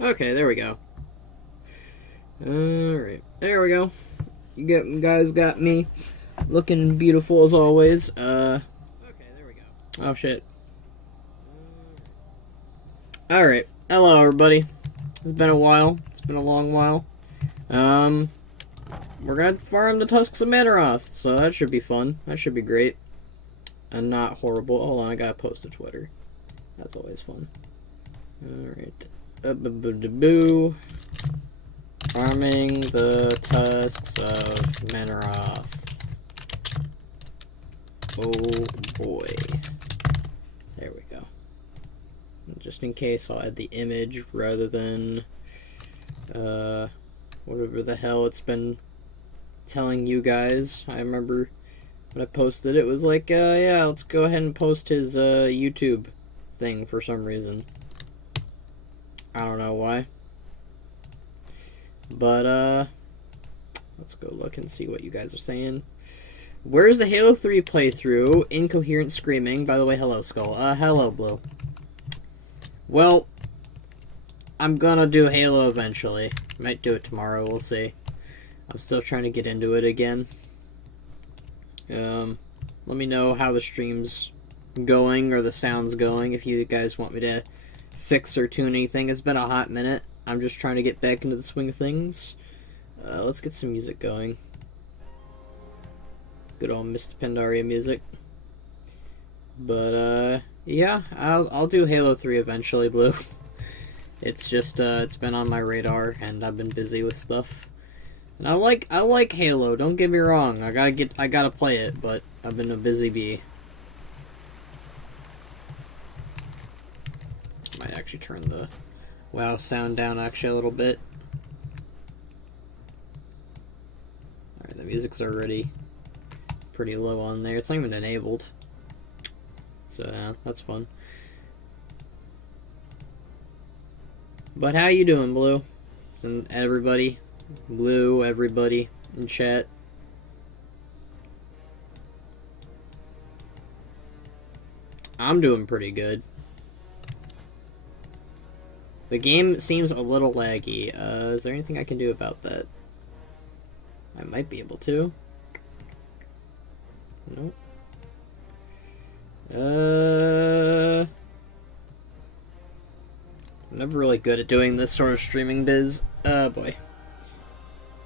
Okay, there we go. Alright, there we go. You guys got me looking beautiful as always. Okay, there we go. Oh, shit. Alright, hello everybody. It's been a while. It's been a long while. We're gonna farm the Tusks of Mannoroth, so that should be fun. That should be great. And not horrible. Hold on, I gotta post to Twitter. That's always fun. Alright. Boo. Farming the Tusks of Mannoroth. Oh boy. There we go. Just in case, I'll add the image rather than whatever the hell it's been telling you guys. I remember when I posted it was like, yeah, let's go ahead and post his YouTube thing for some reason. I don't know why. But let's go look and see what you guys are saying. Where's the Halo 3 playthrough? Incoherent screaming. By the way, hello, Skull. Hello, Blue. Well, I'm gonna do Halo eventually. Might do it tomorrow, we'll see. I'm still trying to get into it again. Let me know how the stream's going, or the sound's going, if you guys want me to fix or tune anything. It's been a hot minute. I'm just trying to get back into the swing of things. Let's get some music going. Good old Mr. Pandaria music. But, yeah, I'll do Halo 3 eventually, Blue. It's just, it's been on my radar, and I've been busy with stuff. And I like Halo, don't get me wrong. I gotta play it, but I've been a busy bee. Might actually turn the WoW sound down actually a little bit. Alright, the music's already pretty low on there. It's not even enabled. So, yeah, that's fun. But how you doing, Blue? And everybody? Blue, everybody in chat. I'm doing pretty good. The game seems a little laggy. Is there anything I can do about that? I might be able to. Nope. I'm never really good at doing this sort of streaming biz. Boy.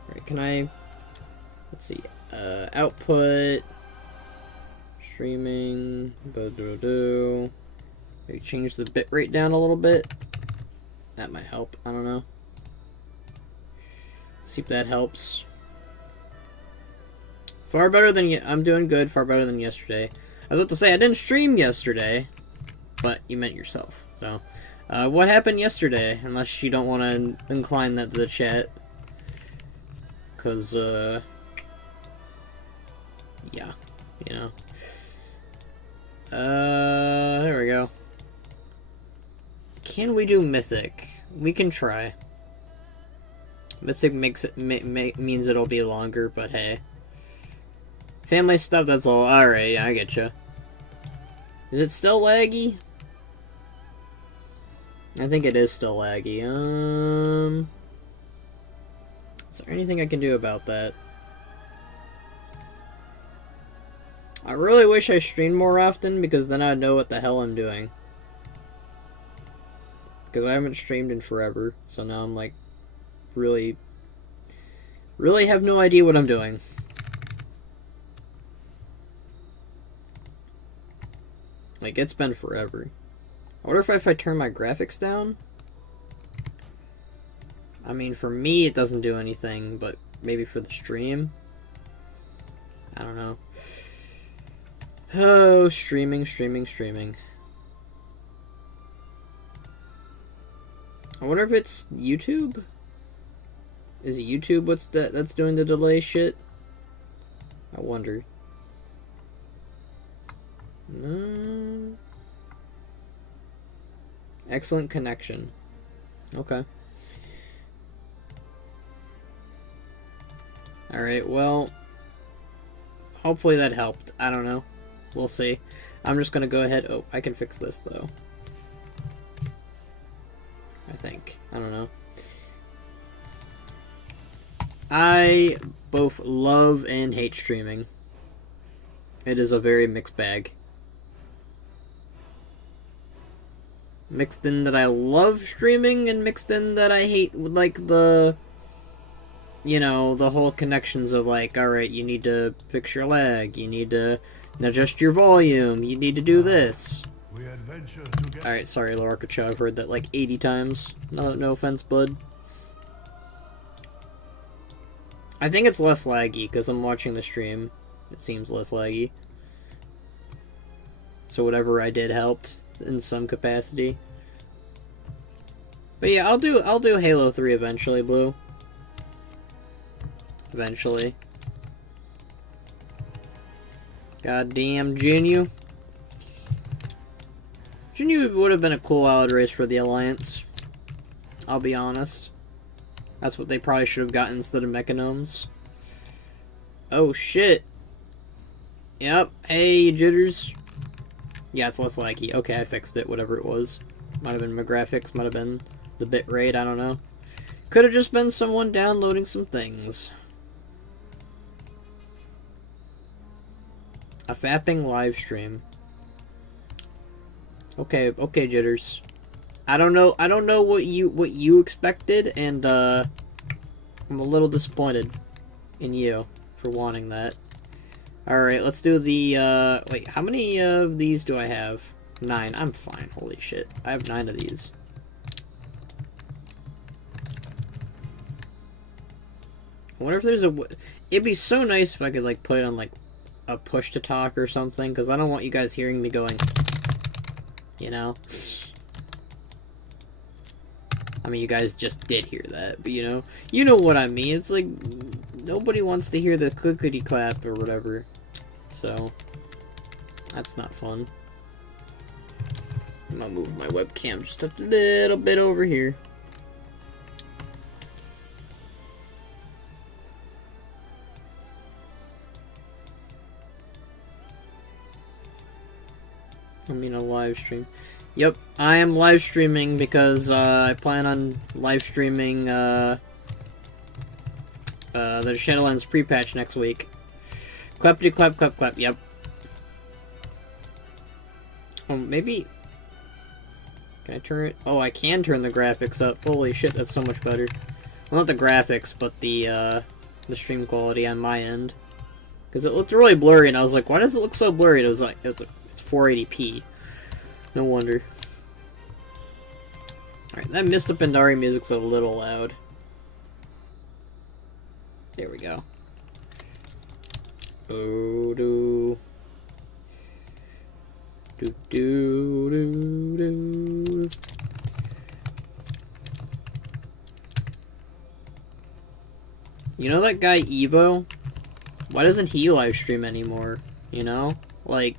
Alright, can I... Let's see. Output... Streaming... Maybe change the bitrate down a little bit. That might help. I don't know. See if that helps. Far better than... I'm doing good. Far better than yesterday. I was about to say, I didn't stream yesterday. But you meant yourself. So, what happened yesterday? Unless you don't want to incline that to the chat. Because, yeah. You know. There we go. Can we do Mythic? We can try. Mythic makes it means it'll be longer, but hey. Family stuff, that's all. Alright, yeah, I getcha. Is it still laggy? I think it is still laggy. Is there anything I can do about that? I really wish I streamed more often, because then I'd know what the hell I'm doing. Because I haven't streamed in forever, so now I'm like, really have no idea what I'm doing. Like, it's been forever. I wonder if I turn my graphics down? I mean, for me, it doesn't do anything, but maybe for the stream? I don't know. Oh, streaming. I wonder if it's YouTube? Is it YouTube that's doing the delay shit? I wonder. Excellent connection. Okay. Alright, well... Hopefully that helped. I don't know. We'll see. I'm just gonna go ahead... Oh, I can fix this, though. I think. I don't know. I both love and hate streaming. It is a very mixed bag. Mixed in that I love streaming, and mixed in that I hate, like, the... You know, the whole connections of, like, alright, you need to fix your lag, you need to adjust your volume, you need to do this. Alright, sorry, Lorca, I've heard that like 80 times. No offense, bud. I think it's less laggy, because I'm watching the stream. It seems less laggy. So whatever I did helped in some capacity. But yeah, I'll do Halo 3 eventually, Blue. Eventually. Goddamn Jinyu. Jinyu would have been a cool allied race for the Alliance. I'll be honest. That's what they probably should have gotten instead of Mechanomes. Oh shit. Yep. Hey, jitters. Yeah, it's less laggy. Okay, I fixed it, whatever it was. Might have been my graphics, might have been the bitrate, I don't know. Could have just been someone downloading some things. A fapping live stream. Okay, jitters. I don't know what you expected, and I'm a little disappointed in you for wanting that. Alright, let's do the, wait, how many of these do I have? 9. I'm fine, holy shit. I have 9 of these. I wonder if there's a... It'd be so nice if I could, like, put it on, like, a push-to-talk or something, because I don't want you guys hearing me going... You know? I mean, you guys just did hear that, but you know what I mean. It's like, nobody wants to hear the clickety clap or whatever. So, that's not fun. I'm gonna move my webcam just a little bit over here. I mean, a live stream. Yep, I am live streaming because I plan on live streaming the Shadowlands pre-patch next week. Clappity clap clap clap, yep. Oh, maybe... Can I turn it? Oh, I can turn the graphics up. Holy shit, that's so much better. Well, not the graphics, but the stream quality on my end. Because it looked really blurry, and I was like, why does it look so blurry? It was like, it's 480p. No wonder. Alright, that Mr. Pandari music's a little loud. There we go. Boo-doo. Do-do-do-do. You know that guy Evo? Why doesn't he live stream anymore? You know? Like,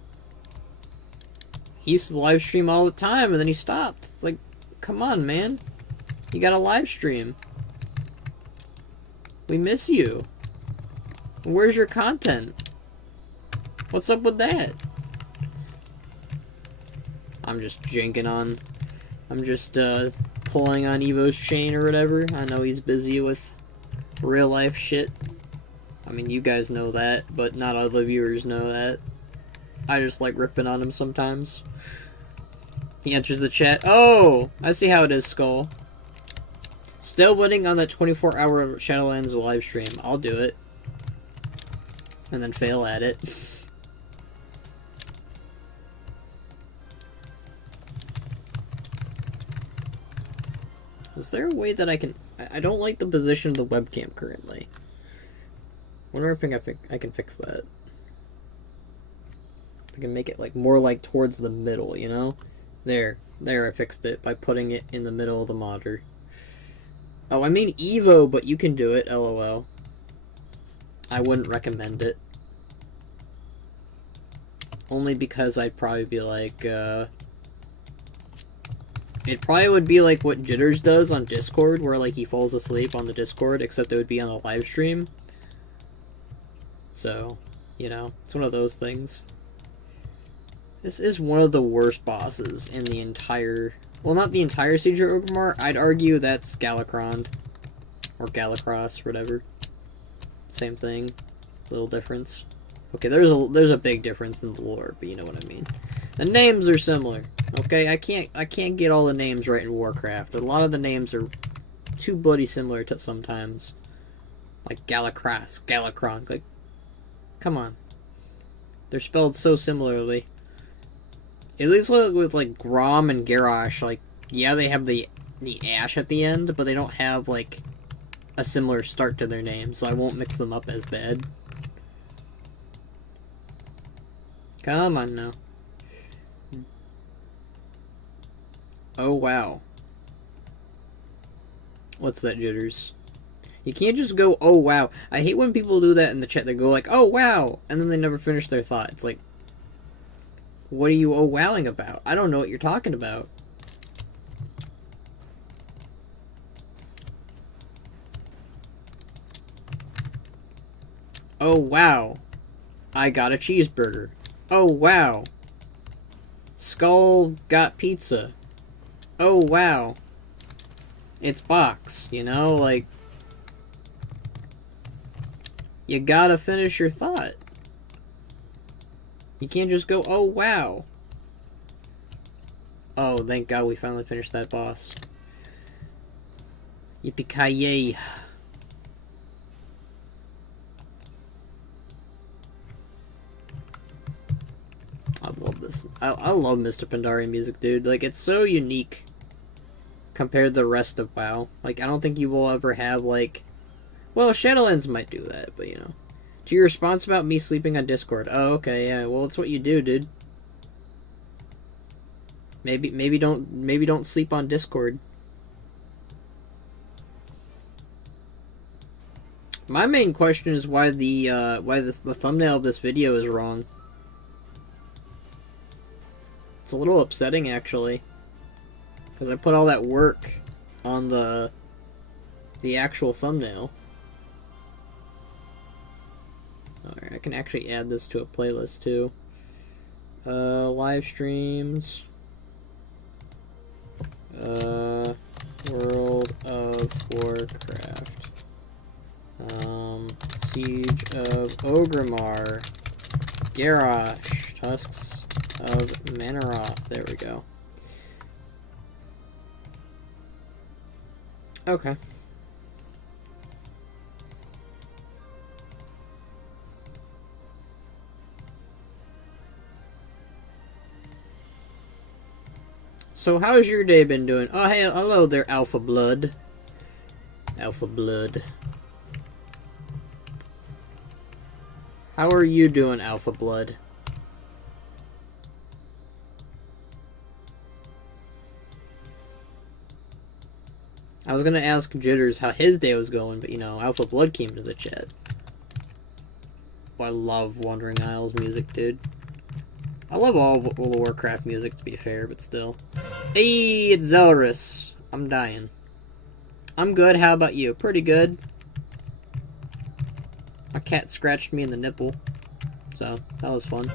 he used to live stream all the time and then he stopped. It's like, come on, man. You gotta live stream. We miss you. Where's your content? What's up with that? I'm just janking on... I'm just, pulling on Evo's chain or whatever. I know he's busy with real life shit. I mean, you guys know that, but not all the viewers know that. I just like ripping on him sometimes. He enters the chat. Oh! I see how it is, Skull. Still waiting on that 24-hour Shadowlands live stream. I'll do it. And then fail at it. Is there a way that I can... I don't like the position of the webcam currently. Wonder if I can fix that. I can make it like more like towards the middle, you know? There, I fixed it by putting it in the middle of the monitor. Oh, I mean Evo, but you can do it, lol. I wouldn't recommend it. Only because I'd probably be like, it probably would be like what Jitters does on Discord, where like he falls asleep on the Discord, except it would be on a live stream. So, you know, it's one of those things. This is one of the worst bosses in the entire Well, not the entire Siege of Orgrimmar. I'd argue that's Galakron. Or Galacross, whatever. Same thing. Little difference. Okay, there's a big difference in the lore, but you know what I mean. The names are similar. Okay, I can't get all the names right in Warcraft. A lot of the names are too bloody similar to sometimes. Like Galacross, Galakron. Like, come on. They're spelled so similarly. At least with like Grom and Garrosh, like, yeah, they have the ash at the end, but they don't have like a similar start to their names, so I won't mix them up as bad. Come on now. Oh wow. What's that, Jitters? You can't just go, oh wow. I hate when people do that in the chat. They go like, oh wow, and then they never finish their thought. It's like, what are you oh wowing about? I don't know what you're talking about. Oh wow. I got a cheeseburger. Oh wow. Skull got pizza. Oh wow. It's box, you know, like, you gotta finish your thought. You can't just go, oh wow. Oh, thank God we finally finished that boss. Yippee-ki-yay. I love this. I love Mr. Pandaria music, dude. Like, it's so unique compared to the rest of WoW. Like, I don't think you will ever have, like... Well, Shadowlands might do that, but, you know. To your response about me sleeping on Discord. Oh, okay, yeah. Well, it's what you do, dude. Maybe don't sleep on Discord. My main question is why the thumbnail of this video is wrong. It's a little upsetting, actually, because I put all that work on the actual thumbnail. Alright, I can actually add this to a playlist too. Live streams. World of Warcraft. Siege of Orgrimmar. Garrosh. Tusks of Mannoroth. There we go. Okay. So how's your day been doing? Oh, hey, hello there, Alpha Blood. Alpha Blood. How are you doing, Alpha Blood? I was gonna ask Jitters how his day was going, but you know, Alpha Blood came to the chat. Oh, I love Wandering Isles music, dude. I love all the Warcraft music, to be fair, but still. Hey, it's Zelrus. I'm dying. I'm good, how about you? Pretty good. My cat scratched me in the nipple, so that was fun.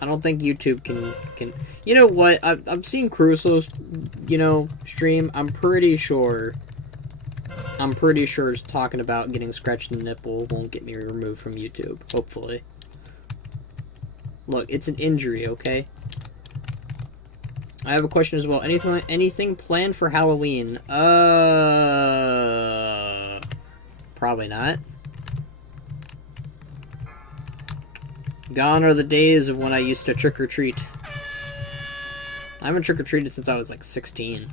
I don't think YouTube can... You know what? I've seen Crusoe's, you know, stream. I'm pretty sure it's talking about getting scratched in the nipple won't get me removed from YouTube, hopefully. Look, it's an injury, okay? I have a question as well. Anything planned for Halloween? Probably not. Gone are the days of when I used to trick-or-treat. I haven't trick-or-treated since I was like 16.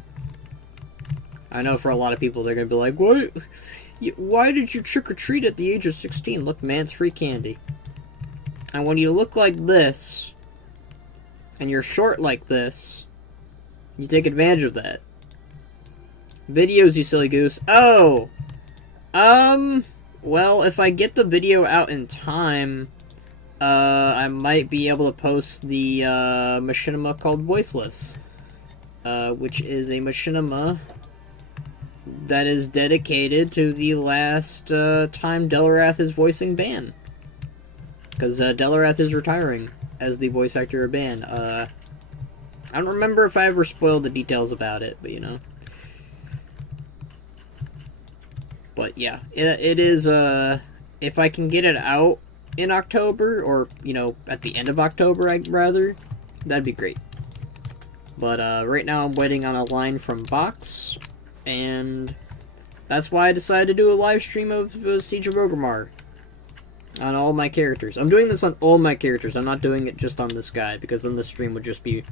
I know for a lot of people they're gonna be like, "What? Why did you trick-or-treat at the age of 16? Look, man, it's free candy." And when you look like this, and you're short like this, you take advantage of that. Videos, you silly goose. Oh! Well, if I get the video out in time, I might be able to post the, machinima called Voiceless. Which is a machinima that is dedicated to the last, time Delarath is voicing Ban. Because Delarath is retiring as the voice actor of Ban. I don't remember if I ever spoiled the details about it, but you know. But yeah, it is, if I can get it out in October, or, you know, at the end of October, I'd rather, that'd be great. But, right now I'm waiting on a line from Box, and that's why I decided to do a live stream of Siege of Orgrimmar on all my characters. I'm doing this on all my characters, I'm not doing it just on this guy, because then the stream would just be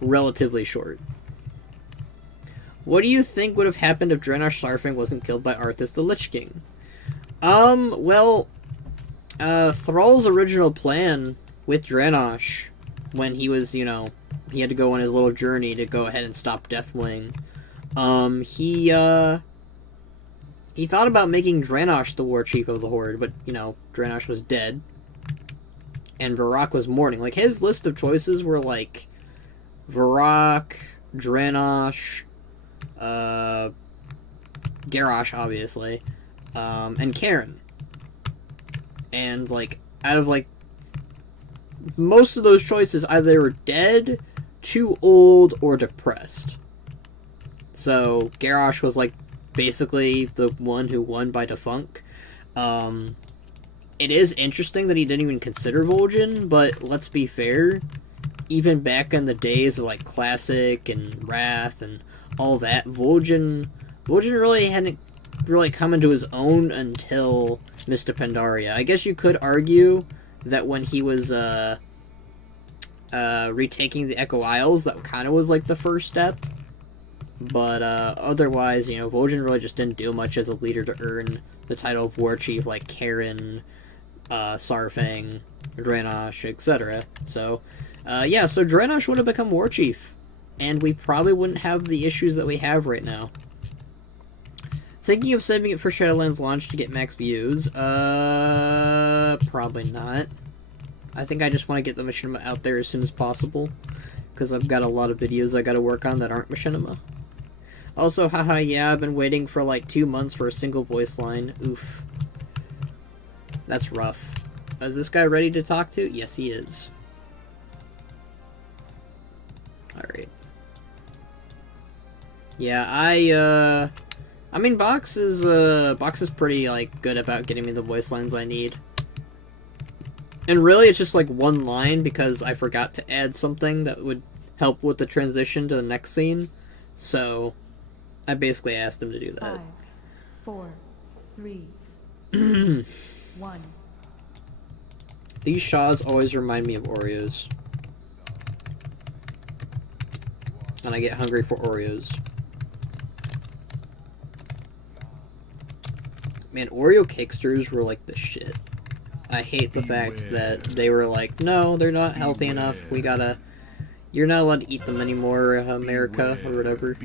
relatively short. What do you think would have happened if Draenor Starfang wasn't killed by Arthas the Lich King? Well, Thrall's original plan with Draenor, when he was, you know, he had to go on his little journey to go ahead and stop Deathwing, he thought about making Draenor the war chief of the Horde, but, you know, Draenor was dead, and Varrock was mourning. Like, his list of choices were, like, Varrock, Draenor, Garrosh, obviously, and Karen. And, like, out of, like, most of those choices, either they were dead, too old, or depressed. So, Garrosh was, like, basically the one who won by defunct. It is interesting that he didn't even consider Vol'jin, but let's be fair, even back in the days of, like, Classic and Wrath and all that, Vol'jin really hadn't really come into his own until Mists of Pandaria. I guess you could argue that when he was retaking the Echo Isles, that kind of was like the first step. But otherwise, you know, Vol'jin really just didn't do much as a leader to earn the title of War Chief, like Karen, Sarfang, Draenor, etc. So, yeah, so Draenor would have become War Chief, and we probably wouldn't have the issues that we have right now. Thinking of saving it for Shadowlands launch to get max views? Probably not. I think I just want to get the machinima out there as soon as possible, because I've got a lot of videos I gotta work on that aren't machinima. Also, haha, yeah, I've been waiting for like 2 months for a single voice line. Oof. That's rough. Is this guy ready to talk to? Yes, he is. Alright. Yeah, I mean, Box is pretty, like, good about getting me the voice lines I need. And really, it's just, like, one line, because I forgot to add something that would help with the transition to the next scene. So, I basically asked him to do that. 5, 4, 3, 2, 1. These Shaws always remind me of Oreos. And I get hungry for Oreos. Man, Oreo Cakesters were like the shit. I hate the fact that they were like, no, they're not healthy enough. We gotta... You're not allowed to eat them anymore, America, or whatever.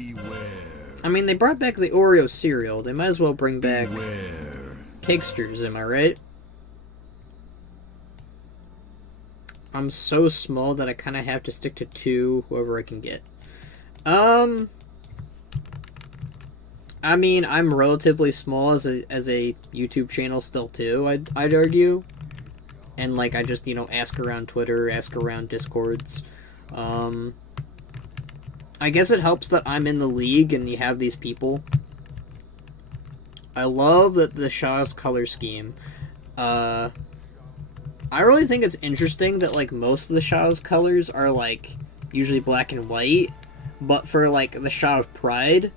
I mean, they brought back the Oreo cereal. They might as well bring back Cakesters, am I right? I'm so small that I kind of have to stick to 2, whoever I can get. I mean, I'm relatively small as a YouTube channel still, too, I'd argue. And, like, I just, you know, ask around Twitter, ask around Discords. I guess it helps that I'm in the league and you have these people. I love that the Shaw's color scheme. I really think it's interesting that, like, most of the Shaw's colors are, like, usually black and white. But for, like, the Shaw of Pride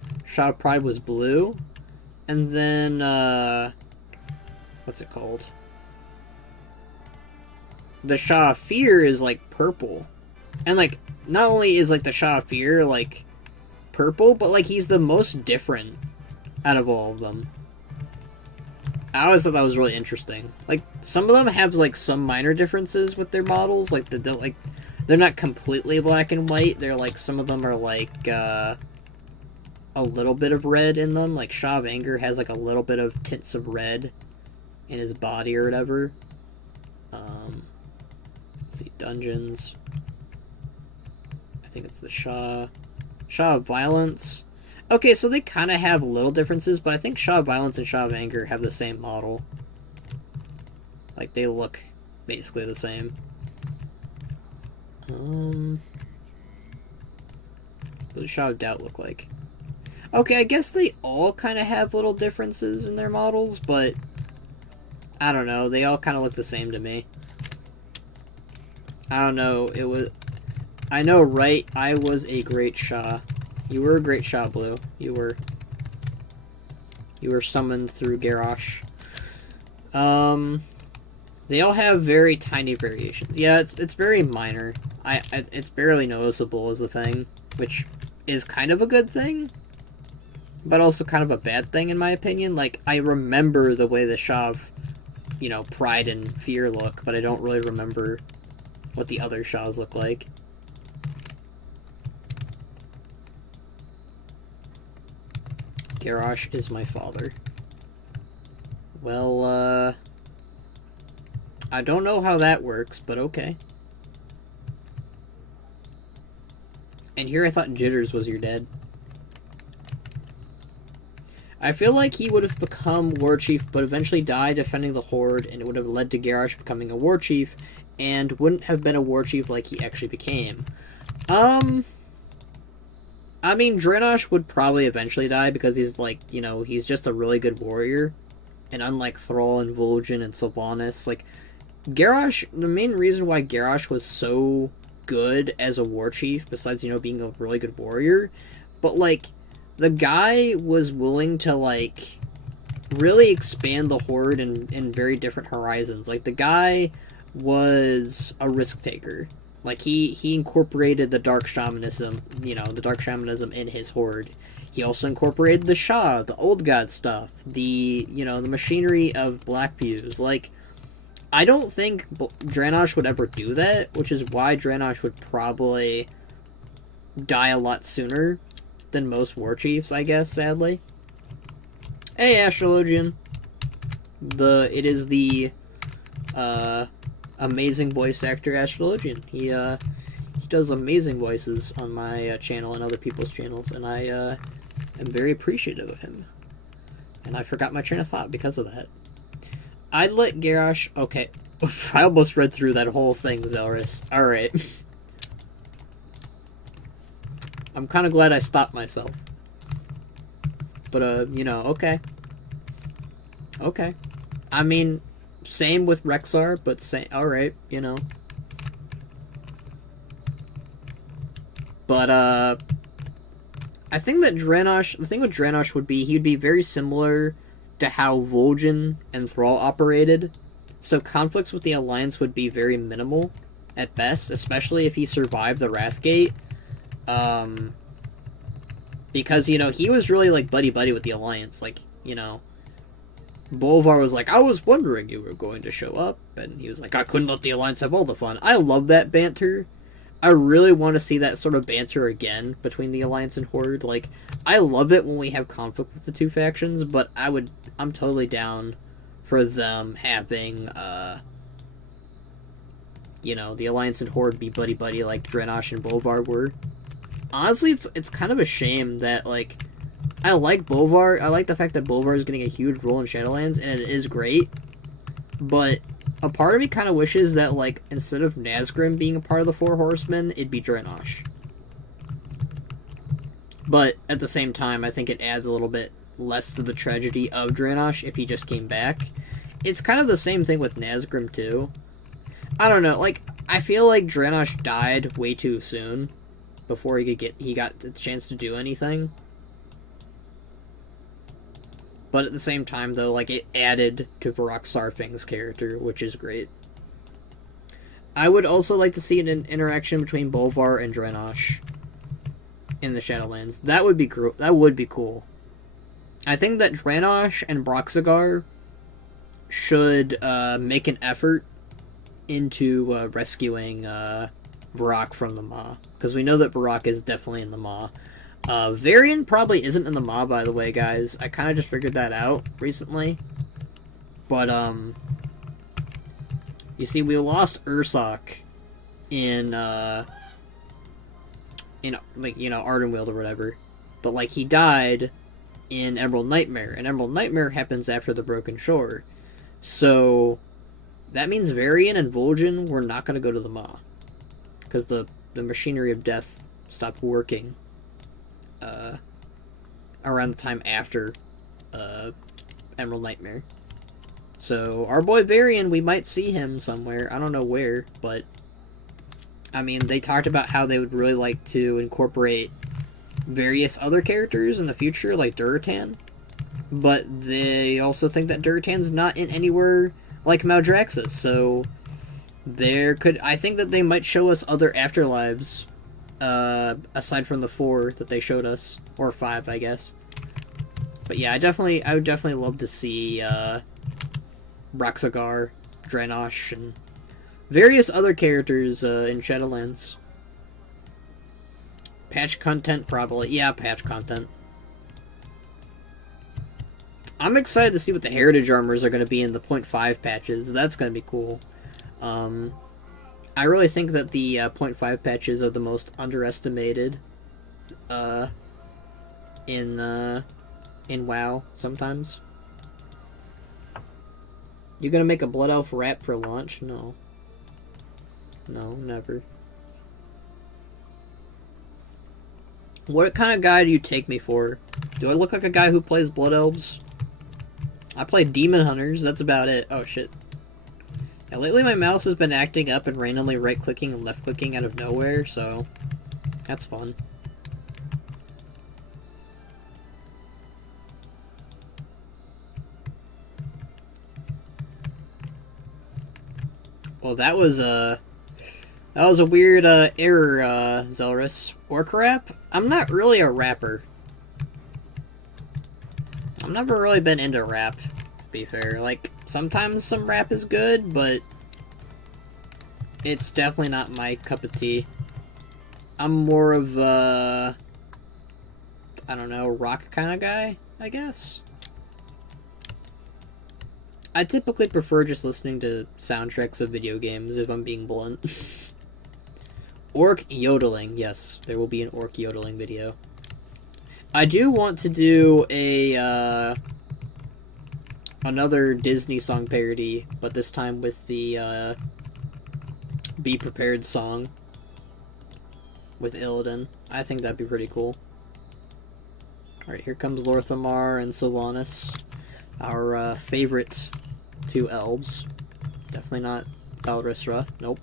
was blue. And then, what's it called? The Shaw of Fear is, like, purple. And, like, not only is, like, the Shaw of Fear, like, purple, but, like, he's the most different out of all of them. I always thought that was really interesting. Like, some of them have, like, some minor differences with their models. Like, they're not completely black and white. They're, like, some of them are, like, a little bit of red in them. Like, Shaw of Anger has, like, a little bit of tints of red in his body or whatever. Let's see, Dungeons. I think it's the Shaw of Violence. Okay, so they kind of have little differences, but I think Shaw of Violence and Shaw of Anger have the same model. Like, they look basically the same. What does Shaw of Doubt look like? Okay, I guess they all kind of have little differences in their models, but I don't know. They all kind of look the same to me. I don't know. It was... I know, right? I was a great Shaw. You were a great Shaw, Blue. You were summoned through Garrosh. They all have very tiny variations. Yeah, it's very minor. It's barely noticeable is the thing, which is kind of a good thing, but also kind of a bad thing in my opinion. Like, I remember the way the Shav, you know, Pride and Fear look, but I don't really remember what the other Shavs look like. Garrosh is my father. Well, I don't know how that works, but okay. And here I thought Jitters was your dad. I feel like he would have become War Chief, but eventually died defending the Horde, and it would have led to Garrosh becoming a War Chief, and wouldn't have been a War Chief like he actually became. I mean, Drenosh would probably eventually die, because he's, like, you know, he's just a really good warrior. And unlike Thrall and Vol'jin and Sylvanas, like, Garrosh, the main reason why Garrosh was so good as a war chief, besides, you know, being a really good warrior, but, like, the guy was willing to, like, really expand the Horde in very different horizons. Like, the guy was a risk taker. Like, he incorporated the dark shamanism, you know, the dark shamanism in his Horde. He also incorporated the Shah, the old god stuff, the, you know, the machinery of Black Views. Like, I don't think Drenosh would ever do that, which is why Drenosh would probably die a lot sooner than most war chiefs, I guess, sadly. Hey, Astrologian. It is the, amazing voice actor Astrologian. He does amazing voices on my channel and other people's channels, and I am very appreciative of him. And I forgot my train of thought because of that. I'd let Garrosh... Okay. I almost read through that whole thing, Zelrus. Alright. I'm kind of glad I stopped myself. But, you know, okay. Okay. I mean, same with Rexar, but alright, you know. But, I think that Drenosh... The thing with Drenosh would be, he'd be very similar to how Vol'jin and Thrall operated. So conflicts with the Alliance would be very minimal, at best, especially if he survived the Wrathgate. Because, you know, he was really, like, buddy-buddy with the Alliance. Like, you know, Bolvar was like, I was wondering you were going to show up. And he was like, I couldn't let the Alliance have all the fun. I love that banter. I really want to see that sort of banter again between the Alliance and Horde. Like, I love it when we have conflict with the two factions, but I'm totally down for them having, you know, the Alliance and Horde be buddy-buddy like Drenosh and Bolvar were. Honestly, it's kind of a shame that, like, I like Bolvar. I like the fact that Bolvar is getting a huge role in Shadowlands, and it is great. But a part of me kind of wishes that, like, instead of Nazgrim being a part of the Four Horsemen, it'd be Drenosh. But at the same time, I think it adds a little bit less to the tragedy of Drenosh if he just came back. It's kind of the same thing with Nazgrim, too. I don't know, like, I feel like Drenosh died way too soon before he got the chance to do anything. But at the same time, though, like, it added to Varrock Sarfing's character, which is great. I would also like to see an interaction between Bolvar and Drenosh in the Shadowlands. That would be cool. I think that Drenosh and Broxagar should make an effort into rescuing Varrock from the Maw. Because we know that Varrock is definitely in the Maw. Varian probably isn't in the Maw, by the way, guys. I kind of just figured that out recently. But, you see, we lost Ursoc in, like, you know, Ardenweald or whatever. But, like, he died in Emerald Nightmare. And Emerald Nightmare happens after the Broken Shore. So, that means Varian and Vol'jin were not going to go to the Maw. Because the machinery of death stopped working around the time after Emerald Nightmare. So our boy Varian, we might see him somewhere. I don't know where, but I mean, they talked about how they would really like to incorporate various other characters in the future, like Duratan. But they also think that Duratan's not in anywhere like Maldraxxus, so I think that they might show us other afterlives, aside from the 4 that they showed us, or 5, I guess. But yeah, I would definitely love to see, Roxagar, Dranosh, and various other characters, in Shadowlands. Patch content, probably. Yeah, patch content. I'm excited to see what the Heritage Armors are going to be in the 0.5 patches. That's going to be cool. I really think that the 0.5 patches are the most underestimated in WoW sometimes. You gonna make a Blood Elf rap for launch? No. No, never. What kind of guy do you take me for? Do I look like a guy who plays Blood Elves? I play Demon Hunters, that's about it. Oh shit. Yeah, lately my mouse has been acting up and randomly right-clicking and left-clicking out of nowhere, so that's fun. Well, that was a weird error, Zelrus. Orc rap? I'm not really a rapper. I've never really been into rap, to be fair. Like, sometimes some rap is good, but it's definitely not my cup of tea. I'm more of a, I don't know, rock kind of guy, I guess. I typically prefer just listening to soundtracks of video games, if I'm being blunt. Orc yodeling, yes, there will be an orc yodeling video. I do want to do a, another Disney song parody, but this time with the, Be Prepared song with Illidan. I think that'd be pretty cool. Alright, here comes Lorthamar and Sylvanas, our, favorite 2 elves. Definitely not Balrisra, nope.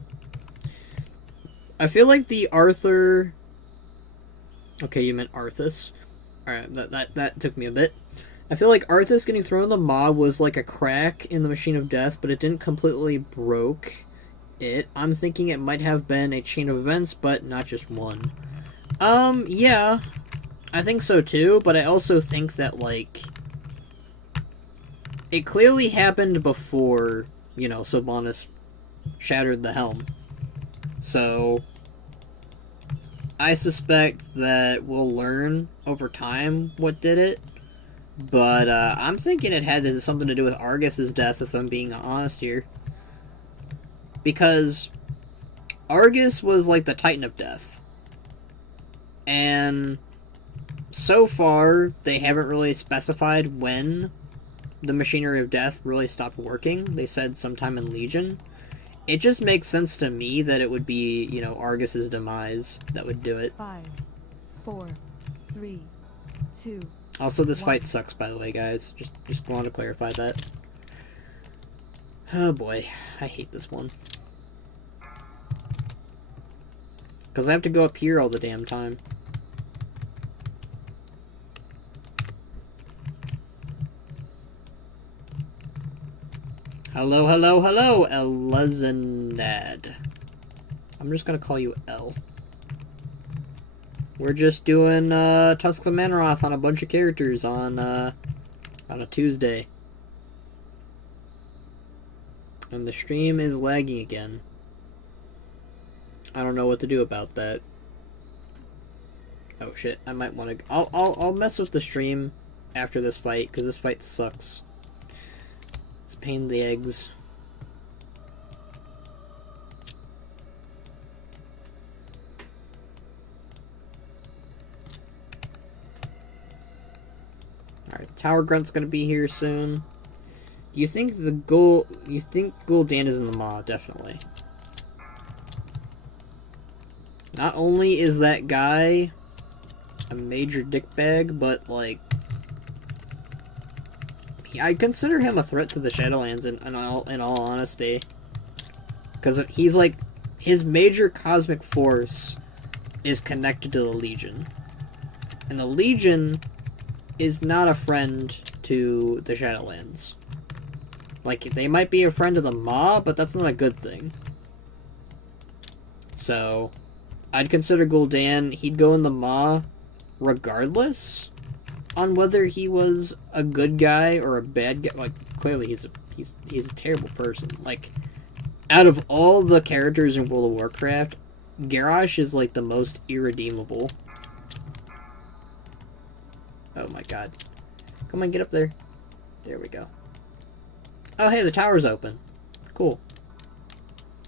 I feel like the Arthur... Okay, you meant Arthas. Alright, that took me a bit. I feel like Arthas getting thrown in the maw was like a crack in the Machine of Death, but it didn't completely broke it. I'm thinking it might have been a chain of events, but not just one. Yeah. I think so too, but I also think that, like, it clearly happened before, you know, Sylvanas shattered the helm. So, I suspect that we'll learn over time what did it. But, I'm thinking it had something to do with Argus's death, if I'm being honest here. Because Argus was like the Titan of Death. And so far, they haven't really specified when the Machinery of Death really stopped working. They said sometime in Legion. It just makes sense to me that it would be, you know, Argus's demise that would do it. 5, 4, 3, 2. Also, this fight sucks, by the way, guys. Just want to clarify that. Oh boy, I hate this one. Because I have to go up here all the damn time. Hello, hello, hello, Elezanad. I'm just gonna call you L. We're just doing Tusks of Mannoroth on a bunch of characters on a Tuesday. And the stream is lagging again. I don't know what to do about that. Oh shit, I might want to... I'll mess with the stream after this fight, because this fight sucks. It's a pain in the eggs. Alright, the Tower Grunt's gonna be here soon. You think Gul'dan is in the maw? Definitely. Not only is that guy a major dickbag, but, like, I'd consider him a threat to the Shadowlands in all honesty. Because he's, like, his major cosmic force is connected to the Legion. And the Legion is not a friend to the Shadowlands. Like, they might be a friend of the Maw, but that's not a good thing. So, I'd consider Gul'dan, he'd go in the Maw regardless on whether he was a good guy or a bad guy. Like, clearly he's a terrible person. Like, out of all the characters in World of Warcraft, Garrosh is, like, the most irredeemable. Oh my god. Come on, get up there. There we go. Oh, hey, the tower's open. Cool.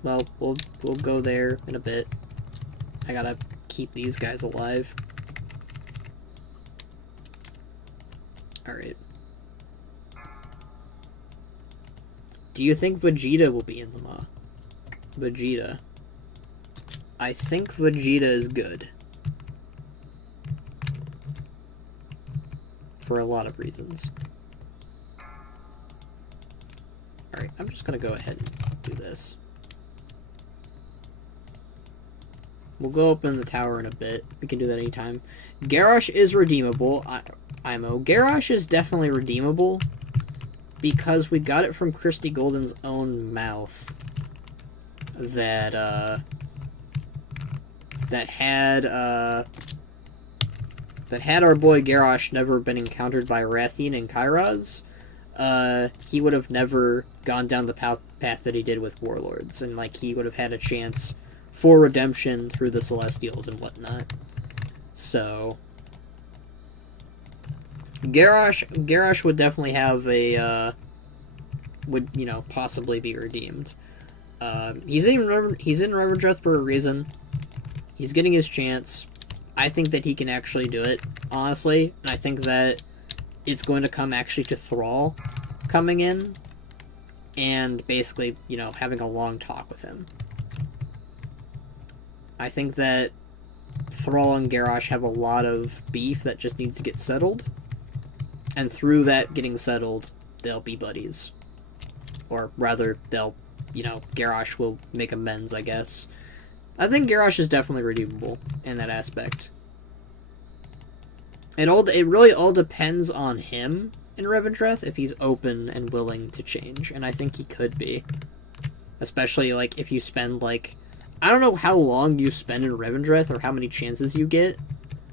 Well, we'll go there in a bit. I gotta keep these guys alive. Alright. Do you think Vegeta will be in the Maw? Vegeta. I think Vegeta is good. For a lot of reasons. Alright, I'm just gonna go ahead and do this. We'll go up in the tower in a bit. We can do that anytime. Garrosh is redeemable. Garrosh is definitely redeemable because we got it from Christy Golden's own mouth that had our boy Garrosh never been encountered by Rathian and Kairaz, he would have never gone down the path that he did with Warlords, and, like, he would have had a chance for redemption through the Celestials and whatnot. So, Garrosh would definitely have a, would, you know, possibly be redeemed. He's in Reverdreth for a reason. He's getting his chance. I think that he can actually do it, honestly, and I think that it's going to come actually to Thrall coming in and basically, you know, having a long talk with him. I think that Thrall and Garrosh have a lot of beef that just needs to get settled, and through that getting settled, they'll be buddies. Or rather, they'll, you know, Garrosh will make amends, I guess. I think Garrosh is definitely redeemable in that aspect. It really all depends on him in Revendreth if he's open and willing to change, and I think he could be. Especially, like, if you spend, like, I don't know how long you spend in Revendreth or how many chances you get,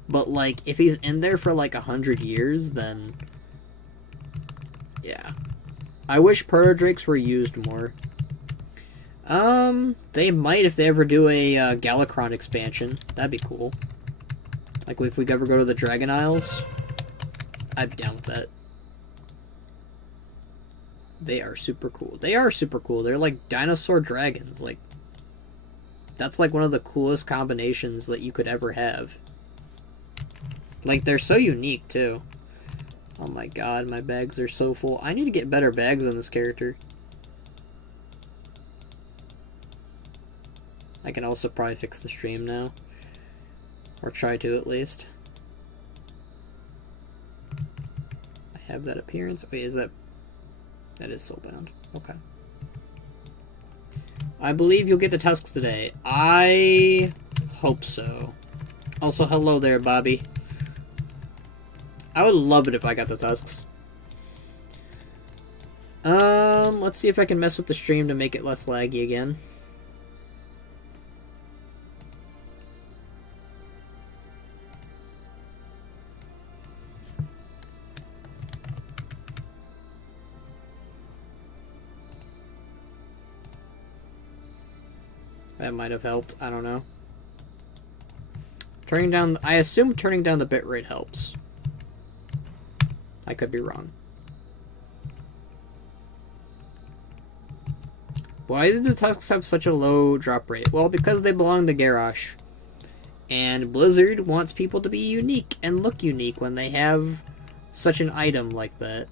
but, like, if he's in there for, like, 100 years, then yeah. I wish Protodrakes were used more. They might if they ever do a Galakron expansion. That'd be cool. Like, if we ever go to the Dragon Isles, I'd be down with that. They are super cool. They are super cool. They're like dinosaur dragons. Like, that's like one of the coolest combinations that you could ever have. Like, they're so unique, too. Oh my god, my bags are so full. I need to get better bags on this character. I can also probably fix the stream now. Or try to, at least. I have that appearance. Wait, is that... That is soulbound. Okay. I believe you'll get the Tusks today. I hope so. Also, hello there, Bobby. I would love it if I got the Tusks. Let's see if I can mess with the stream to make it less laggy again. That might have helped. I don't know. Turning down... I assume turning down the bitrate helps. I could be wrong. Why did the Tusks have such a low drop rate? Well, because they belong to Garrosh. And Blizzard wants people to be unique and look unique when they have such an item like that.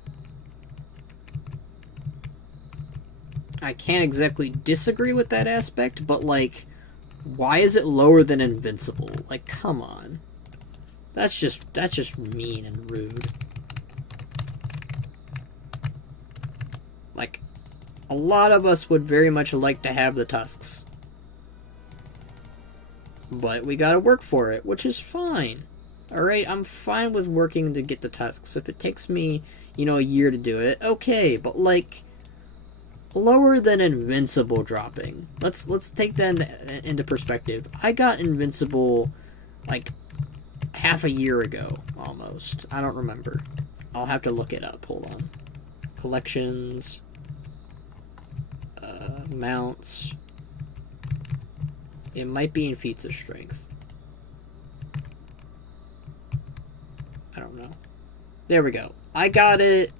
I can't exactly disagree with that aspect, but, like, why is it lower than Invincible? Like, come on. That's just mean and rude. Like, a lot of us would very much like to have the tusks. But we gotta work for it, which is fine. Alright, I'm fine with working to get the tusks. If it takes me, you know, a year to do it, okay, but like, lower than Invincible dropping. Let's take that into perspective. I got Invincible, like, half a year ago, almost. I don't remember. I'll have to look it up. Hold on. Collections. Mounts. It might be in feats of strength. I don't know. There we go. I got it.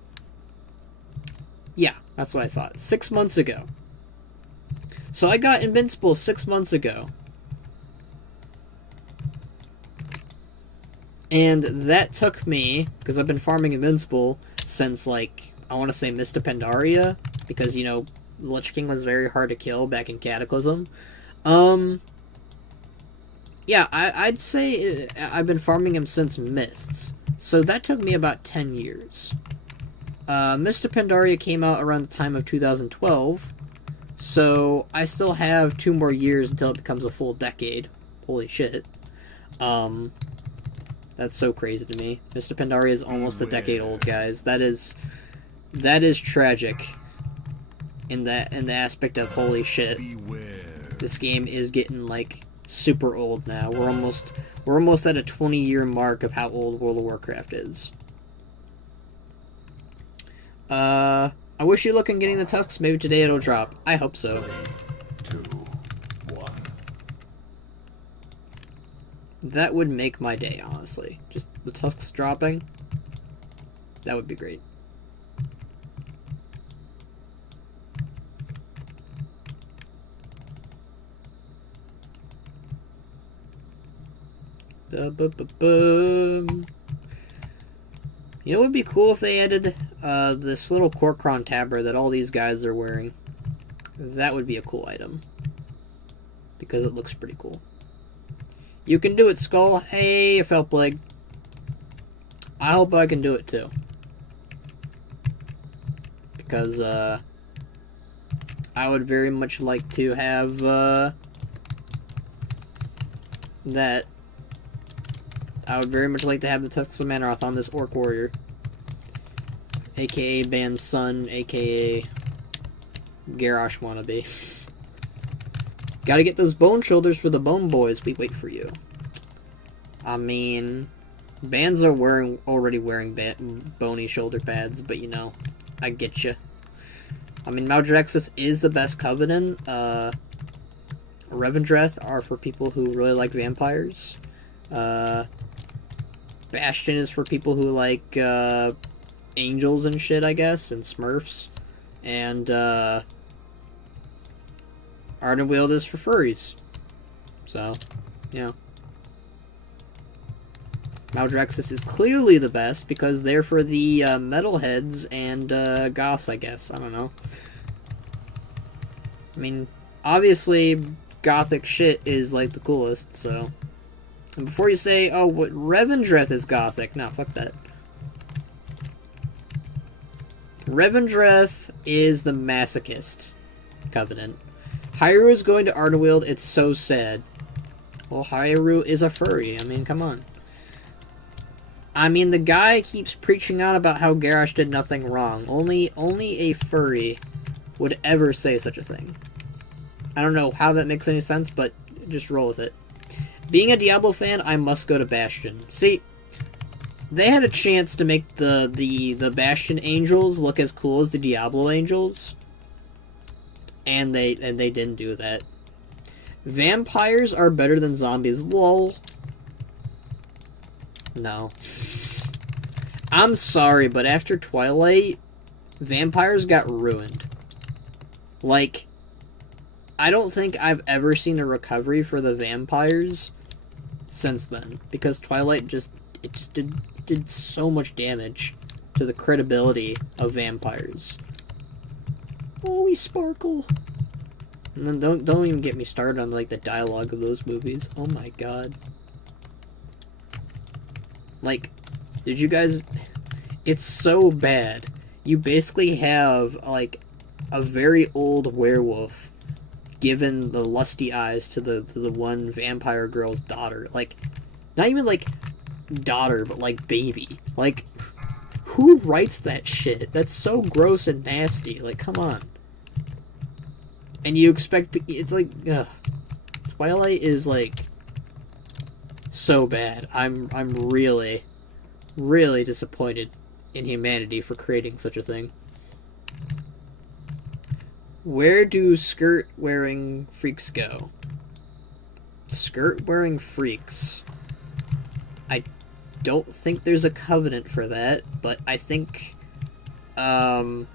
Yeah, that's what I thought. 6 months ago. So I got Invincible 6 months ago. And that took me, because I've been farming Invincible since, like, I want to say Mista Pandaria, because, you know, Lich King was very hard to kill back in Cataclysm. Yeah, I'd say I've been farming him since Mists. So that took me about 10 years. Mista Pandaria came out around the time of 2012, so I still have 2 more years until it becomes a full decade. Holy shit. That's so crazy to me. Mista Pandaria is almost a decade old, guys. That is tragic. In the aspect of holy shit. This game is getting like super old now. We're almost at a 20-year mark of how old World of Warcraft is. I wish you luck in getting the tusks. Maybe today it'll drop. I hope so. 3, 2, 1. That would make my day, honestly. Just the tusks dropping. That would be great. You know what would be cool if they added this little Korkron tabard that all these guys are wearing? That would be a cool item. Because it looks pretty cool. You can do it, Skull. Hey, Felpleg. I hope I can do it too. Because I would very much like to have that. I would very much like to have the Tusks of Mannoroth on this Orc Warrior. AKA Ban's son, AKA Garrosh wannabe. Gotta get those bone shoulders for the bone boys. We wait for you. I mean, Bans are already wearing bony shoulder pads, but you know, I get you. I mean, Maldraxxus is the best Covenant. Revendreth are for people who really like vampires. Bastion is for people who like angels and shit, I guess, and Smurfs. And Ardenweald is for furries. So, yeah. Maldraxxus is clearly the best because they're for the metalheads and goths, I guess. I don't know. I mean, obviously, gothic shit is like the coolest, so. And before you say, oh, what Revendreth is gothic, no, fuck that. Revendreth is the masochist Covenant. Hyrule is going to Ardenweald, it's so sad. Well, Hyrule is a furry, I mean, come on. I mean, the guy keeps preaching on about how Garrosh did nothing wrong. Only a furry would ever say such a thing. I don't know how that makes any sense, but just roll with it. Being a Diablo fan, I must go to Bastion. See, they had a chance to make the Bastion Angels look as cool as the Diablo Angels, and they didn't do that. Vampires are better than zombies. Lol. No. I'm sorry, but after Twilight, vampires got ruined. Like, I don't think I've ever seen a recovery for the vampires since then, because Twilight just did so much damage to the credibility of vampires. Oh, we sparkle. And then don't even get me started on like the dialogue of those movies. Oh my god. Like, did you guys... It's so bad. You basically have, like, a very old werewolf given the lusty eyes to the one vampire girl's daughter. Like, not even, like, daughter, but, like, baby. Like, who writes that shit? That's so gross and nasty. Like, come on. And you expect... It's like... Ugh. Twilight is, like... so bad. I'm really, really disappointed in humanity for creating such a thing. Where do skirt-wearing freaks go? Skirt-wearing freaks. I don't think there's a covenant for that, but I think, I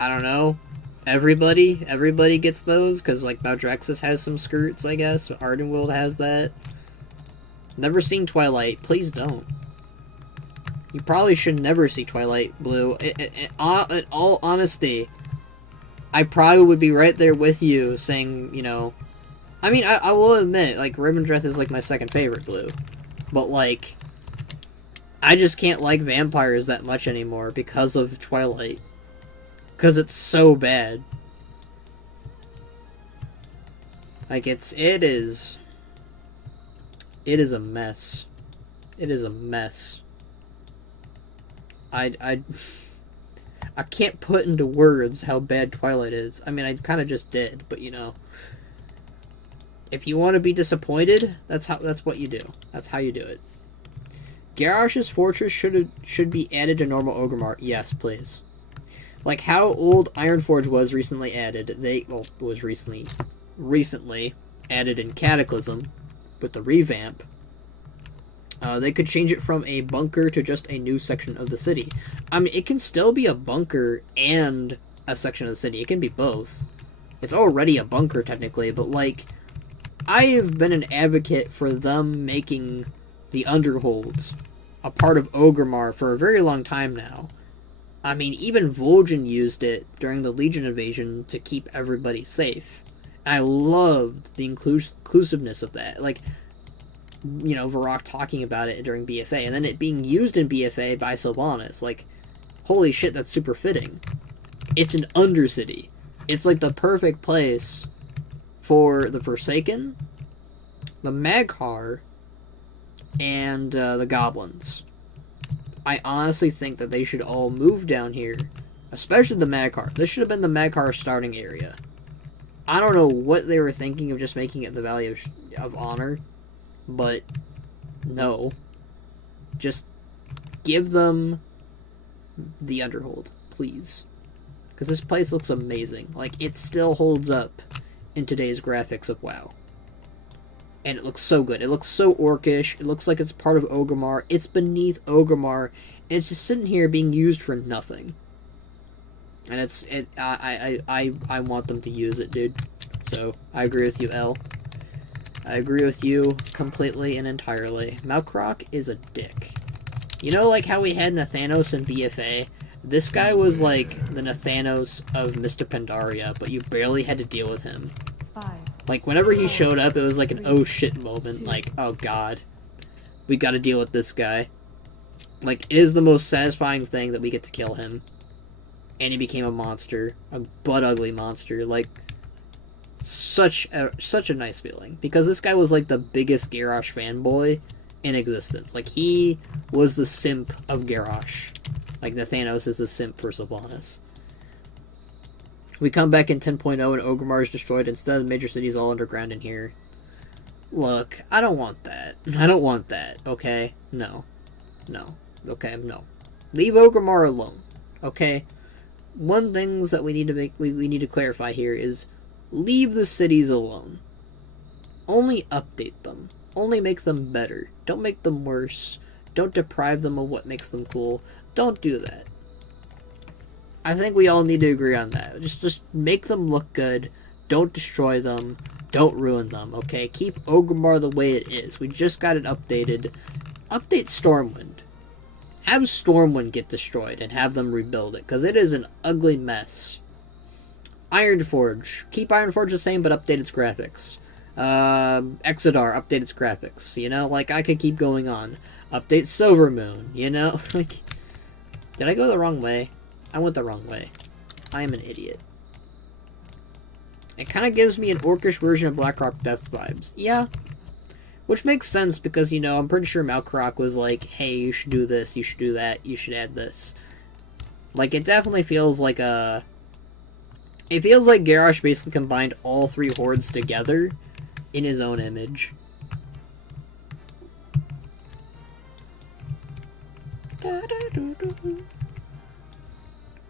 don't know. Everybody gets those, because, like, Maldraxxus has some skirts, I guess. Ardenweald has that. Never seen Twilight. Please don't. You probably should never see Twilight, Blue. In all honesty, I probably would be right there with you, saying, you know... I mean, I will admit, like, Rivendreth is, like, my second favorite, Blue. But, like, I just can't like vampires that much anymore because of Twilight. Because it's so bad. Like, it is a mess. It is a mess. I can't put into words how bad Twilight is. I mean, I kind of just did, but you know. If you want to be disappointed, that's what you do. That's how you do it. Garrosh's fortress should be added to normal Orgrimmar. Yes, please. Like how old Ironforge was recently added. Was recently added in Cataclysm with the revamp. They could change it from a bunker to just a new section of the city. I mean, it can still be a bunker and a section of the city. It can be both. It's already a bunker, technically, but, like, I have been an advocate for them making the Underholds a part of Orgrimmar for a very long time now. I mean, even Vol'jin used it during the Legion invasion to keep everybody safe. And I loved the inclusiveness of that. Like, you know, Varrock talking about it during BFA, and then it being used in BFA by Sylvanas. Like, holy shit, that's super fitting. It's an Undercity. It's like the perfect place for the Forsaken, the Mag'har, and the Goblins. I honestly think that they should all move down here, especially the Mag'har. This should have been the Mag'har starting area. I don't know what they were thinking of just making it the Valley of Honor, but no. Just give them the Underhold, please. Because this place looks amazing. Like, it still holds up in today's graphics of WoW. And it looks so good. It looks so orcish. It looks like it's part of Orgrimmar. It's beneath Orgrimmar. And it's just sitting here being used for nothing. And I want them to use it, dude. So, I agree with you, L. I agree with you completely and entirely. Malkrok is a dick. You know, like how we had Nathanos in BFA? This guy was like the Nathanos of Mr. Pandaria, but you barely had to deal with him. 5. Like, whenever he showed up, it was like an oh shit moment. Like, oh god. We gotta deal with this guy. Like, it is the most satisfying thing that we get to kill him. And he became a monster. A butt-ugly monster. Like, such a nice feeling. Because this guy was like the biggest Garrosh fanboy in existence. Like, he was the simp of Garrosh. Like, Nathanos is the simp for Sylvanas. We come back in 10.0 and Orgrimmar is destroyed. Instead, the major cities all underground in here. Look, I don't want that. I don't want that, okay? No. No. Okay, no. Leave Orgrimmar alone, okay? One thing that we need to we need to clarify here is leave the cities alone. Only update them. Only make them better. Don't make them worse. Don't deprive them of what makes them cool. Don't do that. I think we all need to agree on that. Just make them look good. Don't destroy them. Don't ruin them, okay? Keep Orgrimmar the way it is. We just got it updated. Update Stormwind. Have Stormwind get destroyed and have them rebuild it, because it is an ugly mess. Ironforge. Keep Ironforge the same, but update its graphics. Exodar, update its graphics. You know, like, I could keep going on. Update Silvermoon, you know? Like, did I go the wrong way? I went the wrong way. I am an idiot. It kind of gives me an orcish version of Blackrock Death vibes. Yeah. Which makes sense because, you know, I'm pretty sure Malkorok was like, hey, you should do this, you should do that, you should add this. Like, it definitely feels like a... It feels like Garrosh basically combined all three hordes together in his own image.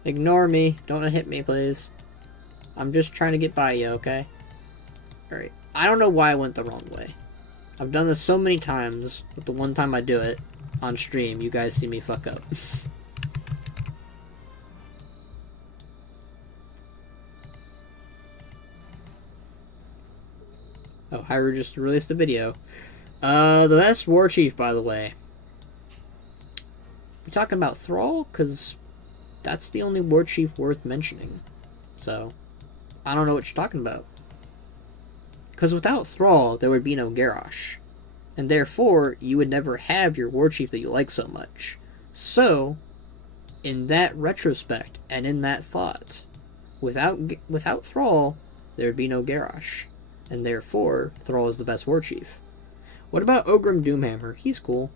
Ignore me. Don't hit me, please. I'm just trying to get by you, okay? Alright. I don't know why I went the wrong way. I've done this so many times, but the one time I do it on stream, you guys see me fuck up. Oh, Hyrule just released a video. The best war chief, by the way. You talking about Thrall? Because that's the only war chief worth mentioning. So, I don't know what you're talking about. Because without Thrall, there would be no Garrosh. And therefore, you would never have your war chief that you like so much. So, in that retrospect, and in that thought, without Thrall, there would be no Garrosh. And therefore, Thrall is the best war chief. What about Ogrim Doomhammer? He's cool.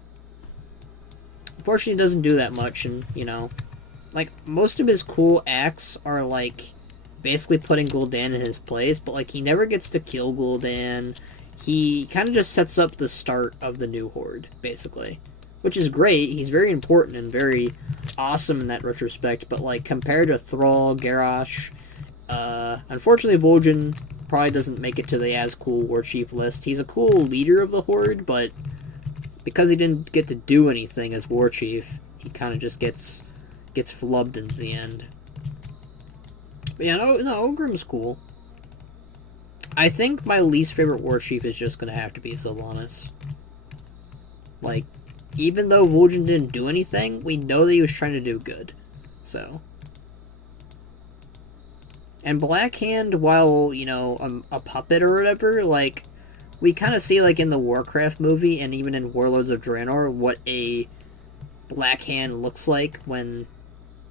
Unfortunately, he doesn't do that much, and, you know, like, most of his cool acts are, like, basically putting Gul'dan in his place, but, like, he never gets to kill Gul'dan. He kind of just sets up the start of the new horde, basically. Which is great. He's very important and very awesome in that retrospect, but, like, compared to Thrall, Garrosh, unfortunately, Vol'jin probably doesn't make it to the as cool war chief list. He's a cool leader of the horde, but because he didn't get to do anything as war chief, he kind of just gets flubbed into the end. But yeah, no, Ogrim's cool. I think my least favorite war chief is just gonna have to be Sylvanas. Like, even though Vol'jin didn't do anything, we know that he was trying to do good. So. And Blackhand, while, you know, a puppet or whatever, like, we kind of see, like, in the Warcraft movie and even in Warlords of Draenor what a Blackhand looks like when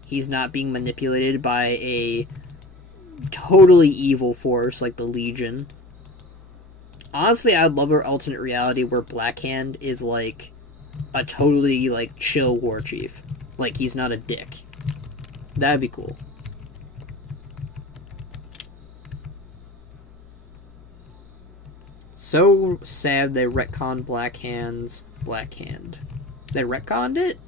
he's not being manipulated by a totally evil force like the Legion. Honestly, I'd love an alternate reality where Blackhand is, like, a totally, like, chill war chief. Like, he's not a dick. That'd be cool. So sad they retconned Blackhand's Blackhand. They retconned it?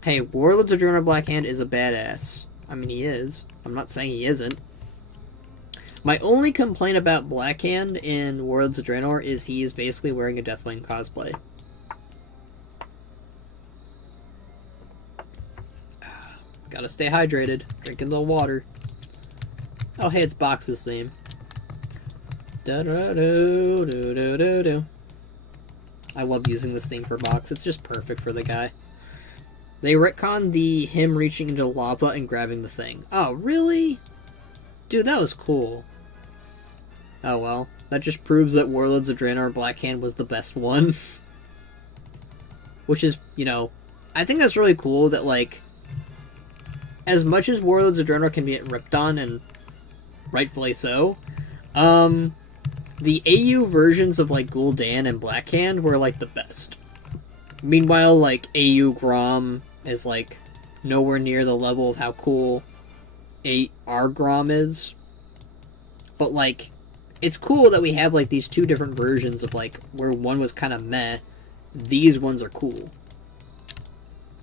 Hey, Warlords of Draenor Blackhand is a badass. I mean, he is. I'm not saying he isn't. My only complaint about Blackhand in Warlords of Draenor is he is basically wearing a Deathwing cosplay. Gotta stay hydrated. Drinking a little water. Oh, hey, it's Box's theme. Da-da-do-do-do-do-do. I love using this thing for Box. It's just perfect for the guy. They retconned him reaching into lava and grabbing the thing. Oh, really? Dude, that was cool. Oh, well. That just proves that Warlords of Draenor Blackhand was the best one. Which is, you know... I think that's really cool that, like... As much as Warlords of Draenor can be ripped on, and rightfully so, the AU versions of, like, Gul'dan and Blackhand were, like, the best. Meanwhile, like, AU Grom is, like, nowhere near the level of how cool our Grom is. But, like, it's cool that we have, like, these two different versions of, like, where one was kind of meh. These ones are cool.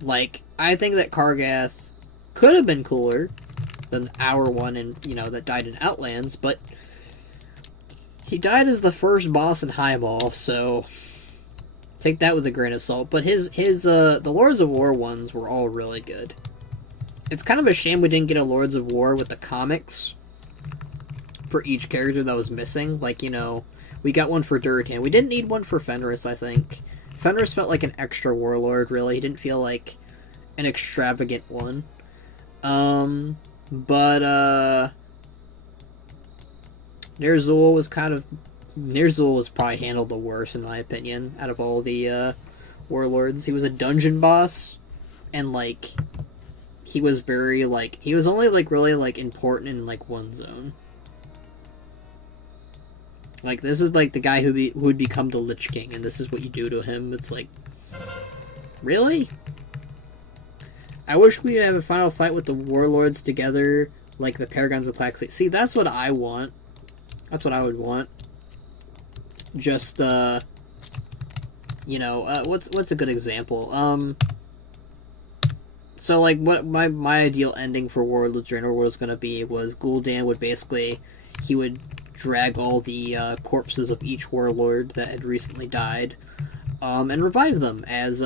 Like, I think that Kargath could have been cooler than our one, and, you know, that died in Outlands, but he died as the first boss in Highball, so take that with a grain of salt. But the Lords of War ones were all really good. It's kind of a shame we didn't get a Lords of War with the comics for each character that was missing. Like, you know, we got one for Durotan. We didn't need one for Fenris, I think. Fenris felt like an extra warlord, really. He didn't feel like an extravagant one. But, Ner'zhul was probably handled the worst, in my opinion, out of all the, warlords. He was a dungeon boss, and, like, he was very, like, he was only, like, really, like, important in, like, one zone. Like, this is, like, the guy who would become the Lich King, and this is what you do to him. It's like, really? I wish we could have a final fight with the warlords together, like the Paragons of Black Sea. See, that's what I want. That's what I would want. Just, you know, what's a good example? So, like, what my ideal ending for Warlords or Underworld was gonna be was Gul'dan would basically, he would drag all the corpses of each warlord that had recently died, and revive them as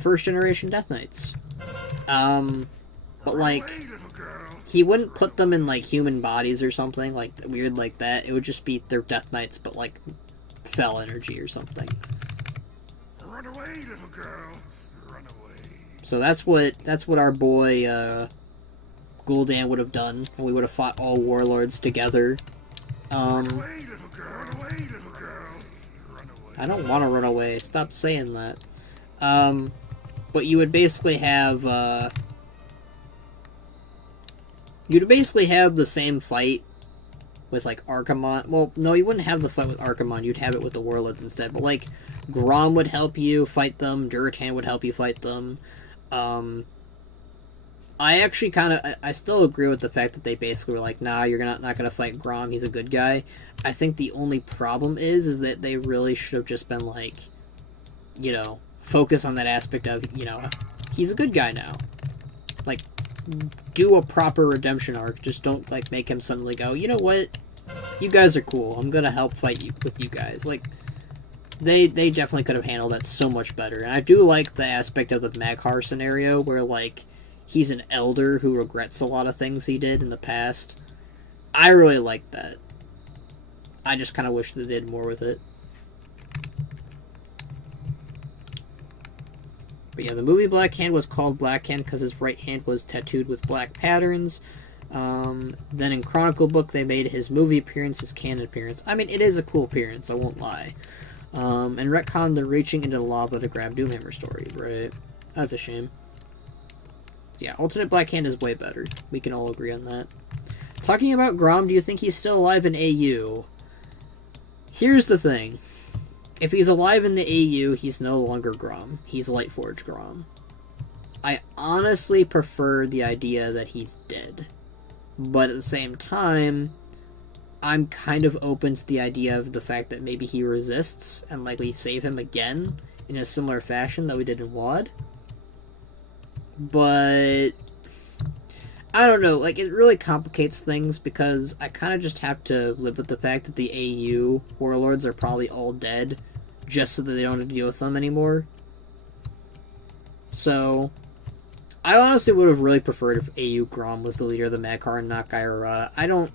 first generation Death Knights. But like, he wouldn't put them in like human bodies or something like weird like that. It would just be their Death Knights, but like fell energy or something. Run away, little girl. Run away. So that's what our boy Gul'dan would have done, and we would have fought all warlords together. Run away, little girl. Run away, little girl. Run away. I don't want to run away. Stop saying that. But you would basically have the same fight with like Archimonde. Well, no, you wouldn't have the fight with Archimonde. You'd have it with the warlords instead. But like Grom would help you fight them. Durotan would help you fight them. I actually I still agree with the fact that they basically were like, nah, you're not gonna fight Grom, he's a good guy. I think the only problem is that they really should have just been like, you know, focus on that aspect of, you know, he's a good guy now. Like, do a proper redemption arc. Just don't, like, make him suddenly go, you know what? You guys are cool. I'm gonna help fight you with you guys. Like, they definitely could have handled that so much better. And I do like the aspect of the Maghar scenario where, like, he's an elder who regrets a lot of things he did in the past. I really like that. I just kind of wish they did more with it. But yeah, the movie Black Hand was called Black Hand because his right hand was tattooed with black patterns. Then in Chronicle Book, they made his movie appearance his canon appearance. I mean, it is a cool appearance, I won't lie. And retconned the reaching into the lava to grab Doomhammer story, right? That's a shame. Yeah, Alternate Black Hand is way better. We can all agree on that. Talking about Grom, do you think he's still alive in AU? Here's the thing. If he's alive in the AU, he's no longer Grom. He's Lightforge Grom. I honestly prefer the idea that he's dead. But at the same time, I'm kind of open to the idea of the fact that maybe he resists, and like we save him again in a similar fashion that we did in WoD. But I don't know, like, it really complicates things because I kind of just have to live with the fact that the AU warlords are probably all dead just so that they don't have to deal with them anymore. So I honestly would have really preferred if AU Grom was the leader of the Maghar and not Gyara. I don't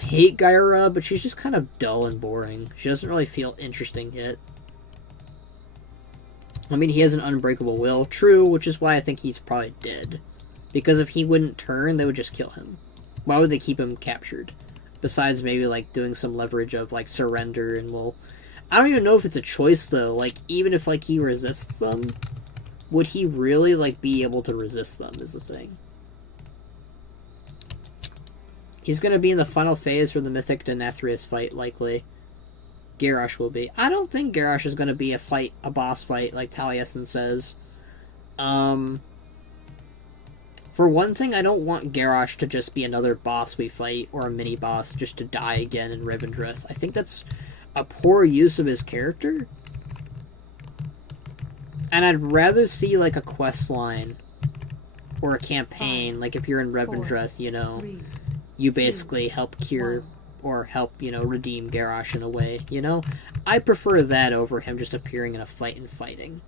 hate Gyara, but she's just kind of dull and boring. She doesn't really feel interesting yet. I mean, he has an unbreakable will, true, which is why I think he's probably dead. Because if he wouldn't turn, they would just kill him. Why would they keep him captured? Besides maybe, like, doing some leverage of, like, surrender and will... I don't even know if it's a choice, though. Like, even if, like, he resists them, would he really, like, be able to resist them is the thing. He's gonna be in the final phase for the Mythic Denathrius fight, likely. Garrosh will be. I don't think Garrosh is gonna be a boss fight, like Taliesin says. For one thing, I don't want Garrosh to just be another boss we fight, or a mini-boss, just to die again in Revendreth. I think that's a poor use of his character. And I'd rather see, like, a quest line, or a campaign, like if you're in Revendreth, you know, you basically help cure, or help, you know, redeem Garrosh in a way, you know? I prefer that over him just appearing in a fight and fighting.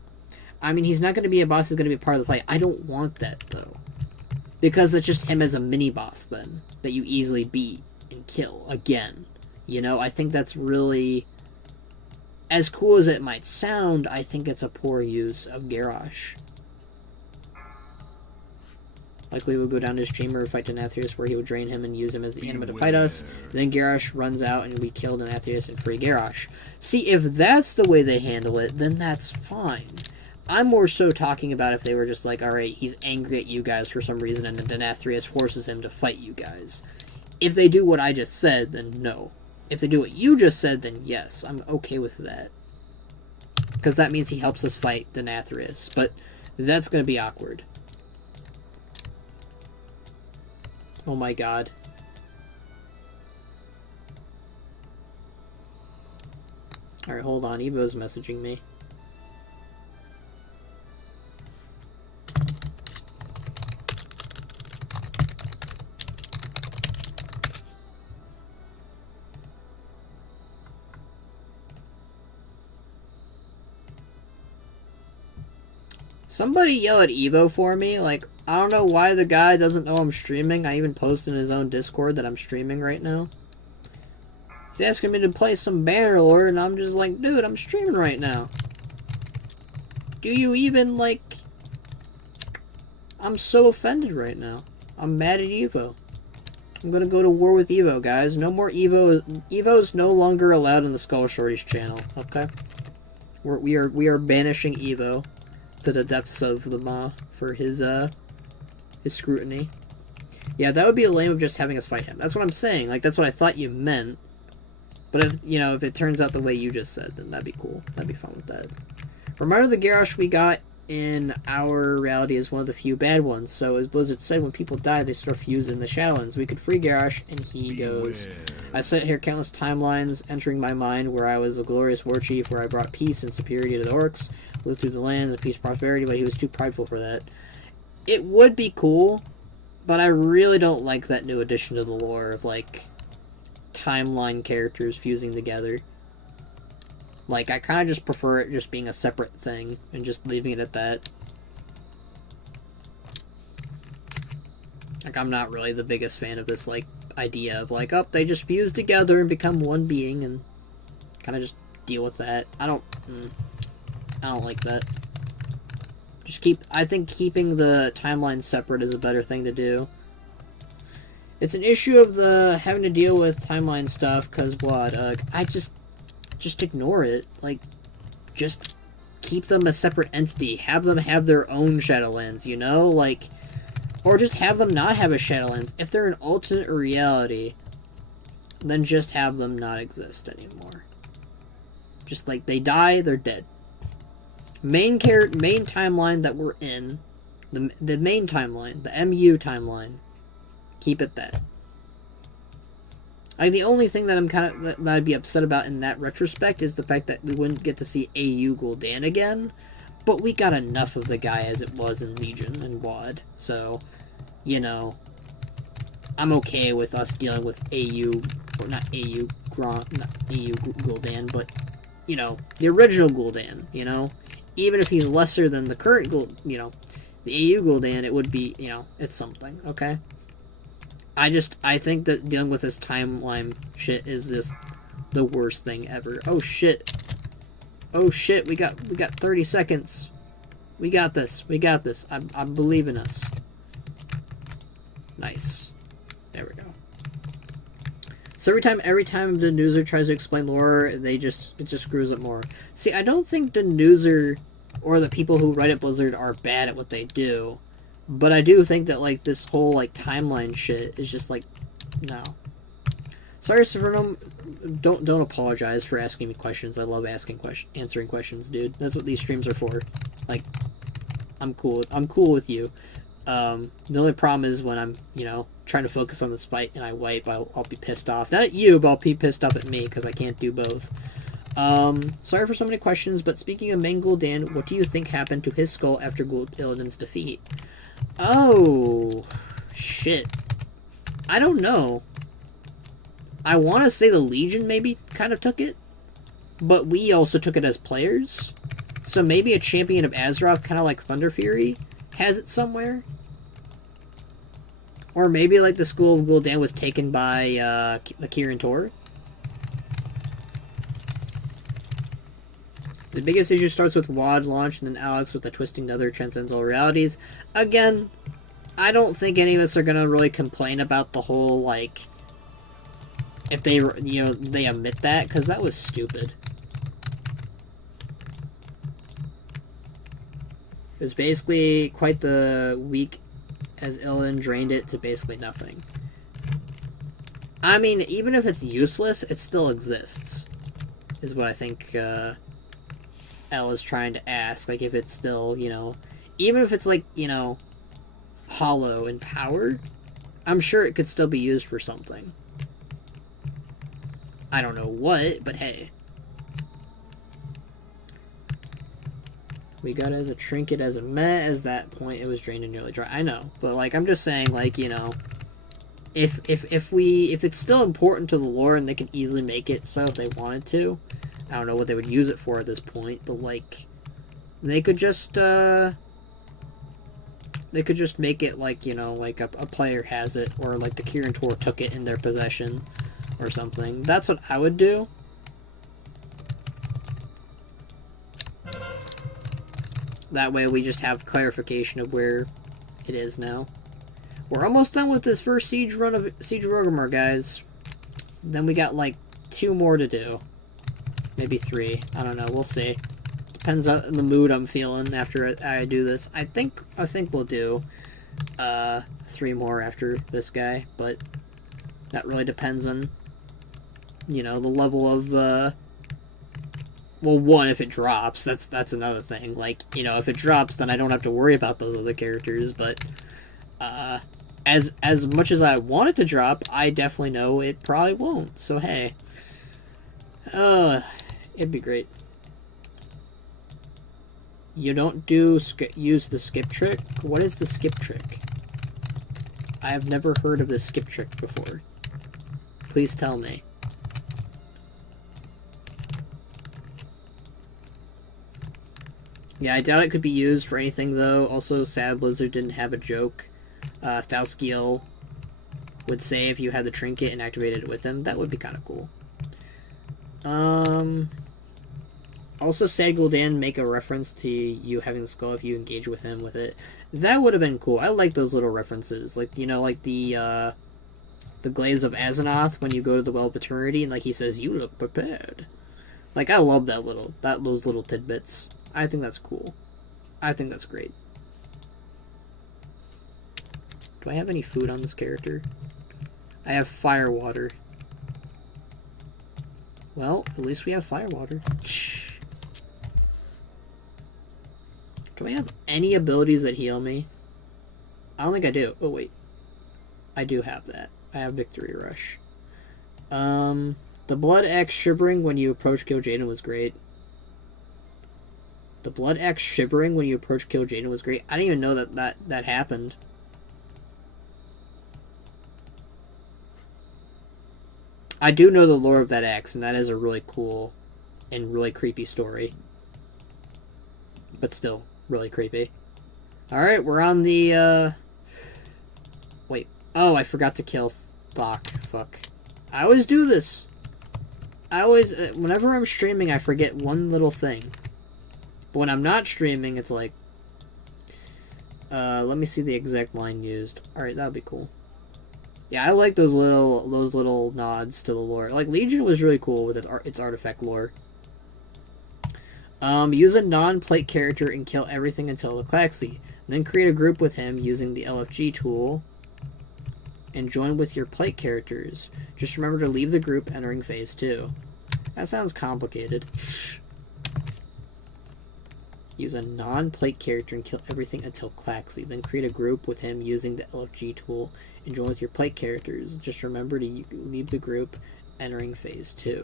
I mean, he's not going to be a boss, he's going to be a part of the fight. I don't want that, though. Because it's just him as a mini-boss, then, that you easily beat and kill again. You know, I think that's really... As cool as it might sound, I think it's a poor use of Garrosh. Likely we'll go down to his chamber and fight Denathrius, where he will drain him and use him as the enemy to fight us. Then Garrosh runs out and we kill Denathrius and free Garrosh. See, if that's the way they handle it, then that's fine. I'm more so talking about if they were just like, alright, he's angry at you guys for some reason and then Denathrius forces him to fight you guys. If they do what I just said, then no. If they do what you just said, then yes, I'm okay with that. Because that means he helps us fight Denathrius. But that's going to be awkward. Oh my god. Alright, hold on. Evo's messaging me. Somebody yell at Evo for me. Like, I don't know why the guy doesn't know I'm streaming. I even posted in his own Discord that I'm streaming right now. He's asking me to play some Bannerlord, and I'm just like, dude, I'm streaming right now. Do you even, like... I'm so offended right now. I'm mad at Evo. I'm gonna go to war with Evo, guys. No more Evo. Evo's no longer allowed in the Skull Shorties channel, okay? We are banishing Evo to the depths of the maw for his scrutiny. Yeah, that would be lame of just having us fight him. That's what I'm saying. Like, that's what I thought you meant. But if, you know, if it turns out the way you just said, then that'd be cool. That'd be fun with that. Reminder, the Garrosh we got in our reality is one of the few bad ones. So, as Blizzard said, when people die, they start fusing the Shadowlands. We could free Garrosh, and he goes. I sit here countless timelines entering my mind where I was a glorious war chief, where I brought peace and superiority to the orcs, lived through the lands and peace and prosperity, but he was too prideful for that. It would be cool, but I really don't like that new addition to the lore of, like, timeline characters fusing together. Like, I kind of just prefer it just being a separate thing and just leaving it at that. Like, I'm not really the biggest fan of this, like, idea of, like, oh, they just fuse together and become one being and kind of just deal with that. I don't like that. I think keeping the timeline separate is a better thing to do. It's an issue of the having to deal with timeline stuff, because what? I just ignore it. Like, just keep them a separate entity. Have them have their own Shadowlands, you know? Like, or just have them not have a Shadowlands. If they're an alternate reality, then just have them not exist anymore. Just like, they die, they're dead. Main timeline that we're in, the main timeline, the MU timeline, keep it that. Like, the only thing that that I'd be upset about in that retrospect is the fact that we wouldn't get to see AU Gul'dan again, but we got enough of the guy as it was in Legion and WoD, so, you know, I'm okay with us dealing with not AU Gul'dan, but, you know, the original Gul'dan, you know? Even if he's lesser than the current the AU Gul'dan, it would be, you know, it's something, okay? I think that dealing with this timeline shit is just the worst thing ever. Oh shit. Oh shit, we got 30 seconds. We got this. I believe in us. Nice. There we go. So every time the newser tries to explain lore, it just screws up more. See, I don't think the newser or the people who write at Blizzard are bad at what they do. But I do think that, like, this whole, like, timeline shit is just, like, no. Sorry, Severnum, don't apologize for asking me questions. I love answering questions, dude. That's what these streams are for. Like, I'm cool with you. The only problem is when I'm, you know, trying to focus on this fight and I wipe, I'll be pissed off. Not at you, but I'll be pissed off at me, because I can't do both. Sorry for so many questions, but speaking of Main Gul'dan, what do you think happened to his skull after Illidan's defeat? Oh, shit. I don't know. I want to say the Legion maybe kind of took it, but we also took it as players. So maybe a champion of Azeroth, kind of like Thunder Fury, has it somewhere. Or maybe like the School of Gul'dan was taken by the Kirin Tor. The biggest issue starts with WoD launch and then Alex with the twisting to other transcendental realities. Again, I don't think any of us are gonna really complain about the whole, like, if they, they omit that, because that was stupid. It was basically quite the week as Illidan drained it to basically nothing. I mean, even if it's useless, it still exists, is what I think Elle is trying to ask. Like, if it's still, even if it's, like, hollow in power, I'm sure it could still be used for something. I don't know what, but hey. We got it as a trinket, as a met. As that point, it was drained and nearly dry. I know, but, like, I'm just saying, like, if it's still important to the lore and they can easily make it so if they wanted to, I don't know what they would use it for at this point, but, like, they could just make it like, like a player has it, or like the Kirin Tor took it in their possession or something. That's what I would do. That way we just have clarification of where it is now. We're almost done with this first siege run of Siege of Orgrimmar, guys. Then we got like 2 more to do. Maybe 3. I don't know. We'll see. Depends on the mood I'm feeling after I do this. I think we'll do 3 more after this guy, but that really depends on the level of well, one, if it drops, that's another thing. Like, if it drops, then I don't have to worry about those other characters, but as much as I want it to drop, I definitely know it probably won't. So hey, it'd be great. You don't use the skip trick? What is the skip trick? I have never heard of the skip trick before. Please tell me. Yeah, I doubt it could be used for anything, though. Also, sad Blizzard didn't have a joke. Thalskiel would say if you had the trinket and activated it with him. That would be kind of cool. Also, Sad Gul'dan make a reference to you having the skull if you engage with him with it. That would have been cool. I like those little references. Like, like the Glaives of Azeroth when you go to the Well of Eternity, and like he says, you look prepared. Like, I love those little tidbits. I think that's cool. I think that's great. Do I have any food on this character? I have fire water. Well, at least we have fire water. Do I have any abilities that heal me? I don't think I do. Oh, wait. I do have that. I have Victory Rush. The Blood Axe shivering when you approach Kill Jaden was great. The Blood Axe shivering when you approach Kill Jaden was great. I didn't even know that happened. I do know the lore of that axe, and that is a really cool and really creepy story. But still, really creepy. Alright, we're on the, Wait. Oh, I forgot to kill Thok. Fuck. I always do this. Whenever I'm streaming, I forget one little thing. But when I'm not streaming, it's like... let me see the exact line used. Alright, that would be cool. Yeah, I like those little nods to the lore. Like, Legion was really cool with its artifact lore. Use a non-plate character and kill everything until Laklaxi. Then create a group with him using the LFG tool. And join with your plate characters. Just remember to leave the group entering phase 2. That sounds complicated. Use a non-plate character and kill everything until Claxley. Then create a group with him using the LFG tool and join with your plate characters. Just remember to leave the group entering phase 2.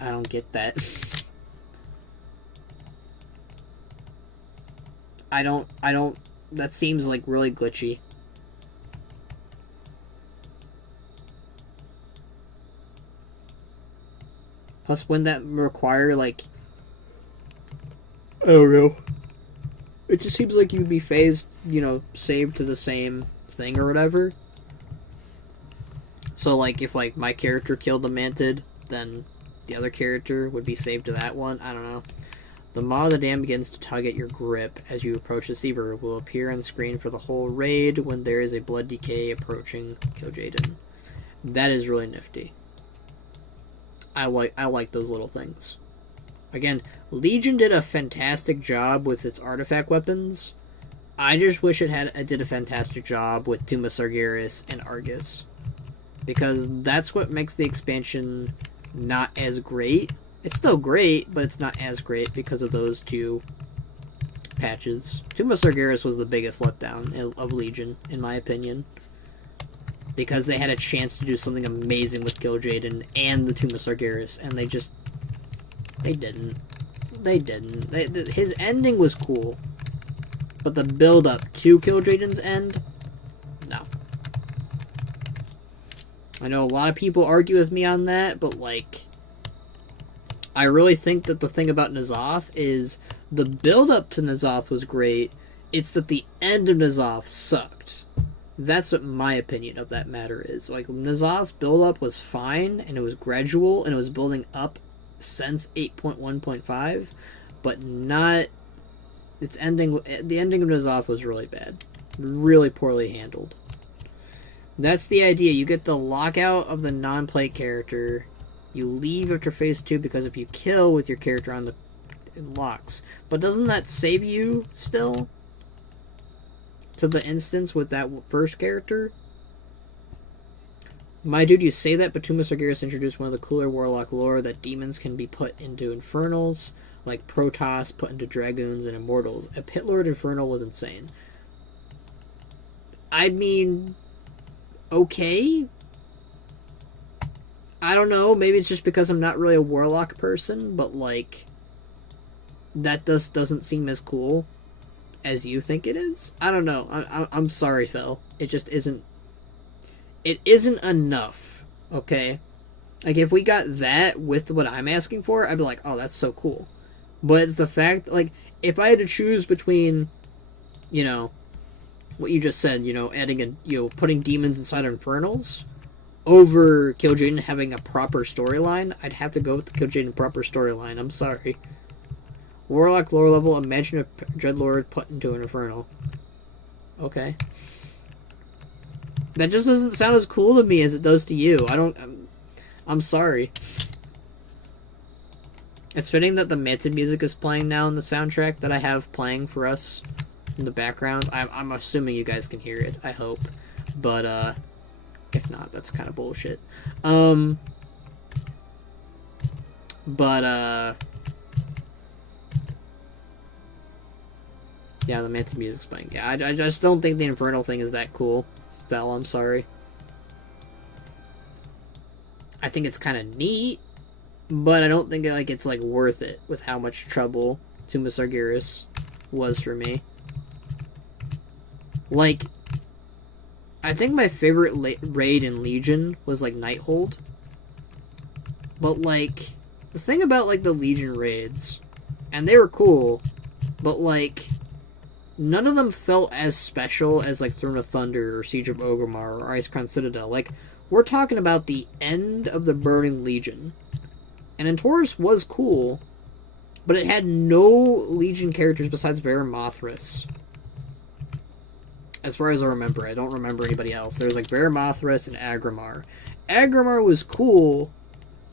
I don't get that. I don't... That seems like really glitchy. Plus, wouldn't that require, like... I don't know. It just seems like you'd be phased, saved to the same thing or whatever. So, like, if, like, my character killed the Mantid, then the other character would be saved to that one. I don't know. The Maw of the Dam begins to tug at your grip as you approach the Seaver. Will appear on screen for the whole raid when there is a blood decay approaching Kil'jaeden. That is really nifty. I like those little things. Again, Legion did a fantastic job with its artifact weapons. I just wish it did a fantastic job with Tomb of Sargeras and Argus. Because that's what makes the expansion not as great. It's still great, but it's not as great because of those two patches. Tomb of Sargeras was the biggest letdown of Legion, in my opinion. Because they had a chance to do something amazing with Kil'jaeden and the Tomb of Sargeras, and they didn't. His ending was cool, but the build-up to Kil'jaeden's end, no. I know a lot of people argue with me on that, but, like, I really think that the thing about N'Zoth is the build-up to N'Zoth was great, it's that the end of N'Zoth sucked. That's what my opinion of that matter is. Like, N'Zoth's build-up was fine, and it was gradual, and it was building up since 8.1.5, but not... its ending... the ending of N'Zoth was really bad. Really poorly handled. That's the idea. You get the lockout of the non-plate character. You leave after phase 2 because if you kill with your character on the... it locks. But doesn't that save you still? To the instance with that first character? My dude, you say that, but Tomb of Sargeras introduced one of the cooler Warlock lore that demons can be put into Infernals, like Protoss put into Dragoons and Immortals. A Pit Lord Infernal was insane. I mean, okay. I don't know, maybe it's just because I'm not really a Warlock person, but like, that doesn't seem as cool as you think it is. I don't know. I'm sorry, Phil. It just isn't. It isn't enough. Okay, like if we got that with what I'm asking for, I'd be like, oh, that's so cool. But it's the fact, like, if I had to choose between, you know, what you just said, you know, adding putting demons inside Infernals over Kil'jaeden having a proper storyline, I'd have to go with the Kil'jaeden proper storyline. I'm sorry. Warlock lore level, imagine a Dreadlord put into an Infernal. Okay. That just doesn't sound as cool to me as it does to you. I'm sorry. It's fitting that the Manta music is playing now in the soundtrack that I have playing for us in the background. I'm assuming you guys can hear it, I hope. But, if not, that's kind of bullshit. Yeah, the Manta music's playing. Yeah, I just don't think the Infernal thing is that cool. Spell, I'm sorry. I think it's kind of neat, but I don't think it's like worth it with how much trouble Tomb of Sargeras was for me. Like, I think my favorite raid in Legion was like Nighthold. But like, the thing about like the Legion raids, and they were cool, but like, none of them felt as special as like Throne of Thunder or Siege of Orgrimmar or Icecrown Citadel. Like, we're talking about the end of the Burning Legion. And Antorus was cool, but it had no Legion characters besides Varum Mothras. As far as I remember, I don't remember anybody else. There was like Varum Mothras and Agrimar. Agrimar was cool,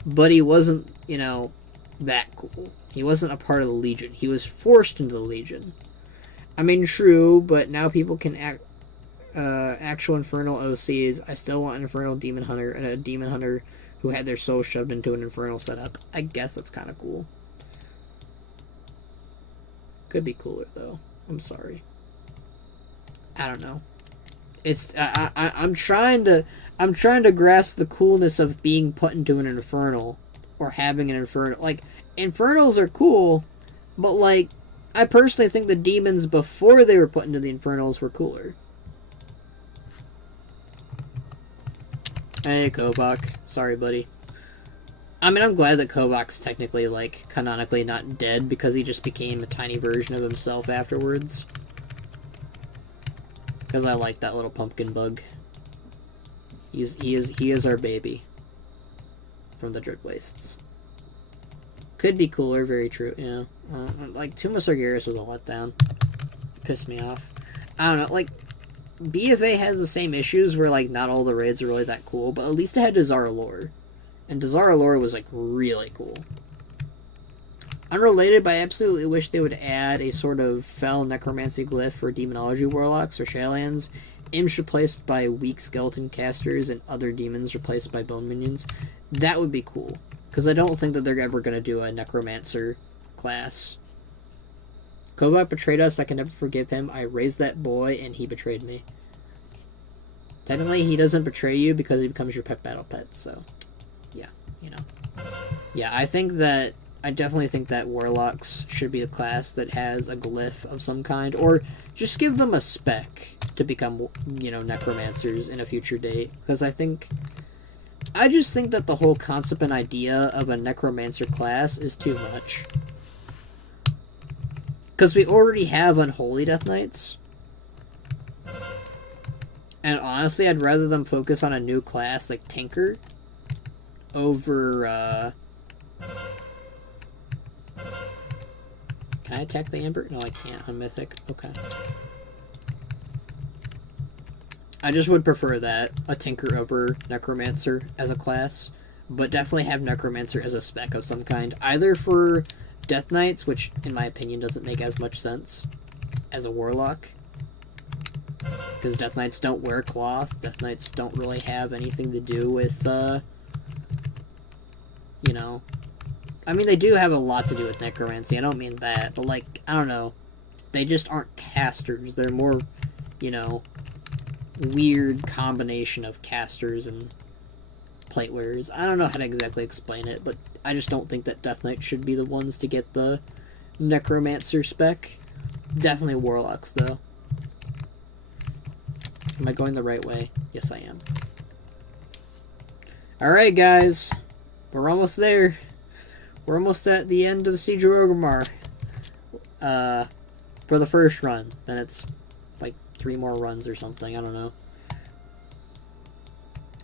but he wasn't, you know, that cool. He wasn't a part of the Legion. He was forced into the Legion. I mean, true, but now people can actual Infernal OCs. I still want an Infernal Demon Hunter and a Demon Hunter who had their soul shoved into an Infernal setup. I guess that's kind of cool. Could be cooler, though. I'm sorry. I don't know. It's I'm trying to grasp the coolness of being put into an Infernal or having an Infernal. Like, Infernals are cool, but like, I personally think the demons before they were put into the Infernals were cooler. Hey, Kobach. Sorry, buddy. I mean, I'm glad that Kobach's technically, like, canonically not dead because he just became a tiny version of himself afterwards. Because I like that little pumpkin bug. He is our baby. From the Dread Wastes. Could be cooler, very true, you know. Like, Tomb of Sargeras was a letdown. It pissed me off. I don't know, like, BFA has the same issues where, like, not all the raids are really that cool, but at least it had Dazara lore. And Dazara lore was, like, really cool. Unrelated, but I absolutely wish they would add a sort of fell necromancy glyph for demonology warlocks or Shadowlands. Imps replaced by weak skeleton casters and other demons replaced by bone minions. That would be cool. Because I don't think that they're ever going to do a necromancer class. Kovac betrayed us. I can never forgive him. I raised that boy and he betrayed me. Technically, he doesn't betray you because he becomes your pet battle pet. So, yeah, you know. Yeah, I definitely think that Warlocks should be a class that has a glyph of some kind. Or just give them a spec to become, you know, necromancers in a future date. Because I just think that the whole concept and idea of a necromancer class is too much. Because we already have Unholy Death Knights. And honestly, I'd rather them focus on a new class like Tinker over, Can I attack the Amber? No, I can't. I'm Mythic. Okay. I just would prefer that. A Tinker over Necromancer as a class. But definitely have Necromancer as a spec of some kind. Either for Death Knights, which in my opinion doesn't make as much sense as a Warlock. Because Death Knights don't wear cloth. Death Knights don't really have anything to do with, you know... I mean, they do have a lot to do with necromancy. I don't mean that, but, like, I don't know. They just aren't casters. They're more, you know, weird combination of casters and plate wearers. I don't know how to exactly explain it, but I just don't think that Death Knights should be the ones to get the necromancer spec. Definitely Warlocks, though. Am I going the right way? Yes, I am. Alright, guys. We're almost there. We're almost at the end of Siege of Orgrimmar. For the first run. Then it's like 3 more runs or something. I don't know.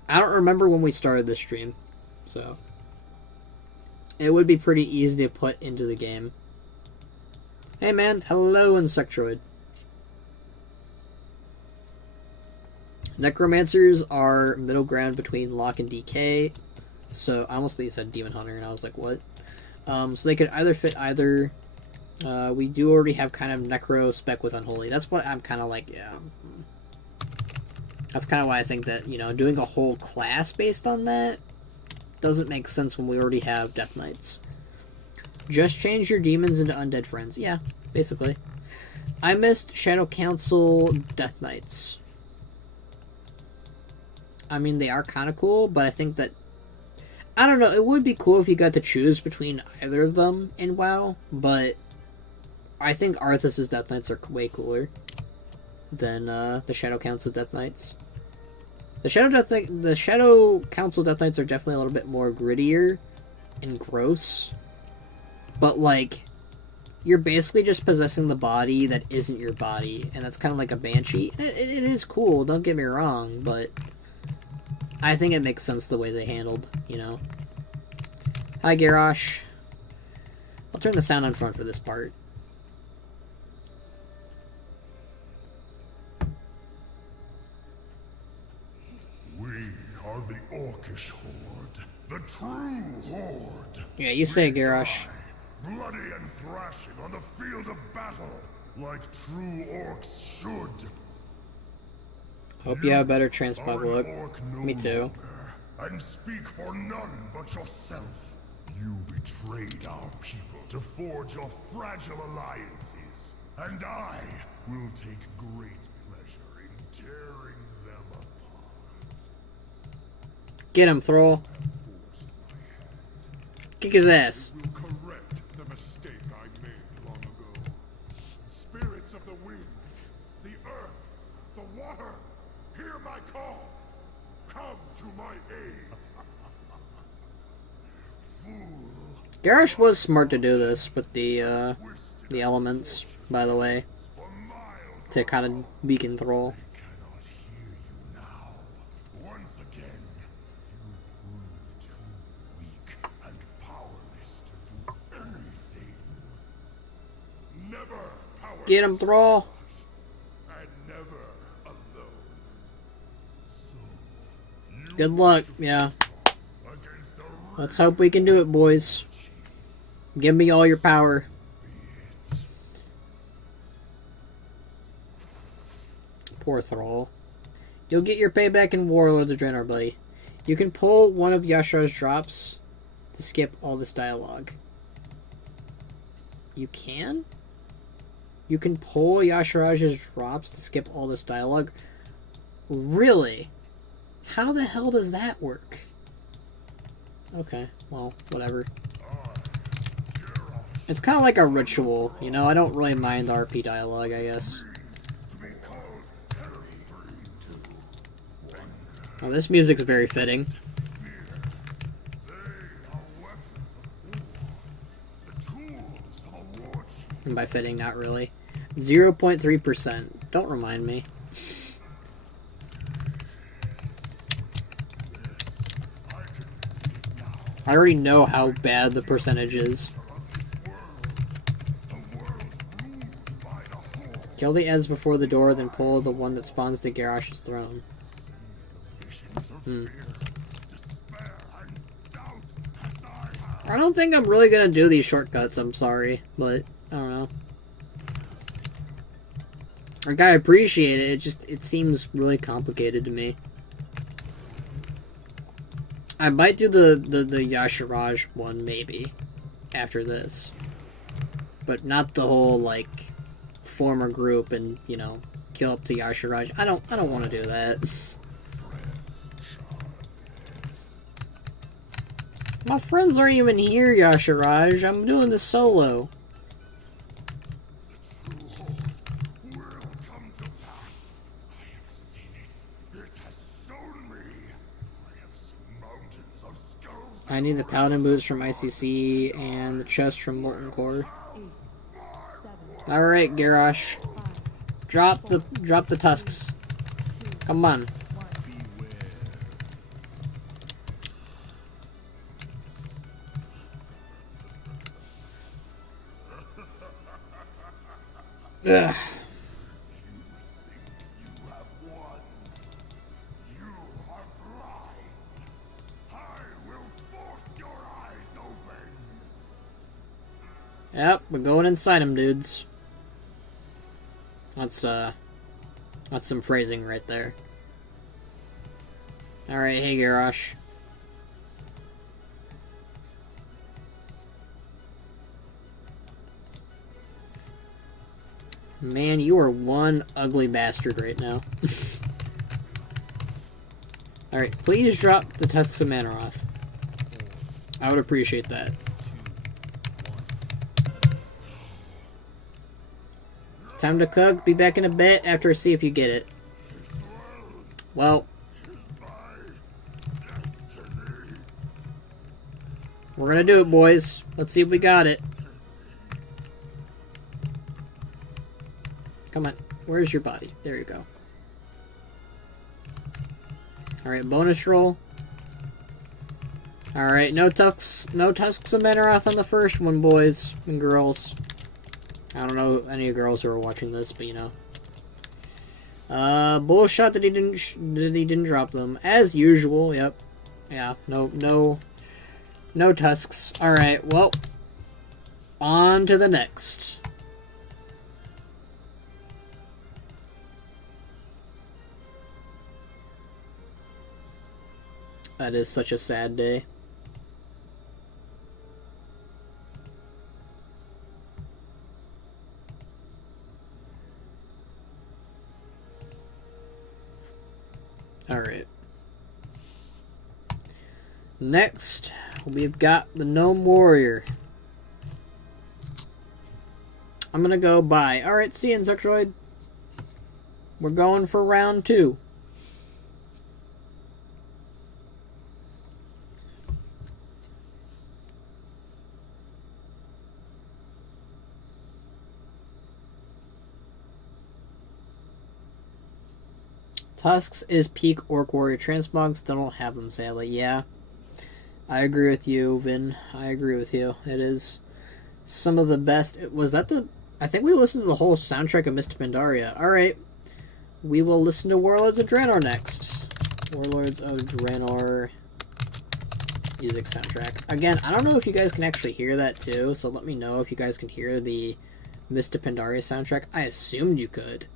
I don't remember when we started this stream. So. It would be pretty easy to put into the game. Hey man, hello Insectroid. Necromancers are middle ground between Lock and DK. So, I almost thought you said Demon Hunter, and I was like, what? So they could either fit either. We do already have kind of Necro spec with Unholy. That's what I'm kind of like, yeah. That's kind of why I think that, you know, doing a whole class based on that doesn't make sense when we already have Death Knights. Just change your demons into undead friends. Yeah, basically. I missed Shadow Council Death Knights. I mean, they are kind of cool, but I think that... I don't know, it would be cool if you got to choose between either of them in WoW, but I think Arthas' Death Knights are way cooler than the Shadow Council Death Knights. The Shadow Council Death Knights are definitely a little bit more grittier and gross, but like, you're basically just possessing the body that isn't your body, and that's kind of like a Banshee. It is cool, don't get me wrong, but I think it makes sense the way they handled, you know. Hi, Garrosh. I'll turn the sound on front for this part. We are the Orcish Horde, the true Horde. Yeah, you say it, Garrosh. Bloody and thrashing on the field of battle, like true orcs should. Hope you have a better transport look. Me too. And speak for none but yourself. You betrayed our people to forge your fragile alliances, and I will take great pleasure in tearing them apart. Get him, Thrall. Kick his ass. Will correct the mistake I made long ago. Spirits of the wind, the earth, the water, hear my call. Come to my aid. Fool. Garrosh was smart to do this with the elements, by the way, to kind of weaken Thrall. I cannot hear you now. Once again, you prove too weak and powerless to do anything. never powerless. Get him, Thrall. And never alone. So, you Good luck, yeah. against a Let's hope we can do it, boys. Give me all your power. Poor Thrall. You'll get your payback in Warlords of Draenor, buddy. You can pull one of Yashar's drops to skip all this dialogue. You can? You can pull Yasharaj's drops to skip all this dialogue? Really? How the hell does that work? Okay, well, whatever. It's kind of like a ritual, you know? I don't really mind the RP dialogue, I guess. Oh, this music's very fitting. And by fitting, not really. 0.3%. Don't remind me. I already know how bad the percentage is. Kill the Eds before the door, then pull the one that spawns to Garrosh's throne. I don't think I'm really gonna do these shortcuts, I'm sorry, but I don't know. Like, I appreciate it, it seems really complicated to me. I might do the Yasharaj one, maybe, after this. But not the whole, like, form a group and, you know, kill up the Yasharaj. I don't want to do that. My friends aren't even here, Yasharaj. I'm doing this solo. I need the Paladin boots from ICC and the chest from Molten Core. Alright, Garrosh. Drop the tusks. Come on. Ugh. Yep, we're going inside him, dudes. That's some phrasing right there. Alright, hey Garrosh. Man, you are one ugly bastard right now. Alright, please drop the Tusks of Mannoroth. I would appreciate that. Time to cook. Be back in a bit after I see if you get it. Well, we're gonna do it, boys. Let's see if we got it. Come on. Where's your body? There you go. Alright, bonus roll. Alright, no Tusks of Mannoroth on the first one, boys and girls. I don't know any girls who are watching this, but you know. Bullshot that he didn't drop them. As usual, yep. Yeah, no tusks. Alright, well. On to the next. That is such a sad day. Alright. Next, we've got the Gnome Warrior. I'm gonna go bye. Alright, see you, Insectoid. We're going for round 2. Tusks is peak Orc Warrior transmog. Still don't have them, sadly. Yeah. I agree with you, Vin. I agree with you. It is some of the best. Was that the I think we listened to the whole soundtrack of Mr. Pandaria. Alright. We will listen to Warlords of Draenor next. Warlords of Draenor music soundtrack. Again, I don't know if you guys can actually hear that too, so let me know if you guys can hear the Mr. Pandaria soundtrack. I assumed you could.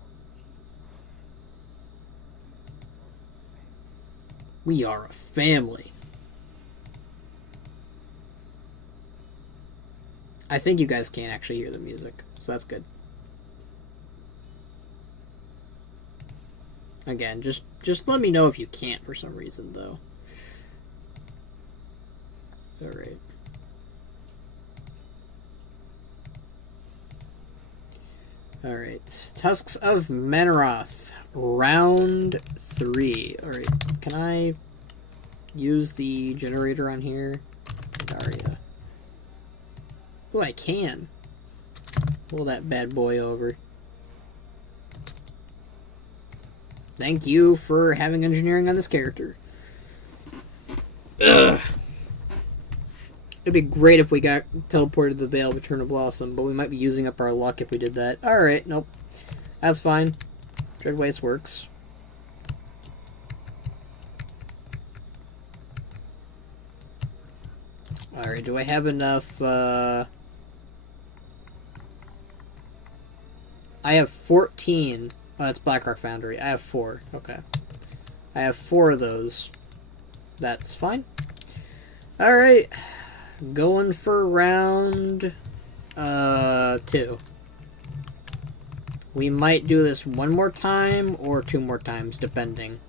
We are a family. I think you guys can actually hear the music, so that's good. Again, just let me know if you can't for some reason, though. Alright. Alright. Tusks of Mannoroth. Round 3. Alright. Can I use the generator on here? Daria. Oh, I can. Pull that bad boy over. Thank you for having engineering on this character. Ugh. It'd be great if we got teleported to the Vale of Eternal Blossom, but we might be using up our luck if we did that. Alright, nope. That's fine. Dreadwaste works. Alright, do I have enough, I have 14. Oh, that's Blackrock Foundry. I have 4. Okay. I have 4 of those. That's fine. Alright. Going for round 2. We might do this one more time or 2 more times, depending.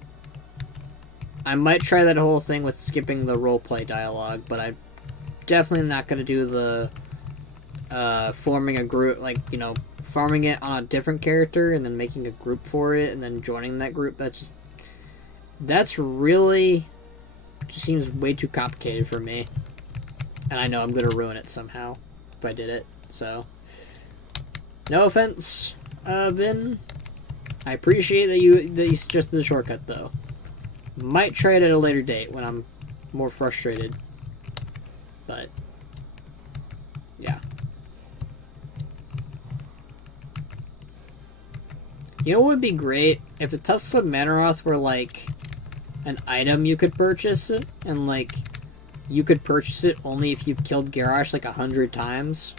I might try that whole thing with skipping the roleplay dialogue, but I'm definitely not going to do the forming a group, like, you know, farming it on a different character and then making a group for it and then joining that group. That's really just seems way too complicated for me. And I know I'm going to ruin it somehow if I did it. So, no offense, Vin. I appreciate that you suggested the shortcut, though. Might try it at a later date when I'm more frustrated. But, yeah. You know what would be great? If the Tusks of Mannoroth were, like, an item you could purchase, and, like, you could purchase it only if you've killed Garrosh, like, 100 times.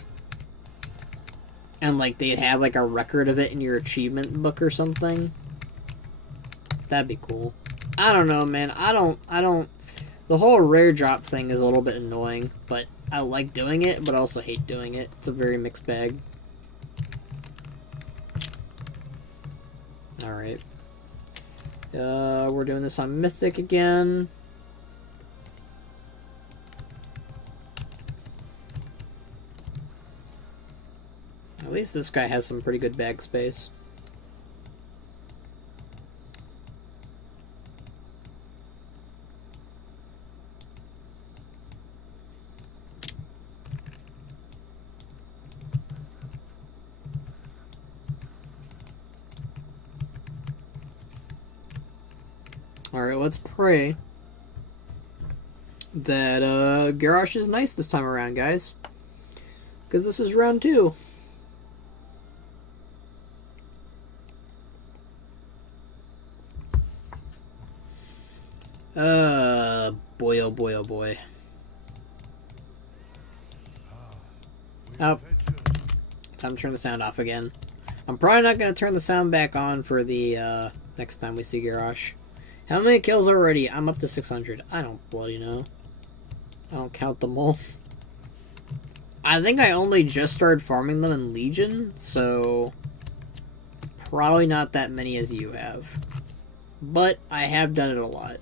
And, like, they'd have, like, a record of it in your achievement book or something. That'd be cool. I don't know, man. I don't... The whole rare drop thing is a little bit annoying, but I like doing it, but I also hate doing it. It's a very mixed bag. Alright. We're doing this on Mythic again. At least this guy has some pretty good bag space. Alright, let's pray that Garrosh is nice this time around, guys. Because this is round 2. Boy, oh boy, oh boy. Oh. Time to turn the sound off again. I'm probably not going to turn the sound back on for the next time we see Garrosh. How many kills already? I'm up to 600. I don't bloody know. I don't count them all. I think I only just started farming them in Legion, so probably not that many as you have. But I have done it a lot.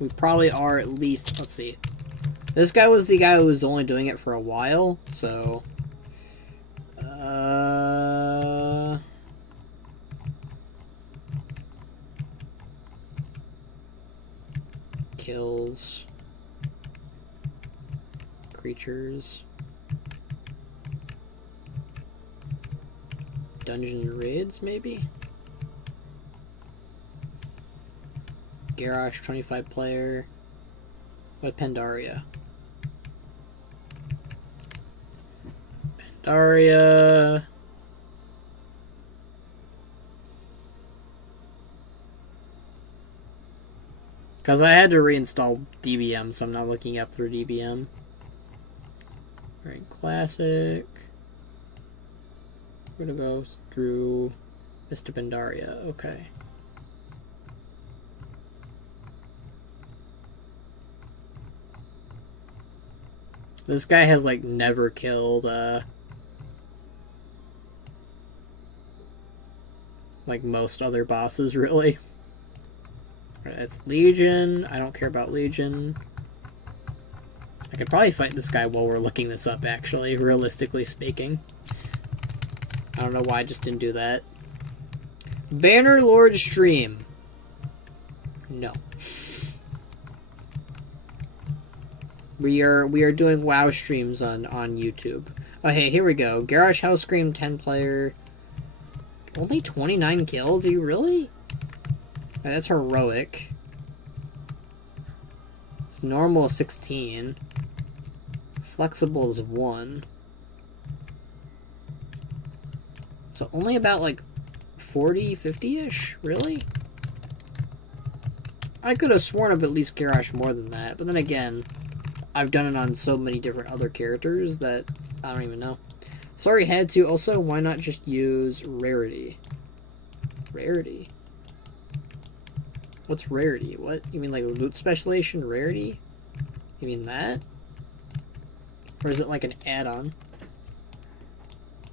We probably are at least, let's see. This guy was the guy who was only doing it for a while, so... Kills. Creatures. Dungeon raids, maybe? Garrosh, 25 player. What Pandaria? Pandaria. Because I had to reinstall DBM, so I'm not looking up through DBM. Alright, classic. We're gonna go through Mr. Pandaria. Okay. This guy has, like, never killed, like, most other bosses, really. Right, that's Legion. I don't care about Legion. I could probably fight this guy while we're looking this up, actually, realistically speaking. I don't know why I just didn't do that. Banner Lord stream. No. We are doing WoW streams on YouTube. Oh, hey, here we go. Garrosh Hellscream 10 player. Only 29 kills? Are you really? Oh, that's heroic. It's normal 16. Flexible is 1. So only about like 40, 50-ish? Really? I could have sworn I've at least Garrosh more than that, but then again, I've done it on so many different other characters that I don't even know. Sorry, had to. Also, why not just use rarity? Rarity? What's rarity? What? You mean like loot specialization rarity? You mean that? Or is it like an add-on?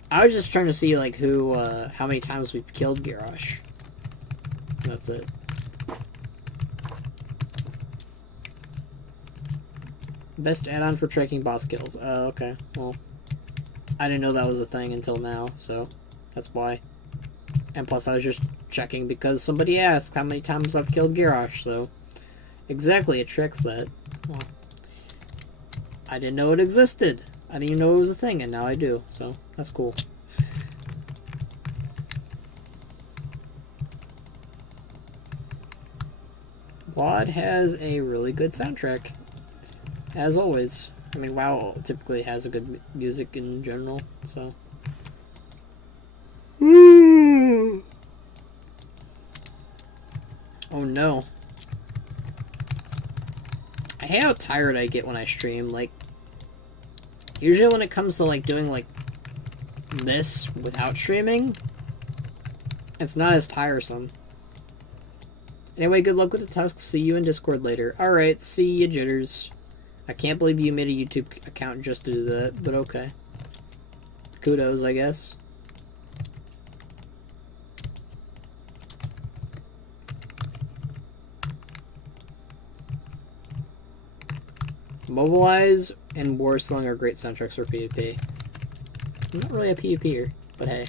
I was just trying to see like who, how many times we've killed Garrosh. That's it. Best add-on for tracking boss kills. Okay. Well, I didn't know that was a thing until now, so that's why. And plus, I was just checking because somebody asked how many times I've killed Garrosh, so... Exactly, it tracks that. Well, I didn't know it existed. I didn't even know it was a thing, and now I do, so that's cool. WoD has a really good soundtrack. As always. I mean, WoW typically has a good music in general, so... Oh no. I hate how tired I get when I stream. Like, usually when it comes to, like, doing, like, this without streaming, it's not as tiresome. Anyway, good luck with the Tusks. See you in Discord later. Alright, see you, jitters. I can't believe you made a YouTube account just to do that, but okay. Kudos, I guess. Mobilize and Warsling are great soundtracks for PvP. I'm not really a PvPer, but hey.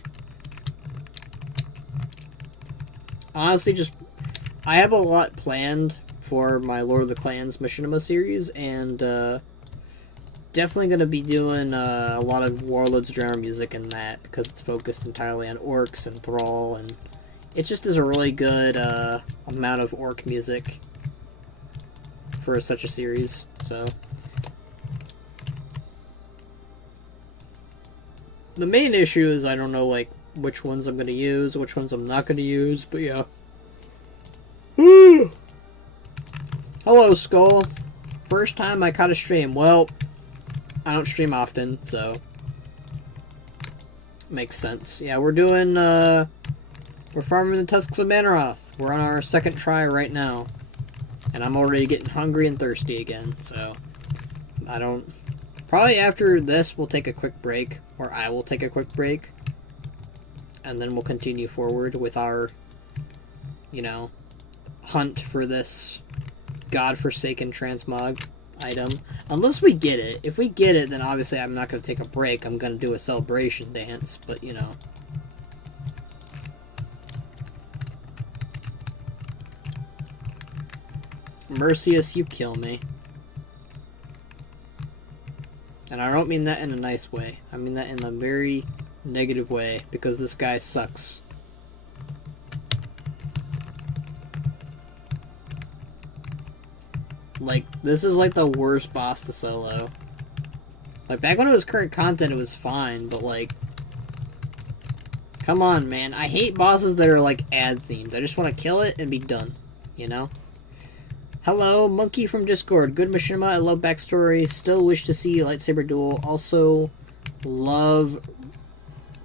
Honestly, just... I have a lot planned for my Lord of the Clans Machinima series, and definitely going to be doing a lot of Warlords drama music in that, because it's focused entirely on orcs and Thrall, and it just is a really good amount of orc music for such a series, so... The main issue is I don't know, like, which ones I'm going to use, which ones I'm not going to use, but yeah. Hello, Skull. First time I caught a stream. Well, I don't stream often, so... Makes sense. Yeah, we're doing, we're farming the Tusks of Mannoroth. We're on our second try right now. And I'm already getting hungry and thirsty again, so... I don't... Probably after this, we'll take a quick break. Or I will take a quick break. And then we'll continue forward with our, you know, hunt for this godforsaken transmog item. Unless we get it. If we get it, then obviously I'm not going to take a break. I'm going to do a celebration dance, but you know. Mercius, you kill me. And I don't mean that in a nice way. I mean that in a very negative way, because this guy sucks. Like, this is like the worst boss to solo. Like, back when it was current content, it was fine, but, like... Come on, man. I hate bosses that are, like, ad-themed. I just want to kill it and be done, you know? Hello, Monkey from Discord. Good machinima. I love backstory. Still wish to see lightsaber duel. Also, love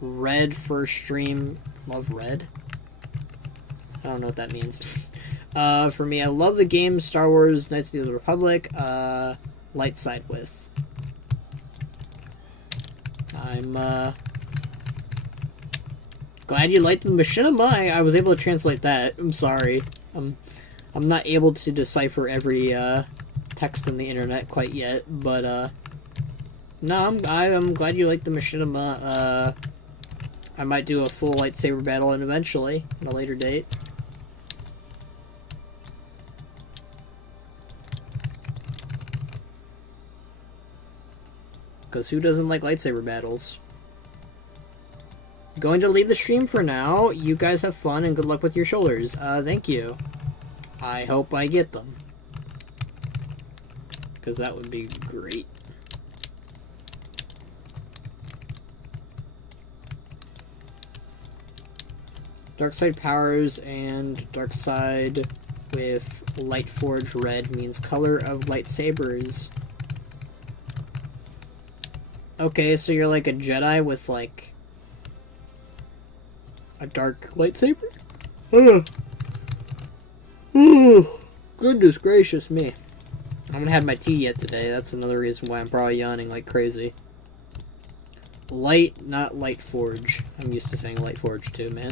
Red first stream. Love Red? I don't know what that means. For me, I love the game Star Wars Knights of the Republic. Light side with. I'm glad you liked the machinima. I was able to translate that. I'm sorry. I'm not able to decipher every text on the internet quite yet, but no, I'm glad you liked the machinima. I might do a full lightsaber battle and eventually at a later date. Because who doesn't like lightsaber battles? Going to leave the stream for now. You guys have fun and good luck with your shoulders. Thank you. I hope I get them. Because that would be great. Dark side powers and dark side with light forge red means color of lightsabers. Okay, so you're like a Jedi with like a dark lightsaber? Goodness gracious me. I haven't had my tea yet today. That's another reason why I'm probably yawning like crazy. Light, not light forge. I'm used to saying light forge too, man.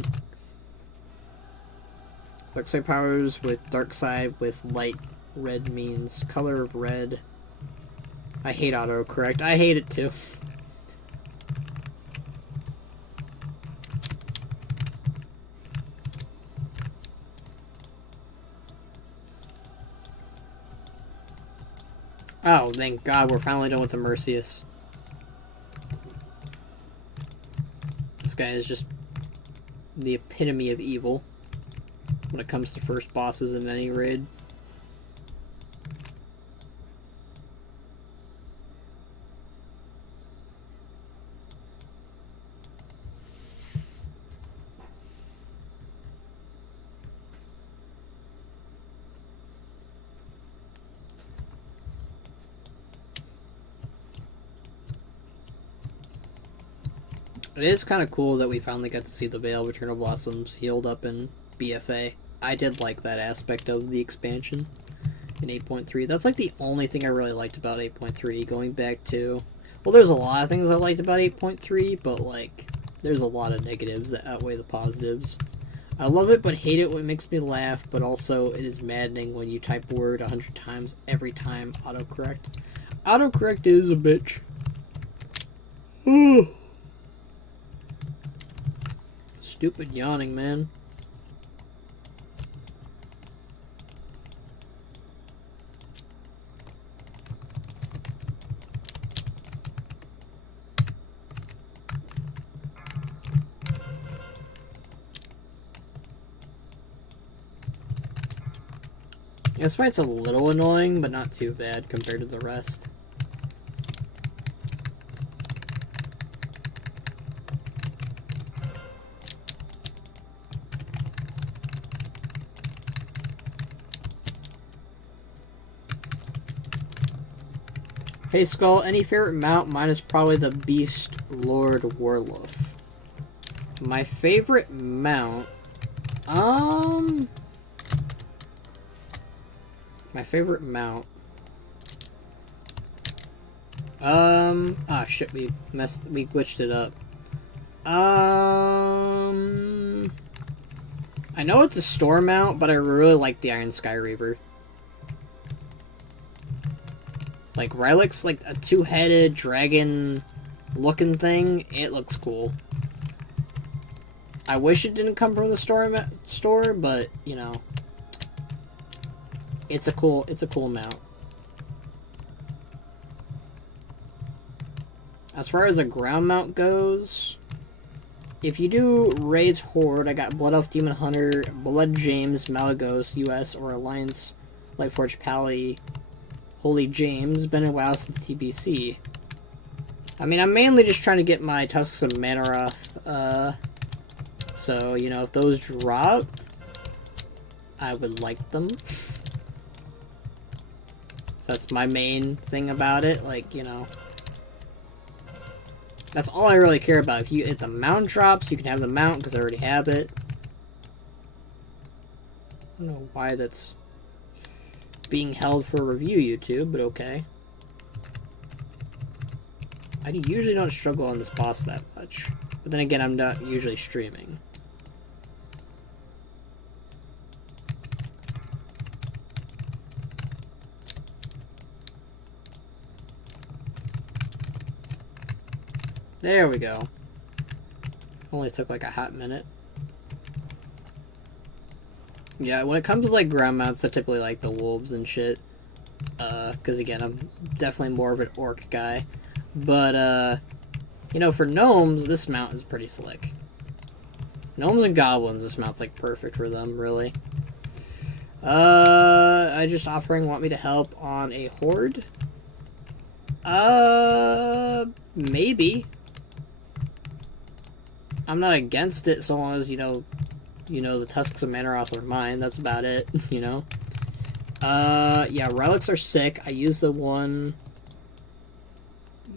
Dark side powers with dark side with light red means color of red. I hate autocorrect. I hate it too. Oh, thank God, we're finally done with the Mercius. This guy is just the epitome of evil when it comes to first bosses in any raid. It is kind of cool that we finally got to see the Veil of Eternal Blossoms healed up in BFA. I did like that aspect of the expansion in 8.3. That's like the only thing I really liked about 8.3, going back to... Well, there's a lot of things I liked about 8.3, but like, there's a lot of negatives that outweigh the positives. I love it, but hate it when it makes me laugh, but also it is maddening when you type a word 100 times every time autocorrect. Autocorrect is a bitch. Stupid yawning, man. This fight's a little annoying, but not too bad compared to the rest. Hey Skull, any favorite mount? Mine is probably the Beast Lord Warloof. My favorite mount... My favorite mount... Ah, shit, we glitched it up. I know it's a store mount, but I really like the Iron Sky Reaper. Like, Rylix's like a two-headed dragon-looking thing. It looks cool. I wish it didn't come from the store, but, you know. It's a cool mount. As far as a ground mount goes, if you do Raids Horde, I got Blood Elf Demon Hunter, Blood James, Malagos, US, or Alliance, Lightforge Pally, Holy James. Been a while since TBC. I mean, I'm mainly just trying to get my Tusks of Mannoroth, so, you know, if those drop, I would like them. So that's my main thing about it, like, you know. That's all I really care about. If the mount drops, you can have the mount, because I already have it. I don't know why that's being held for review, YouTube, but okay. I usually don't struggle on this boss that much. But then again, I'm not usually streaming. There we go. Only took like a hot minute. Yeah, when it comes to like ground mounts, I typically like the wolves and shit. Because again, I'm definitely more of an orc guy. But, you know, for gnomes, this mount is pretty slick. Gnomes and goblins, this mount's like perfect for them, really. I just offering want me to help on a horde? Maybe. I'm not against it so long as, you know, the Tusks of Mannoroth are mine. That's about it, you know. Yeah, relics are sick. I used the one...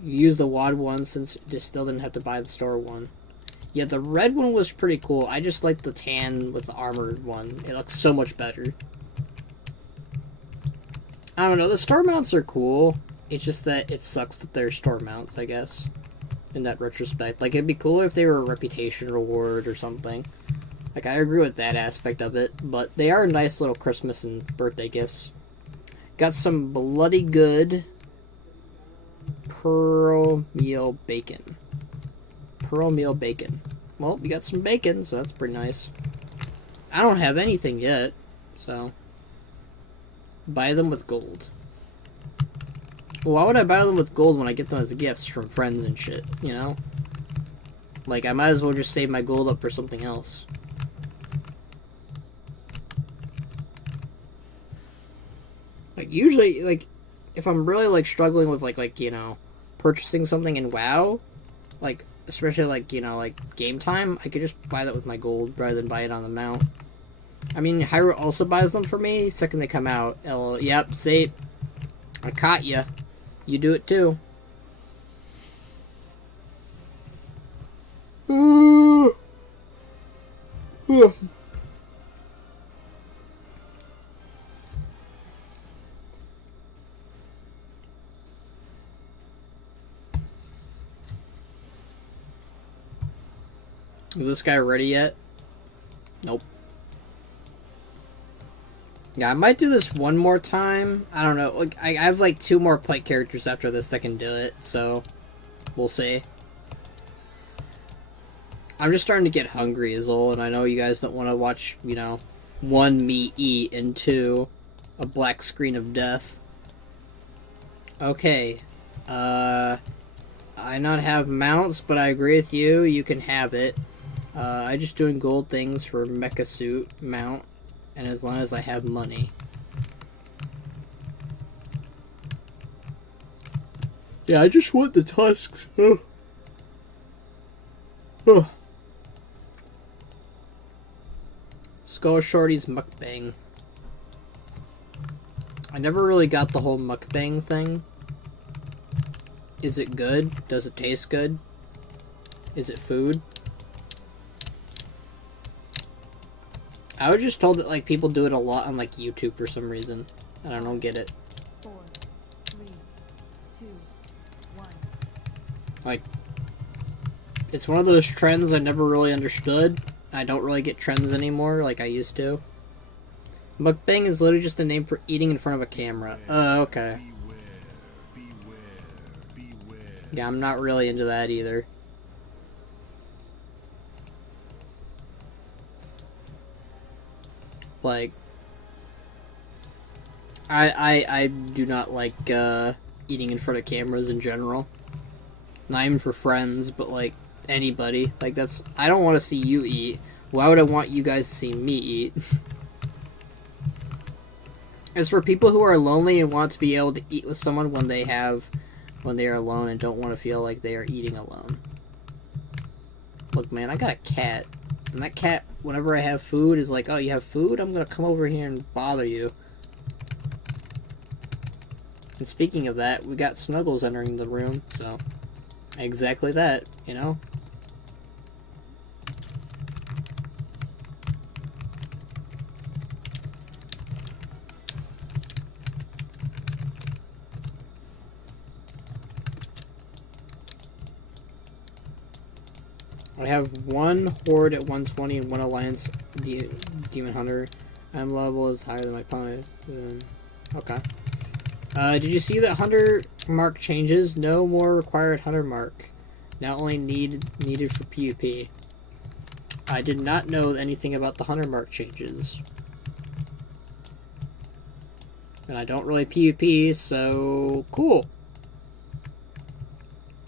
Use the WAD one since just still didn't have to buy the store one. Yeah, the red one was pretty cool. I just like the tan with the armored one. It looks so much better. I don't know, the store mounts are cool. It's just that it sucks that they're store mounts, I guess. In that retrospect. Like, it'd be cooler if they were a reputation reward or something. Like, I agree with that aspect of it. But they are nice little Christmas and birthday gifts. Got some bloody good pearl meal bacon. Pearl meal bacon. Well, we got some bacon, so that's pretty nice. I don't have anything yet, so... Buy them with gold. Well, why would I buy them with gold when I get them as gifts from friends and shit, you know? Like, I might as well just save my gold up for something else. Like, usually, like, if I'm really, like, struggling with, like, you know, purchasing something in WoW, like, especially, like, you know, like, game time, I could just buy that with my gold rather than buy it on the mount. I mean, Hyrule also buys them for me second they come out. LOL. Yep, see, I caught ya. You do it too. Is this guy ready yet? Nope. Yeah, I might do this one more time. I don't know. Like, I have like 2 more pike characters after this that can do it, so we'll see. I'm just starting to get hungry is all, and I know you guys don't want to watch, you know, 1, me eat, and 2, a black screen of death. Okay. I not have mounts, but I agree with you. You can have it. I just doing gold things for mecha suit mount. And as long as I have money. Yeah, I just want the tusks. Oh. Oh. Skull Shorty's mukbang. I never really got the whole mukbang thing. Is it good? Does it taste good? Is it food? I was just told that, like, people do it a lot on, like, YouTube for some reason. And I don't get it. 4, 3, 2, 1. Like, it's one of those trends I never really understood. I don't really get trends anymore like I used to. Mukbang is literally just a name for eating in front of a camera. Okay. Yeah, I'm not really into that either. Like, I do not like eating in front of cameras in general. Not even for friends, but like anybody. Like, that's, I don't want to see you eat. Why would I want you guys to see me eat? It's for people who are lonely and want to be able to eat with someone when they have when they are alone and don't want to feel like they are eating alone. Look, man, I got a cat. And that cat, whenever I have food, is like, oh, you have food? I'm going to come over here and bother you. And speaking of that, we got Snuggles entering the room, so exactly that, you know? I have one Horde at 120 and one Alliance Demon Hunter. I'm level is higher than my opponent. Okay. Did you see that Hunter mark changes? No more required Hunter mark. Now only needed for PvP. I did not know anything about the Hunter mark changes. And I don't really PvP, so cool.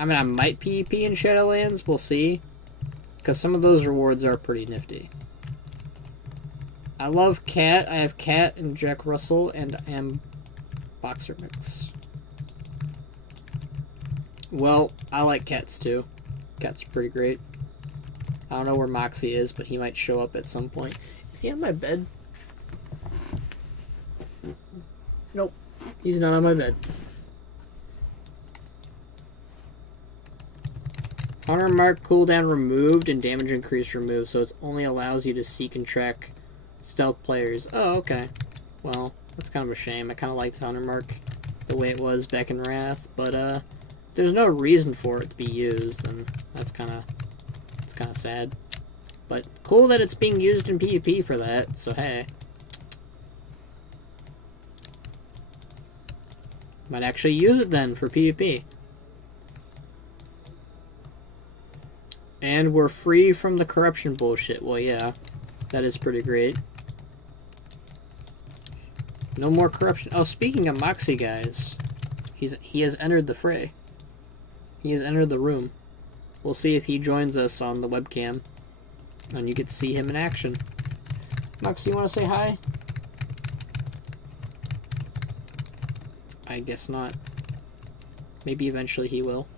I mean, I might PvP in Shadowlands, we'll see. Because some of those rewards are pretty nifty. I love Cat. I have Cat and Jack Russell, and I am Boxer Mix. Well, I like Cats too. Cats are pretty great. I don't know where Moxie is, but he might show up at some point. Is he on my bed? Nope. He's not on my bed. Hunter mark cooldown removed and damage increase removed, so it only allows you to seek and track stealth players. Oh, okay. Well, that's kind of a shame. I kind of liked Hunter mark the way it was back in Wrath, but there's no reason for it to be used, and that's kind of sad. But cool that it's being used in PvP for that, so hey. Might actually use it then for PvP. And we're free from the corruption bullshit. Well, yeah, that is pretty great. No more corruption. Oh, speaking of Moxie, guys, he has entered the fray. He has entered the room. We'll see if he joins us on the webcam, and you get to see him in action. Moxie, you want to say hi? I guess not. Maybe eventually he will.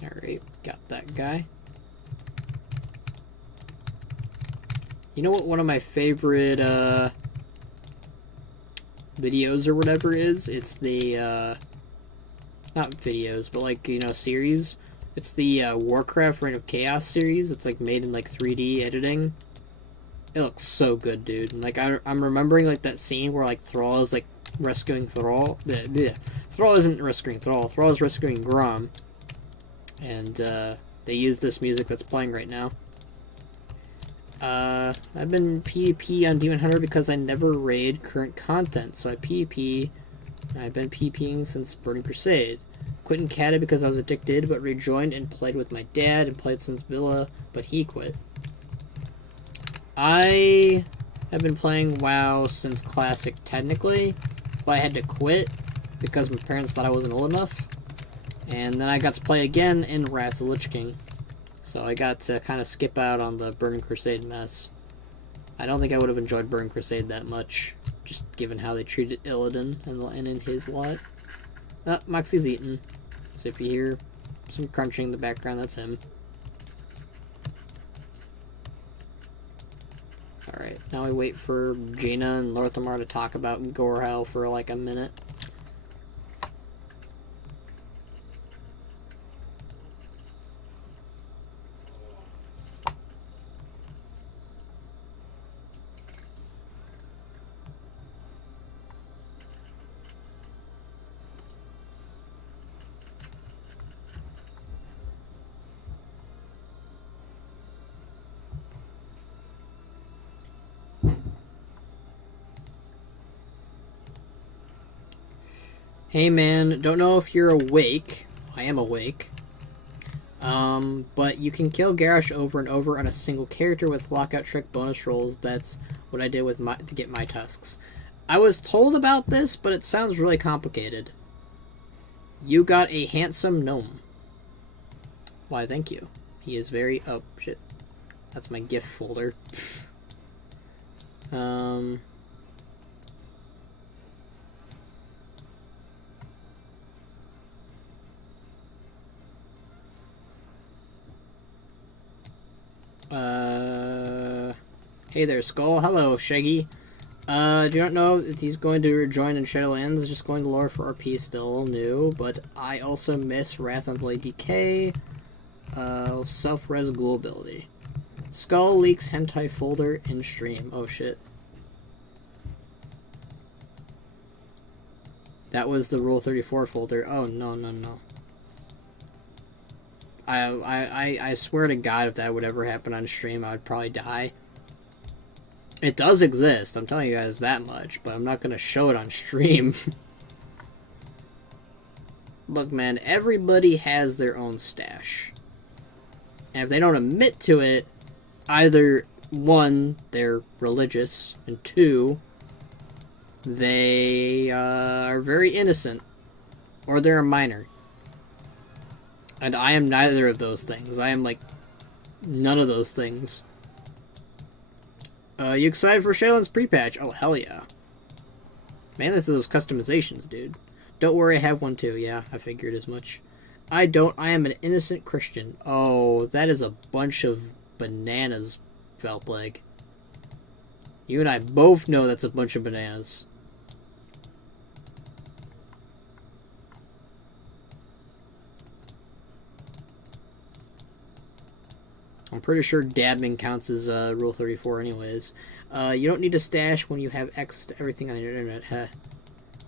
Alright, got that guy. You know what one of my favorite videos or whatever is? It's the not videos, but like, you know, series. It's the Warcraft Reign of Chaos series. It's like made in like 3D editing. It looks so good, dude. And, like I'm remembering like that scene where like Thrall is like rescuing Thrall. Thrall isn't rescuing Thrall. Thrall is rescuing Grom. And they use this music that's playing right now. I've been PvP on Demon Hunter because I never raid current content, so I PvP, and I've been PvPing since Burning Crusade. Quit and catted because I was addicted, but rejoined and played with my dad, and played since Villa, but he quit. I have been playing WoW since Classic, technically, but I had to quit because my parents thought I wasn't old enough. And then I got to play again in Wrath of the Lich King. So I got to kind of skip out on the Burning Crusade mess. I don't think I would have enjoyed Burning Crusade that much, just given how they treated Illidan and in his lot. Moxie's eating. So if you hear some crunching in the background, that's him. Alright, now we wait for Jaina and Lorthamar to talk about Gorehell for like a minute. Hey man, don't know if you're awake. I am awake. But you can kill Garrosh over and over on a single character with lockout trick bonus rolls. That's what I did with to get my Tusks. I was told about this, but it sounds really complicated. You got a handsome gnome. Why, thank you. He is very... Oh, shit. That's my gift folder. Um... Hey there, Skull. Hello, Shaggy. Do not know if he's going to rejoin in Shadowlands, just going to lore for RP, still new, but I also miss Wrath on Blade DK, self-res ghoul ability. Skull leaks hentai folder in stream. Oh shit. That was the Rule 34 folder. Oh, no, no, no. I swear to God, if that would ever happen on stream, I would probably die. It does exist, I'm telling you guys that much, but I'm not going to show it on stream. Look, man, everybody has their own stash. And if they don't admit to it, either, one, they're religious, and two, they are very innocent, or they're a minor. And I am neither of those things. I am, like, none of those things. You excited for Shadowlands pre-patch? Oh, hell yeah. Mainly for those customizations, dude. Don't worry, I have one too. Yeah, I figured as much. I don't. I am an innocent Christian. Oh, that is a bunch of bananas, Felpleg. You and I both know that's a bunch of bananas. I'm pretty sure dabbing counts as Rule 34 anyways. You don't need a stash when you have access to everything on the internet. Huh.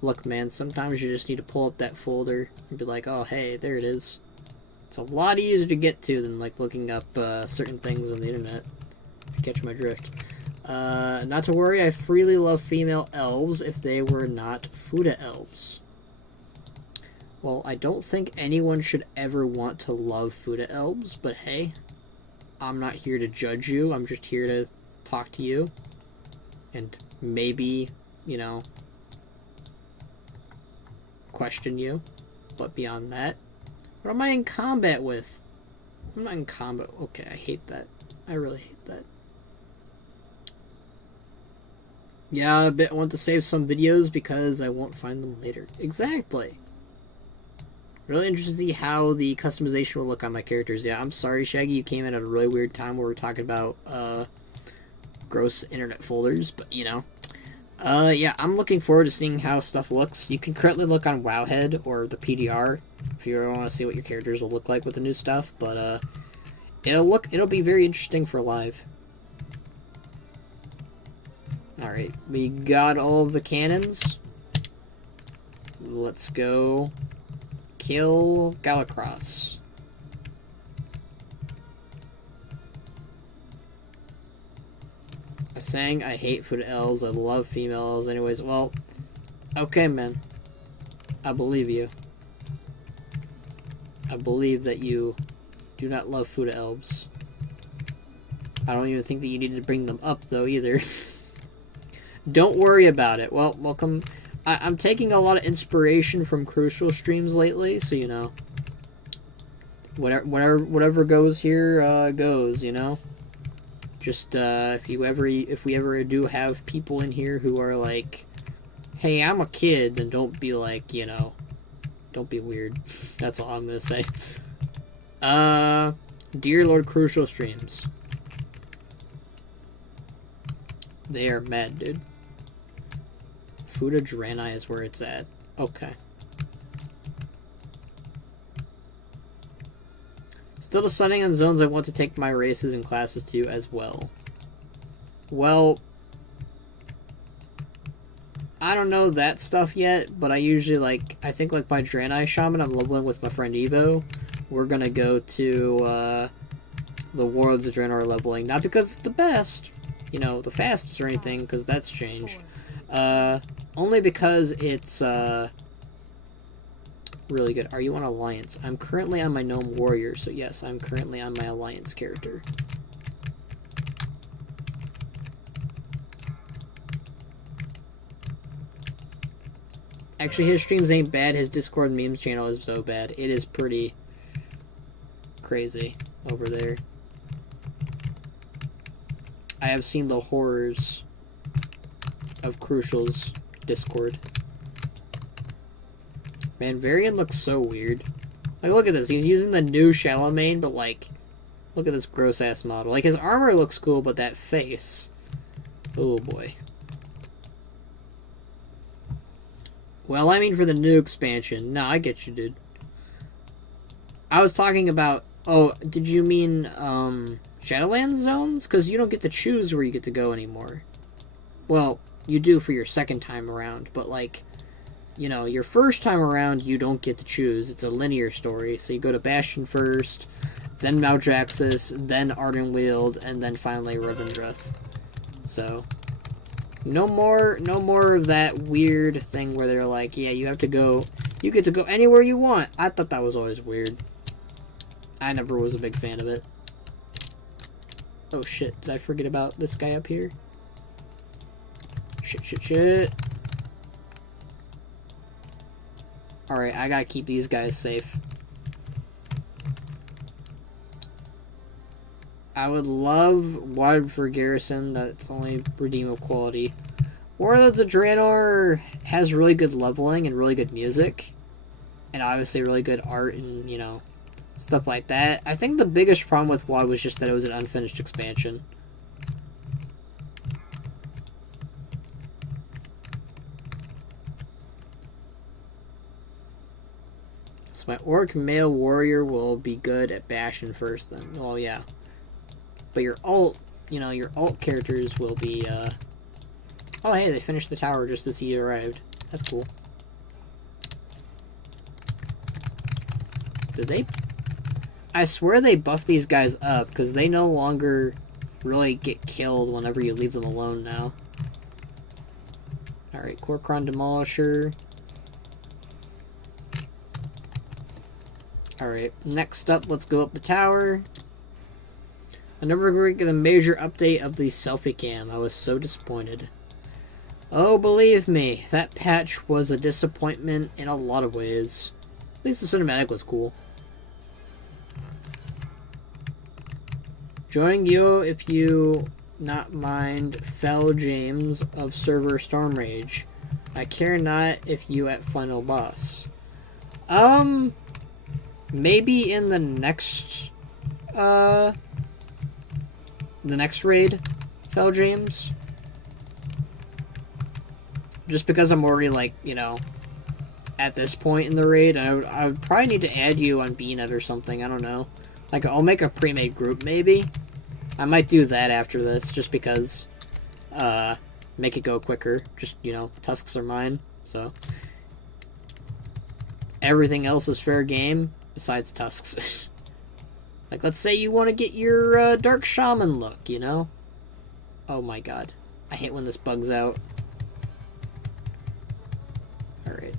Look, man, sometimes you just need to pull up that folder and be like, oh, hey, there it is. It's a lot easier to get to than, like, looking up certain things on the internet. If you catch my drift. Not to worry, I freely love female elves if they were not Fuda elves. Well, I don't think anyone should ever want to love Fuda elves, but hey... I'm not here to judge you. I'm just here to talk to you. And maybe, you know, question you. But beyond that, what am I in combat with? I'm not in combat. Okay, I hate that. I really hate that. Yeah, I want to save some videos because I won't find them later. Exactly. Really interested to see how the customization will look on my characters. Yeah, I'm sorry, Shaggy, you came in at a really weird time where we're talking about gross internet folders, but you know. Yeah, I'm looking forward to seeing how stuff looks. You can currently look on Wowhead or the PDR if you ever want to see what your characters will look like with the new stuff, but it'll be very interesting for live. Alright, we got all of the cannons. Let's go kill Galacross. I sang I hate food elves, I love female elves anyways. Well, okay, man. I believe you. I believe that you do not love food elves. I don't even think that you need to bring them up, though, either. Don't worry about it. Well, welcome... I'm taking a lot of inspiration from Crucial streams lately, so you know, whatever goes here goes. You know, just if we ever do have people in here who are like, "Hey, I'm a kid," then don't be like, you know, don't be weird. That's all I'm gonna say. Dear Lord Crucial streams, they are mad, dude. Fuda Draenei is where it's at. Okay. Still deciding on zones I want to take my races and classes to as well. Well, I don't know that stuff yet, but I usually I think like my Draenei Shaman I'm leveling with my friend Evo. We're gonna go to the Warlords of Draenor leveling. Not because it's the best, you know, the fastest or anything, because that's changed. Only because it's, really good. Are you on Alliance? I'm currently on my Gnome Warrior, so yes, I'm currently on my Alliance character. Actually, his streams ain't bad. His Discord memes channel is so bad. It is pretty crazy over there. I have seen the horrors of Crucial's Discord. Man, Varian looks so weird. Like, look at this. He's using the new Charlemagne, but, like, look at this gross-ass model. Like, his armor looks cool, but that face... Oh, boy. Well, I mean for the new expansion. No, I get you, dude. I was talking about... Oh, did you mean, Shadowlands zones? Because you don't get to choose where you get to go anymore. Well, you do for your second time around, but, like... You know, your first time around, you don't get to choose. It's a linear story. So you go to Bastion first, then Maldraxxus, then Ardenweald, and then finally Revendreth. So, no more of that weird thing where they're like, yeah, you get to go anywhere you want. I thought that was always weird. I never was a big fan of it. Oh shit, did I forget about this guy up here? Shit. Alright, I gotta keep these guys safe. I would love Wide for Garrison, that's only redeemable quality. Warlords of Draenor has really good leveling and really good music. And obviously really good art and, you know, stuff like that. I think the biggest problem with WoD was just that it was an unfinished expansion. So my Orc Male Warrior will be good at Bastion first then. Well, yeah. But your alt, you know, your alt characters will be, Oh, hey, they finished the tower just as he arrived. That's cool. Did they... I swear they buffed these guys up, because they no longer really get killed whenever you leave them alone now. Alright, Korkron Demolisher. Alright, next up, let's go up the tower. I never get a major update of the selfie cam. I was so disappointed. Oh, believe me, that patch was a disappointment in a lot of ways. At least the cinematic was cool. Join you if you not mind Fel James of server Stormrage. I care not if you at final boss. Maybe in the next raid, Fel James. Just because I'm already, like, you know, at this point in the raid, I would probably need to add you on BNet or something, I don't know. Like, I'll make a pre-made group, maybe. I might do that after this, just because, make it go quicker. Just, you know, Tusks are mine, so. Everything else is fair game, besides Tusks. Like, let's say you want to get your, Dark Shaman look, you know? Oh my god. I hate when this bugs out. Alright.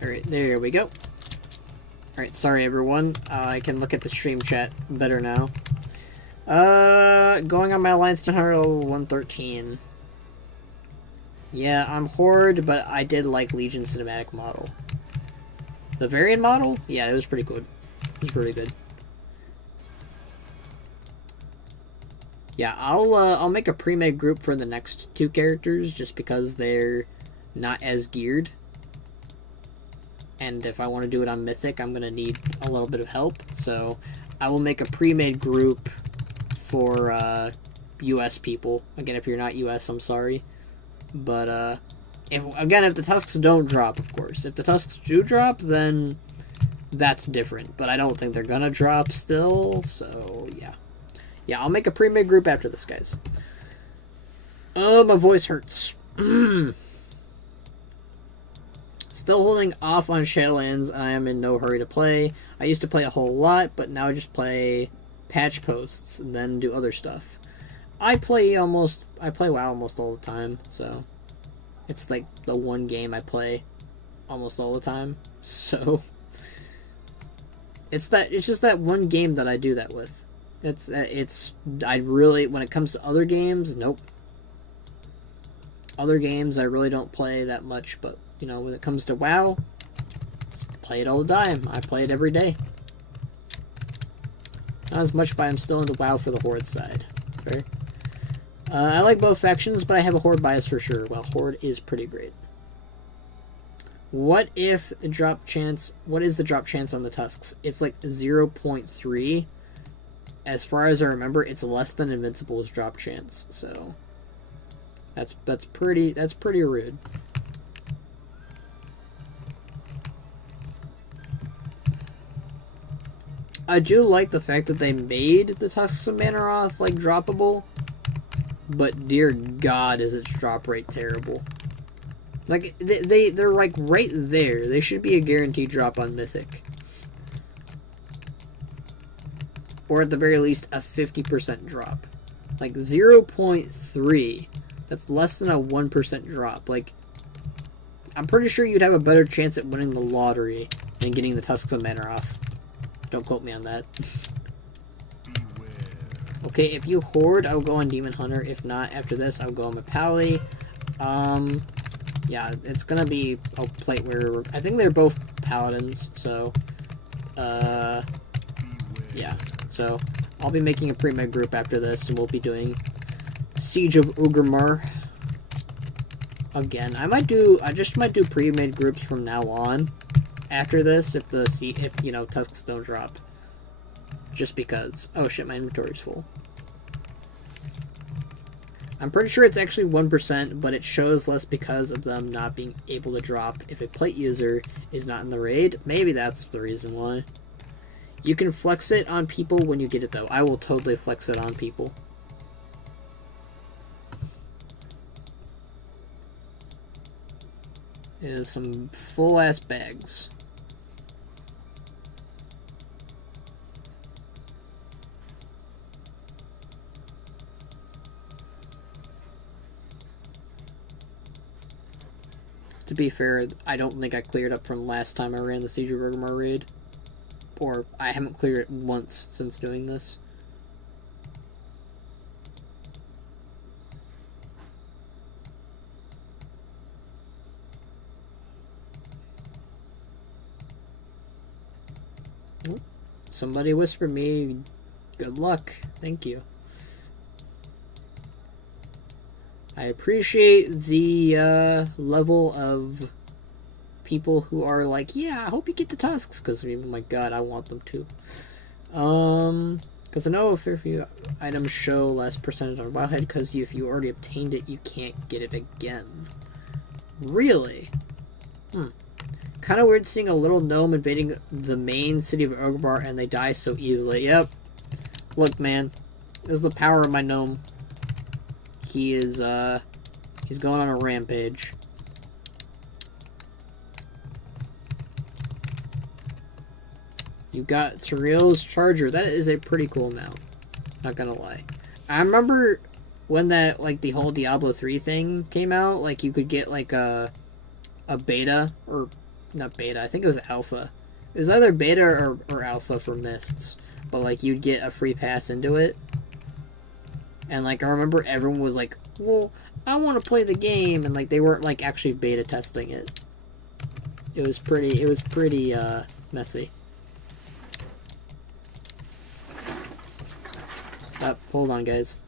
Alright, there we go. Alright, sorry everyone. I can look at the stream chat better now. Going on my Alliance to 113. Yeah, I'm Horde, but I did like Legion cinematic model. The variant model? Yeah, it was pretty good. It was pretty good. Yeah, I'll make a pre-made group for the next two characters, just because they're not as geared. And if I want to do it on Mythic, I'm going to need a little bit of help. So, I will make a pre-made group for, US people. Again, if you're not US, I'm sorry. But, if the Tusks don't drop, of course. If the Tusks do drop, then that's different. But I don't think they're gonna drop still, so, yeah. Yeah, I'll make a pre-made group after this, guys. Oh, my voice hurts. Still holding off on Shadowlands, and I am in no hurry to play. I used to play a whole lot, but now I just play patch posts and then do other stuff. I play WoW almost all the time, so it's like the one game I play almost all the time. So it's just that one game that I do that with. When it comes to other games, nope. Other games I really don't play that much, but you know, when it comes to WoW, I play it all the time. I play it every day. Not as much, but I'm still into WoW for the Horde side. Fair. I like both factions, but I have a Horde bias for sure. Well, Horde is pretty great. What if the drop chance... What is the drop chance on the Tusks? It's like 0.3. As far as I remember, it's less than Invincible's drop chance. So that's pretty rude. I do like the fact that they made the Tusks of Mannoroth like droppable, but dear God, is its drop rate terrible. Like they're like right there. They should be a guaranteed drop on Mythic, or at the very least a 50% drop. Like 0.3. That's less than a 1% drop. Like, I'm pretty sure you'd have a better chance at winning the lottery than getting the Tusks of Mannoroth. Don't quote me on that. Okay, if you Horde, I'll go on Demon Hunter. If not, after this, I'll go on Mapali. Yeah, it's gonna be a plate where... I think they're both Paladins, so... yeah, so... I'll be making a pre-med group after this, and we'll be doing Siege of Orgrimmar again. I just might do pre-med groups from now on after this, if you know, Tusks don't drop. Just because. Oh shit, my inventory's full. I'm pretty sure it's actually 1%, but it shows less because of them not being able to drop if a plate user is not in the raid. Maybe that's the reason why. You can flex it on people when you get it, though. I will totally flex it on people. Is some full-ass bags. To be fair, I don't think I cleared up from last time I ran the Siege of Orgrimmar raid. Or, I haven't cleared it once since doing this. Somebody whispered me, good luck. Thank you. I appreciate the level of people who are like, yeah, I hope you get the Tusks, because, oh my god, I want them to. Because I know if your items show less percentage on Wildhead, because if you already obtained it, you can't get it again. Really? Kind of weird seeing a little gnome invading the main city of Orgrimmar and they die so easily. Yep. Look, man. This is the power of my gnome. He is, he's going on a rampage. You've got Tyrell's Charger. That is a pretty cool mount. Not gonna lie. I remember when that, like, the whole Diablo 3 thing came out, like, you could get, like, a beta, or, not beta, I think it was alpha. It was either beta or alpha for Mists. But, like, you'd get a free pass into it. And, like, I remember everyone was like, well, I want to play the game, and, like, they weren't, like, actually beta testing it. It was pretty, messy. Hold on, guys.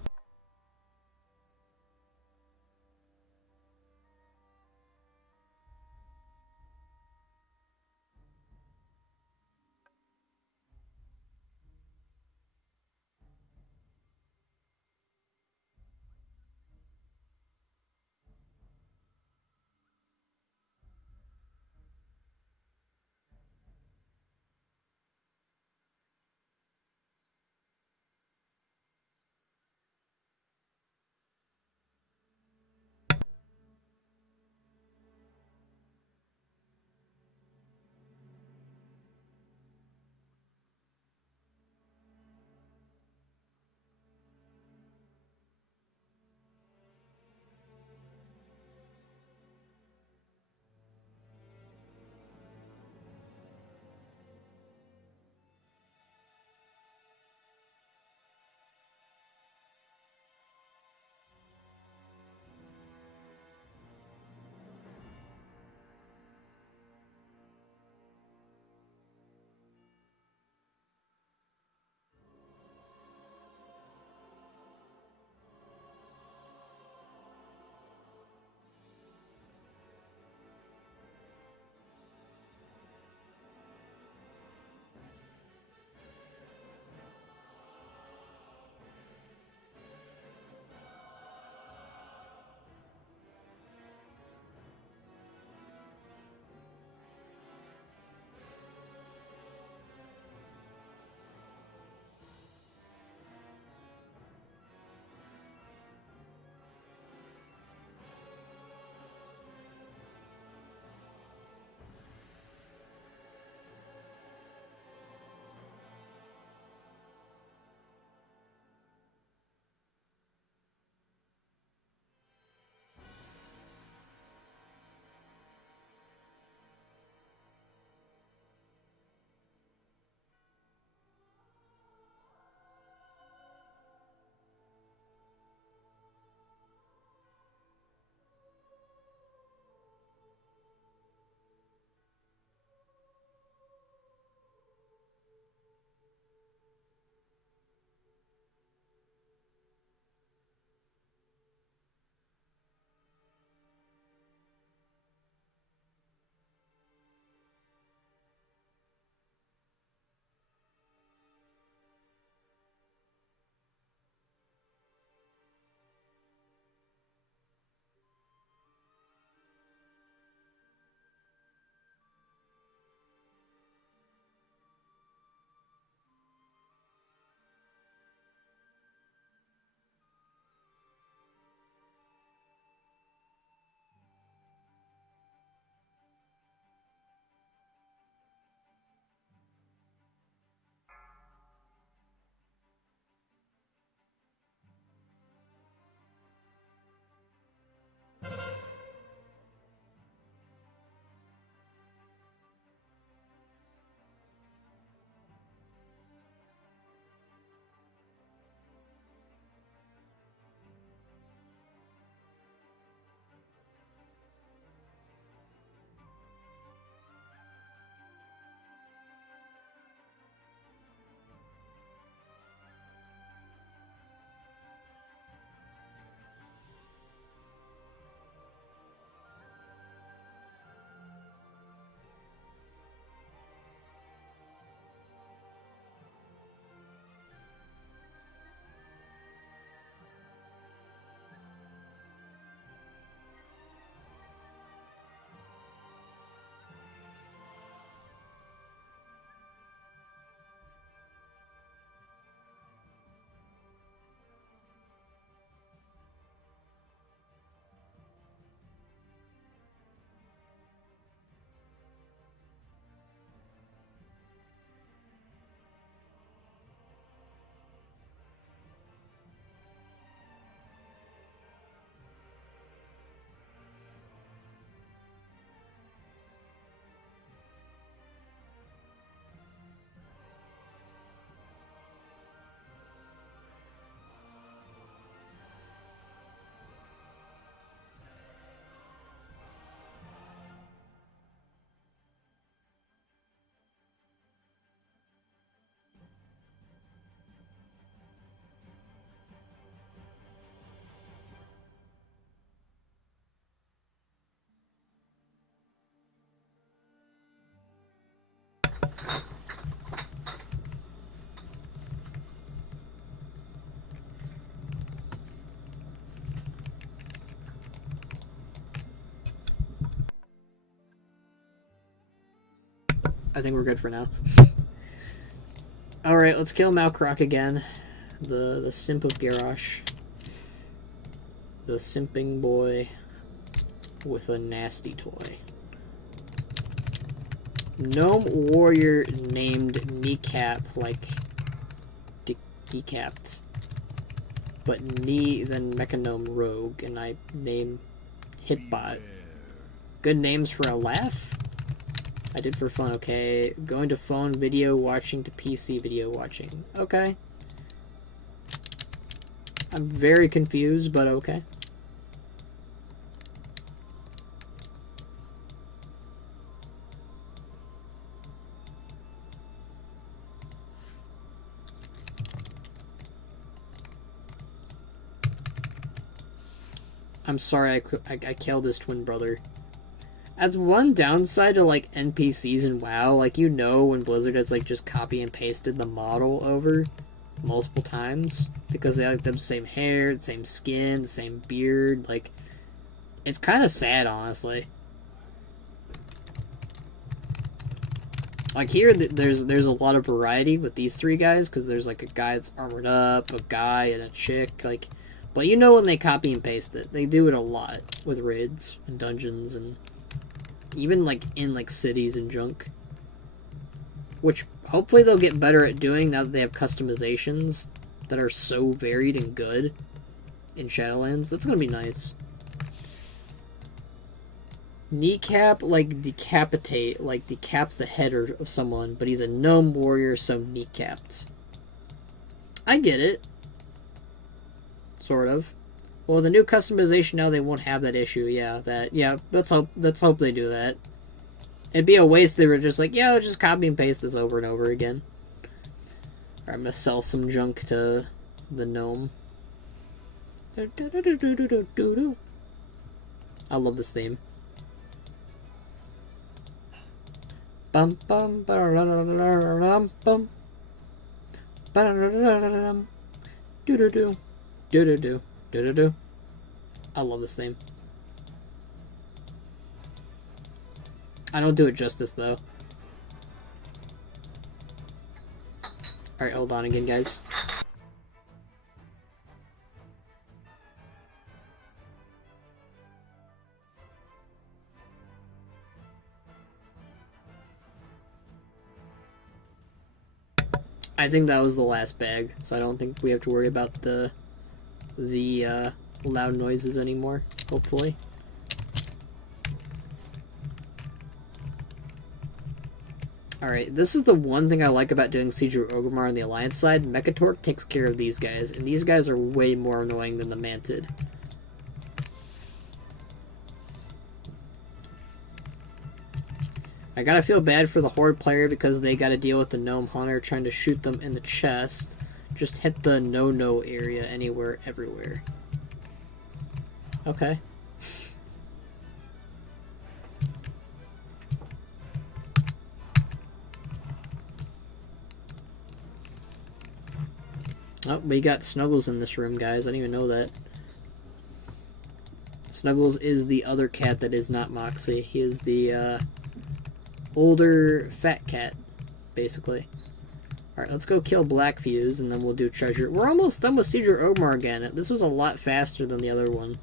I think we're good for now. Alright, let's kill Malkrok again. The simp of Garrosh. The simping boy with a nasty toy. Gnome warrior named Kneecap, like decapped. But Knee then Mechanome Rogue, and I name Hitbot. Good names for a laugh? I did for fun, okay. Going to phone video watching to PC video watching. Okay. I'm very confused, but okay. I'm sorry I killed his twin brother. As one downside to, like, NPCs in WoW, like, you know when Blizzard has, like, just copy and pasted the model over multiple times, because they like the same hair, the same skin, the same beard, like, it's kind of sad, honestly. Like, here, there's a lot of variety with these three guys, because there's, like, a guy that's armored up, a guy, and a chick, like... But you know when they copy and paste it. They do it a lot with raids and dungeons and even like in like cities and junk. Which hopefully they'll get better at doing now that they have customizations that are so varied and good in Shadowlands. That's gonna be nice. Kneecap, like decapitate, like decap the head of someone, but he's a gnome warrior, so kneecapped. I get it. Sort of. Well, the new customization now they won't have that issue. Yeah, let's hope they do that. It'd be a waste. They were just like, yeah, I'll just copy and paste this over and over again. Or I'm gonna sell some junk to the gnome. I love this theme. Bum bum bum bum bum do do do. Do-do-do. Do-do-do. I love this theme. I don't do it justice, though. Alright, hold on again, guys. I think that was the last bag, so I don't think we have to worry about the loud noises anymore, hopefully. Alright, this is the one thing I like about doing Siege of Orgrimmar on the Alliance side. Mechatork takes care of these guys, and these guys are way more annoying than the Mantid. I gotta feel bad for the Horde player because they gotta deal with the Gnome Hunter trying to shoot them in the chest. Just hit the no-no area anywhere, everywhere. Okay. Oh, we got Snuggles in this room, guys. I didn't even know that. Snuggles is the other cat that is not Moxie. He is the, older fat cat, basically. Alright, let's go kill Blackfuse, and then we'll do treasure. We're almost done with Siege of Orgrimmar again. This was a lot faster than the other one.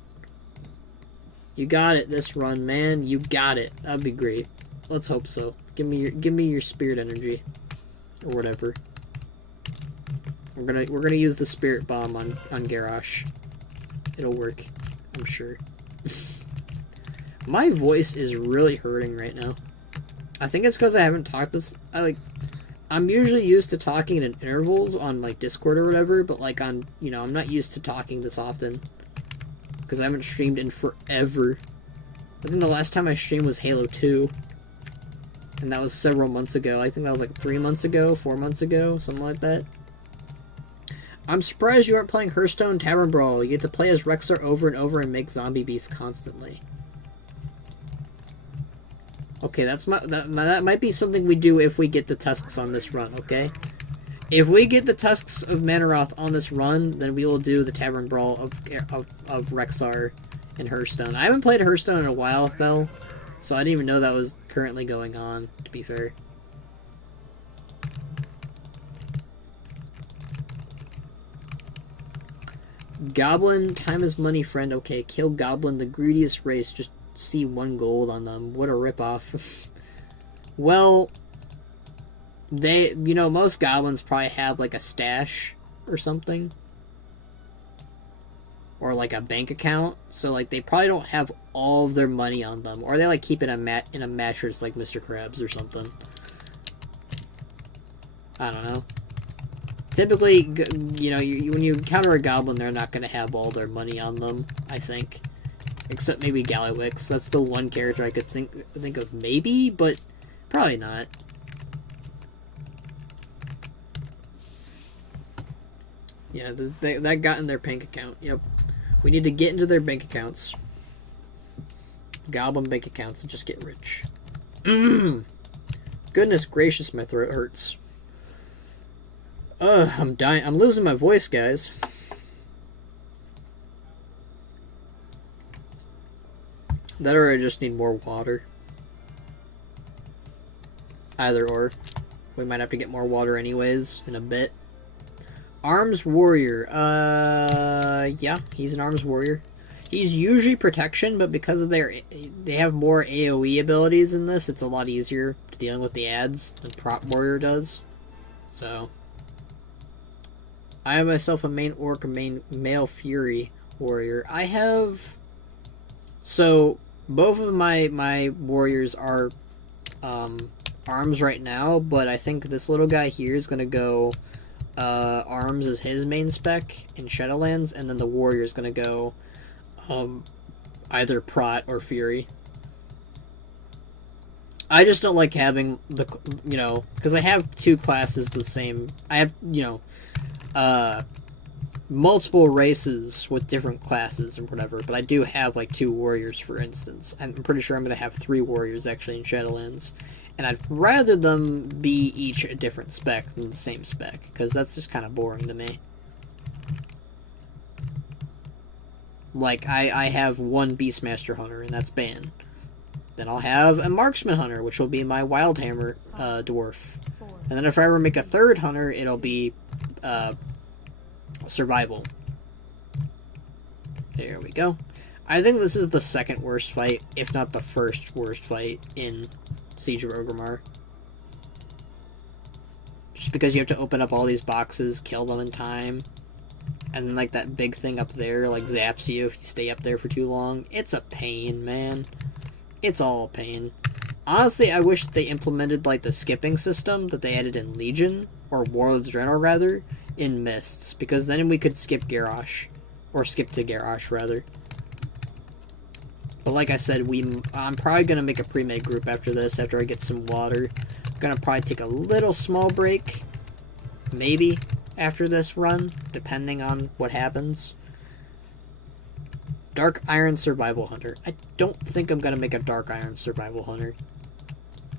You got it this run, man. You got it. That'd be great. Let's hope so. Give me your spirit energy. Or whatever. We're gonna use the spirit bomb on Garrosh. It'll work, I'm sure. My voice is really hurting right now. I think it's because I haven't talked this... I'm usually used to talking in intervals on, like, Discord or whatever, but, like, I'm not used to talking this often. Because I haven't streamed in forever. I think the last time I streamed was Halo 2. And that was several months ago. I think that was, like, 3 months ago, 4 months ago, something like that. I'm surprised you aren't playing Hearthstone Tavern Brawl. You get to play as Rexar over and over and make zombie beasts constantly. Okay, that might be something we do if we get the Tusks on this run, okay? If we get the Tusks of Mannoroth on this run, then we will do the Tavern Brawl of Rexar and Hearthstone. I haven't played Hearthstone in a while, though, so I didn't even know that was currently going on, to be fair. Goblin, time is money, friend. Okay, kill Goblin, the greediest race. Just see 1 gold on them. What a ripoff. Well, most Goblins probably have, like, a stash or something. Or, like, a bank account. So, like, they probably don't have all of their money on them. Or they, like, keep it in a mattress like Mr. Krabs or something. I don't know. Typically, when you encounter a Goblin, they're not going to have all their money on them, I think. Except maybe Gallywix. That's the one character I could think of maybe, but probably not. Yeah, that got in their bank account. Yep. We need to get into their bank accounts. Goblin bank accounts and just get rich. Goodness gracious, my throat hurts. I'm dying. I'm losing my voice, guys. That or I just need more water. Either or. We might have to get more water anyways in a bit. Arms Warrior. Yeah, he's an Arms Warrior. He's usually protection, but because of they have more AoE abilities in this, it's a lot easier dealing with the ads than Prop Warrior does. So, I have myself a main Orc, a main Male Fury Warrior. I have... So, both of my warriors are arms right now, but I think this little guy here is going to go arms as his main spec in Shadowlands, and then the warrior is going to go either Prot or Fury. I just don't like having the, because I have 2 classes the same. I have, multiple races with different classes and whatever, but I do have, like, 2 warriors, for instance. I'm pretty sure I'm going to have 3 warriors, actually, in Shadowlands. And I'd rather them be each a different spec than the same spec, because that's just kind of boring to me. Like, I have 1 Beastmaster Hunter, and that's Ban. Then I'll have a Marksman Hunter, which will be my Wildhammer Dwarf. And then if I ever make a 3rd Hunter, it'll be Survival. There we go. I think this is the 2nd worst fight, if not the 1st worst fight in Siege of Orgrimmar. Just because you have to open up all these boxes, kill them in time, and then, like, that big thing up there, like, zaps you if you stay up there for too long. It's a pain, man. It's all a pain. Honestly, I wish they implemented, like, the skipping system that they added in Legion, or Warlord's Draenor, rather, in Mists, because then we could skip Garrosh. Or skip to Garrosh, rather. But like I said, I'm probably going to make a pre-made group after this, after I get some water. I'm going to probably take a little small break, maybe, after this run, depending on what happens. Dark Iron Survival Hunter. I don't think I'm going to make a Dark Iron Survival Hunter.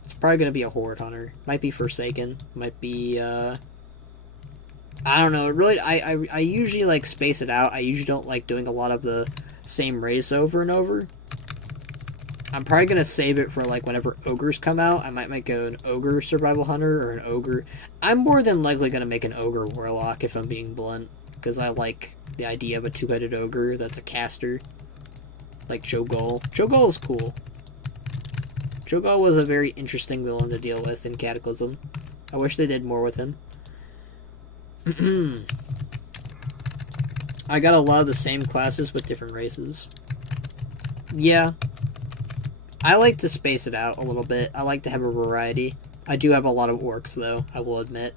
It's probably going to be a Horde Hunter. Might be Forsaken. Might be, I don't know. Really, I usually, like, space it out. I usually don't like doing a lot of the same race over and over. I'm probably going to save it for, like, whenever Ogres come out. I might make an Ogre Survival Hunter or an Ogre. I'm more than likely going to make an Ogre Warlock, if I'm being blunt. Because I like the idea of a 2-headed Ogre that's a caster. Like Cho'Gall. Cho'Gall is cool. Cho'Gall was a very interesting villain to deal with in Cataclysm. I wish they did more with him. I got a lot of the same classes with different races. Yeah. I like to space it out a little bit. I like to have a variety. I do have a lot of orcs, though, I will admit.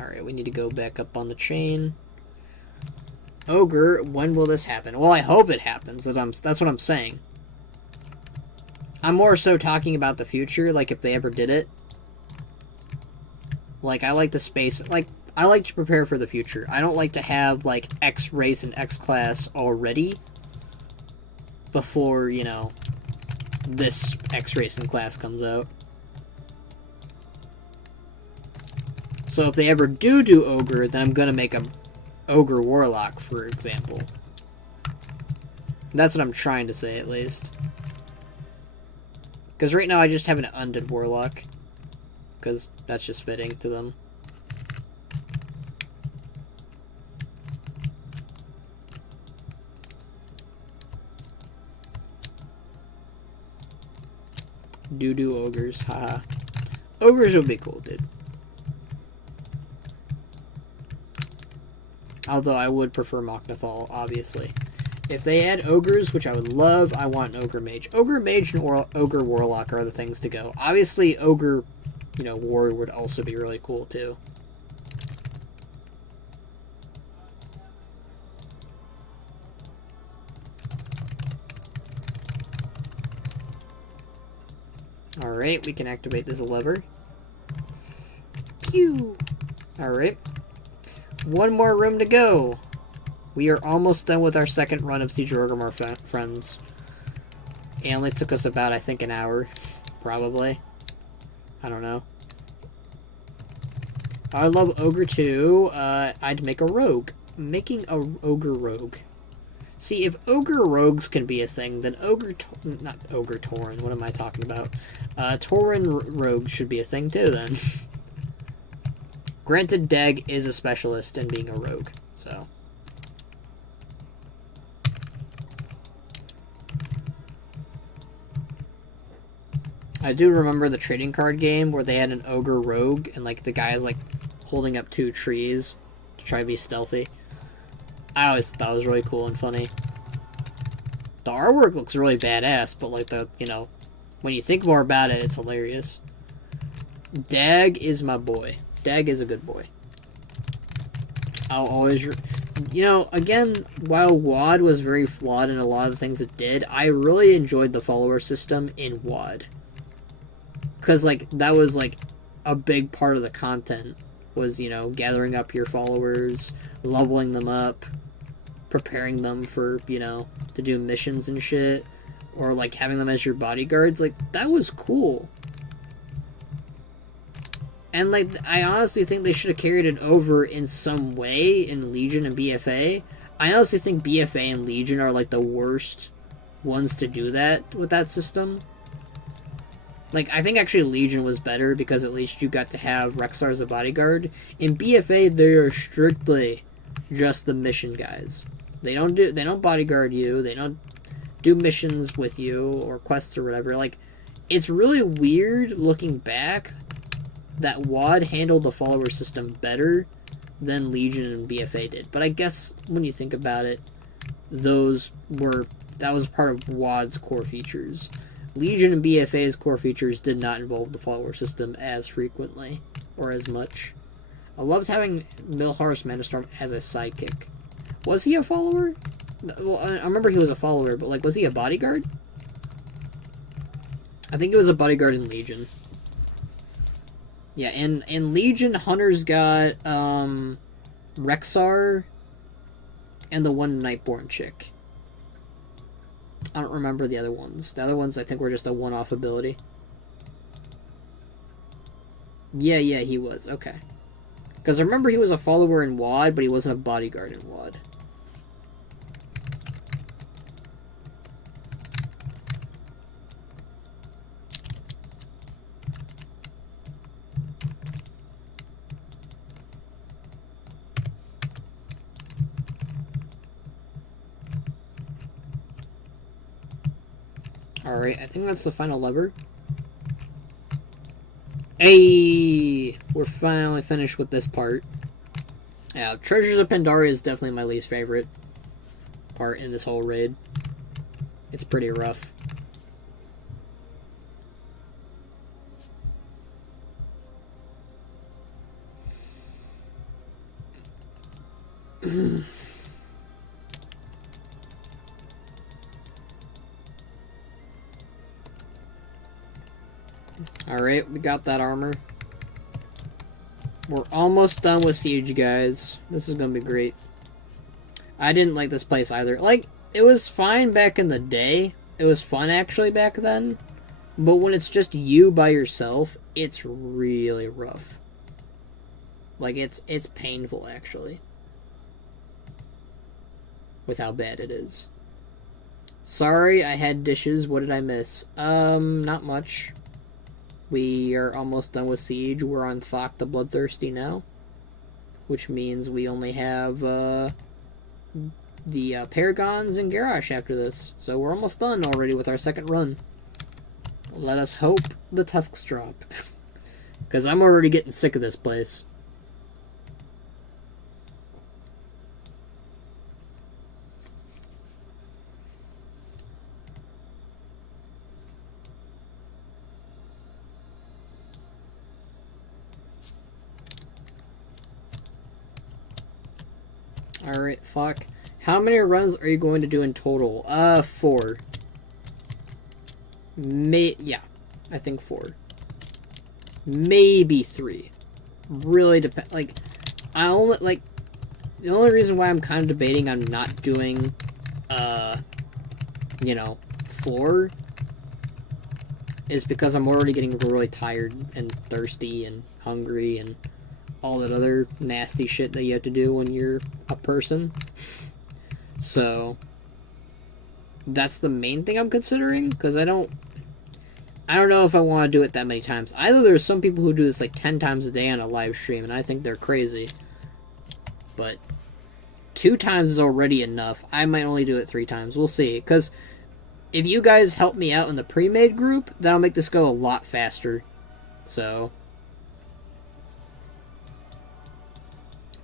Alright, we need to go back up on the chain. Ogre, when will this happen? Well, I hope it happens. That's what I'm saying. I'm more so talking about the future, like if they ever did it. Like, I like to space... Like, I like to prepare for the future. I don't like to have, like, X race and X class already before, this X race and class comes out. So if they ever do Ogre, then I'm gonna make a Ogre Warlock, for example. That's what I'm trying to say, at least. Because right now I just have an Undead Warlock. Because that's just fitting to them. Doo-doo ogres, haha. Ogres would be cool, dude. Although I would prefer Moknathal, obviously. If they add ogres, which I would love, I want an ogre mage. Ogre mage and ogre warlock are the things to go. Obviously, ogre, warrior would also be really cool too. Alright, we can activate this lever. Pew! Alright. One more room to go. We are almost done with our second run of Siege of Orgrimmar, friends. It only took us about, I think, an hour. Probably. I don't know. I love Ogre too. I'd make a rogue. Making a Ogre rogue. See, if Ogre rogues can be a thing, then not Ogre Tauren, what am I talking about? Tauren rogues should be a thing too, then. Granted, Dag is a specialist in being a rogue, so. I do remember the trading card game where they had an Ogre rogue, and, like, the guy is, like, holding up 2 trees to try to be stealthy. I always thought it was really cool and funny. The artwork looks really badass, but, like, when you think more about it, it's hilarious. Dag is my boy. Dag is a good boy. I'll always... again, while WoD was very flawed in a lot of the things it did, I really enjoyed the follower system in WoD. Because, like, that was, like, a big part of the content. Was, gathering up your followers, leveling them up, preparing them for, to do missions and shit. Or, like, having them as your bodyguards. Like, that was cool. And, like, I honestly think they should have carried it over in some way in Legion and BFA. I honestly think BFA and Legion are, like, the worst ones to do that with that system. Like, I think actually Legion was better because at least you got to have Rexxar as a bodyguard. In BFA, they are strictly just the mission guys. They don't bodyguard you. They don't do missions with you or quests or whatever. Like, it's really weird looking back that WoD handled the follower system better than Legion and BFA did. But I guess when you think about it, that was part of WoD's core features. Legion and BFA's core features did not involve the follower system as frequently or as much. I loved having Milhar's Manastorm as a sidekick. Was he a follower? Well, I remember he was a follower, but, like, was he a bodyguard? I think he was a bodyguard in Legion. Yeah, in Legion, Hunter's got Rexxar and the one Nightborn chick. I don't remember the other ones. The other ones, I think, were just a one-off ability. Yeah, he was. Okay. Because I remember he was a follower in WoD, but he wasn't a bodyguard in WoD. Alright, I think that's the final lever. Hey! We're finally finished with this part. Yeah, Treasures of Pandaria is definitely my least favorite part in this whole raid. It's pretty rough. Alright, we got that armor. We're almost done with Siege, guys. This is gonna be great. I didn't like this place either. Like, it was fine back in the day. It was fun, actually, back then. But when it's just you by yourself, it's really rough. Like, it's painful, actually. With how bad it is. Sorry, I had dishes. What did I miss? Not much. We are almost done with Siege. We're on Thok the Bloodthirsty now. Which means we only have, the Paragons and Garrosh after this. So we're almost done already with our second run. Let us hope the tusks drop. Because I'm already getting sick of this place. Alright, fuck. How many runs are you going to do in total? 4. Yeah, I think 4. Maybe 3. Really depend. Like, I only like the only reason why I'm kind of debating on not doing, 4 is because I'm already getting really tired and thirsty and hungry and all that other nasty shit that you have to do when you're a person. So that's the main thing I'm considering, because I don't know if I want to do it that many times. Either there's some people who do this like 10 times a day on a live stream, and I think they're crazy. But 2 times is already enough. I might only do it 3 times. We'll see. Because if you guys help me out in the pre-made group, that'll make this go a lot faster. So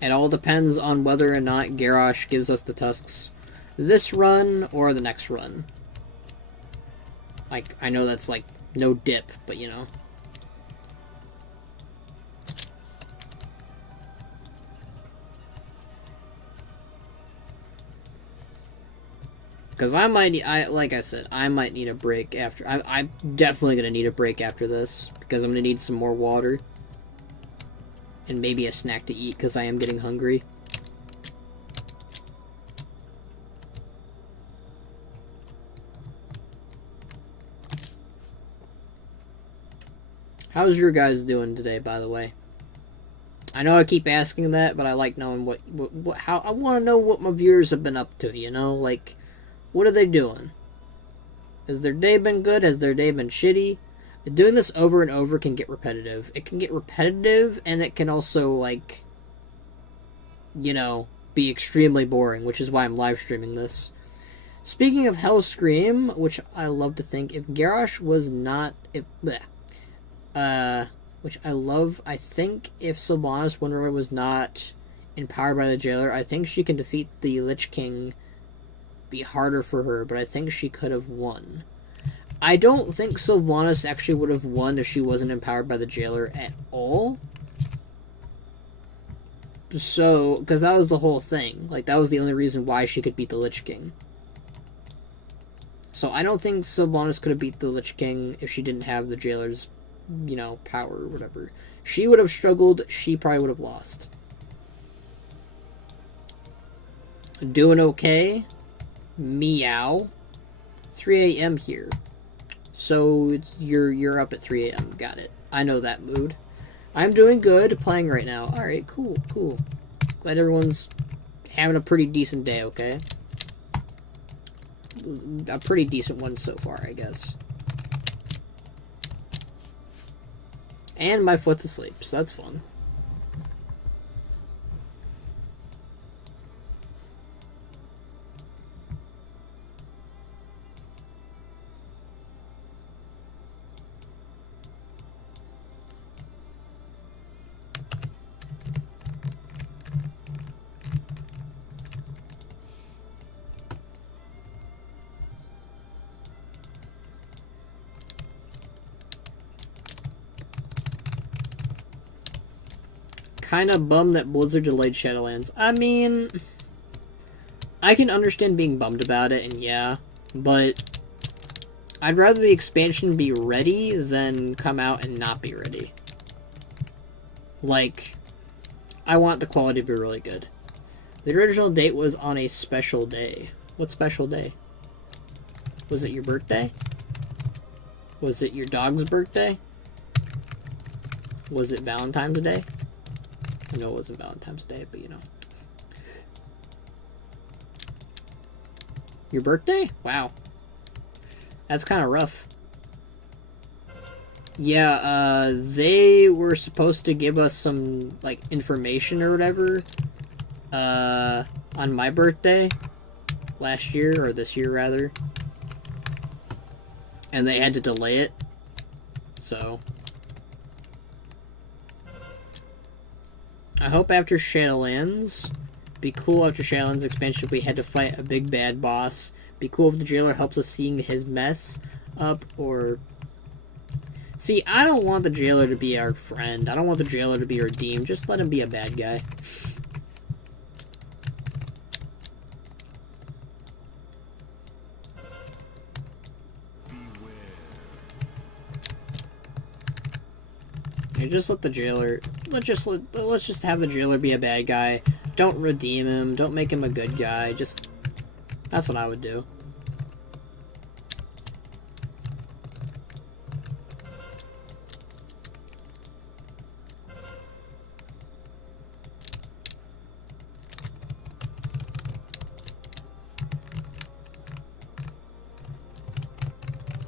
it all depends on whether or not Garrosh gives us the tusks this run or the next run. Like, I know that's like no dip, but you know. Because like I said, I might need a break after. I'm definitely going to need a break after this, because I'm going to need some more water. And maybe a snack to eat, because I am getting hungry. How's your guys doing today, by the way? I know I keep asking that, but I like knowing how I want to know what my viewers have been up to, you know? Like, what are they doing? Has their day been good? Has their day been shitty? Doing this over and over can get repetitive. It can get repetitive, and it can also, like, you know, be extremely boring, which is why I'm live streaming this. Speaking of Hellscream, which I love to think, if Garrosh was not... which I love, I think if Sylvanas Windroy was not empowered by the Jailer, I think she can defeat the Lich King. Be harder for her, but I think she could have won. I don't think Sylvanas actually would have won if she wasn't empowered by the Jailer at all. So, because that was the whole thing. Like, that was the only reason why she could beat the Lich King. So I don't think Sylvanas could have beat the Lich King if she didn't have the Jailer's, you know, power or whatever. She would have struggled. She probably would have lost. Doing okay. Meow. 3 a.m. here. So you're up at 3 a.m. Got it. I know that mood. I'm doing good. Playing right now. Alright, cool. Glad everyone's having a pretty decent day, okay? A pretty decent one so far, I guess. And my foot's asleep, so that's fun. Kinda bummed that Blizzard delayed Shadowlands. I mean, I can understand being bummed about it, and yeah, but I'd rather the expansion be ready than come out and not be ready. Like, I want the quality to be really good. The original date was on a special day. What special day? Was it your birthday? Was it your dog's birthday? Was it Valentine's Day? I know it wasn't Valentine's Day, but you know. Your birthday? Wow. That's kind of rough. Yeah, they were supposed to give us some, like, information or whatever, on my birthday last year, or this year, rather. And they had to delay it So I hope after Shadowlands, be cool after Shadowlands expansion if we had to fight a big bad boss. Be cool if the jailer helps us seeing his mess up, or... See, I don't want the jailer to be our friend. I don't want the jailer to be redeemed. Just let him be a bad guy. Yeah, just let the jailer... Let's just have the jailer be a bad guy. Don't redeem him. Don't make him a good guy. Just... That's what I would do.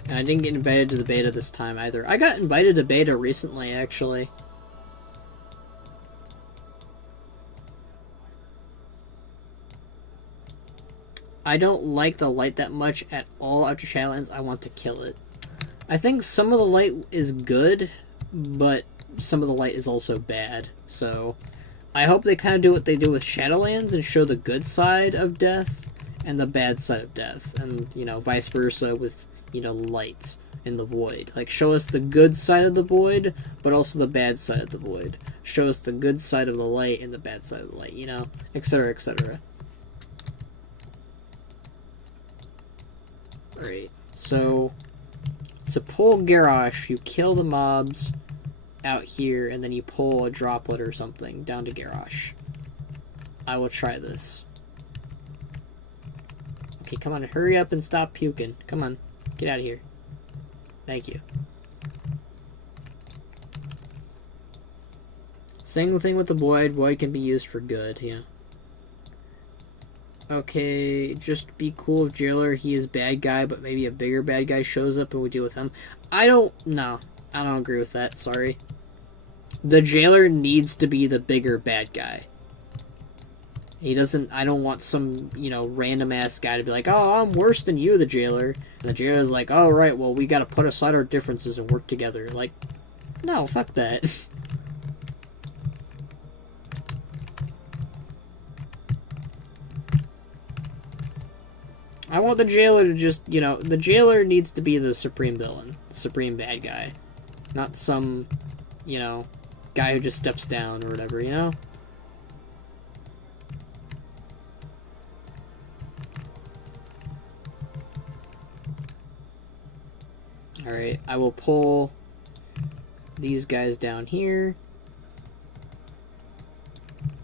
And I didn't get invited to the beta this time either. I got invited to beta recently, actually. I don't like the light that much at all after Shadowlands. I want to kill it. I think some of the light is good, but some of the light is also bad. So I hope they kind of do what they do with Shadowlands and show the good side of death and the bad side of death. And, you know, vice versa with, you know, light in the void. Like, show us the good side of the void, but also the bad side of the void. Show us the good side of the light and the bad side of the light, you know? Etc., etc. Alright, so to pull Garrosh, you kill the mobs out here, and then you pull a droplet or something down to Garrosh. I will try this. Okay, come on, hurry up and stop puking. Come on, get out of here. Thank you. Same thing with the Void. Void can be used for good, yeah. Okay, just be cool if Jailer, he is bad guy, but maybe a bigger bad guy shows up and we deal with him. I don't agree with that, sorry. The Jailer needs to be the bigger bad guy. I don't want some, you know, random ass guy to be like, oh, I'm worse than you, the Jailer. And the Jailer's like, oh, right, well, we gotta put aside our differences and work together. Like, no, fuck that. I want the Jailer to just, you know, the Jailer needs to be the supreme villain, the supreme bad guy. Not some, you know, guy who just steps down or whatever, you know? Alright, I will pull these guys down here.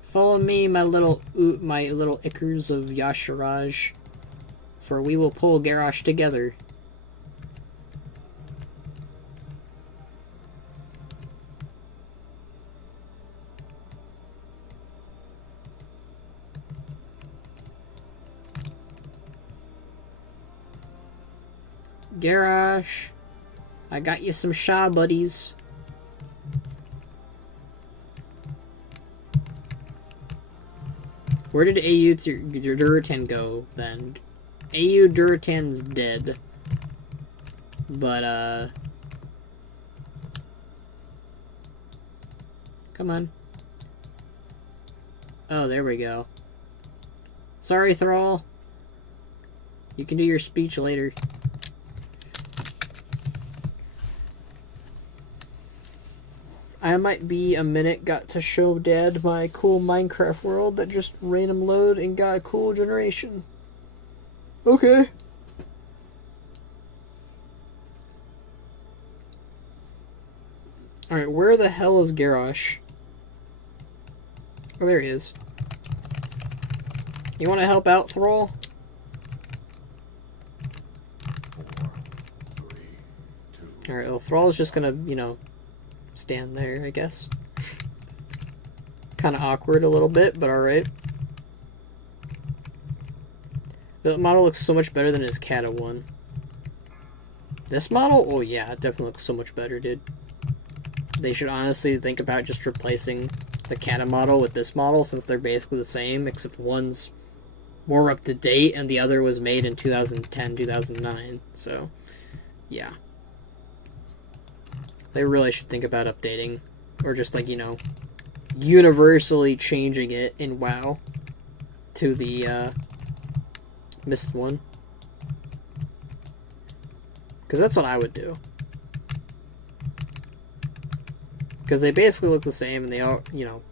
Follow me, my little Ickers of Yasharaj. For we will pull Garrosh together. Garrosh, I got you some Shaw buddies. Where did AU Duratan go then? AU Duratan's dead. But, come on. Oh, there we go. Sorry, Thrall. You can do your speech later. I might be a minute, got to show Dad my cool Minecraft world that just random load and got a cool generation. Okay. Alright, where the hell is Garrosh? Oh, there he is. You want to help out, Thrall? 4, 3, 2. Alright, well, Thrall's just gonna, you know, stand there, I guess. Kind of awkward a little bit, but alright. The model looks so much better than his Kata one. This model? Oh yeah, it definitely looks so much better, dude. They should honestly think about just replacing the Kata model with this model, since they're basically the same, except one's more up to date and the other was made in 2010, 2009. So, yeah. They really should think about updating, or just like, you know, universally changing it in WoW to the Mist one. Because that's what I would do. Because they basically look the same, and they all, you know,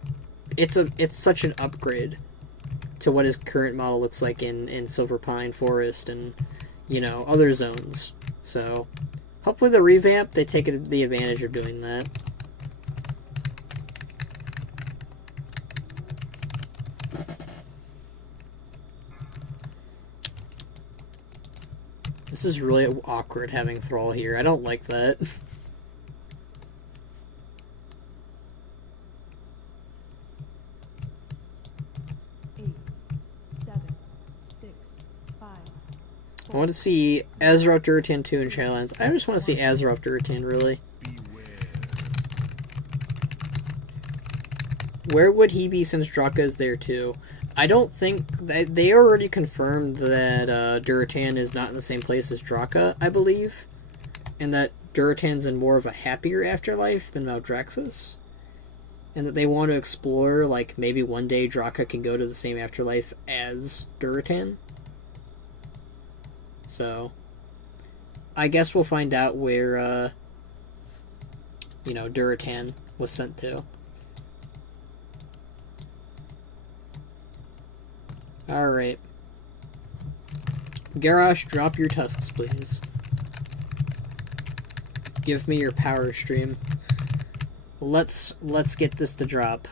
it's such an upgrade to what his current model looks like in Silver Pine Forest and, you know, other zones. So, hopefully the revamp, they take the advantage of doing that. This is really awkward having Thrall here. I don't like that. 8, 7, 6, 5. I want to see Azeroth Durotan 2 in Shadowlands. I just want to see Azeroth Durotan, really. Where would he be since Draka is there too? I don't think... They already confirmed that Durotan is not in the same place as Draka, I believe. And that Durotan's in more of a happier afterlife than Maldraxxus. And that they want to explore, like, maybe one day Draka can go to the same afterlife as Durotan. So, I guess we'll find out where, you know, Durotan was sent to. Alright. Garrosh, drop your tusks, please. Give me your power stream. Let's get this to drop.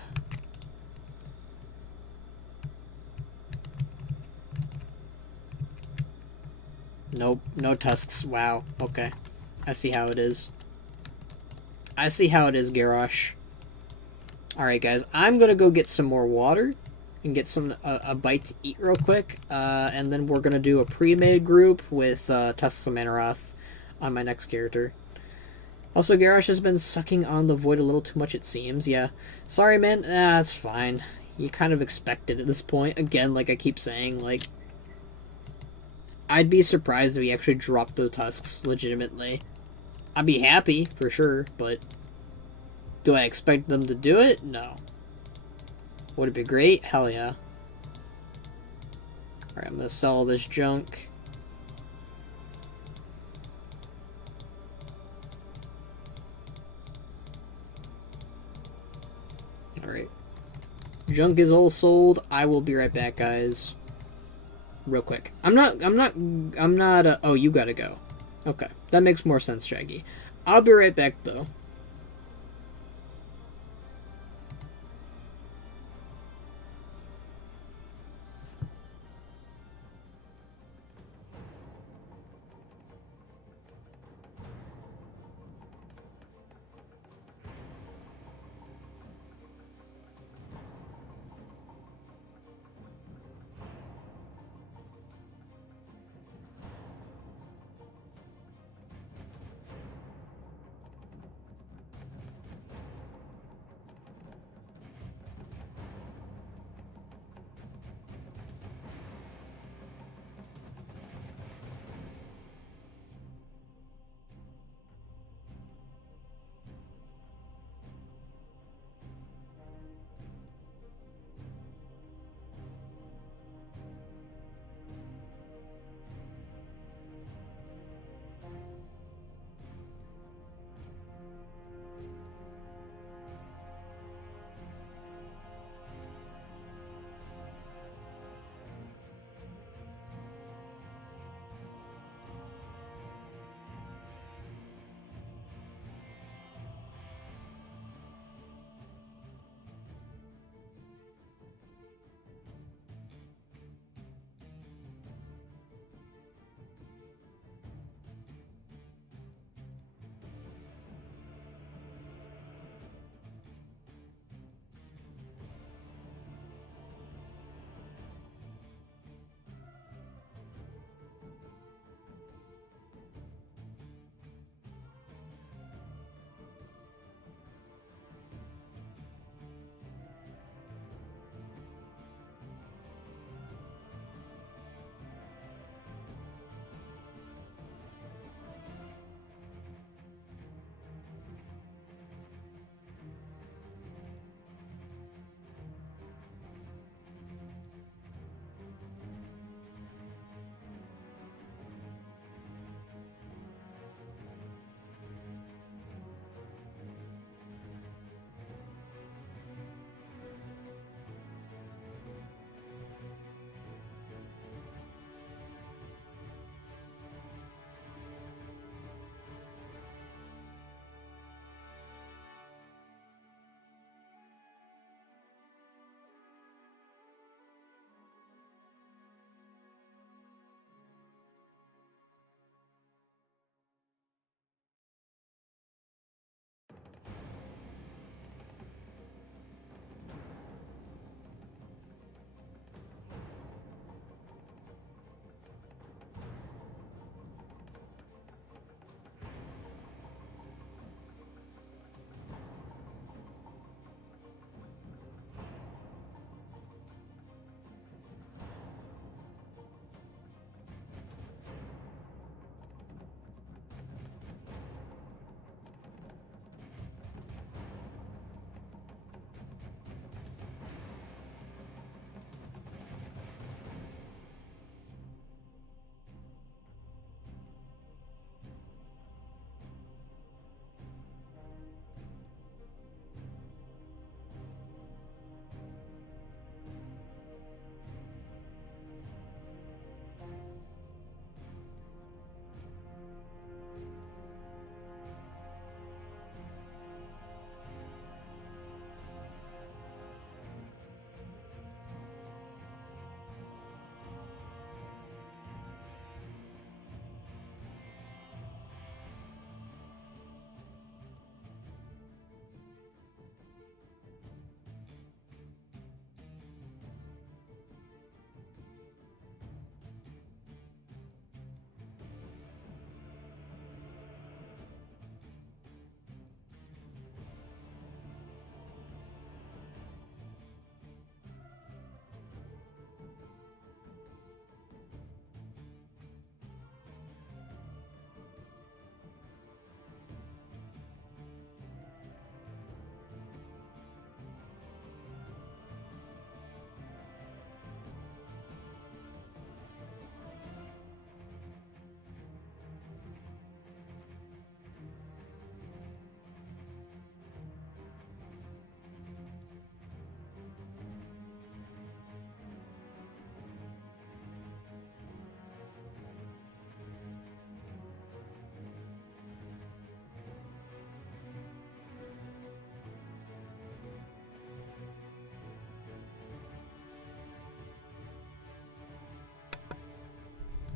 Nope, no tusks. Wow, okay. I see how it is. I see how it is, Garrosh. Alright, guys, I'm gonna go get some more water and get some a bite to eat real quick, and then we're gonna do a pre-made group with Tusks of Mannoroth on my next character. Also, Garrosh has been sucking on the void a little too much, it seems. Yeah, sorry, man. That's fine. You kind of expect it at this point. Again, like I keep saying, like, I'd be surprised if he actually dropped those tusks legitimately. I'd be happy for sure, but do I expect them to do it? No. Would it be great? Hell yeah. Alright, I'm gonna sell all this junk. Alright. Junk is all sold. I will be right back, guys. Real quick. I'm not, oh, you gotta go. Okay. That makes more sense, Shaggy. I'll be right back, though.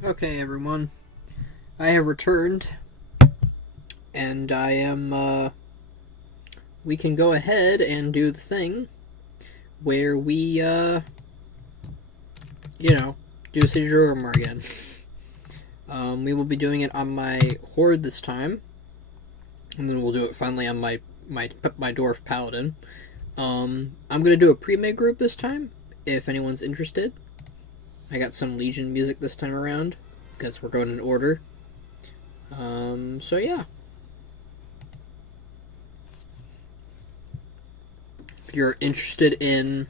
Okay, everyone. I have returned. And I am, we can go ahead and do the thing where we, you know, do Siege of Orgrimmar again. We will be doing it on my Horde this time. And then we'll do it finally on my Dwarf Paladin. I'm gonna do a pre-made group this time, if anyone's interested. I got some Legion music this time around, because we're going in order. So yeah. If you're interested in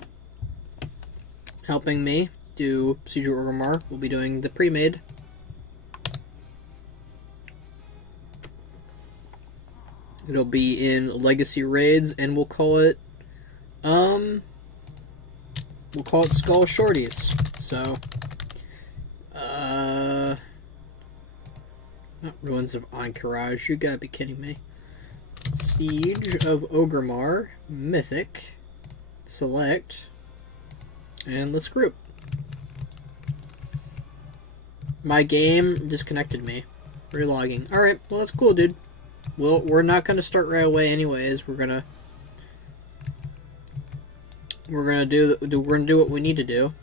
helping me do Siege of Orgrimmar, we'll be doing the pre-made. It'll be in Legacy Raids, and we'll call it Skull Shorties. So, not Ruins of Encourage, you gotta be kidding me. Siege of Orgrimmar, Mythic, select, and let's group. My game disconnected me. Relogging. Alright, well that's cool, dude. Well, we're not gonna start right away anyways. We're gonna do what we need to do.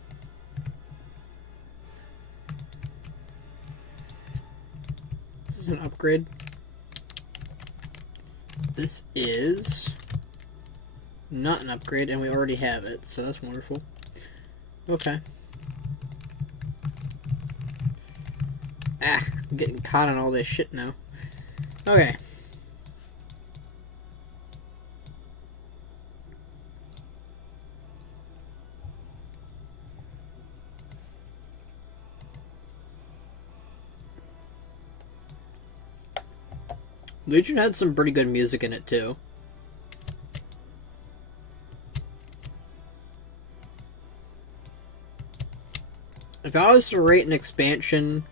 This is an upgrade. This is not an upgrade, and we already have it, so that's wonderful. Okay. Ah, I'm getting caught on all this shit now. Okay. Legion had some pretty good music in it, too. If I was to rate an expansion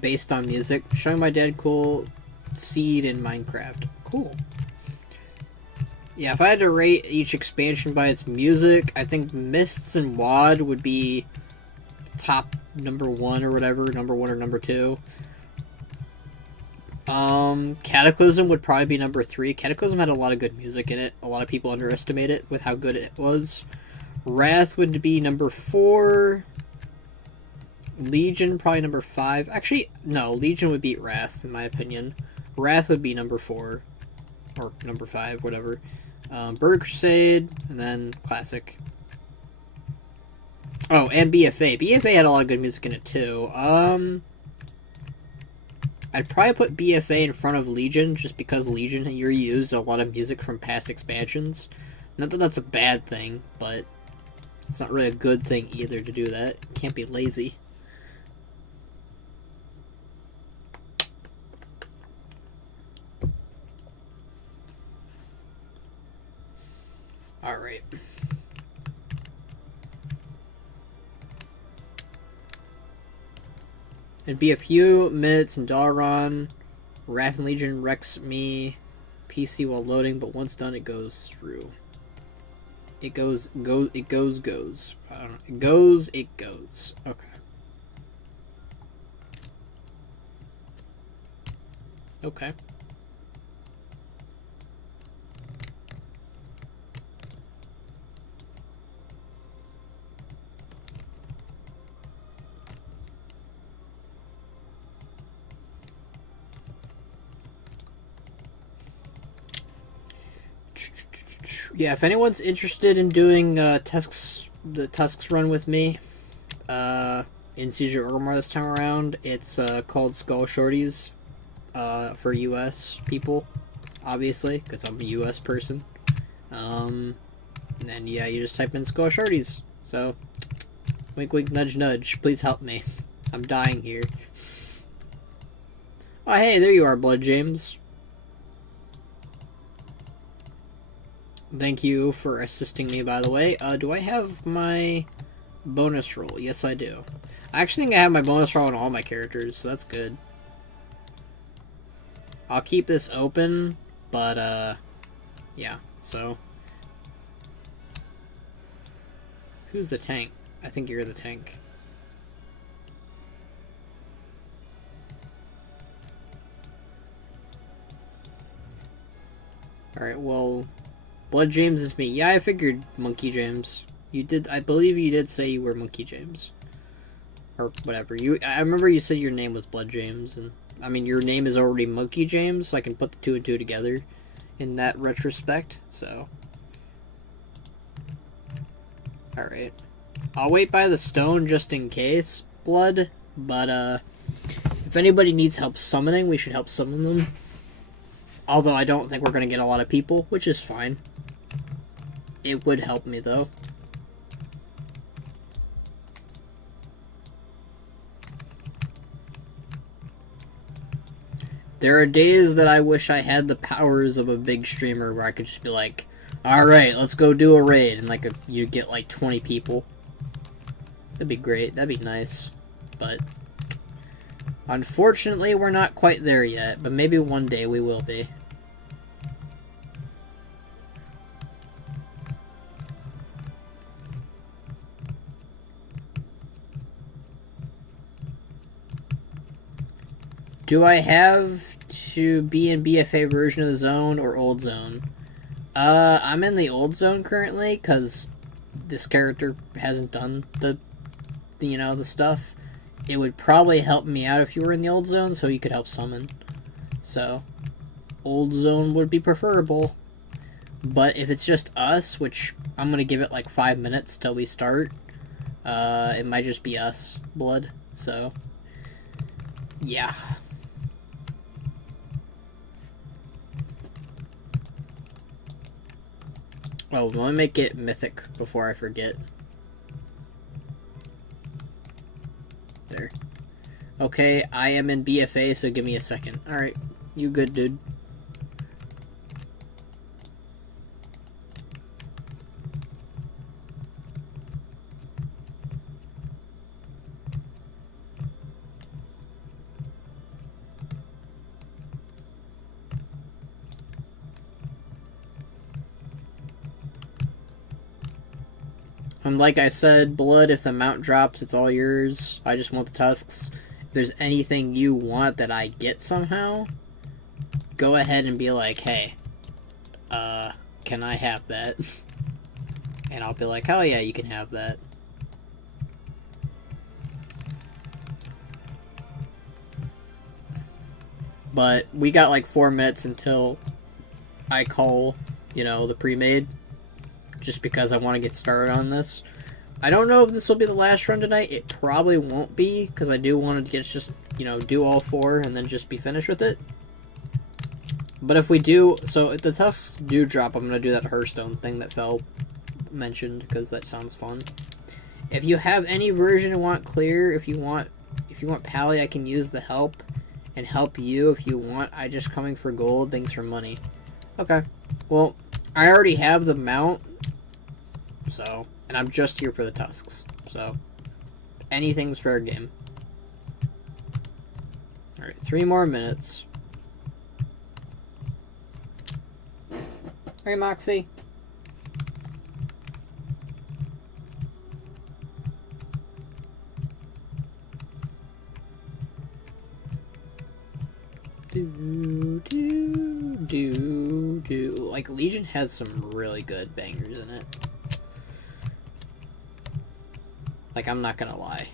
based on music, Showing My Dad cool, Seed, and Minecraft. Cool. Yeah, if I had to rate each expansion by its music, I think Mists and WoD would be top number 1 or whatever, number 1 or number 2. Cataclysm would probably be number 3. Cataclysm had a lot of good music in it. A lot of people underestimate it with how good it was. Wrath would be number 4. Legion probably number 5. Actually, no, Legion would beat Wrath in my opinion. Wrath would be number 4 or number 5, whatever. Bird Crusade and then Classic. Oh, and BFA. BFA had a lot of good music in it too. I'd probably put BFA in front of Legion, just because Legion used a lot of music from past expansions. Not that that's a bad thing, but it's not really a good thing either to do that. You can't be lazy. Alright. It'd be a few minutes in Dalaran. Wrath and Legion wrecks me PC while loading, but once done, it goes through. It goes. I don't know. It goes. Okay. Okay. Yeah, if anyone's interested in doing the Tusks run with me, in Siege of Orgrimmar this time around, it's called Skull Shorties, for US people, obviously, because I'm a US person. And then yeah, you just type in Skull Shorties. So, wink wink nudge nudge, please help me. I'm dying here. Oh hey, there you are, Blood James. Thank you for assisting me, by the way. Do I have my bonus roll? Yes, I do. I actually think I have my bonus roll on all my characters, so that's good. I'll keep this open, but, yeah, so. Who's the tank? I think you're the tank. Alright, well, Blood James is me. Yeah, I figured Monkey James. You did, I believe you did say you were Monkey James. Or whatever. I remember you said your name was Blood James, and I mean, your name is already Monkey James, so I can put the two and two together in that retrospect, so. Alright. I'll wait by the stone just in case, Blood, but, if anybody needs help summoning, we should help summon them. Although I don't think we're going to get a lot of people, which is fine. It would help me, though. There are days that I wish I had the powers of a big streamer where I could just be like, alright, let's go do a raid, and like you get like 20 people. That'd be great, that'd be nice. But unfortunately, we're not quite there yet, but maybe one day we will be. Do I have to be in BFA version of the zone or old zone? I'm in the old zone currently, because this character hasn't done the stuff. It would probably help me out if you were in the old zone, so you could help summon. So, old zone would be preferable. But if it's just us, which I'm going to give it like 5 minutes till we start, it might just be us, Blood. So, yeah. Oh, let me make it mythic before I forget. There. Okay, I am in BFA, so give me a second. Alright, you good, dude. And like I said, Blood, if the mount drops, it's all yours. I just want the tusks. If there's anything you want that I get somehow, go ahead and be like, hey, can I have that? And I'll be like, oh yeah, you can have that. But we got like 4 minutes until I call, the pre-made. Just because I want to get started on this. I don't know if this will be the last run tonight. It probably won't be, because I do want to do all 4 and then just be finished with it. But if we do, so if the tusks do drop, I'm going to do that Hearthstone thing that Fel mentioned, because that sounds fun. If you have any version you want clear, if you want Pally, I can use the help and help you if you want. I just coming for gold, thanks for money. Okay, well, I already have the mount. So, and I'm just here for the tusks. So, anything's fair game. Alright, 3 more minutes. Hey, Moxie. Like, Legion has some really good bangers in it. Like, I'm not gonna lie.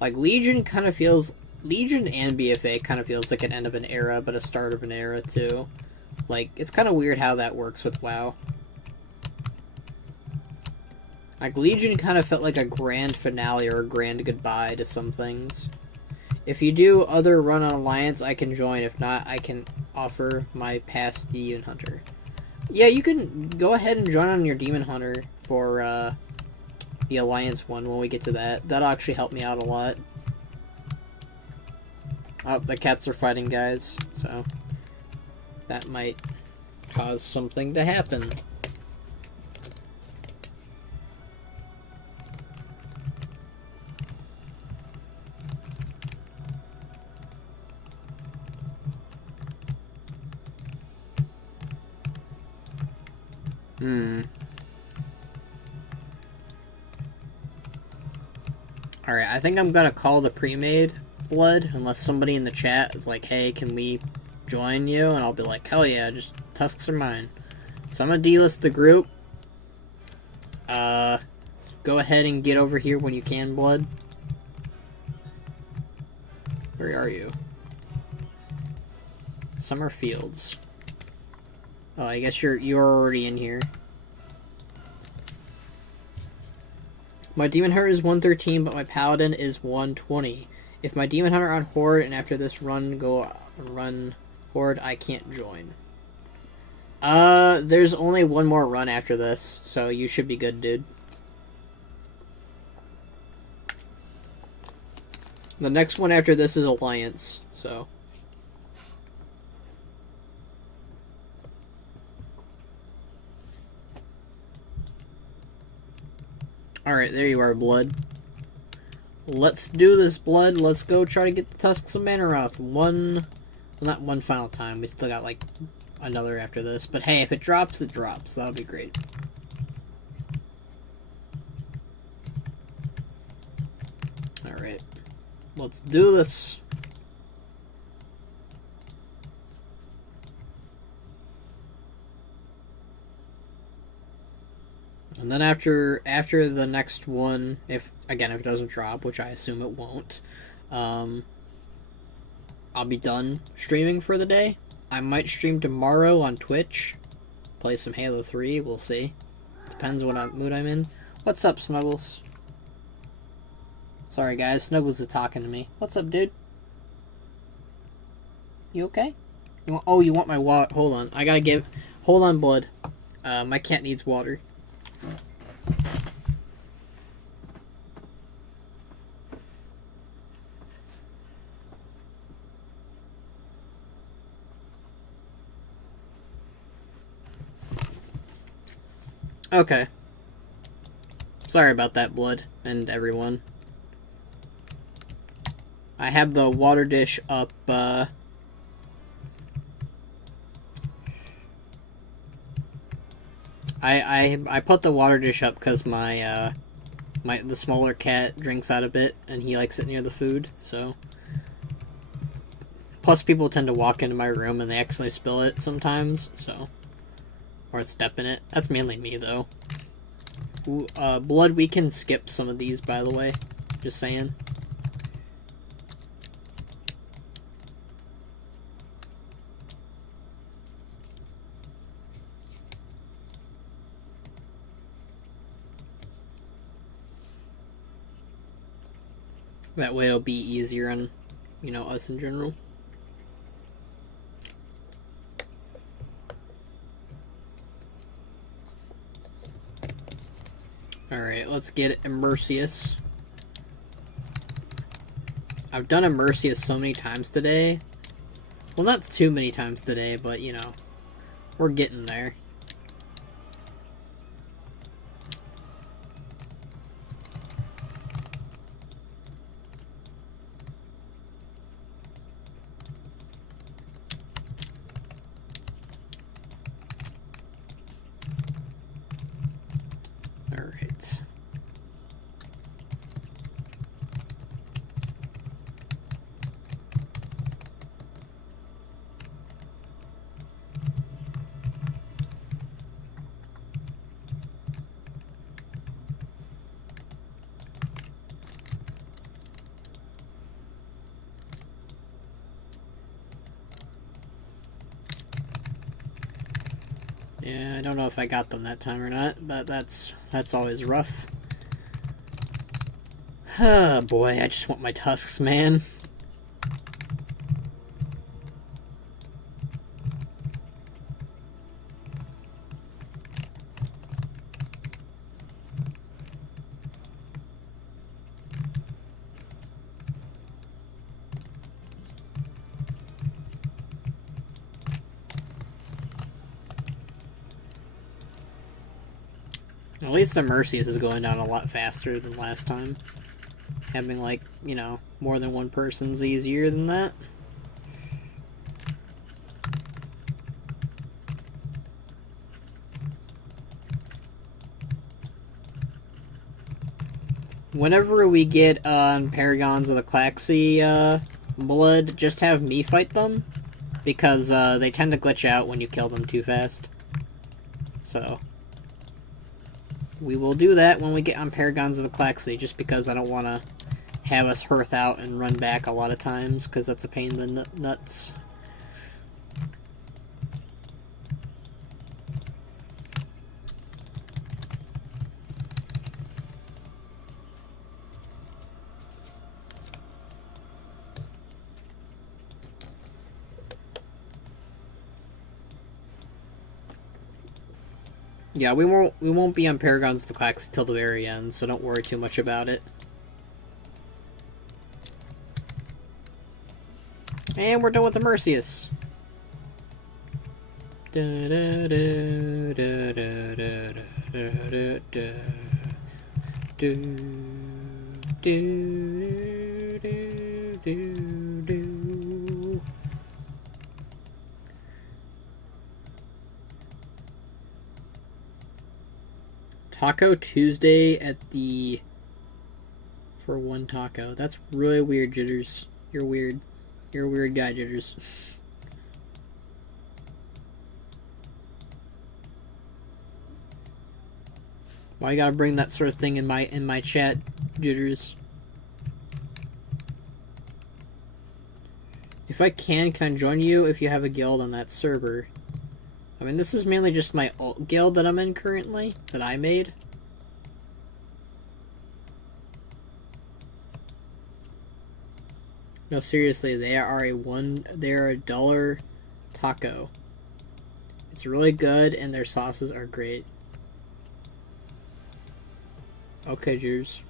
Like, Legion and BFA kind of feels like an end of an era, but a start of an era, too. Like, it's kind of weird how that works with WoW. Like, Legion kind of felt like a grand finale or a grand goodbye to some things. If you do other run on Alliance, I can join. If not, I can offer my past Demon Hunter. Yeah, you can go ahead and join on your Demon Hunter for the Alliance one when we get to that. That'll actually help me out a lot. Oh, the cats are fighting, guys, so that might cause something to happen. Alright, I think I'm gonna call the pre-made Blood, unless somebody in the chat is like, hey, can we join you? And I'll be like, hell yeah, just Tusks are mine. So I'm gonna delist the group. Go ahead and get over here when you can, Blood. Where are you? Summer Fields. Oh, I guess you're already in here. My Demon Hunter is 113, but my Paladin is 120. If my Demon Hunter on Horde and after this run Horde, I can't join. There's only one more run after this, so you should be good, dude. The next one after this is Alliance, so... Alright, there you are, Blood. Let's do this, Blood. Let's go try to get the Tusks of Mannoroth well, not one final time. We still got, like, another after this. But hey, if it drops, it drops. That'll be great. Alright. Let's do this. And then after the next one, if it doesn't drop, which I assume it won't, I'll be done streaming for the day. I might stream tomorrow on Twitch, play some Halo 3, we'll see. Depends what mood I'm in. What's up, Snuggles? Sorry guys, Snuggles is talking to me. What's up, dude? You okay? You want my water? Hold on, hold on, Blood. My cat needs water. Okay. Sorry about that, Blood, and everyone. I have the water dish up, I put the water dish up because the smaller cat drinks out of it, and he likes it near the food, so... Plus, people tend to walk into my room and they accidentally spill it sometimes, so... Or step in it. That's mainly me, though. Ooh, Blood, we can skip some of these, by the way. Just saying. That way it'll be easier on, us in general. Alright, let's get Immersius. I've done Immersius so many times today. Well, not too many times today, but, we're getting there. Alright. Yeah, I don't know if I got them that time or not, but that's always rough. Oh boy, I just want my tusks, man. At least the Mercius is going down a lot faster than last time. Having, like, more than one person's easier than that. Whenever we get Paragons of the Klaxi blood, just have me fight them, because they tend to glitch out when you kill them too fast. So, we will do that when we get on Paragons of the Klaxi, just because I don't want to have us hearth out and run back a lot of times, because that's a pain in the nuts. Yeah, we won't be on Paragons of the Klaxi till the very end, so don't worry too much about it. And we're done with the Mercius. Taco Tuesday at the... for one taco. That's really weird, Jitters. You're weird. You're a weird guy, Jitters. Why you gotta bring that sort of thing in my chat, Jitters? If I can I join you if you have a guild on that server? I mean, this is mainly just my alt guild that I'm in currently, that I made. No, seriously, they are a $1 taco. It's really good, and their sauces are great. Okay, Jews.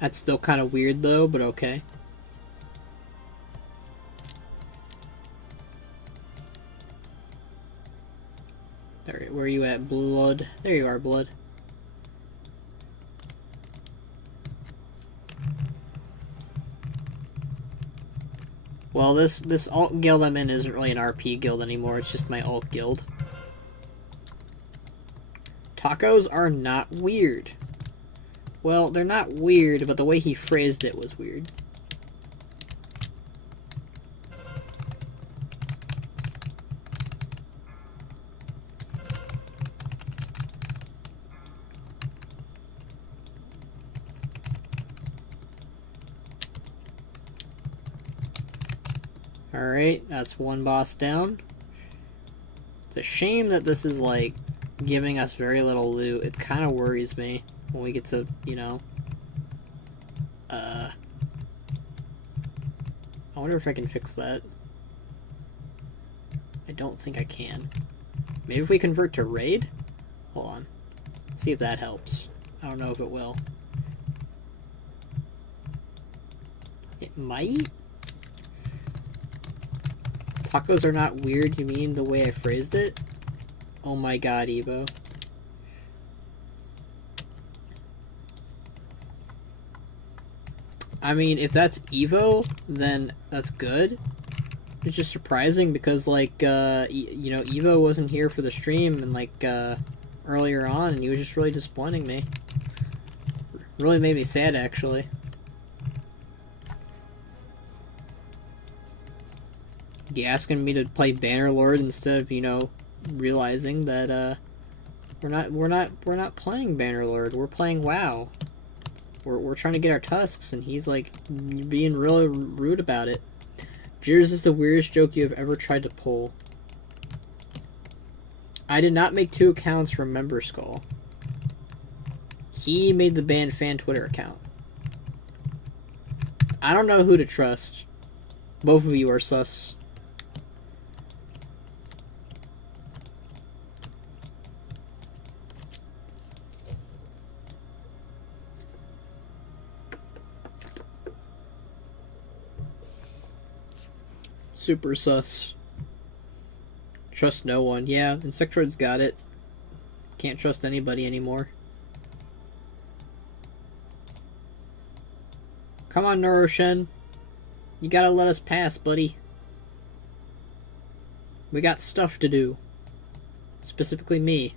That's still kind of weird, though, but okay. There, where are you at, Blood? There you are, Blood. Well, this alt guild I'm in isn't really an RP guild anymore, it's just my alt guild. Tacos are not weird. Well, they're not weird, but the way he phrased it was weird. Alright, that's one boss down. It's a shame that this is, like, giving us very little loot. It kind of worries me when we get to, you know... I wonder if I can fix that. I don't think I can. Maybe if we convert to raid? Hold on. See if that helps. I don't know if it will. It might? Tacos are not weird, you mean the way I phrased it? Oh my god, Evo. I mean, if that's Evo, then that's good. It's just surprising because, like, you know, Evo wasn't here for the stream and, like, earlier on, and he was just really disappointing me. Really made me sad, actually. You asking me to play Bannerlord instead of, you know, realizing that we're not playing Bannerlord. We're playing WoW. We're trying to get our Tusks, and he's like being really rude about it. Jeers is the weirdest joke you have ever tried to pull. I did not make 2 accounts from Member Skull. He made the band fan Twitter account. I don't know who to trust. Both of you are sus. Super sus. Trust no one. Yeah, Insectoid's got it. Can't trust anybody anymore. Come on, Neuroshen. You gotta let us pass, buddy. We got stuff to do. Specifically me.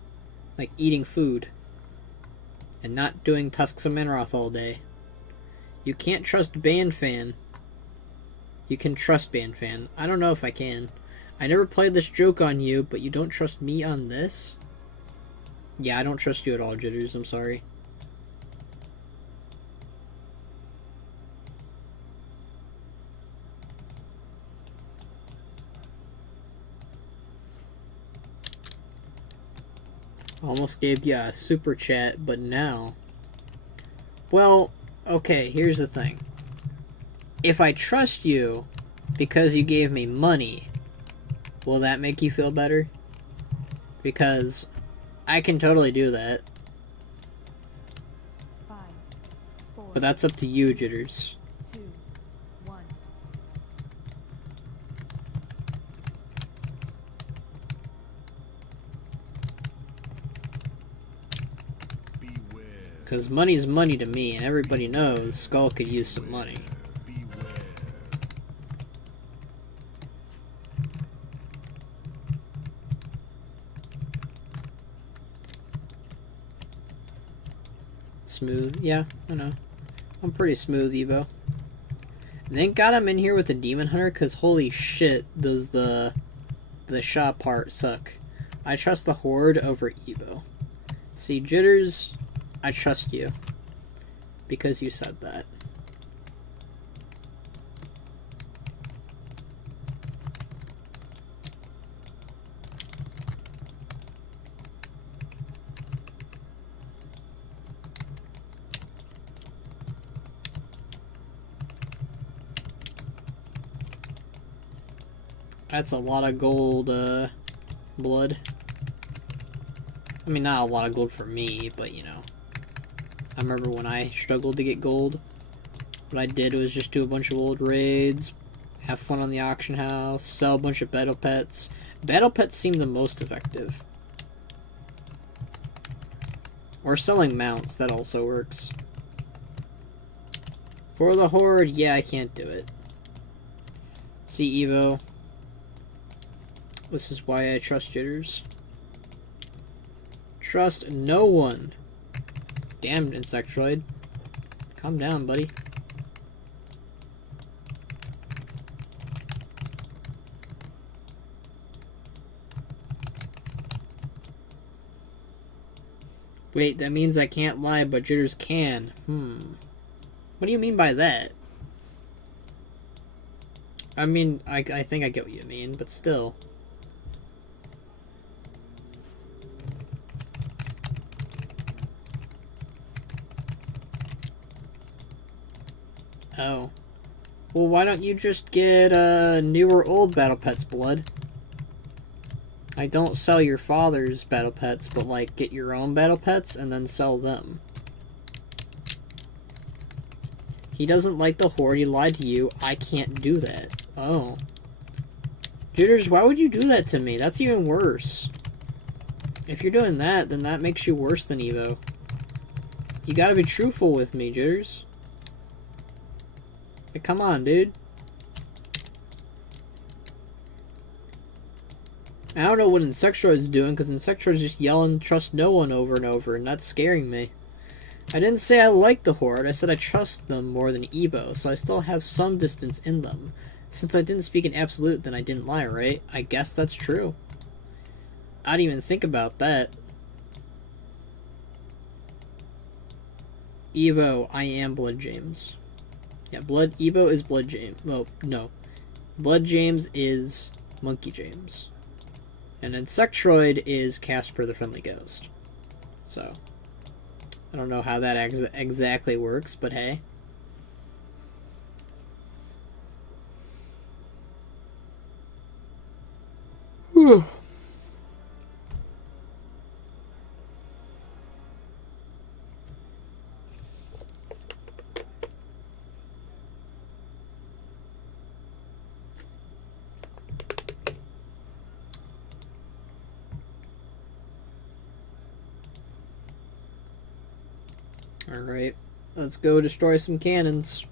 Like eating food. and not doing Tusks of Mannoroth all day. You can't trust Bandfan. You can trust Bandfan. I don't know if I can. I never played this joke on you, but you don't trust me on this? Yeah, I don't trust you at all, Jitters. I'm sorry. Almost gave you a super chat, but now... Well, okay, here's the thing. If I trust you because you gave me money, will that make you feel better? Because I can totally do that. 5, 4, But that's up to you, Jitters. 2, 1. Beware. Because money's money to me, and everybody knows Skull could use some money. Beware. Smooth. Yeah, I know. I'm pretty smooth, Evo. Thank God I'm in here with the Demon Hunter, because holy shit, does the shot part suck. I trust the Horde over Evo. See, Jitters, I trust you. Because you said that. That's a lot of gold, blood. I mean, not a lot of gold for me, but, you know. I remember when I struggled to get gold. What I did was just do a bunch of old raids, have fun on the auction house, sell a bunch of battle pets. Battle pets seem the most effective. Or selling mounts, that also works. For the Horde, yeah, I can't do it. See, Evo. This is why I trust Jitters. Trust no one. Damn, Insectoid. Calm down, buddy. Wait, that means I can't lie, but Jitters can. What do you mean by that? I mean, I think I get what you mean, but still. Oh. Well, why don't you just get new or old battle pets, blood? I don't sell your father's battle pets, but like get your own battle pets and then sell them. He doesn't like the Horde, he lied to you. I can't do that. Oh. Jitters, why would you do that to me? That's even worse. If you're doing that, then that makes you worse than Evo. You gotta be truthful with me, Jitters. Like, come on, dude. I don't know what Insectoid's doing, because Insectoid's just yelling trust no one over and over, and that's scaring me. I didn't say I like the Horde, I said I trust them more than Evo, so I still have some distance in them. Since I didn't speak in absolute, then I didn't lie, right? I guess that's true. I didn't even think about that. Evo, I am Blood James. Yeah, Evo is Blood James. Well, no. Blood James is Monkey James. And Insectoid is Casper the Friendly Ghost. So, I don't know how that exactly works, but hey. Whew. Alright, let's go destroy some cannons.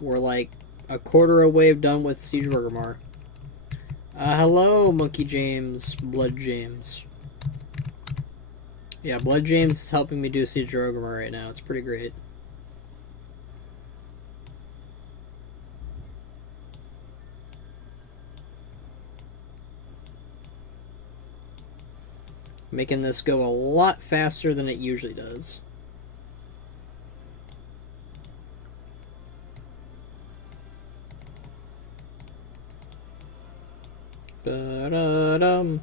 We're like a quarter of a wave done with Siege Bergamar. Hello, Monkey James, Blood James. Yeah, Blood James is helping me do Siege Rogrimmar right now. It's pretty great. Making this go a lot faster than it usually does. Ba-da-dum.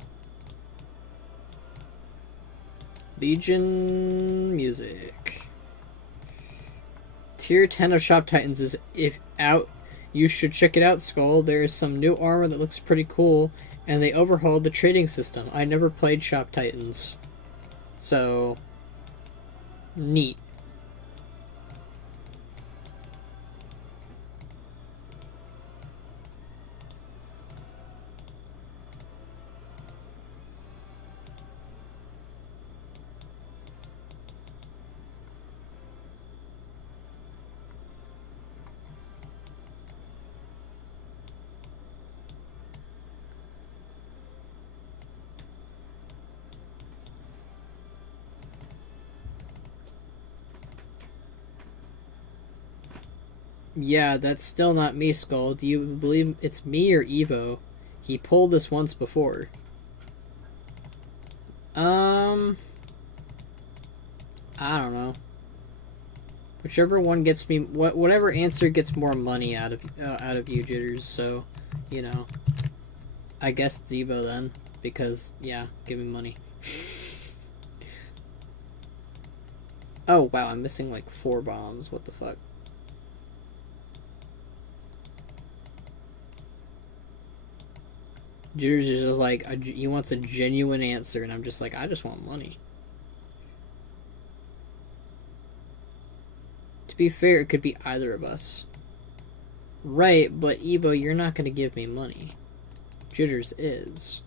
Legion music. Tier 10 of Shop Titans is out. You should check it out, Skull. There is some new armor that looks pretty cool, and they overhauled the trading system. I never played Shop Titans, so neat. Yeah, that's still not me, Skull. Do you believe it's me or Evo? He pulled this once before. I don't know. Whichever one gets me, whatever answer gets more money out of you, Jitters. So, you know, I guess it's Evo then, because yeah, give me money. Oh wow, I'm missing like 4 bombs. What the fuck? Jitters is just like, he wants a genuine answer, and I'm just like, I just want money. To be fair, it could be either of us. Right, but Evo, you're not going to give me money. Jitters is.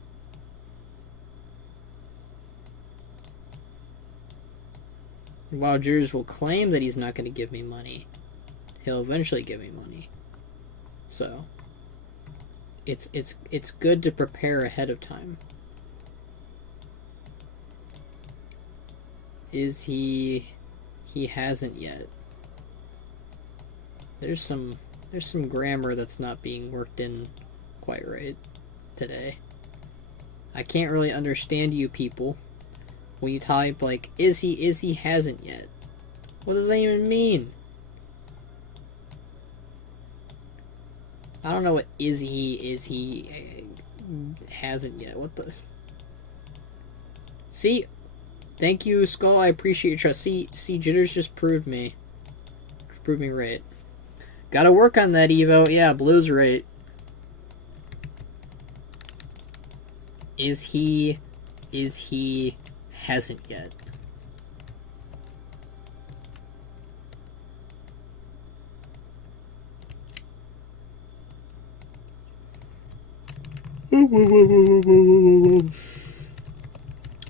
While Jitters will claim that he's not going to give me money, he'll eventually give me money. So it's good to prepare ahead of time. Is he hasn't yet. There's some grammar that's not being worked in quite right today. I can't really understand you people when you type like is he hasn't yet. What does that even mean? I don't know what is he hasn't yet. What the? See? Thank you, Skull. I appreciate your trust. See, Jitters just proved me. Proved me right. Gotta work on that, Evo. Yeah, Blue's right. Is he hasn't yet.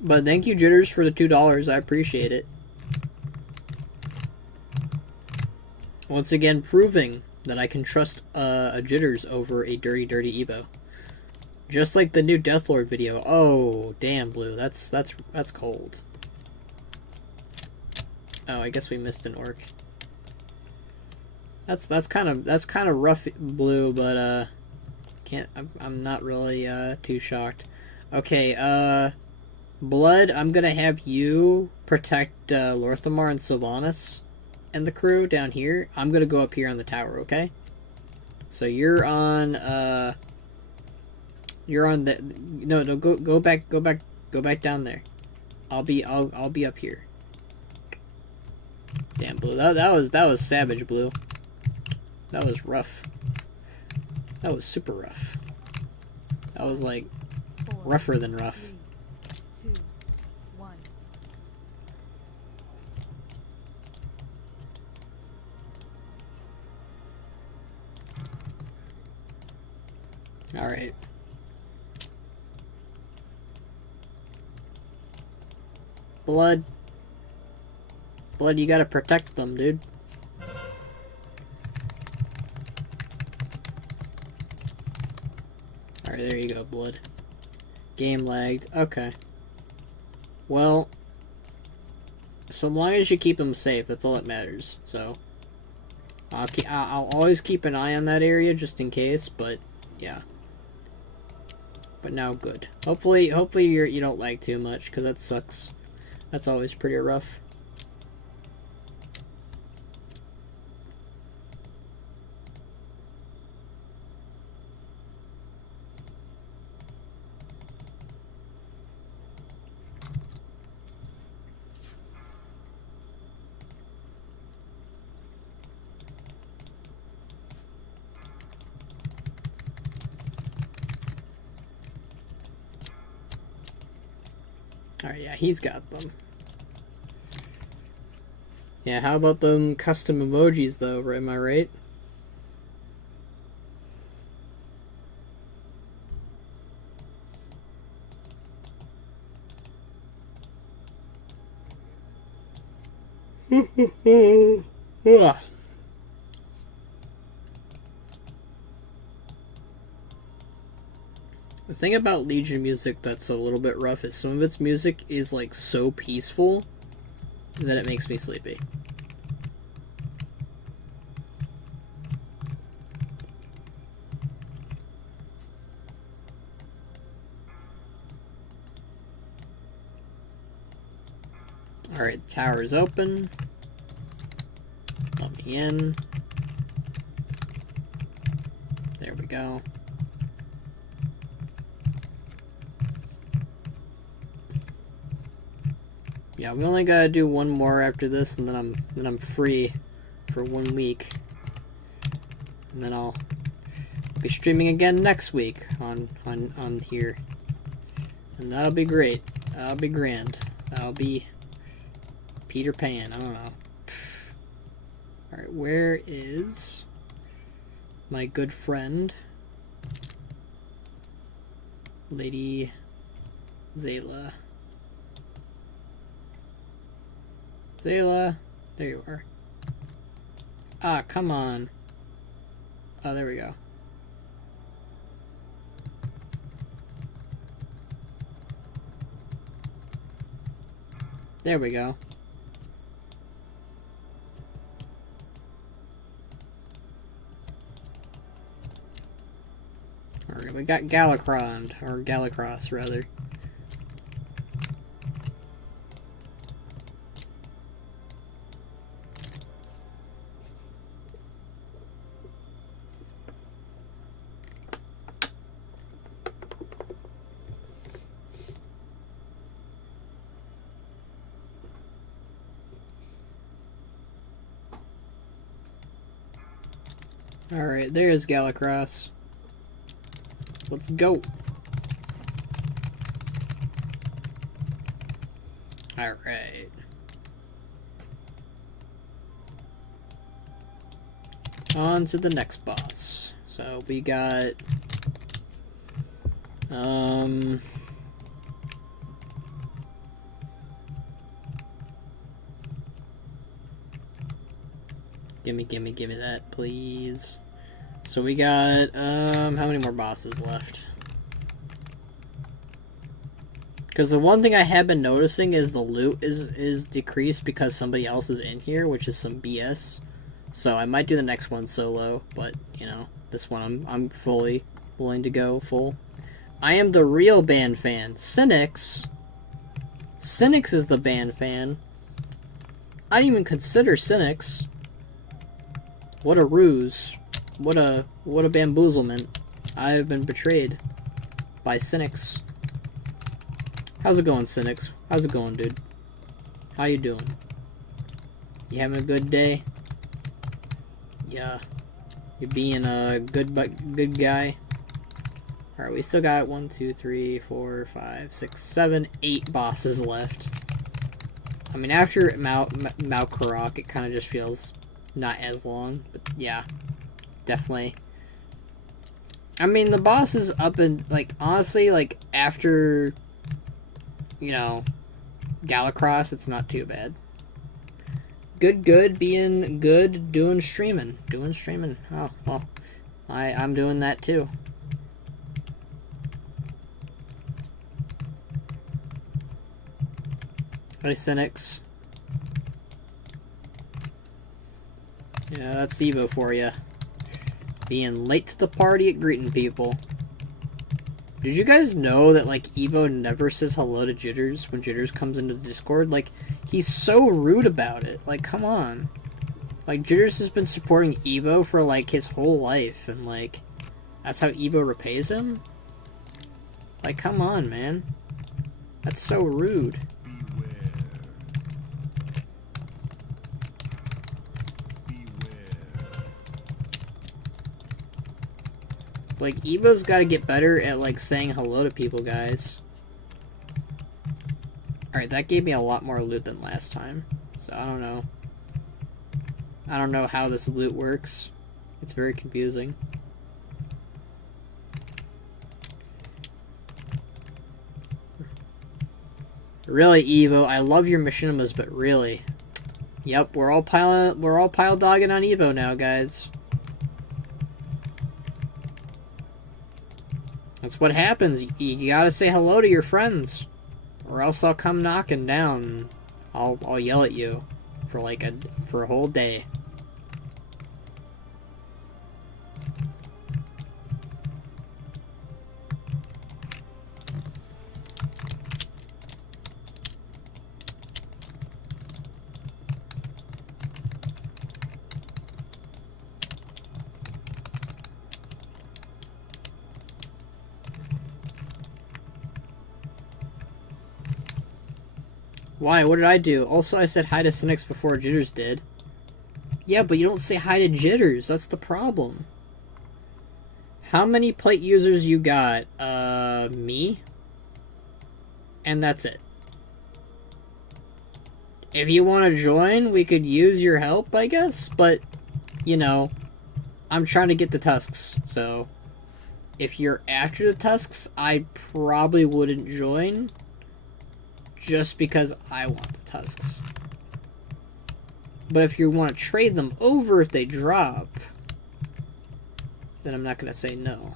But thank you, Jitters, for the $2. I appreciate it. Once again, proving that I can trust a Jitters over a dirty Evo. Just like the new Deathlord video. Oh, damn, Blue. That's cold. Oh, I guess we missed an orc. That's kind of rough, Blue, but I'm not really too shocked. Okay, Blood, I'm gonna have you protect Lorthamar and Sylvanas and the crew down here. I'm gonna go up here on the tower, okay? So you're on the no go back down there. I'll be up here. Damn, Blue, that was savage, Blue. That was rough. That was super rough. That was like rougher than rough. 3, 2, 1. All right. Blood, you gotta protect them, dude. Alright, there you go, Blood. Game lagged. Okay. Well, So long as you keep them safe, that's all that matters. So I'll always keep an eye on that area just in case. But yeah. But now good. Hopefully you don't lag too much, because that sucks. That's always pretty rough. Alright, yeah, he's got them. Yeah, how about them custom emojis, though? Am I right? The thing about Legion music that's a little bit rough is some of its music is like so peaceful that it makes me sleepy. Alright, the tower is open. Let me in. There we go. Yeah, we only gotta do one more after this, and then I'm free for 1 week, and then I'll be streaming again next week on here, and that'll be great. That'll be grand. That'll be Peter Pan. I don't know. All right, where is my good friend, Lady Zayla? Zayla, there you are. Ah, come on. Oh, there we go. There we go. Alright, we got Galacron, or Galacross, rather. Alright, there's Galacross. Let's go. Alright. On to the next boss. So we got Gimme that, please. So we got, how many more bosses left? Because the one thing I have been noticing is the loot is decreased because somebody else is in here, which is some BS. So I might do the next one solo, but, you know, this one I'm fully willing to go full. I am the real band fan. Cynics is the band fan. I didn't even consider Cynics. What a ruse. What a bamboozlement. I have been betrayed by Cynics. How's it going, Cynics? How's it going, dude? How you doing? You having a good day? Yeah. You being a good guy? Alright, we still got 1, 2, 3, 4, 5, 6, 7, 8 bosses left. I mean, after Malkarok, it kind of just feels not as long, but yeah, definitely. I mean, the boss is up and, like, honestly, like, after, you know, Galacross, it's not too bad. Good, being good, doing streaming. Oh, well, I'm doing that too. Hey, Cynics. Yeah, that's Evo for you. Being late to the party at greeting people. Did you guys know that, like, Evo never says hello to Jitters when Jitters comes into the Discord? Like, he's so rude about it. Like, come on. Like, Jitters has been supporting Evo for, like, his whole life, and, like, that's how Evo repays him? Like, come on, man. That's so rude. Like, Evo's gotta get better at, like, saying hello to people, guys. Alright, that gave me a lot more loot than last time. So, I don't know. I don't know how this loot works. It's very confusing. Really, Evo, I love your machinimas, but really. Yep, we're all pile dogging on Evo now, guys. That's what happens. You gotta say hello to your friends, or else I'll come knocking down. I'll yell at you for like a whole day. Why? What did I do? Also, I said hi to Cynics before Jitters did. Yeah, but you don't say hi to Jitters. That's the problem. How many plate users you got? Me? And that's it. If you want to join, we could use your help, I guess. But, you know, I'm trying to get the Tusks, so... If you're after the Tusks, I probably wouldn't join. Just because I want the Tusks. But if you want to trade them over if they drop, then I'm not going to say no.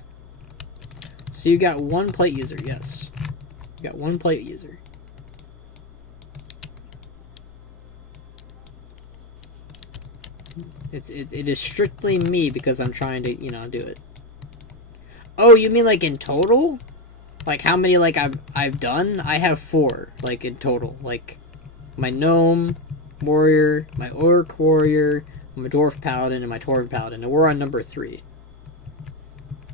So you got one plate user, yes. You got one plate user. It is strictly me because I'm trying to, you know, do it. Oh, you mean like in total? Like how many like I've done? I have 4 like in total. Like my gnome warrior, my orc warrior, my dwarf paladin, and my tauren paladin. And we're on number 3.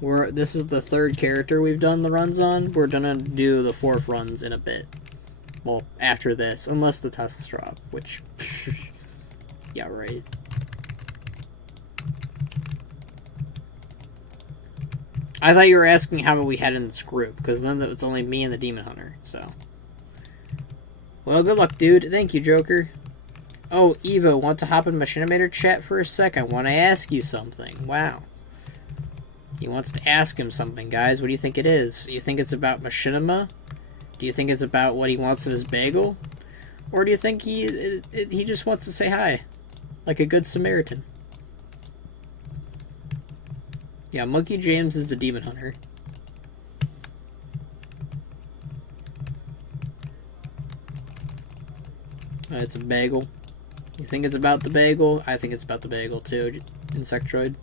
This is the 3rd character we've done the runs on. We're gonna do the 4th runs in a bit. Well, after this, unless the tusks drop, which yeah, right. I thought you were asking how we had in this group, because then it's only me and the Demon Hunter, so. Well, good luck, dude. Thank you, Joker. Oh, Evo, want to hop in Machinimator chat for a sec? I want to ask you something. Wow. He wants to ask him something, guys. What do you think it is? Do you think it's about Machinima? Do you think it's about what he wants in his bagel? Or do you think he just wants to say hi? Like a good Samaritan? Yeah, Monkey James is the Demon Hunter. It's a bagel. You think it's about the bagel? I think it's about the bagel too, Insectroid.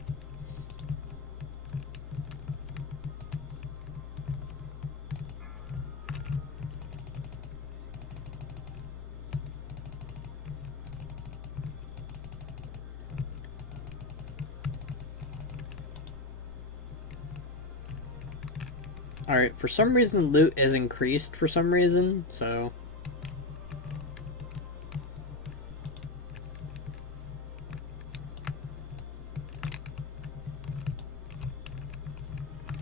Alright, for some reason loot has increased for some reason, so...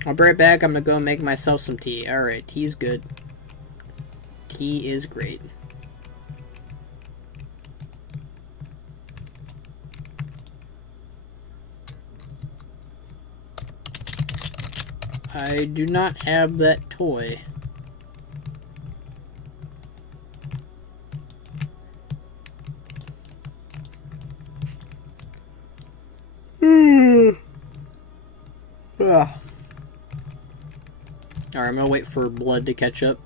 I'll be right back, I'm gonna go make myself some tea. Alright, tea's good. Tea is great. I do not have that toy. Alright, I'm gonna wait for blood to catch up.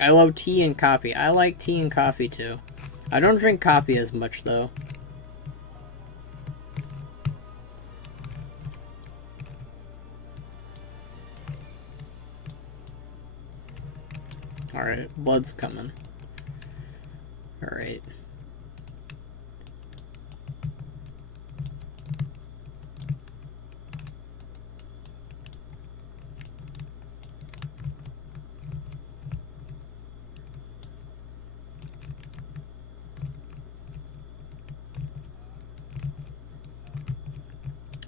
I love tea and coffee. I like tea and coffee too. I don't drink coffee as much, though. Alright, blood's coming. Alright.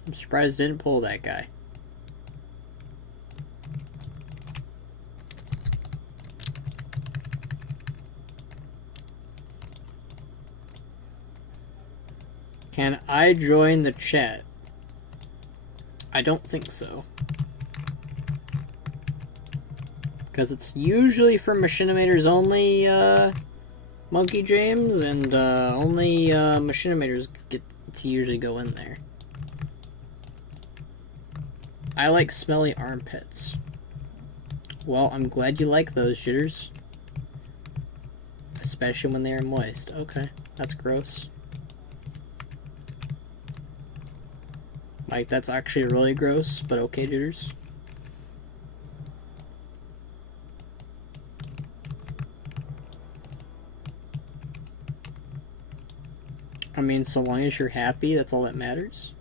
I'm surprised I didn't pull that guy. Can I join the chat? I don't think so. Because it's usually for machinimators only, Monkey James, and only machinimators get to usually go in there. I like smelly armpits. Well, I'm glad you like those, Jitters. Especially when they're moist. Okay, that's gross. Like, that's actually really gross, but okay, Jitters. I mean, so long as you're happy, that's all that matters.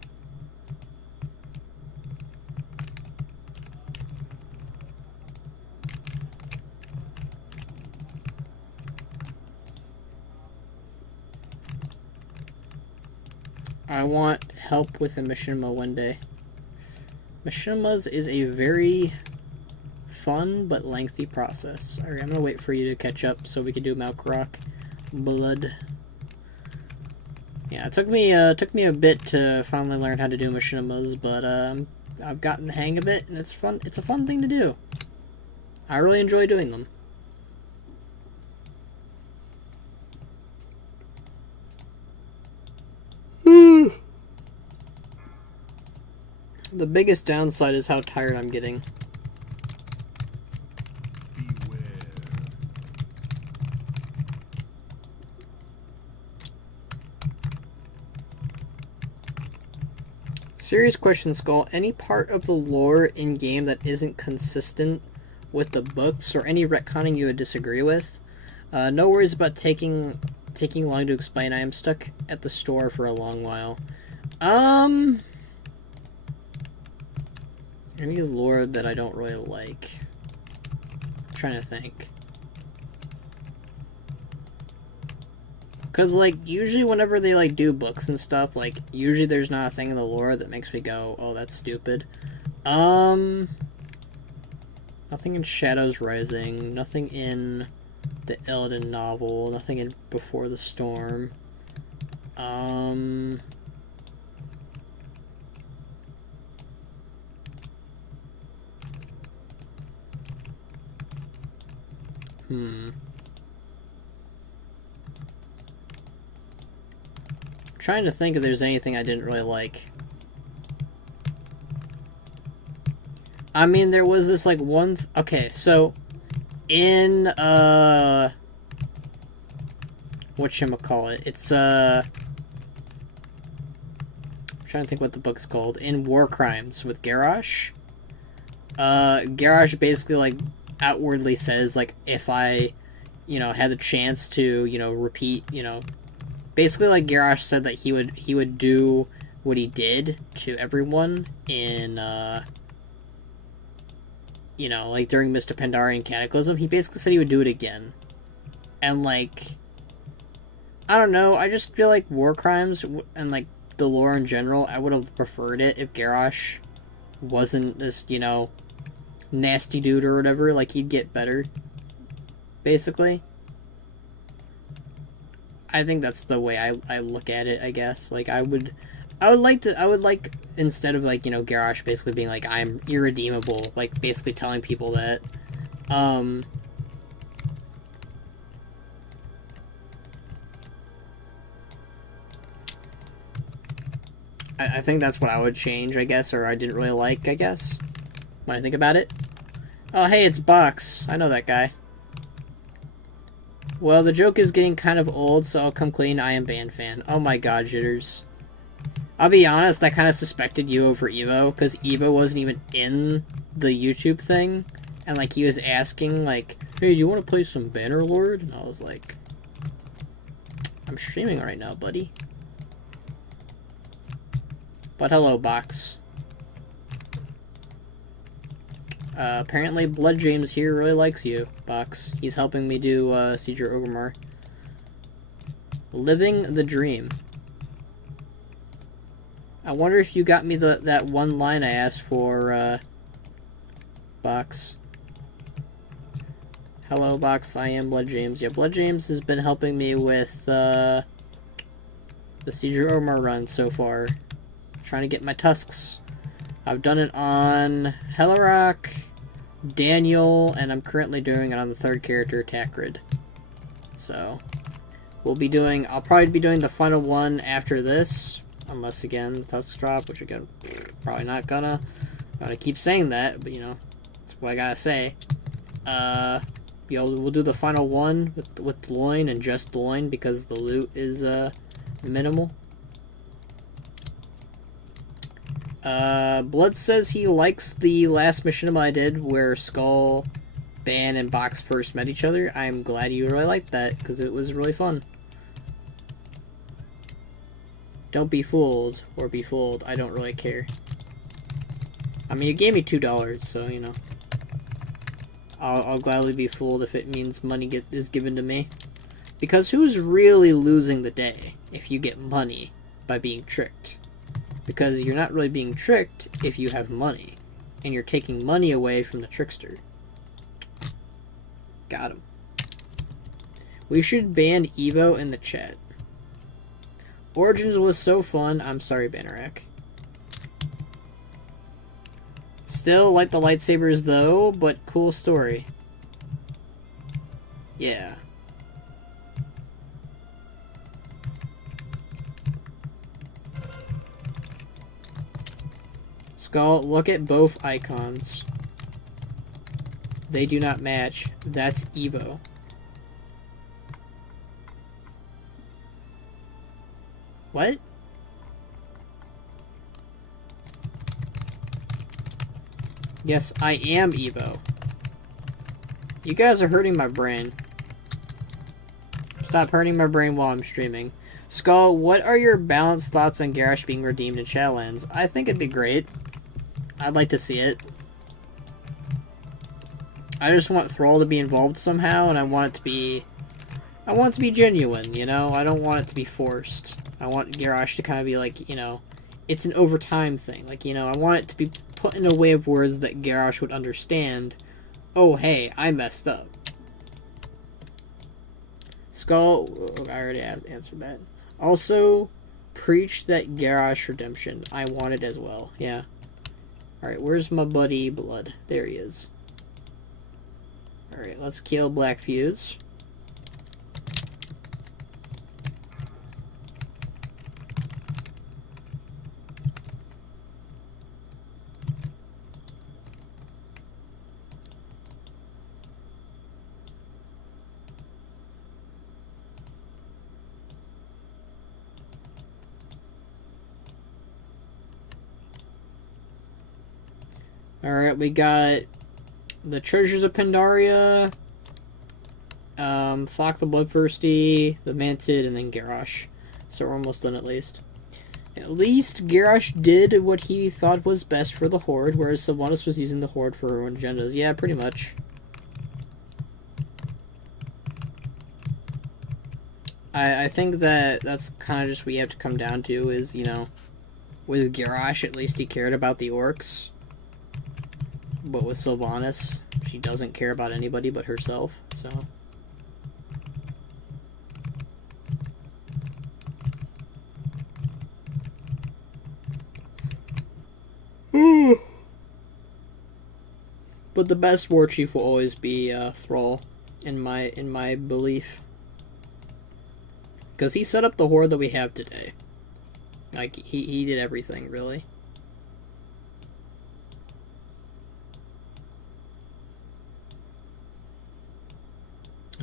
I want help with a machinima one day. Machinimas is a very fun but lengthy process. Alright, I'm gonna wait for you to catch up so we can do Malkorok Blood. Yeah, it took me a bit to finally learn how to do machinimas, but I've gotten the hang of it, and it's fun. It's a fun thing to do. I really enjoy doing them. The biggest downside is how tired I'm getting. Beware. Serious question, Skull. Any part of the lore in-game that isn't consistent with the books, or any retconning you would disagree with? No worries about taking long to explain. I am stuck at the store for a long while. Any lore that I don't really like? I'm trying to think. Because, like, usually whenever they, like, do books and stuff, like, usually there's not a thing in the lore that makes me go, oh, that's stupid. Nothing in Shadows Rising, nothing in the Illidan novel, nothing in Before the Storm. Trying to think if there's anything I didn't really like. I mean, there was this, like, one... okay, so... in, whatchamacallit? It's, I'm trying to think what the book's called. In War Crimes with Garrosh. Garrosh basically, like, outwardly says, like, if I, you know, had the chance to, you know, repeat, you know... basically, like, Garrosh said that he would do what he did to everyone in, you know, like, during Mr. Pandarian Cataclysm. He basically said he would do it again. And, like, I don't know, I just feel like War Crimes and, like, the lore in general, I would have preferred it if Garrosh wasn't this, you know, nasty dude or whatever. Like, he'd get better, basically. I think that's the way I look at it, I guess. Like, I would like, instead of, like, you know, Garrosh basically being like, I'm irredeemable, like, basically telling people that, I think that's what I would change, I guess, or I didn't really like, I guess, when I think about it. Oh, hey, it's Box. I know that guy. Well, the joke is getting kind of old, so I'll come clean. I am band fan. Oh my god, Jitters. I'll be honest, I kind of suspected you over Evo, because Evo wasn't even in the YouTube thing. And, like, he was asking, like, hey, do you want to play some Bannerlord? And I was like, I'm streaming right now, buddy. But hello, Box. Apparently Blood James here really likes you, Box. He's helping me do, Siege of Orgrimmar. Living the dream. I wonder if you got me that one line I asked for, Box. Hello, Box. I am Blood James. Yeah, Blood James has been helping me with, the Siege of Orgrimmar run so far. Trying to get my Tusks. I've done it on Hellerock, Daniel, and I'm currently doing it on the third character, Takrid. So, I'll probably be doing the final one after this, unless, again, the Tusks drop, which, again, probably not gonna. I'm gonna keep saying that, but, you know, that's what I gotta say. We'll do the final one with Loin and just Loin, because the loot is, minimal. Blood says he likes the last machinima I did where Skull, Ban, and Box first met each other. I'm glad you really liked that, because it was really fun. Don't be fooled, or be fooled. I don't really care. I mean, you gave me $2, so, you know. I'll gladly be fooled if it means money is given to me. Because who's really losing the day if you get money by being tricked? Because you're not really being tricked if you have money. And you're taking money away from the trickster. Got him. We should ban Evo in the chat. Origins was so fun. I'm sorry, Bannerak. Still like the lightsabers though, but cool story. Yeah. Skull, look at both icons. They do not match. That's Evo. What? Yes, I am Evo. You guys are hurting my brain. Stop hurting my brain while I'm streaming. Skull, what are your balanced thoughts on Garrosh being redeemed in Shadowlands? I think it'd be great. I'd like to see it. I just want Thrall to be involved somehow, and I want it to be genuine, you know? I don't want it to be forced. I want Garrosh to kind of be like, you know, it's an overtime thing. Like, you know, I want it to be put in a way of words that Garrosh would understand. Oh, hey, I messed up. Skull, oh, I already answered that. Also, preach that Garrosh redemption. I want it as well, yeah. Alright, where's my buddy Blood? There he is. Alright, let's kill Black Fuse. Alright, we got the Treasures of Pandaria, Flock the Bloodthirsty, the Mantid, and then Garrosh. So we're almost done at least. At least Garrosh did what he thought was best for the Horde, whereas Sylvanas was using the Horde for her own agendas. Yeah, pretty much. I think that's kind of just what you have to come down to is, you know, with Garrosh, at least he cared about the orcs. But with Sylvanas, she doesn't care about anybody but herself, so. But the best war chief will always be Thrall, in my belief. Because he set up the horde that we have today. Like, he did everything, really.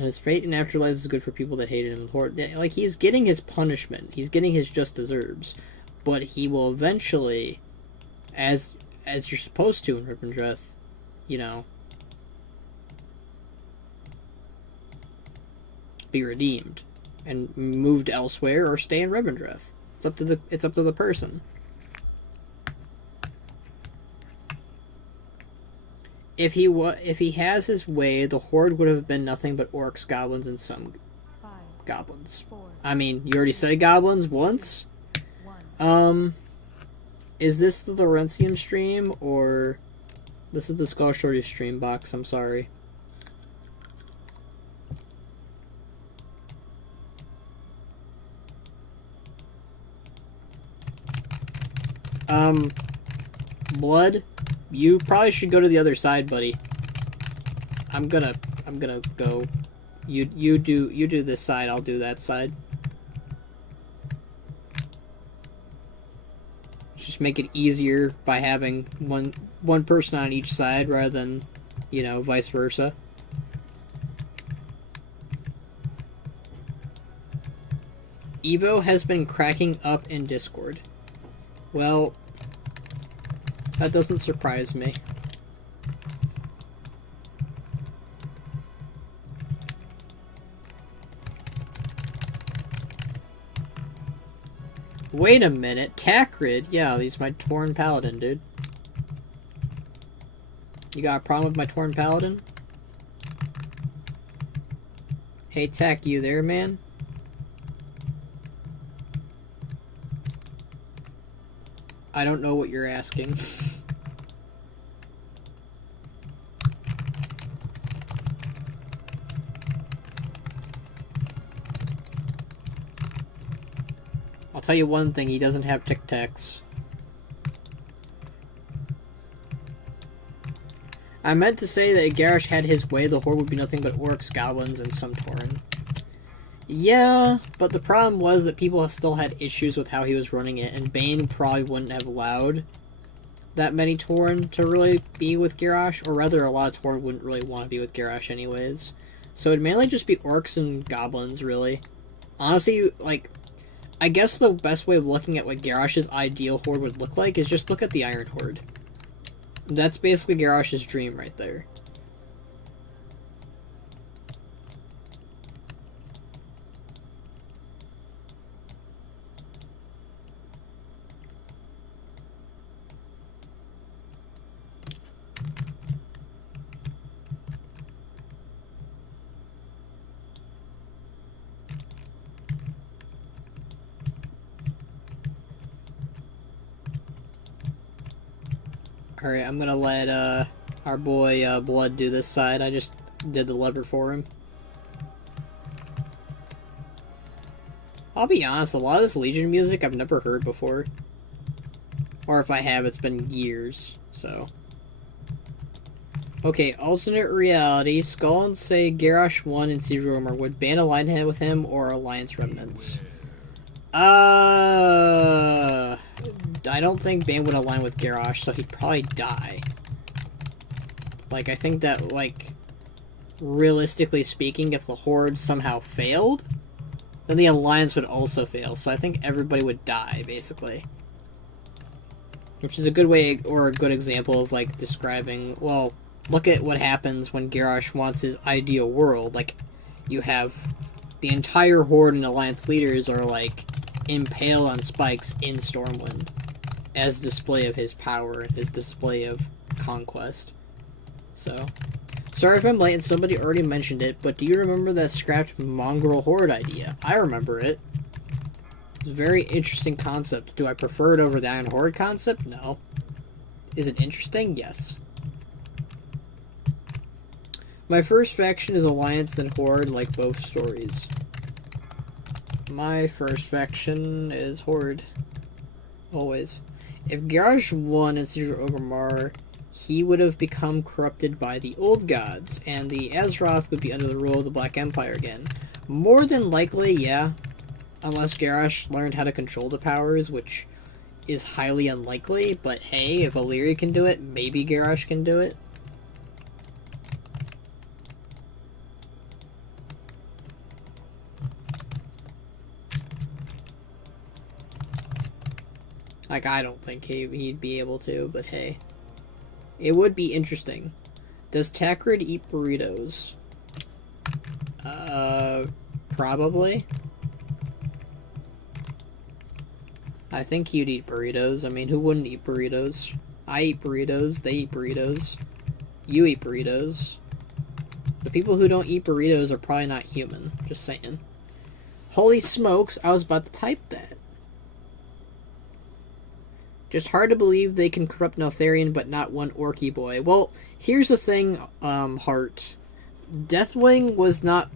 His fate in afterlife is good for people that hated him. Like, he's getting his punishment. He's getting his just deserves. But he will eventually, as you're supposed to in Rippendrath, you know, be redeemed and moved elsewhere or stay in Rippendrath. It's up to the person. If he has his way, the Horde would have been nothing but orcs, goblins, and some 5, goblins. 4, I mean, you already said goblins once. 1. Is this the Laurentium stream, or this is the Skull Shorty stream box? I'm sorry. Blood, you probably should go to the other side, buddy. I'm gonna go. You do this side, I'll do that side. Just make it easier by having one person on each side rather than, you know, vice versa. Evo has been cracking up in Discord. Well, that doesn't surprise me. Wait a minute, Takrid? Yeah, he's my Tauren Paladin, dude. You got a problem with my Tauren Paladin? Hey, Tak, you there, man? I don't know what you're asking. I'll tell you one thing, he doesn't have Tic Tacs. I meant to say that if Garrosh had his way, the Horde would be nothing but orcs, goblins, and some Tauren. Yeah, but the problem was that people still had issues with how he was running it, and Bane probably wouldn't have allowed that many Tauren to really be with Garrosh, or rather a lot of Tauren wouldn't really want to be with Garrosh anyways. So it'd mainly just be orcs and goblins, really. Honestly, like, I guess the best way of looking at what Garrosh's ideal Horde would look like is just look at the Iron Horde. That's basically Garrosh's dream right there. Alright, I'm gonna let our boy Blood do this side. I just did the lever for him. I'll be honest, a lot of this Legion music I've never heard before. Or if I have, it's been years, so. Okay, alternate reality. Skull and say Garrosh won in Siege Rumor. Would Bane align with him or Alliance Remnants? I don't think Bane would align with Garrosh, so he'd probably die. Like, I think that, like, realistically speaking, if the Horde somehow failed, then the Alliance would also fail, so I think everybody would die, basically. Which is a good way, or a good example of, like, describing, well, look at what happens when Garrosh wants his ideal world. Like, you have the entire Horde and Alliance leaders are, like, impaled on spikes in Stormwind as a display of his power and his display of conquest. So, sorry if I'm late and somebody already mentioned it, but do you remember that scrapped Mongrel Horde idea? I remember it. It's a very interesting concept. Do I prefer it over the Iron Horde concept? No. Is it interesting? Yes. My first faction is Alliance, then Horde, like both stories. My first faction is Horde. Always. If Garrosh won in Siege of Orgrimmar, he would have become corrupted by the Old Gods, and the Azeroth would be under the rule of the Black Empire again. More than likely, yeah. Unless Garrosh learned how to control the powers, which is highly unlikely, but hey, if Illyri can do it, maybe Garrosh can do it. Like, I don't think he'd be able to, but hey. It would be interesting. Does Takrid eat burritos? Probably. I think he'd eat burritos. I mean, who wouldn't eat burritos? I eat burritos. They eat burritos. You eat burritos. The people who don't eat burritos are probably not human. Just saying. Holy smokes, I was about to type that. Just hard to believe they can corrupt Neltharion, but not one Orky boy. Well, here's the thing, Hart. Deathwing was not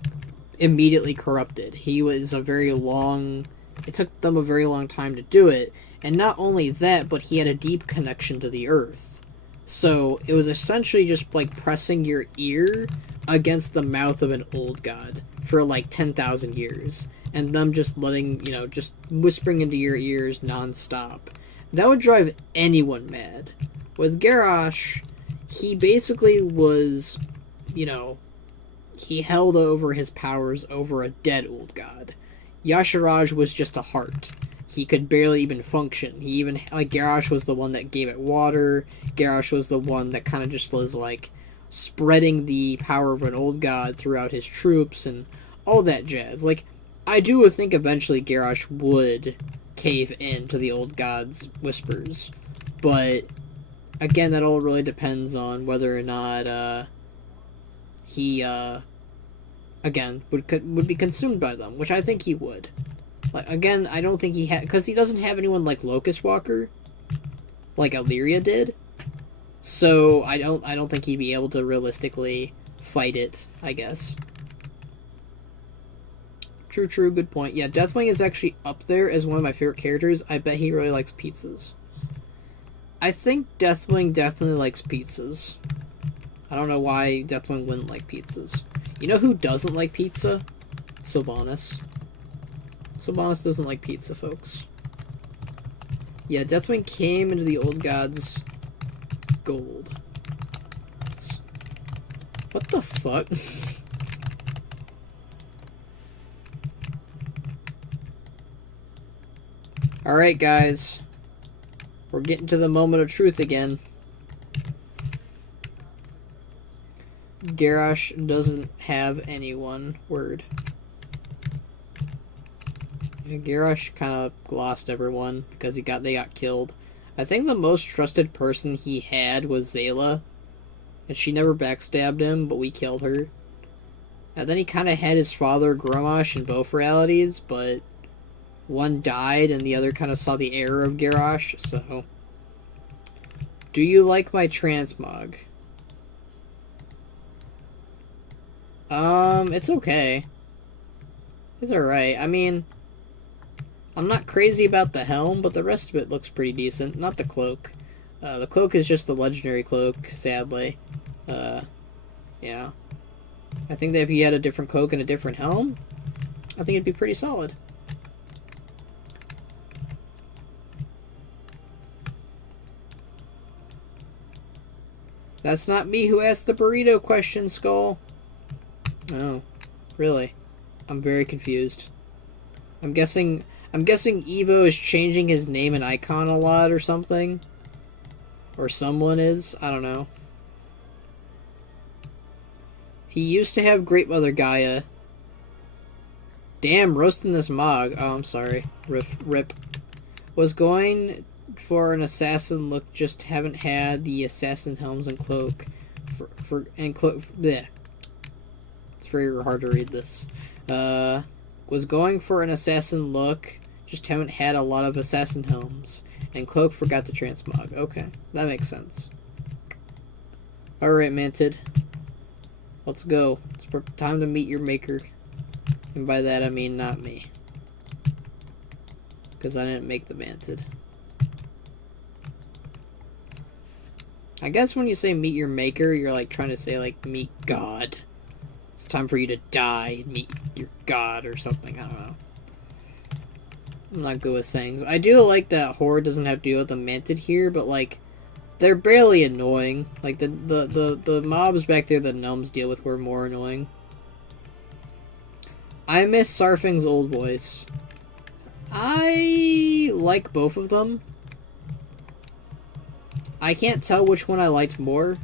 immediately corrupted. He was a very long... It took them a very long time to do it. And not only that, but he had a deep connection to the earth. So, it was essentially just, like, pressing your ear against the mouth of an old god for, like, 10,000 years. And them just letting, just whispering into your ears nonstop. That would drive anyone mad. With Garrosh, he basically was, he held over his powers over a dead old god. Yasharaj was just a heart. He could barely even function. Garrosh was the one that gave it water. Garrosh was the one that kind of just was, like, spreading the power of an old god throughout his troops and all that jazz. Like, I do think eventually Garrosh would cave in to the old god's whispers. But, again, that all really depends on whether or not, he, again, would be consumed by them, which I think he would. Like, again, I don't think he had... Because he doesn't have anyone like Locust Walker, like Illyria did. So, I don't think he'd be able to realistically fight it, I guess. True, good point. Yeah, Deathwing is actually up there as one of my favorite characters. I bet he really likes pizzas. I think Deathwing definitely likes pizzas. I don't know why Deathwing wouldn't like pizzas. You know who doesn't like pizza? Sylvanas. Sylvanas doesn't like pizza, folks. Yeah, Deathwing came into the old god's gold. What the fuck? Alright, guys. We're getting to the moment of truth again. Garrosh doesn't have anyone. Word. Yeah, Garrosh kind of lost everyone because they got killed. I think the most trusted person he had was Zayla. And she never backstabbed him, but we killed her. And then he kind of had his father, Grommash, in both realities, but one died and the other kind of saw the error of Garrosh, so... Do you like my transmog? It's okay. It's alright. I mean, I'm not crazy about the helm, but the rest of it looks pretty decent. Not the cloak. The cloak is just the legendary cloak, sadly. Yeah. I think that if you had a different cloak and a different helm, I think it'd be pretty solid. That's not me who asked the burrito question, Skull. Oh, really? I'm very confused. I'm guessing Evo is changing his name and icon a lot or something. Or someone is. I don't know. He used to have Great Mother Gaia. Damn, roasting this mog. Oh, I'm sorry. Rip. Was going for an assassin look, just haven't had the assassin helms and cloak. Bleh. It's very hard to read this. Was going for an assassin look, just haven't had a lot of assassin helms. And cloak forgot the transmog. Okay, that makes sense. Alright, Mantid. Let's go. It's time to meet your maker. And by that I mean not me. Because I didn't make the Mantid. I guess when you say meet your maker, you're like trying to say like meet God. It's time for you to die and meet your God or something. I don't know. I'm not good with sayings. I do like that Horde doesn't have to deal with the Mantid here, but like they're barely annoying. Like the mobs back there that gnomes deal with were more annoying. I miss Sarfing's old voice. I like both of them. I can't tell which one I liked more,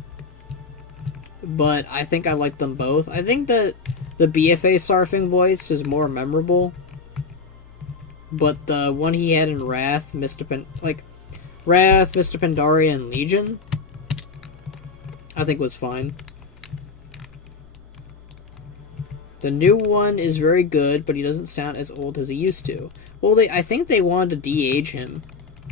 but I think I liked them both. I think that the BFA Sarfing voice is more memorable, but the one he had in Wrath, Mr. Pandaria, and Legion, I think was fine. The new one is very good, but he doesn't sound as old as he used to. Well, I think they wanted to de-age him.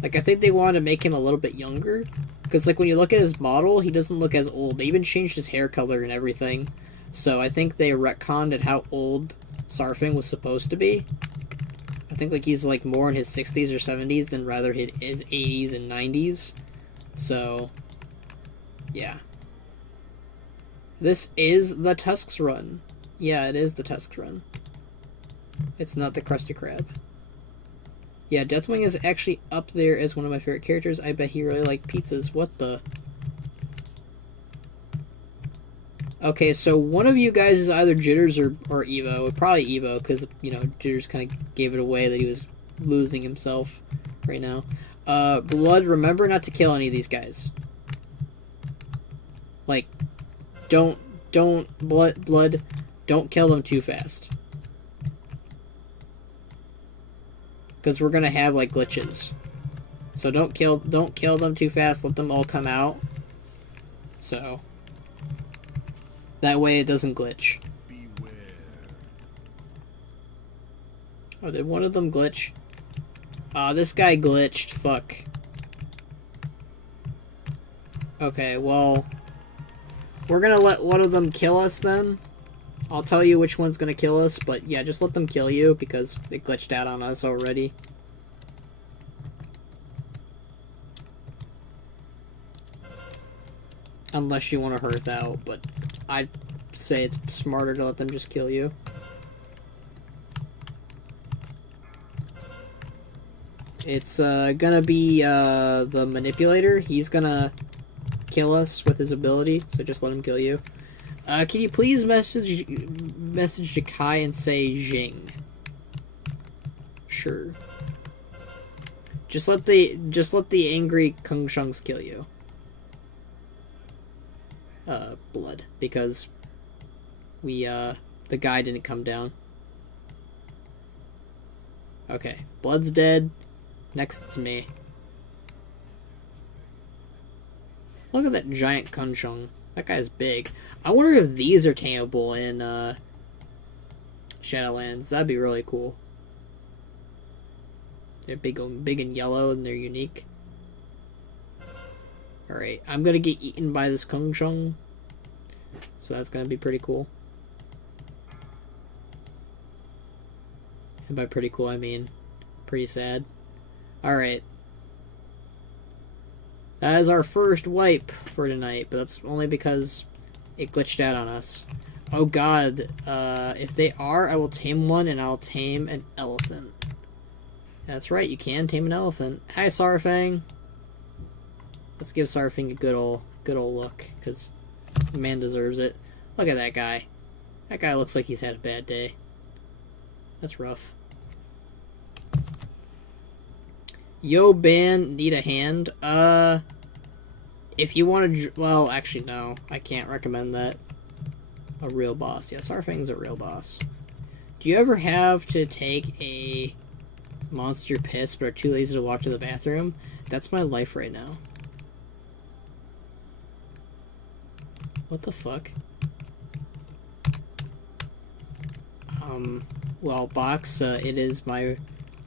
Like, I think they wanted to make him a little bit younger. Because, like, when you look at his model, he doesn't look as old. They even changed his hair color and everything. So I think they retconned at how old Sarfing was supposed to be. I think, like, he's, like, more in his 60s or 70s than rather his 80s and 90s. So, yeah. This is the Tusks run. Yeah, it is the Tusks run. It's not the Krusty Krab. Yeah, Deathwing is actually up there as one of my favorite characters. I bet he really liked pizzas. What the? Okay, so one of you guys is either Jitters or Evo. Probably Evo, because, you know, Jitters kind of gave it away that he was losing himself right now. Blood, remember not to kill any of these guys. Like, Blood, don't kill them too fast. Because we're gonna have, like, glitches. So don't kill them too fast, let them all come out. So that way it doesn't glitch. Beware. Oh, did one of them glitch? This guy glitched. Fuck. Okay, well, we're gonna let one of them kill us then. I'll tell you which one's gonna kill us, but yeah, just let them kill you because it glitched out on us already. Unless you want to Hearth out, but I'd say it's smarter to let them just kill you. It's gonna be the Manipulator. He's gonna kill us with his ability, so just let him kill you. Can you please message Jakai and say Jing? Sure. Just let the angry Kung Shungs kill you. Blood, because the guy didn't come down. Okay, Blood's dead. Next it's me. Look at that giant Kung Shung. That guy's big. I wonder if these are tameable in Shadowlands. That'd be really cool. They're big and yellow, and they're unique. Alright, I'm gonna get eaten by this Kung Shung. So that's gonna be pretty cool. And by pretty cool, I mean pretty sad. Alright. That is our first wipe for tonight, but that's only because it glitched out on us. Oh god, if they are, I will tame one, and I'll tame an elephant. That's right, you can tame an elephant. Hi, Sarfang. Let's give Sarfang a good old look, because the man deserves it. Look at that guy. That guy looks like he's had a bad day. That's rough. Yo, Ban, need a hand? If you want to... Well, actually, no. I can't recommend that. A real boss. Yeah, Sarfang's a real boss. Do you ever have to take a monster piss but are too lazy to walk to the bathroom? That's my life right now. What the fuck? Well, Box, it is my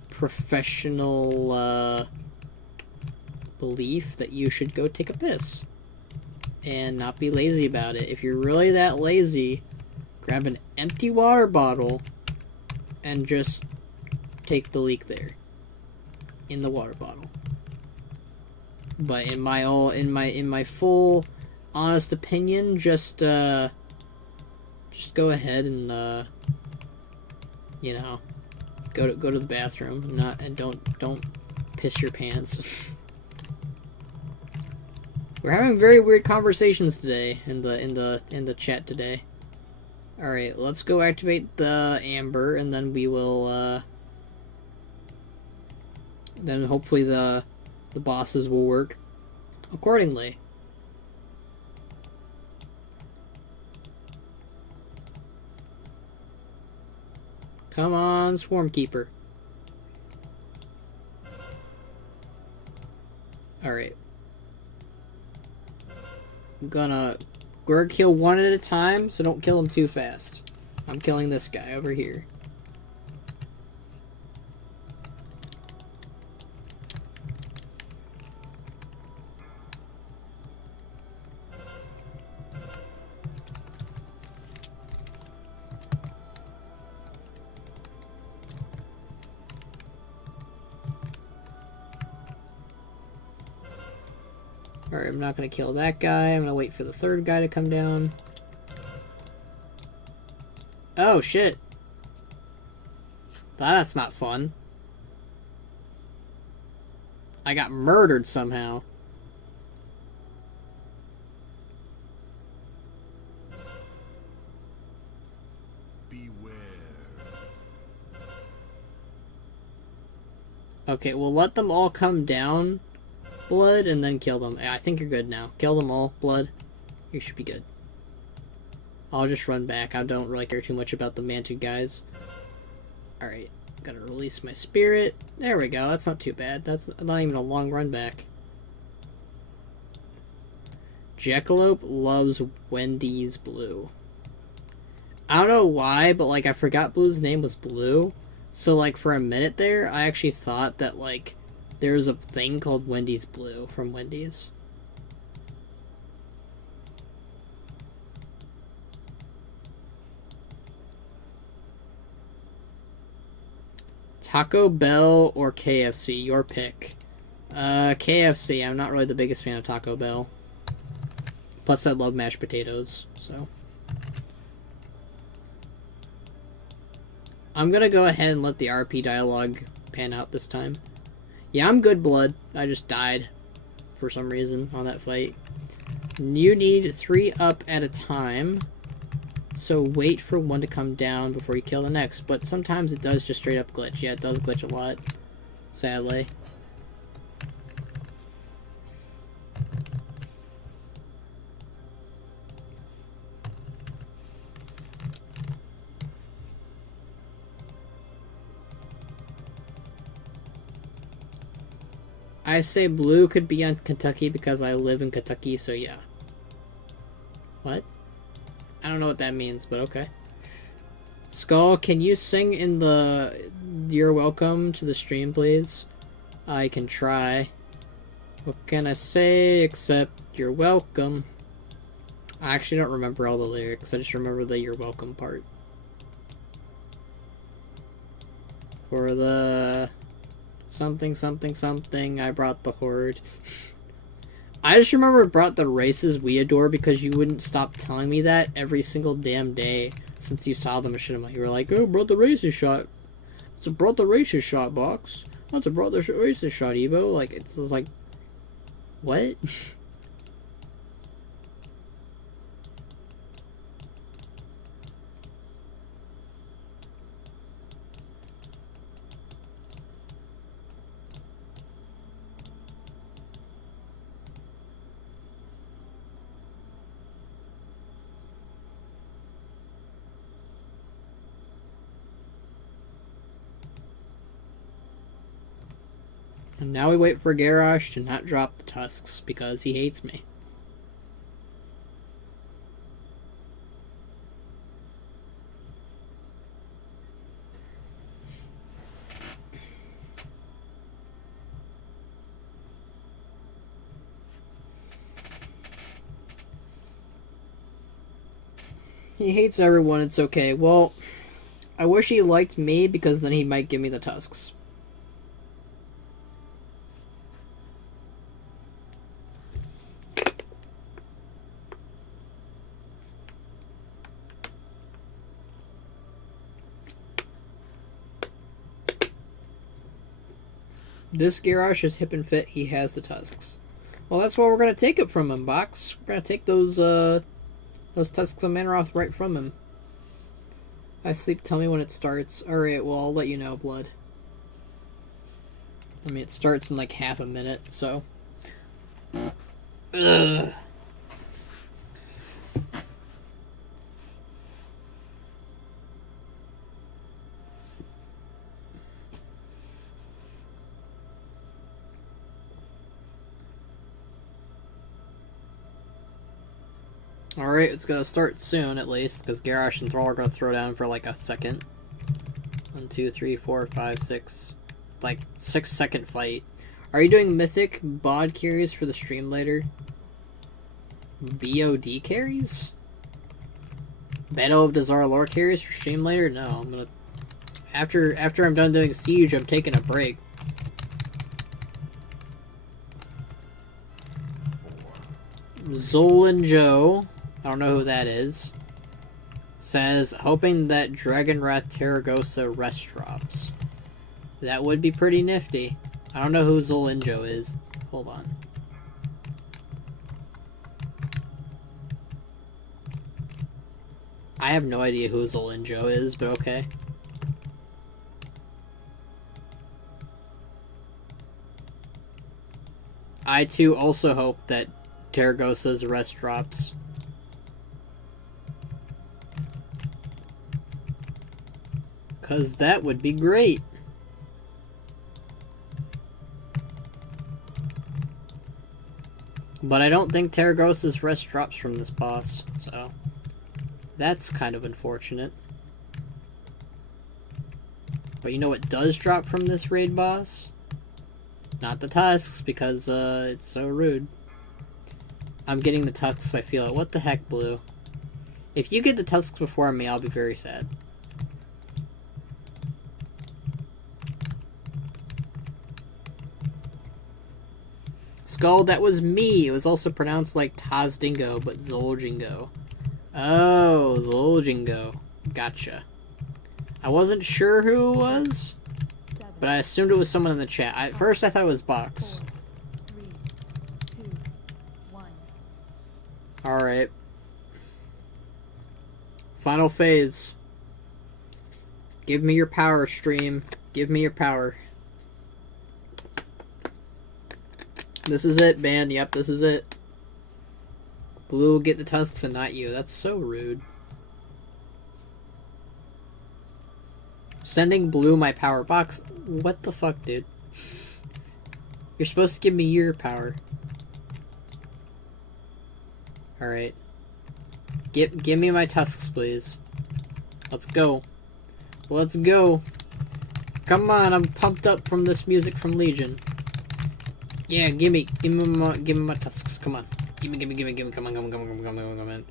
professional, belief that you should go take a piss. And not be lazy about it. If you're really that lazy, grab an empty water bottle and just take the leak there. In the water bottle. But in my full honest opinion, just go ahead and you know, go to the bathroom, and don't piss your pants. We're having very weird conversations today in the chat today. All right, let's go activate the amber, and then we will then hopefully the bosses will work. accordingly. Come on, Swarmkeeper. Alright. We're gonna kill one at a time, so don't kill them too fast. I'm killing this guy over here. Alright, I'm not going to kill that guy. I'm going to wait for the third guy to come down. Oh, shit. That's not fun. I got murdered somehow. Beware. Okay, we'll let them all come down, Blood, and then kill them. I think you're good now. Kill them all, Blood. You should be good. I'll just run back. I don't really care too much about the manted guys. Alright, gotta release my spirit. There we go, that's not too bad. That's not even a long run back. Jackalope loves Wendy's Blue. I don't know why, but like I forgot Blue's name was Blue. So like for a minute there, I actually thought that like there's a thing called Wendy's Blue from Wendy's. Taco Bell or KFC, your pick. KFC, I'm not really the biggest fan of Taco Bell. Plus I love mashed potatoes, so. I'm gonna go ahead and let the RP dialogue pan out this time. Yeah, I'm good, Blood. I just died for some reason on that fight. You need 3 up at a time. So wait for one to come down before you kill the next. But sometimes it does just straight up glitch. Yeah, it does glitch a lot. Sadly. I say Blue could be on Kentucky because I live in Kentucky, so yeah. What? I don't know what that means, but okay. Skull, can you sing in the You're Welcome to the stream, please? I can try. What can I say except you're welcome? I actually don't remember all the lyrics. I just remember the You're Welcome part. For the something, something, something, I brought the horde. I just remember it brought the races we adore because you wouldn't stop telling me that every single damn day since you saw the machinima. You were like, oh, brought the races shot. It's a brought the races shot box. That's a brought the races shot, Evo. Like, it's just like, what? And now we wait for Garrosh to not drop the tusks because he hates me. He hates everyone, it's okay. Well, I wish he liked me because then he might give me the tusks. This Garrosh is hip and fit, he has the tusks. Well, that's why we're gonna take it from him, Box. We're gonna take those Tusks of Mannoroth right from him. I sleep, tell me when it starts. Alright, well, I'll let you know, Blood. I mean, it starts in like half a minute, so. Ugh. Alright, it's gonna start soon at least, because Garrosh and Thrall are gonna throw down for like a second. 1, 2, 3, 4, 5, 6. Like 6-second fight. Are you doing mythic bod carries for the stream later? BOD carries? Battle of Dazar lore carries for stream later? No, I'm gonna... After I'm done doing Siege, I'm taking a break. Zolan Joe, I don't know who that is, says, hoping that Dragonwrath Terragosa rest drops. That would be pretty nifty. I don't know who Zolan Joe is. Hold on. I have no idea who Zolan Joe is, but okay. I too also hope that Terragosa's rest drops. Cause that would be great. But I don't think Terragosa's rest drops from this boss, so that's kind of unfortunate. But you know what does drop from this raid boss? Not the Tusks, because it's so rude. I'm getting the Tusks, I feel it. What the heck, Blue? If you get the Tusks before me, I'll be very sad. Skull, that was me. It was also pronounced like Tazdingo, but Zoljingo. Oh, Zoljingo. Gotcha. I wasn't sure who it was, but I assumed it was someone in the chat. At first I thought it was Box. 4, 3, 2, 1. Alright. Final phase. Give me your power, stream. Give me your power. This is it, man. Yep, this is it. Blue will get the Tusks and not you. That's so rude. Sending Blue my power box? What the fuck, dude? You're supposed to give me your power. Alright. Give me my Tusks, please. Let's go. Let's go. Come on, I'm pumped up from this music from Legion. Yeah, give me my Tusks. Come on. Give me. Come on.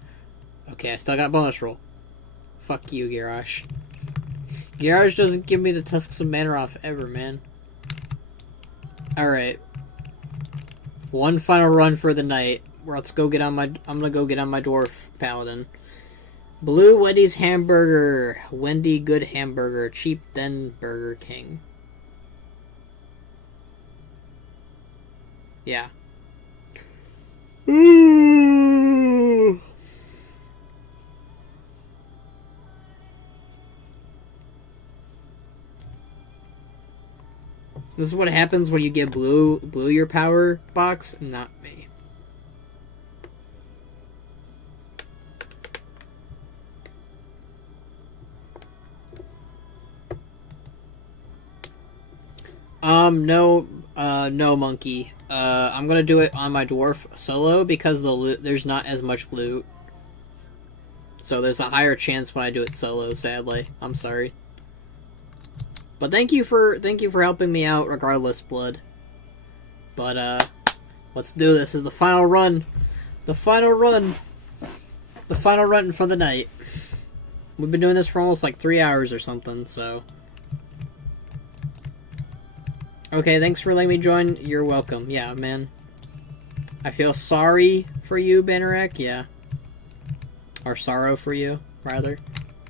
Okay, I still got bonus roll. Fuck you, Garrosh. Garrosh doesn't give me the Tusks of Mannoroth ever, man. Alright. One final run for the night. Let's go get on my... I'm gonna go get on my Dwarf Paladin. Blue Wendy's Hamburger. Wendy Good Hamburger. Cheap then Burger King. Yeah. Ooh. This is what happens when you give Blue your power box, not me. No, monkey. I'm gonna do it on my dwarf solo because there's not as much loot. So there's a higher chance when I do it solo, sadly. I'm sorry. But thank you for helping me out regardless, Blood. But let's do this. This is the final run. The final run. The final run for the night. We've been doing this for almost like 3 hours or something, so. Okay, thanks for letting me join. You're welcome. Yeah, man. I feel sorry for you, Bannerek. Yeah. Or sorrow for you, rather.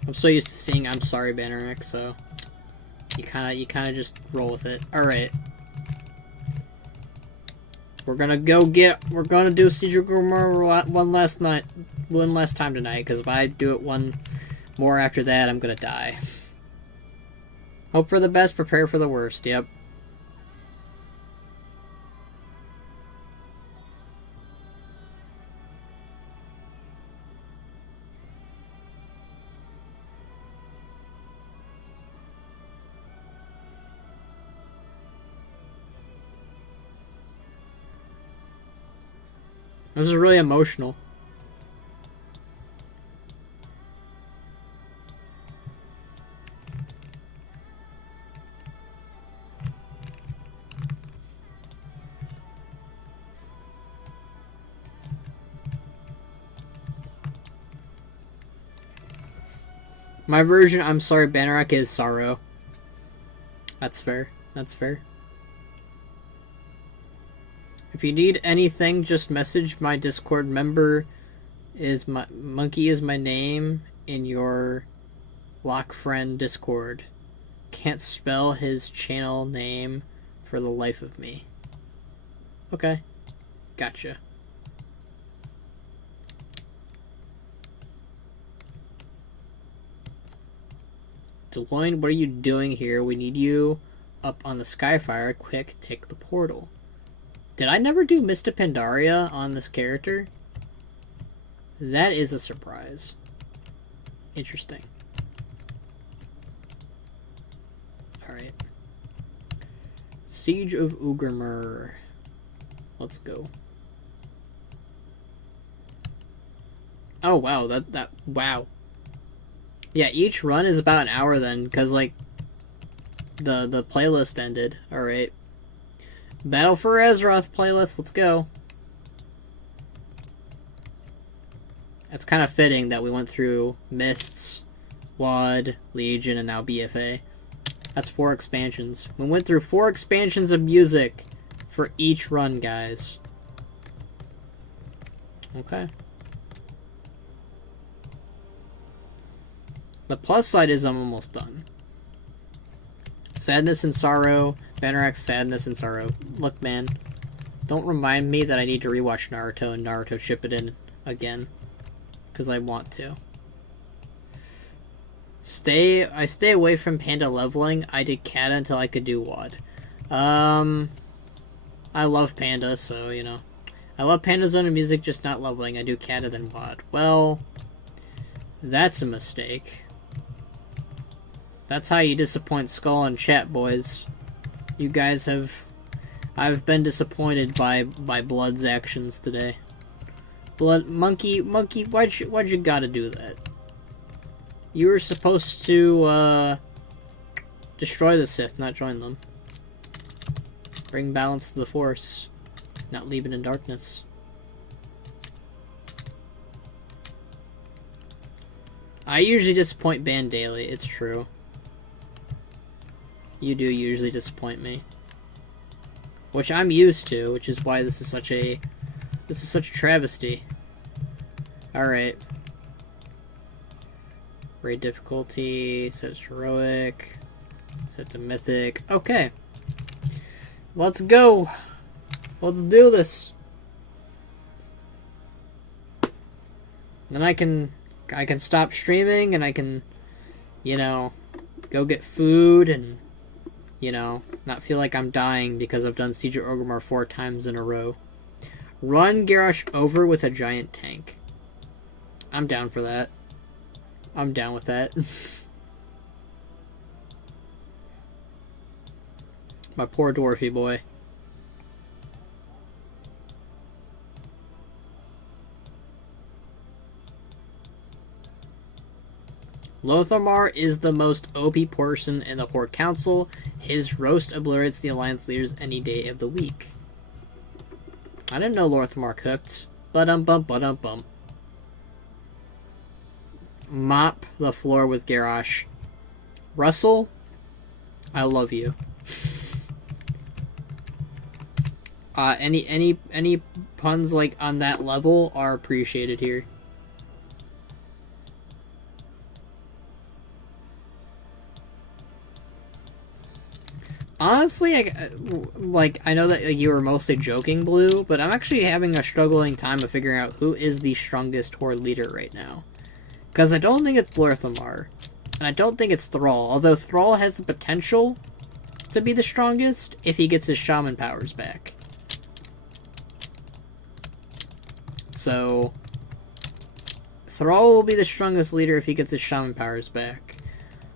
I'm so used to seeing I'm sorry, Bannerek, so you kinda just roll with it. Alright. We're gonna do Siege of Grimoire one last time tonight, because if I do it one more after that, I'm gonna die. Hope for the best, prepare for the worst, yep. This is really emotional. My version, I'm sorry, Bannerak, is sorrow. That's fair. That's fair. If you need anything, just message my Discord member. Monkey is my name in your lock friend Discord. Can't spell his channel name for the life of me. Okay. Gotcha. Deloitte, what are you doing here? We need you up on the Skyfire. Quick, take the portal. Did I never do Mista Pandaria on this character? That is a surprise. Interesting. Alright. Siege of Ugrmur. Let's go. Oh wow, wow. Yeah, each run is about an hour then, because like the playlist ended. Alright. Battle for Azeroth playlist, let's go. It's kind of fitting that we went through Mists, WoD, Legion, and now BFA. That's 4 expansions. We went through 4 expansions of music for each run, guys. Okay. The plus side is I'm almost done. Sadness and Sorrow. Bannerak's Sadness and Sorrow. Look, man. Don't remind me that I need to rewatch Naruto and Naruto Shippuden again. Because I want to. I stay away from Panda leveling. I did Kata until I could do WoD. I love Panda, so, you know. I love Panda Zone and music, just not leveling. I do Kata then WoD. Well, that's a mistake. That's how you disappoint Skull and chat, boys. You guys have... I've been disappointed by Blood's actions today. Blood... Monkey, why'd you gotta do that? You were supposed to, destroy the Sith, not join them. Bring balance to the Force. Not leave it in darkness. I usually disappoint Ban daily, it's true. You do usually disappoint me. Which I'm used to, which is why this is such a travesty. Alright. Raid difficulty, set to heroic, set to mythic. Okay. Let's go. Let's do this. Then I can stop streaming and I can, you know, go get food and, you know, not feel like I'm dying because I've done Siege of Orgrimmar 4 times in a row. Run Garrosh over with a giant tank. I'm down for that. I'm down with that. My poor dwarfy boy. Lothamar is the most OP person in the Horde Council. His roast obliterates the Alliance leaders any day of the week. I didn't know Lothamar cooked. Bump. Mop the floor with Garrosh. Russell, I love you. Any puns like on that level are appreciated here. Honestly, I know that you were mostly joking, Blue, but I'm actually having a struggling time of figuring out who is the strongest Horde leader right now. Because I don't think it's Lorthamar, and I don't think it's Thrall, although Thrall has the potential to be the strongest if he gets his shaman powers back. So, Thrall will be the strongest leader if he gets his shaman powers back.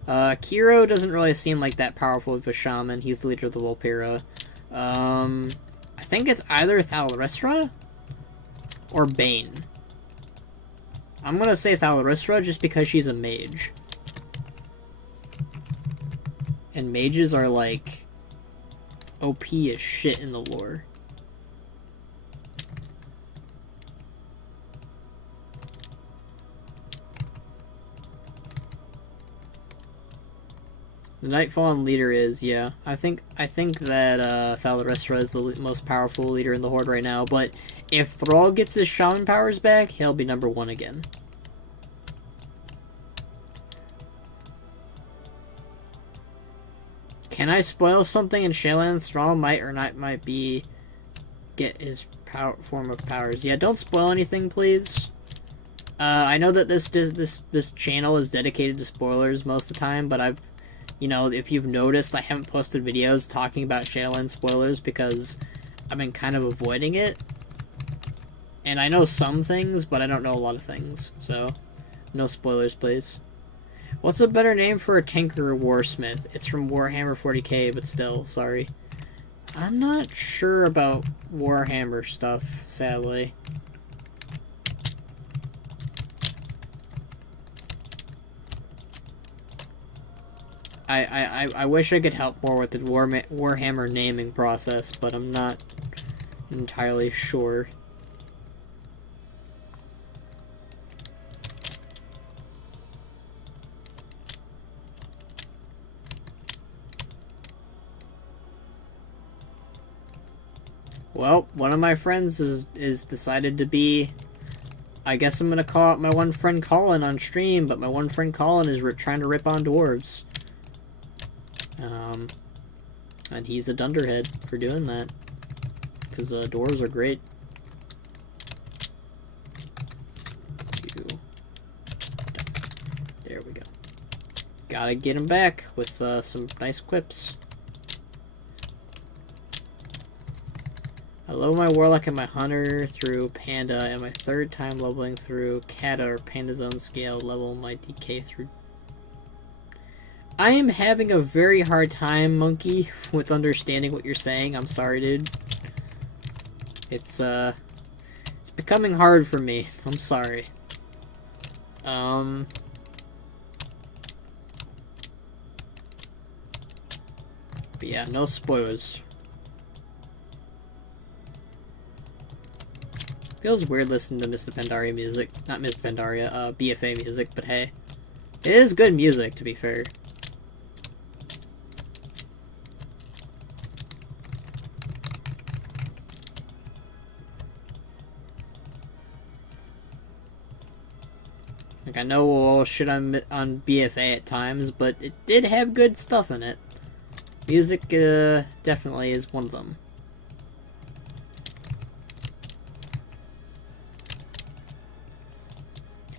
Kiro doesn't really seem like that powerful of a shaman. He's the leader of the Volpera. I think it's either Thalrestra or Bane. I'm gonna say Thalarystra just because she's a mage. And mages are like OP as shit in the lore. The Nightfallen leader is, yeah. I think that Thalarystra is the most powerful leader in the Horde right now, but if Thrall gets his shaman powers back, he'll be number 1 again. Can I spoil something in Shaylands? Thrall might or not might be get his form of powers. Yeah, don't spoil anything, please. I know that this channel is dedicated to spoilers most of the time, but I've, you know, if you've noticed, I haven't posted videos talking about Shadowlands spoilers because I've been kind of avoiding it. And I know some things, but I don't know a lot of things. So, no spoilers, please. What's a better name for a tanker warsmith? It's from Warhammer 40k, but still, sorry. I'm not sure about Warhammer stuff, sadly. I wish I could help more with the Warhammer naming process, but I'm not entirely sure. Well, one of my friends is decided to be... I guess I'm gonna call out my one friend Colin on stream, but my one friend Colin is trying to rip on dwarves. And he's a dunderhead for doing that. Because dwarves are great. There we go. Gotta get him back with some nice quips. I level my Warlock and my Hunter through Panda, and my 3rd time leveling through Kata or Panda Zone scale, level my DK through... I am having a very hard time, Monkey, with understanding what you're saying. I'm sorry, dude. It's becoming hard for me. I'm sorry. But yeah, no spoilers. Feels weird listening to Mr. Pandaria music. Not Mr. Pandaria, BFA music, but hey. It is good music, to be fair. Like, I know we'll shit on BFA at times, but it did have good stuff in it. Music, definitely is one of them.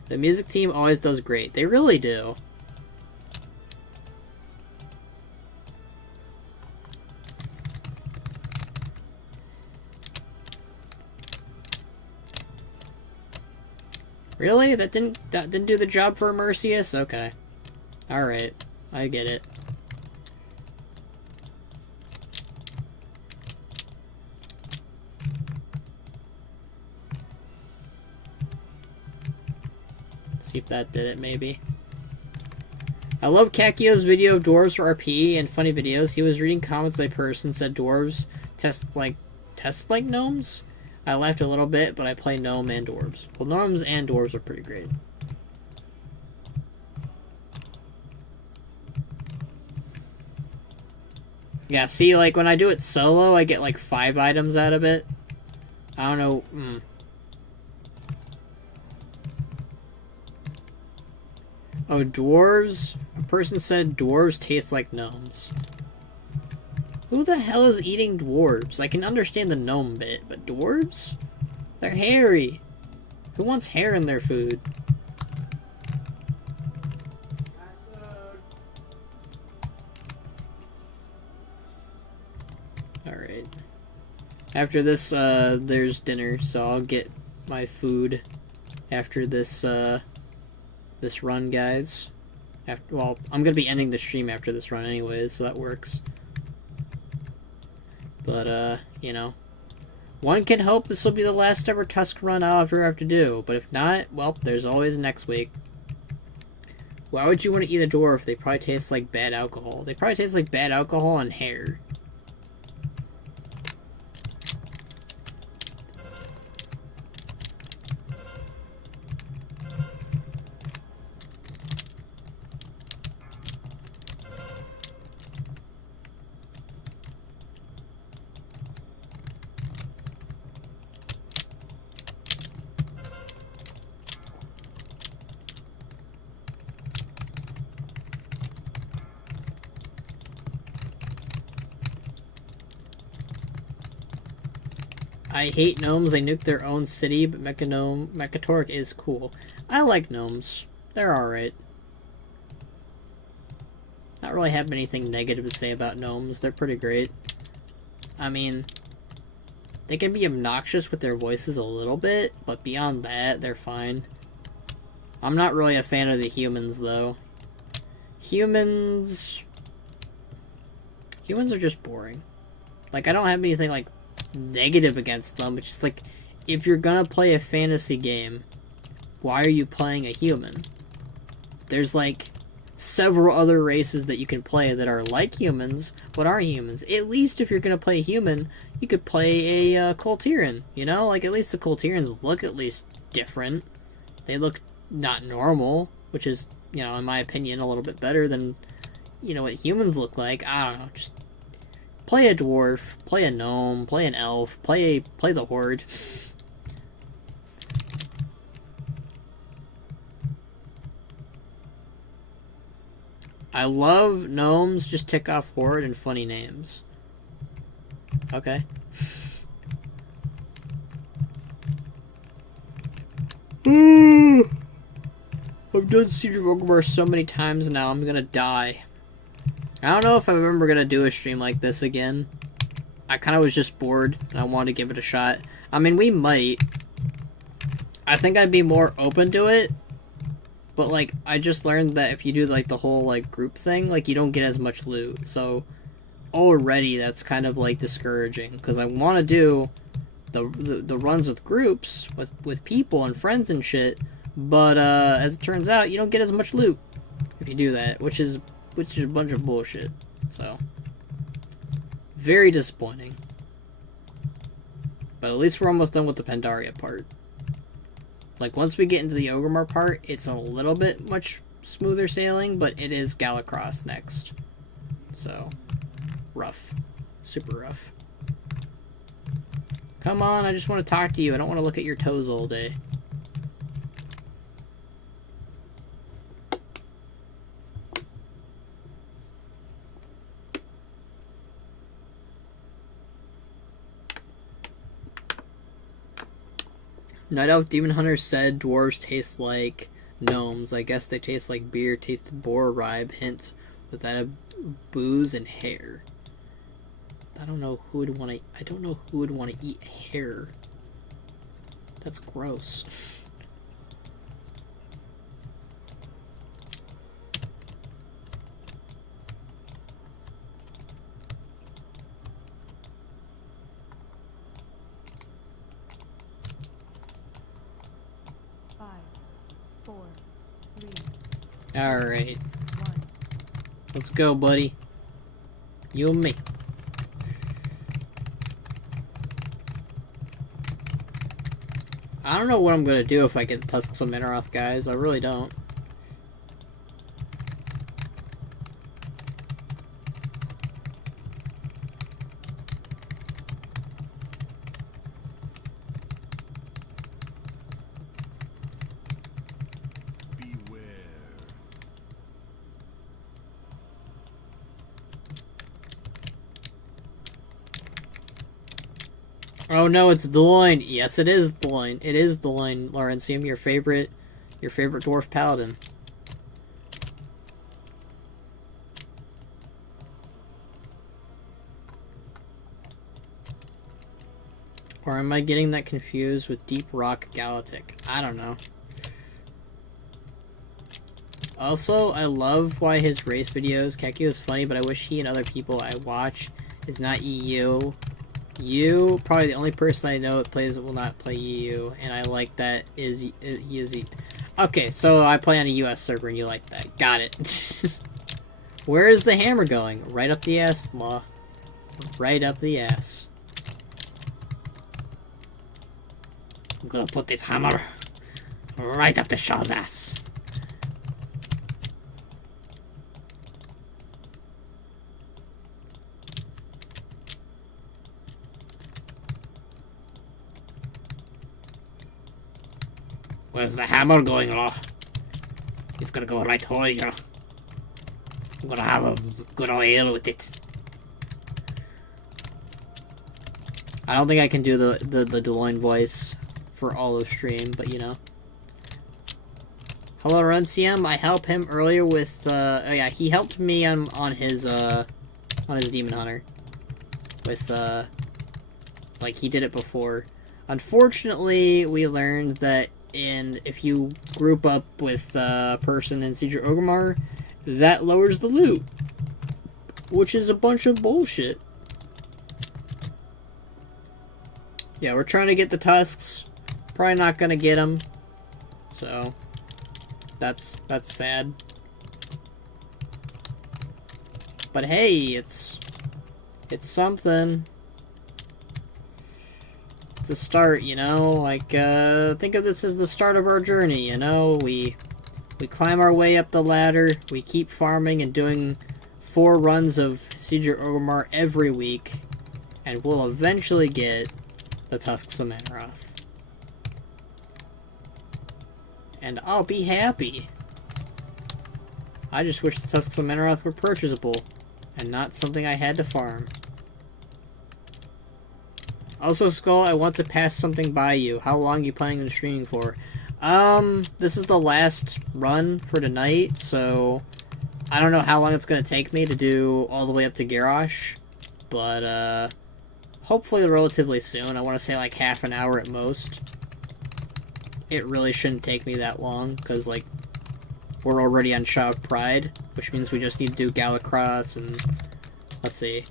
The music team always does great. They really do. Really? That didn't do the job for Mercius? Okay. Alright. I get it. See if that did it, maybe. I love Kakio's video of dwarves for RP and funny videos. He was reading comments like person said dwarves test like gnomes. I laughed a little bit, but I play gnome and dwarves. Well, gnomes and dwarves are pretty great. Yeah, see, like, when I do it solo, I get, like, 5 items out of it. I don't know. Oh, dwarves? A person said dwarves taste like gnomes. Who the hell is eating dwarves? I can understand the gnome bit, but dwarves? They're hairy. Who wants hair in their food? Alright. After this, there's dinner, so I'll get my food after this, this run, guys. Well, I'm gonna be ending the stream after this run anyways, so that works. But, you know, One can hope this will be the last ever Tusk run I'll ever have to do, but if not, well, there's always next week. Why would you want to eat a dwarf? They probably taste like bad alcohol. They probably taste like bad alcohol and hair. I hate gnomes. They nuke their own city, but Mechatork is cool. I like gnomes. They're alright. Not really have anything negative to say about gnomes. They're pretty great. I mean, they can be obnoxious with their voices a little bit, but beyond that, they're fine. I'm not really a fan of the humans, though. Humans are just boring. Like, I don't have anything, like, negative against them. It's just like, if you're gonna play a fantasy game, why are you playing a human? There's like several other races that you can play that are like humans but aren't humans. At least if you're gonna play a human, you could play a Coltiran, you know? Like, at least the Coltirans look at least different. They look not normal, which is, you know, in my opinion, a little bit better than, you know, what humans look like. I don't know, just play a dwarf, play a gnome, play an elf, play the horde. I love gnomes, just tick off horde and funny names. Okay. I've done Siege of Orgrimmar so many times now, I'm gonna die. I don't know if I'm ever gonna do a stream like this again. I kind of was just bored, and I wanted to give it a shot. I mean, we might. I think I'd be more open to it, but, like, I just learned that if you do, like, the whole, like, group thing, like, you don't get as much loot, so already that's kind of, like, discouraging, because I want to do the runs with groups, with people and friends and shit, but, as it turns out, you don't get as much loot if you do that, which is a bunch of bullshit. So, very disappointing. But at least we're almost done with the Pandaria part. Like, once we get into the Orgrimmar part, it's a little bit much smoother sailing, but it is Galacross next. So, rough. Super rough. Come on, I just want to talk to you. I don't want to look at your toes all day. Night Elf Demon Hunter said dwarves taste like gnomes. I guess they taste like beer, tasted boar ribe, hint, with that of booze and hair. I don't know who would want to eat hair. That's gross. Alright. Let's go, buddy. You and me. I don't know what I'm gonna do if I get the Tusks of Mannoroth, guys. I really don't. Oh no, it's Deloigne. Yes, it is Deloigne. It is Deloigne, Laurentium, your favorite dwarf paladin. Or am I getting that confused with Deep Rock Galactic? I don't know. Also, I love why his race videos, Kekio is funny, but I wish he and other people I watch is not EU. You, probably the only person I know that plays that will not play EU, and I like that he is... Okay, so I play on a US server and you like that. Got it. Where is the hammer going? Right up the ass, Law. Right up the ass. I'm gonna put this hammer right up the Shaw's ass. Where's the hammer going, Law? It's gonna go right over here. I'm gonna have a good old ale with it. I don't think I can do the Deloitte voice for all of stream, but you know. Hello, Runcium. I helped him earlier with, oh yeah, he helped me on his Demon Hunter. With, like, he did it before. Unfortunately, we learned that if you group up with a person in Siege of Orgrimmar, that lowers the loot. Which is a bunch of bullshit. Yeah, we're trying to get the Tusks. Probably not gonna get them. So, that's sad. But hey, it's something. It's a start, you know? Like, think of this as the start of our journey, you know? We climb our way up the ladder, we keep farming and doing 4 runs of Siege of Orgrimmar every week, and we'll eventually get the Tusks of Mannoroth. And I'll be happy. I just wish the Tusks of Mannoroth were purchasable, and not something I had to farm. Also, Skull, I want to pass something by you. How long are you planning on streaming for? This is the last run for tonight, so I don't know how long it's going to take me to do all the way up to Garrosh, but, hopefully relatively soon. I want to say like half an hour at most. It really shouldn't take me that long, because, like, we're already on Shaw of Pride, which means we just need to do Galacross and, let's see.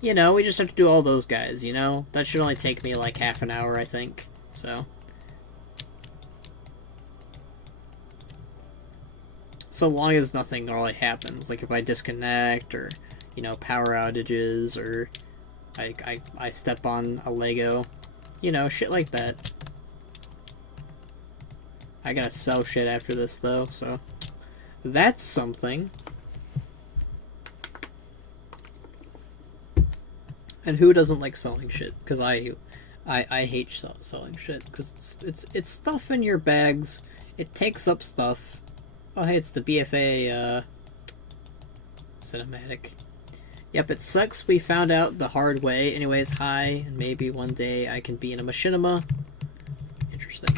You know, we just have to do all those guys, you know? That should only take me like half an hour, I think, so. So long as nothing really happens, like if I disconnect, or, you know, power outages, or I step on a Lego, you know, shit like that. I gotta sell shit after this, though, so that's something. And who doesn't like selling shit? Because I hate selling shit, because it's stuff in your bags. It takes up stuff. Oh, hey, it's the BFA cinematic. Yep, it sucks we found out the hard way. Anyways, hi, and maybe one day I can be in a machinima. Interesting.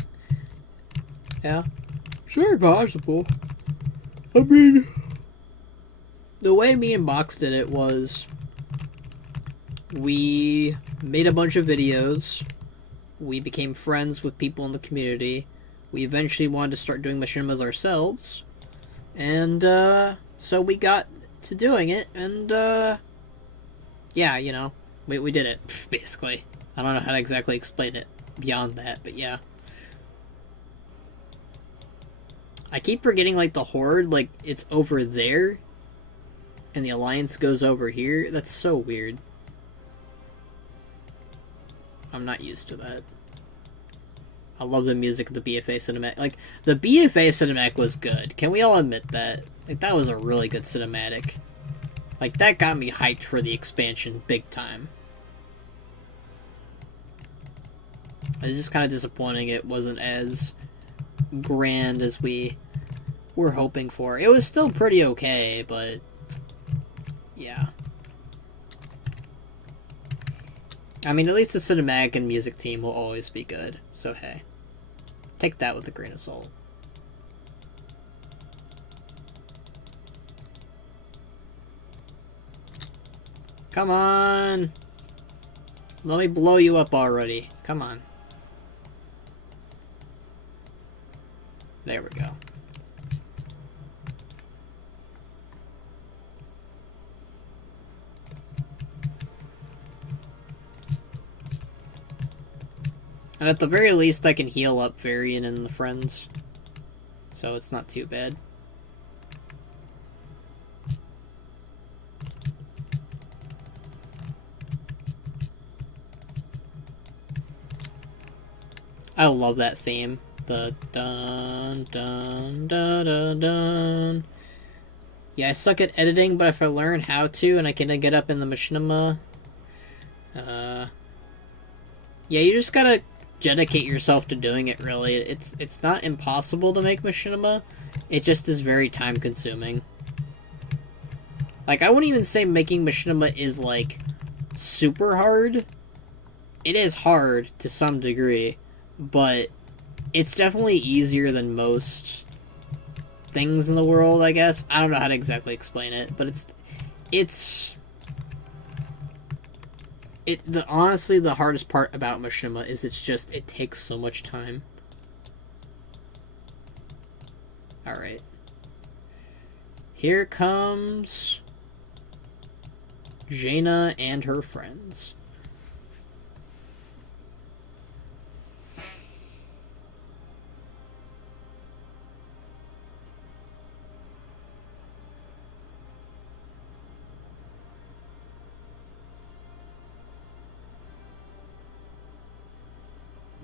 Yeah, it's very possible. I mean, the way me and Box did it was we made a bunch of videos. We became friends with people in the community. We eventually wanted to start doing machinimas ourselves. And, so we got to doing it, and, yeah, you know, we did it, basically. I don't know how to exactly explain it beyond that, but yeah. I keep forgetting, like, the Horde, like, it's over there, and the Alliance goes over here. That's so weird. I'm not used to that. I love the music of the BFA cinematic. Like, the BFA cinematic was good. Can we all admit that? Like, that was a really good cinematic. Like, that got me hyped for the expansion big time. It's just kind of disappointing it wasn't as grand as we were hoping for. It was still pretty okay, but yeah. I mean, at least the cinematic and music team will always be good, so hey. Take that with a grain of salt. Come on! Let me blow you up already. Come on. There we go. And at the very least, I can heal up Varian and the friends. So it's not too bad. I love that theme. The dun dun dun dun dun. Yeah, I suck at editing, but if I learn how to and I can get up in the machinima, yeah, you just gotta dedicate yourself to doing it, really. It's not impossible to make machinima, it just is very time consuming. Like, I wouldn't even say making machinima is, like, super hard. It is hard to some degree, but it's definitely easier than most things in the world, I guess. I don't know how to exactly explain it, but honestly, the hardest part about machinima is it takes so much time. Alright. Here comes Jaina and her friends.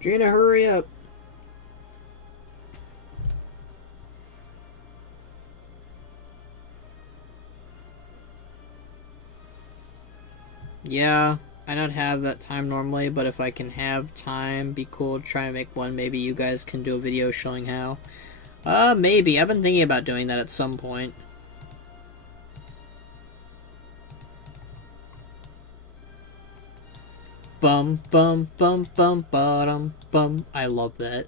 Jaina, hurry up. Yeah, I don't have that time normally, but if I can have time, be cool to try and make one. Maybe you guys can do a video showing how. Maybe. I've been thinking about doing that at some point. Bum, bum, bum, bum, bottom, bum. I love that.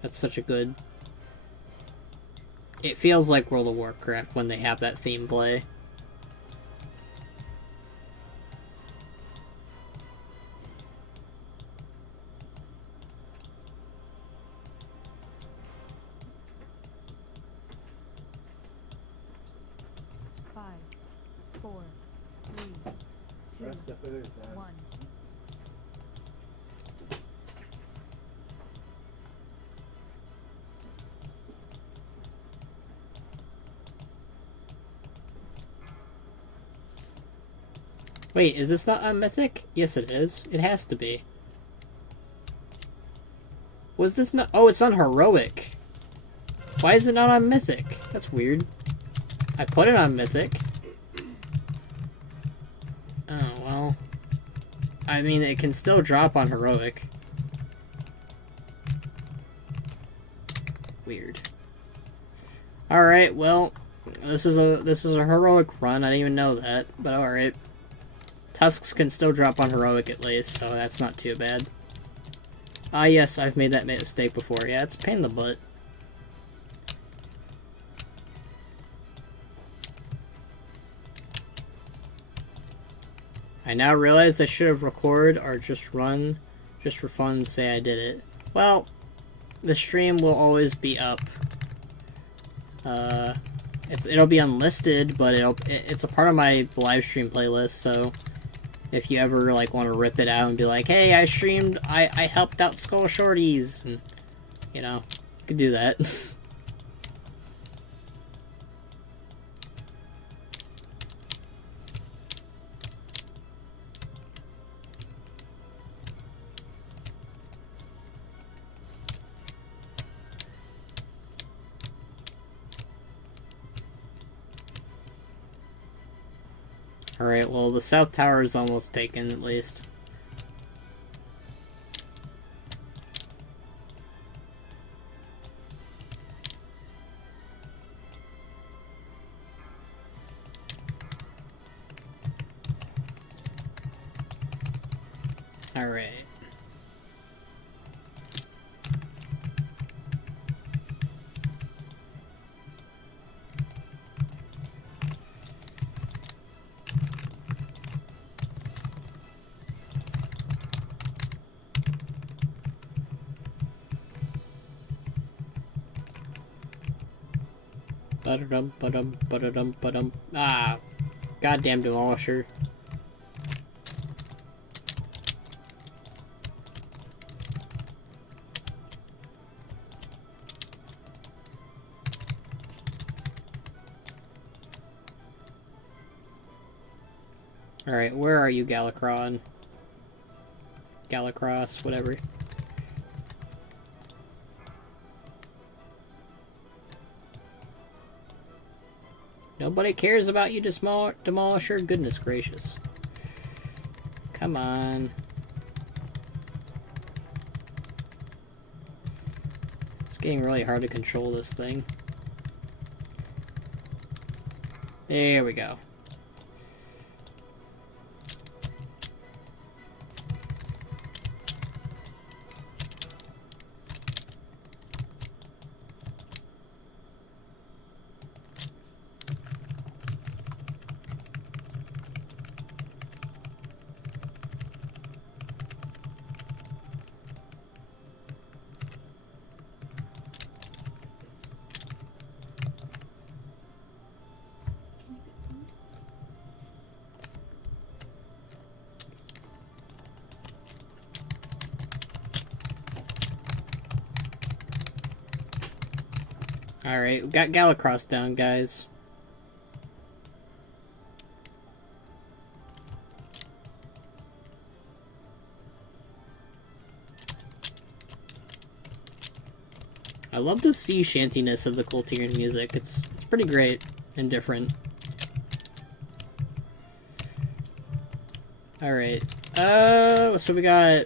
That's such a good... It feels like World of Warcraft when they have that theme play. Five, four, three, two, one. Wait, is this not on Mythic? Yes, it is. It has to be. Was this not... Oh, it's on Heroic. Why is it not on Mythic? That's weird. I put it on Mythic. Oh, well. I mean, it can still drop on Heroic. Weird. Alright, well, this is a Heroic run. I didn't even know that, but alright. Tusks can still drop on Heroic at least, so that's not too bad. Ah, yes, I've made that mistake before. Yeah, it's a pain in the butt. I now realize I should have recorded or just run, just for fun, and say I did it. Well, the stream will always be up. It'll be unlisted, but it's a part of my live stream playlist, so if you ever like want to rip it out and be like, hey, I streamed, I helped out Skull Shorties, and you know, you can do that. Alright, well, the South Tower is almost taken, at least. Alright. Ba-da-dum, ba-dum, ba-da-dum, ba-dum. Ah, goddamn demolisher. Alright, where are you, Galacron? Galacross, whatever. Nobody cares about you, Demolisher? Goodness gracious. Come on. It's getting really hard to control this thing. There we go. Alright, we got Galacross down, guys. I love the sea shantiness of the Coltiran music. It's pretty great and different. Alright. So we got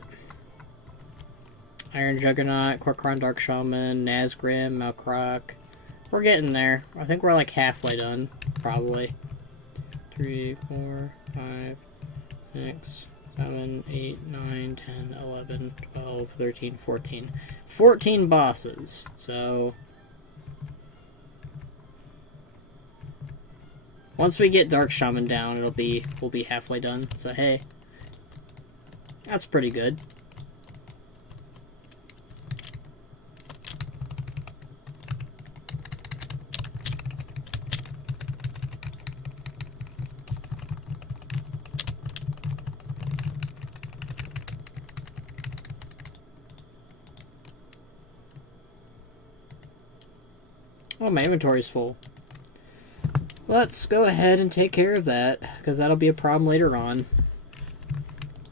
Iron Juggernaut, Korkron Dark Shaman, Nazgrim, Malkrok. We're getting there. I think we're like halfway done, probably. 3, 4, 5, 6, 7, 8, 9, 10, 11, 12, 13, 14. 14 bosses. So once we get Dark Shaman down, we'll be halfway done. So hey, that's pretty good. Oh, my inventory's full. Let's go ahead and take care of that, because that'll be a problem later on.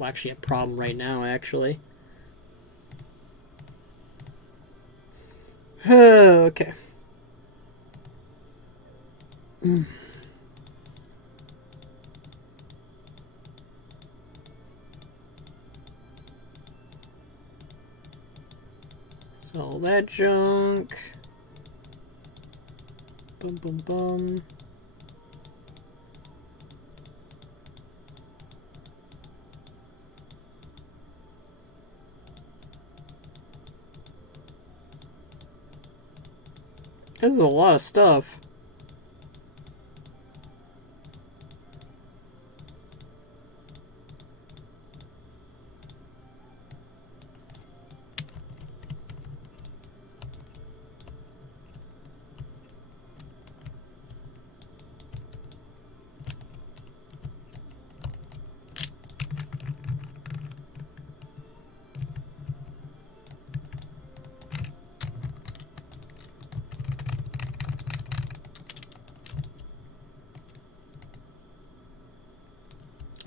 Well, actually a problem right now, actually. Okay. So that junk. Bum bum bum. This is a lot of stuff.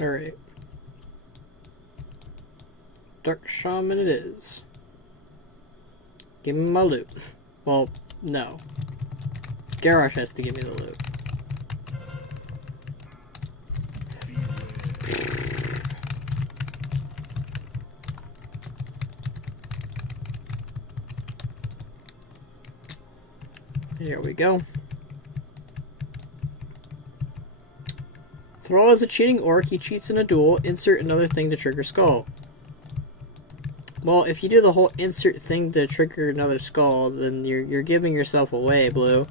Alright. Dark Shaman it is. Give me my loot. Well, no. Garrosh has to give me the loot. Here we go. Thrall is a cheating orc. He cheats in a duel. Insert another thing to trigger skull. Well, if you do the whole insert thing to trigger another skull, then you're giving yourself away, Blue.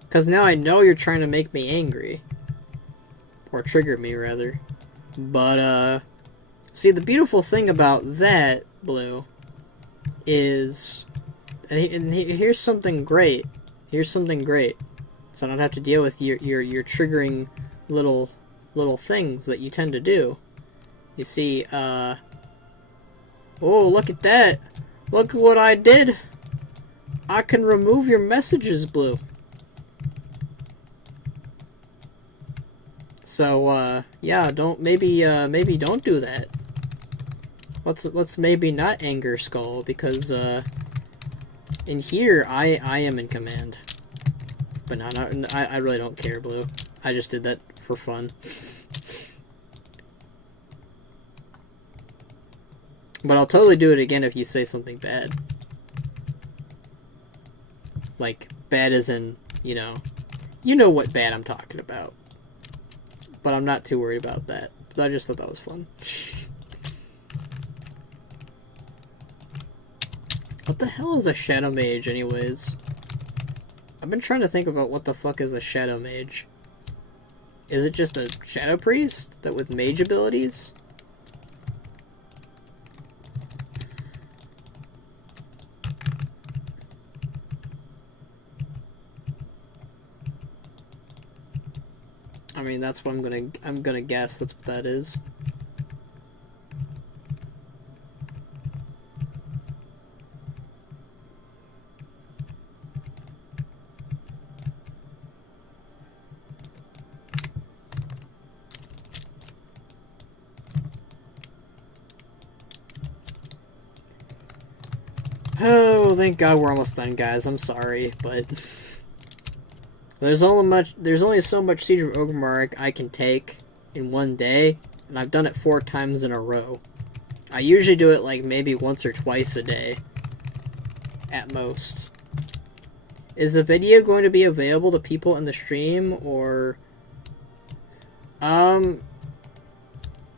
Because now I know you're trying to make me angry. Or trigger me, rather. But, see, the beautiful thing about that, Blue, is... And here's something great. Here's something great. So I don't have to deal with your triggering little things that you tend to do. You see, oh, look at that. Look at what I did. I can remove your messages, Blue. So, yeah, maybe don't do that. Let's maybe not anger Skull, because, in here, I am in command. But no, I really don't care, Blue. I just did that for fun. But I'll totally do it again if you say something bad. Like, bad as in, you know what bad I'm talking about. But I'm not too worried about that. But I just thought that was fun. What the hell is a Shadow Mage, anyways? I've been trying to think about what the fuck is a Shadow Mage. Is it just a Shadow Priest that with mage abilities? I mean, that's what I'm gonna guess that's what that is. Oh, thank God we're almost done, guys. I'm sorry, but there's only so much Siege of Orgrimmar I can take in one day, and I've done it 4 times in a row. I usually do it like maybe once or twice a day, at most. Is the video going to be available to people in the stream, or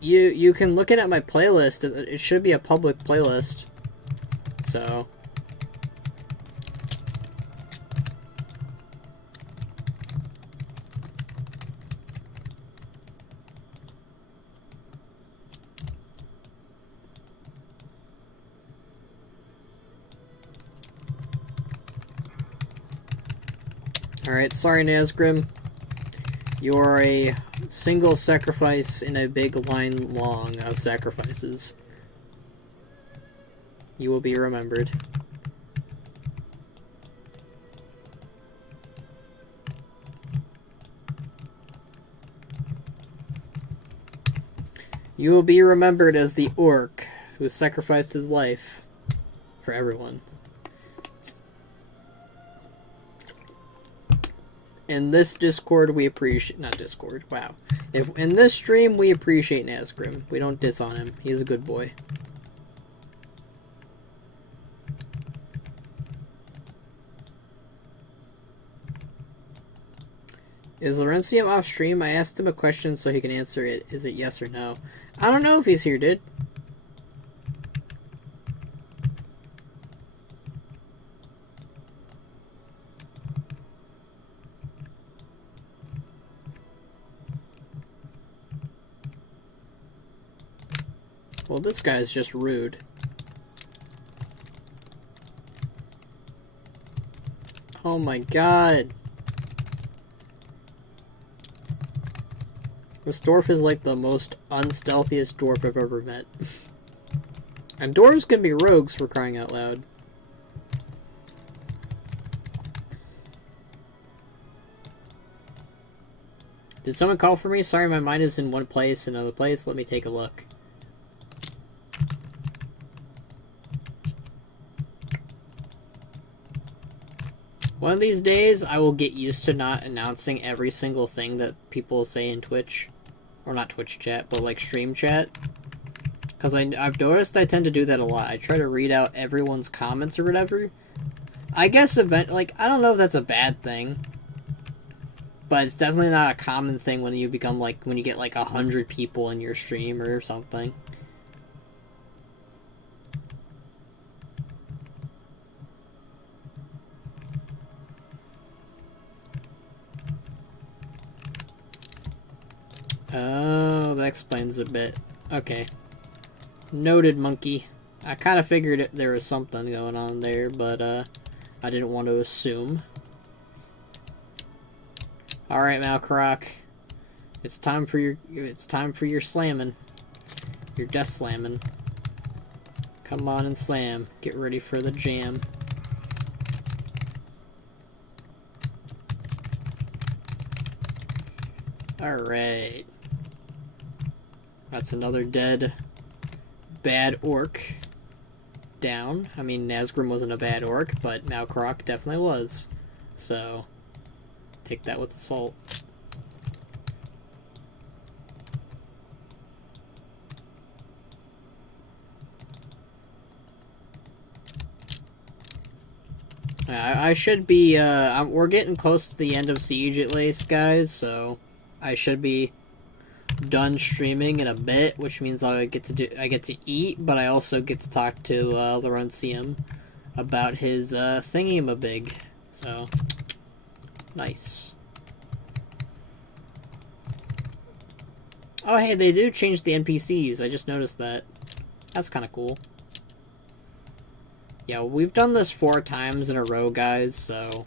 you can look at my playlist. It should be a public playlist. So, alright, sorry Nazgrim. You are a single sacrifice in a big line long of sacrifices. You will be remembered. You will be remembered as the orc who sacrificed his life for everyone. In this Discord, we appreciate... Not Discord, wow. In this stream, we appreciate Nazgrim. We don't diss on him. He's a good boy. Is Laurentium off stream? I asked him a question so he can answer it. Is it yes or no? I don't know if he's here, dude. Well, this guy's just rude. Oh my god. This dwarf is like the most unstealthiest dwarf I've ever met. And dwarves can be rogues, for crying out loud. Did someone call for me? Sorry, my mind is in one place, another place. Let me take a look. One of these days, I will get used to not announcing every single thing that people say in Twitch. Or not Twitch chat, but like stream chat. Because I've noticed I tend to do that a lot. I try to read out everyone's comments or whatever. I guess I don't know if that's a bad thing. But it's definitely not a common thing when you become when you get 100 people in your stream or something. Oh, that explains a bit. Okay. Noted, monkey. I kind of figured there was something going on there, but I didn't want to assume. Alright, Malkarok. It's time for your slamming. Your death slamming. Come on and slam. Get ready for the jam. Alright. That's another dead bad orc down. I mean, Nazgrim wasn't a bad orc, but Malkrok definitely was. So, take that with a salt. I should be, we're getting close to the end of Siege at least, guys, so I should be done streaming in a bit, which means I get to eat, but I also get to talk to Laurentium about his thingy-mabig. So nice. Oh hey, they do change the NPCs. I just noticed that. That's kind of cool. Yeah, we've done this 4 times in a row, guys, so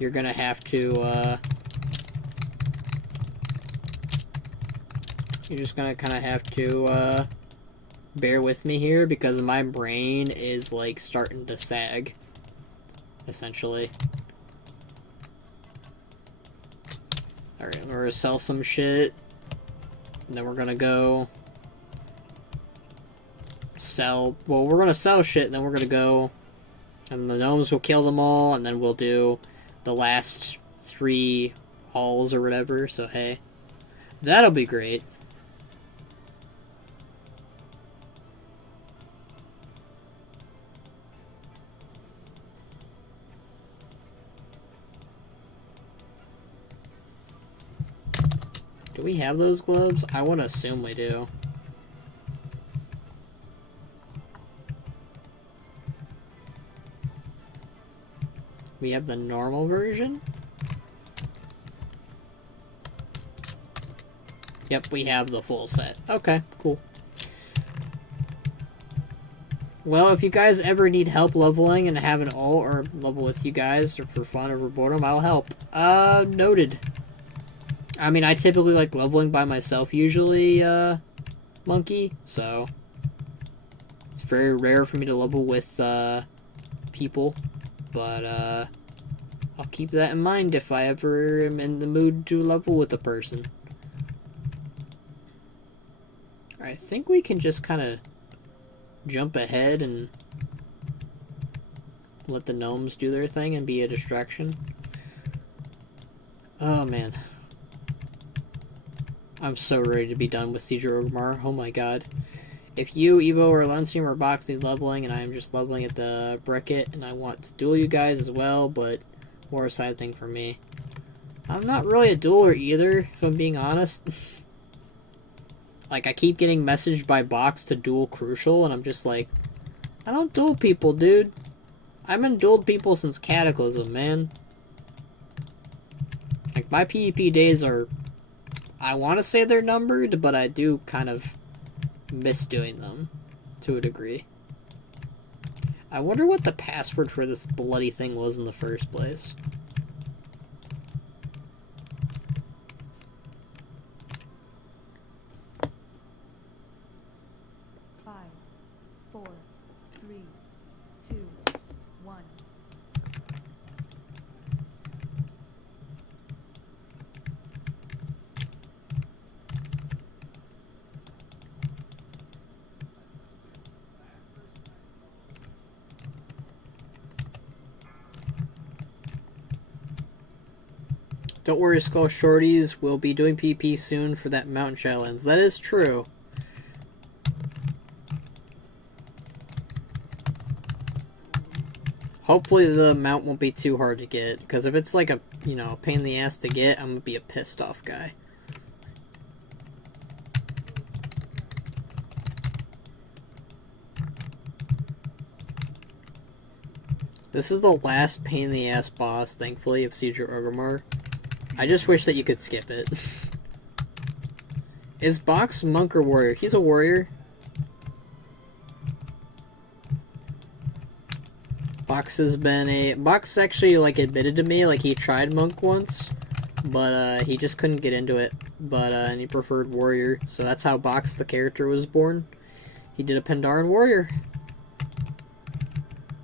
you're gonna have to, you're just gonna kind of have to, bear with me here, because my brain is, like, starting to sag, essentially. Alright, we're gonna sell some shit, and then we're gonna go sell, well, we're gonna sell shit, and then we're gonna go, and the gnomes will kill them all, and then we'll do the last 3 halls or whatever, so hey. That'll be great. Do we have those gloves? I want to assume we do. We have the normal version? Yep, we have the full set. Okay, cool. Well, if you guys ever need help leveling and have an ult or level with you guys or for fun or for boredom, I'll help. Noted. I mean, I typically like leveling by myself usually, Monkey, so it's very rare for me to level with, people. But, I'll keep that in mind if I ever am in the mood to level with a person. I think we can just kind of jump ahead and let the gnomes do their thing and be a distraction. Oh, man. I'm so ready to be done with Siege of Orgrimmar. Oh, my God. If you, Evo, or Launsteam or Box need leveling, and I am just leveling at the Bricket, and I want to duel you guys as well, but more a side thing for me. I'm not really a dueler either, if I'm being honest. Like, I keep getting messaged by Box to duel Crucial, and I'm just like, I don't duel people, dude. I haven't dueled people since Cataclysm, man. Like, my PvP days are, I want to say they're numbered, but I do kind of miss doing them to a degree. I wonder what the password for this bloody thing was in the first place. Five, 4, 3, 2, 1. Don't worry, Skull Shorties. We'll be doing PP soon for that Mountain Challenge. That is true. Hopefully the mount won't be too hard to get, because if it's like a, you know, pain in the ass to get, I'm gonna be a pissed off guy. This is the last pain in the ass boss, thankfully, of Siege of Orgrimmar. I just wish that you could skip it. Is Box monk or warrior? He's a warrior. Box has been a... Box actually, like, admitted to me, like, he tried monk once, but, he just couldn't get into it. But, and he preferred warrior, so that's how Box, the character, was born. He did a Pandaren warrior.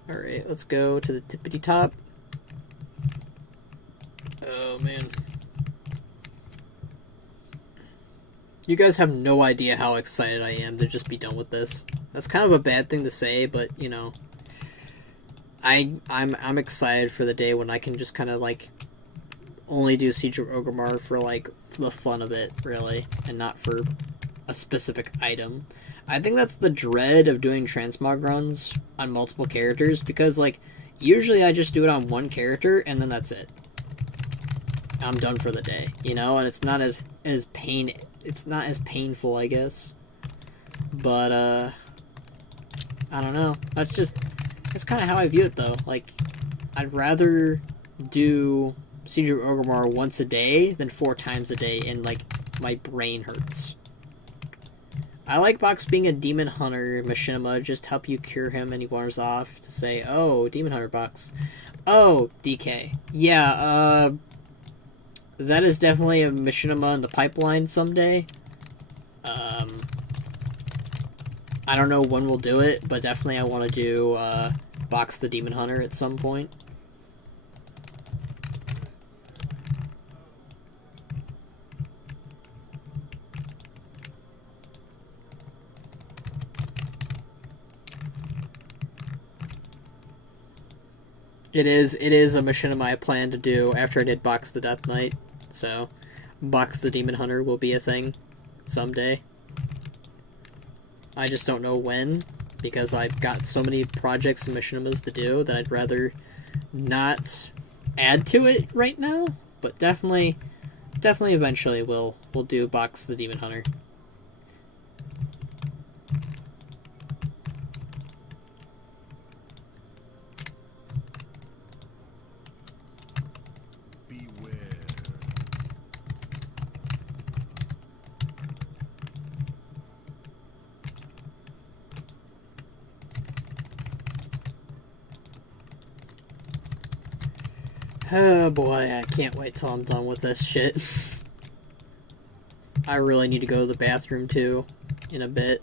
Alright, let's go to the tippity top. Oh, man. You guys have no idea how excited I am to just be done with this. That's kind of a bad thing to say, but you know, I'm excited for the day when I can just kind of like only do Siege of Orgrimmar for like the fun of it, really, and not for a specific item. I think that's the dread of doing transmog runs on multiple characters, because like usually I just do it on one character and then that's it. I'm done for the day, you know, and it's not as painful, I guess. But I don't know. That's kind of how I view it, though. Like, I'd rather do Siege of Orgrimmar once a day than 4 times a day, and like my brain hurts. I like Box being a demon hunter machinima, just help you cure him and he wanders off to say, oh, demon hunter Box. Oh, DK. Yeah, that is definitely a machinima in the pipeline someday. I don't know when we'll do it, but definitely I want to do Box the Demon Hunter at some point. It is a machinima I plan to do after I did Box the Death Knight. So, Box the Demon Hunter will be a thing someday. I just don't know when, because I've got so many projects and machinimas to do that I'd rather not add to it right now. But definitely eventually we'll do Box the Demon Hunter. Oh boy, I can't wait till I'm done with this shit. I really need to go to the bathroom too, in a bit.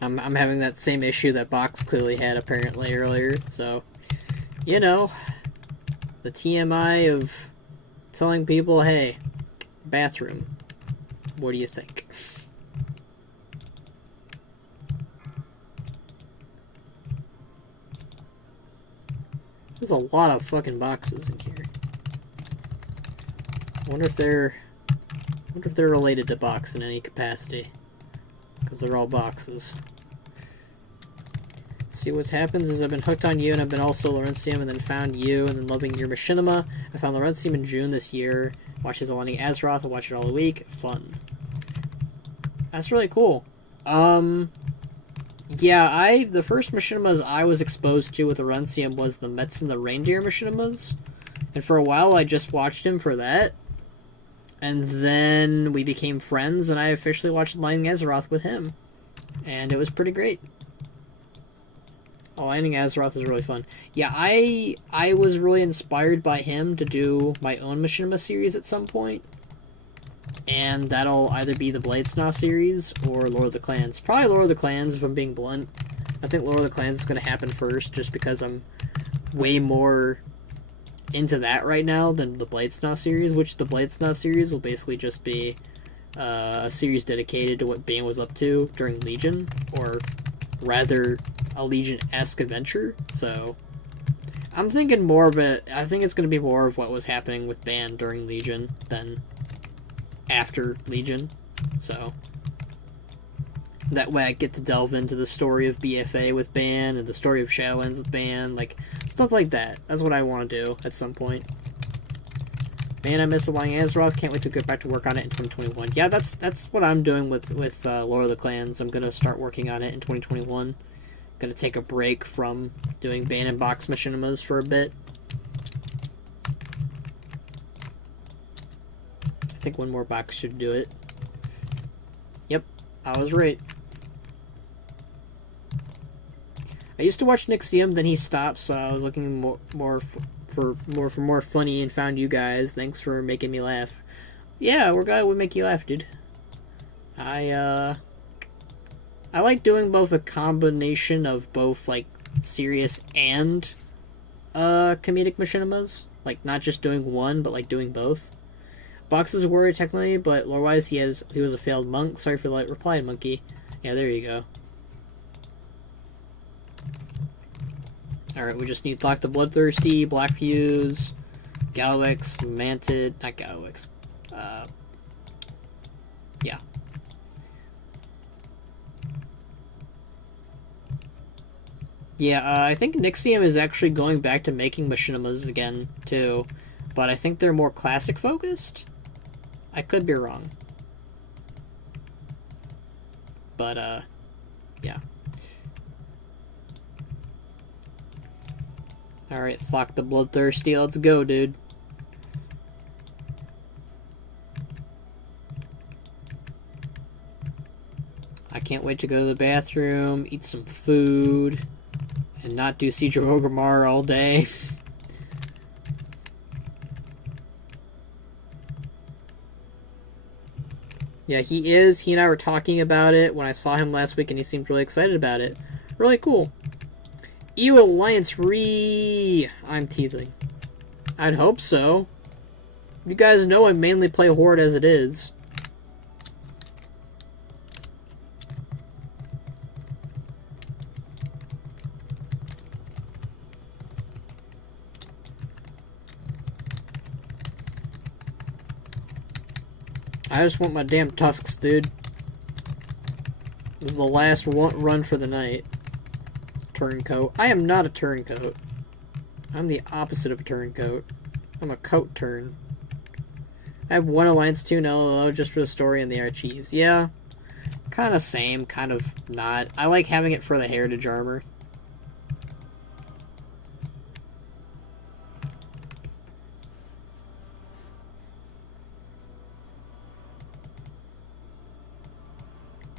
I'm having that same issue that Box clearly had apparently earlier, so, you know, the TMI of telling people, hey, bathroom, what do you think? There's a lot of fucking boxes in here. I wonder if they're related to Box in any capacity, because they're all boxes. See, what happens is I've been hooked on you, and I've been also Laurentium, and then found you, and then loving your machinima. I found Laurentium in June this year. Watched his Aligning Azeroth. I watch it all the week. Fun. That's really cool. Yeah, the first machinimas I was exposed to with Laurentium was the Mets and the Reindeer machinimas. And for a while I just watched him for that. And then we became friends, and I officially watched Aligning Azeroth with him. And it was pretty great. Aligning Azeroth is really fun. Yeah, I was really inspired by him to do my own machinima series at some point. And that'll either be the Bladesnaw series or Lord of the Clans. Probably Lord of the Clans, if I'm being blunt. I think Lord of the Clans is going to happen first, just because I'm way more into that right now than the Bladesnaw series, which the Bladesnaw series will basically just be a series dedicated to what Bane was up to during Legion, or rather, a Legion-esque adventure. So, I'm thinking more of it. I think it's going to be more of what was happening with Ban during Legion than after Legion. So, that way I get to delve into the story of BFA with Ban and the story of Shadowlands with Ban, like stuff like that. That's what I want to do at some point. Man, I miss Aligning Azeroth. Can't wait to get back to work on it in 2021. Yeah, that's what I'm doing with Lord of the Clans. I'm gonna start working on it in 2021. Gonna take a break from doing Ban and Box machinimas for a bit. I think one more box should do it. Yep, I was right. I used to watch Nixium, then he stopped, so I was looking more for more funny and found you guys. Thanks for making me laugh. Yeah, we're glad we make you laugh, dude. I like doing both a combination of both like serious and comedic machinimas. Like not just doing one, but like doing both. Box is a warrior technically, but lore-wise he was a failed monk. Sorry for the late reply, monkey. Yeah, there you go. Alright, we just need Thlock the Bloodthirsty, Black Fuse, Galwix, Mantid, not Galwix. Yeah. Yeah, I think Nixium is actually going back to making machinimas again, too. But I think they're more classic focused? I could be wrong. But, yeah. Alright, Thlock the Bloodthirsty, let's go, dude. I can't wait to go to the bathroom, eat some food, and not do Siege of Orgrimmar all day. Yeah, he is. He and I were talking about it when I saw him last week, and he seemed really excited about it. Really cool. EU Alliance I'm teasing. I'd hope so. You guys know I mainly play Horde as it is. I just want my damn tusks, dude. This is the last run for the night. Turncoat. I am not a turncoat. I'm the opposite of a turncoat. I'm a coat turn. I have one alliance, two LLO, just for the story and the archives. Yeah. Kind of same, kind of not. I like having it for the heritage armor.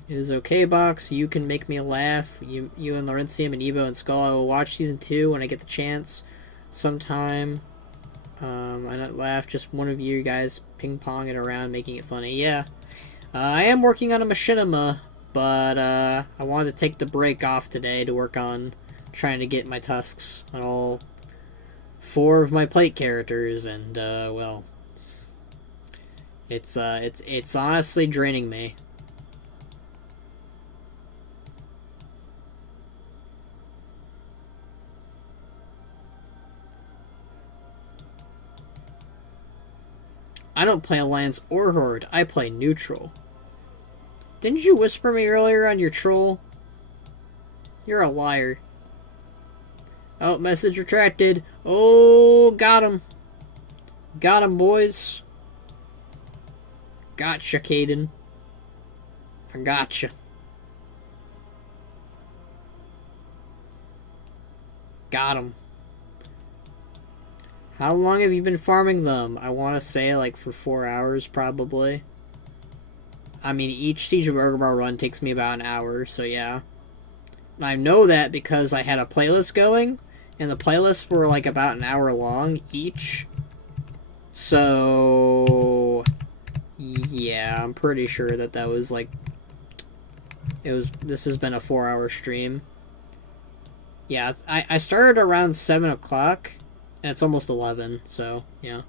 It is okay, Box. You can make me laugh. You and Laurentium and Evo and Skull. I will watch season 2 when I get the chance. Sometime. I not laugh. Just one of you guys ping-ponging around, making it funny. Yeah. I am working on a machinima, but I wanted to take the break off today to work on trying to get my tusks on all 4 of my plate characters, and well, it's honestly draining me. I don't play Alliance or Horde. I play neutral. Didn't you whisper me earlier on your troll? You're a liar. Oh, message retracted. Oh, got him. Got him, boys. Gotcha, Caden. I gotcha. Got him. How long have you been farming them? I want to say like for 4 hours, probably. I mean, each Siege of Orgrimmar run takes me about an hour, so yeah. And I know that because I had a playlist going, and the playlists were like about an hour long each. So yeah, I'm pretty sure that was like this has been a 4-hour stream. Yeah, I started around 7 o'clock. And it's almost 11, so, yeah.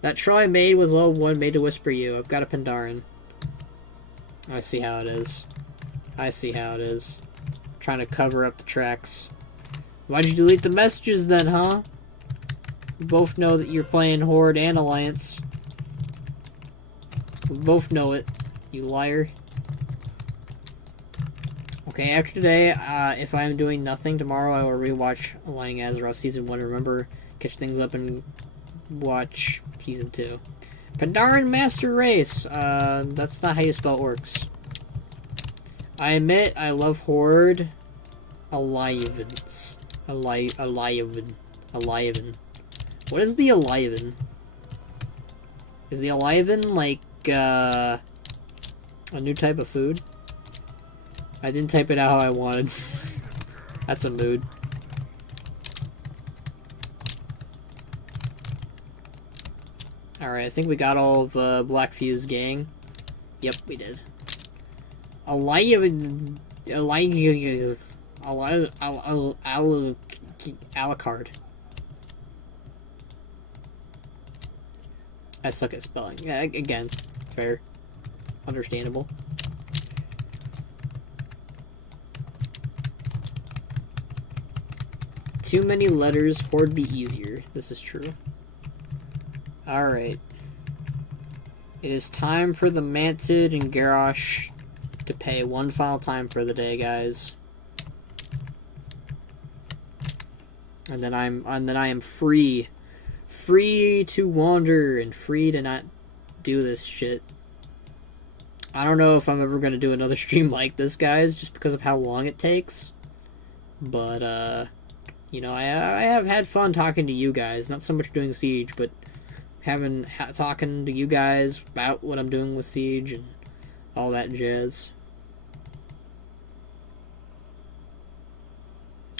That troll I made was level 1, made to whisper you. I've got a Pandaren. I see how it is. I see how it is. Trying to cover up the tracks. Why'd you delete the messages then, huh? We both know that you're playing Horde and Alliance. We both know it, you liar. Okay, after today, if I'm doing nothing tomorrow, I will rewatch Aligning Azeroth Season 1. Remember, catch things up and watch Season 2. Pandaren Master Race. That's not how you spell orcs. I admit, I love Horde. Alivens. Aliven. What is the Aliven? Is the Aliven like, a new type of food? I didn't type it out how I wanted. That's a mood. Alright, I think we got all of Black Fuse gang. Yep, we did. Alucard. I suck at spelling. Yeah, again, fair. Understandable. Too many letters, Horde be easier. This is true. Alright. It is time for the Mantid and Garrosh to pay one final time for the day, guys. And then I am free. Free to wander and free to not do this shit. I don't know if I'm ever going to do another stream like this, guys, just because of how long it takes. But, you know, I have had fun talking to you guys. Not so much doing Siege, but talking to you guys about what I'm doing with Siege and all that jazz.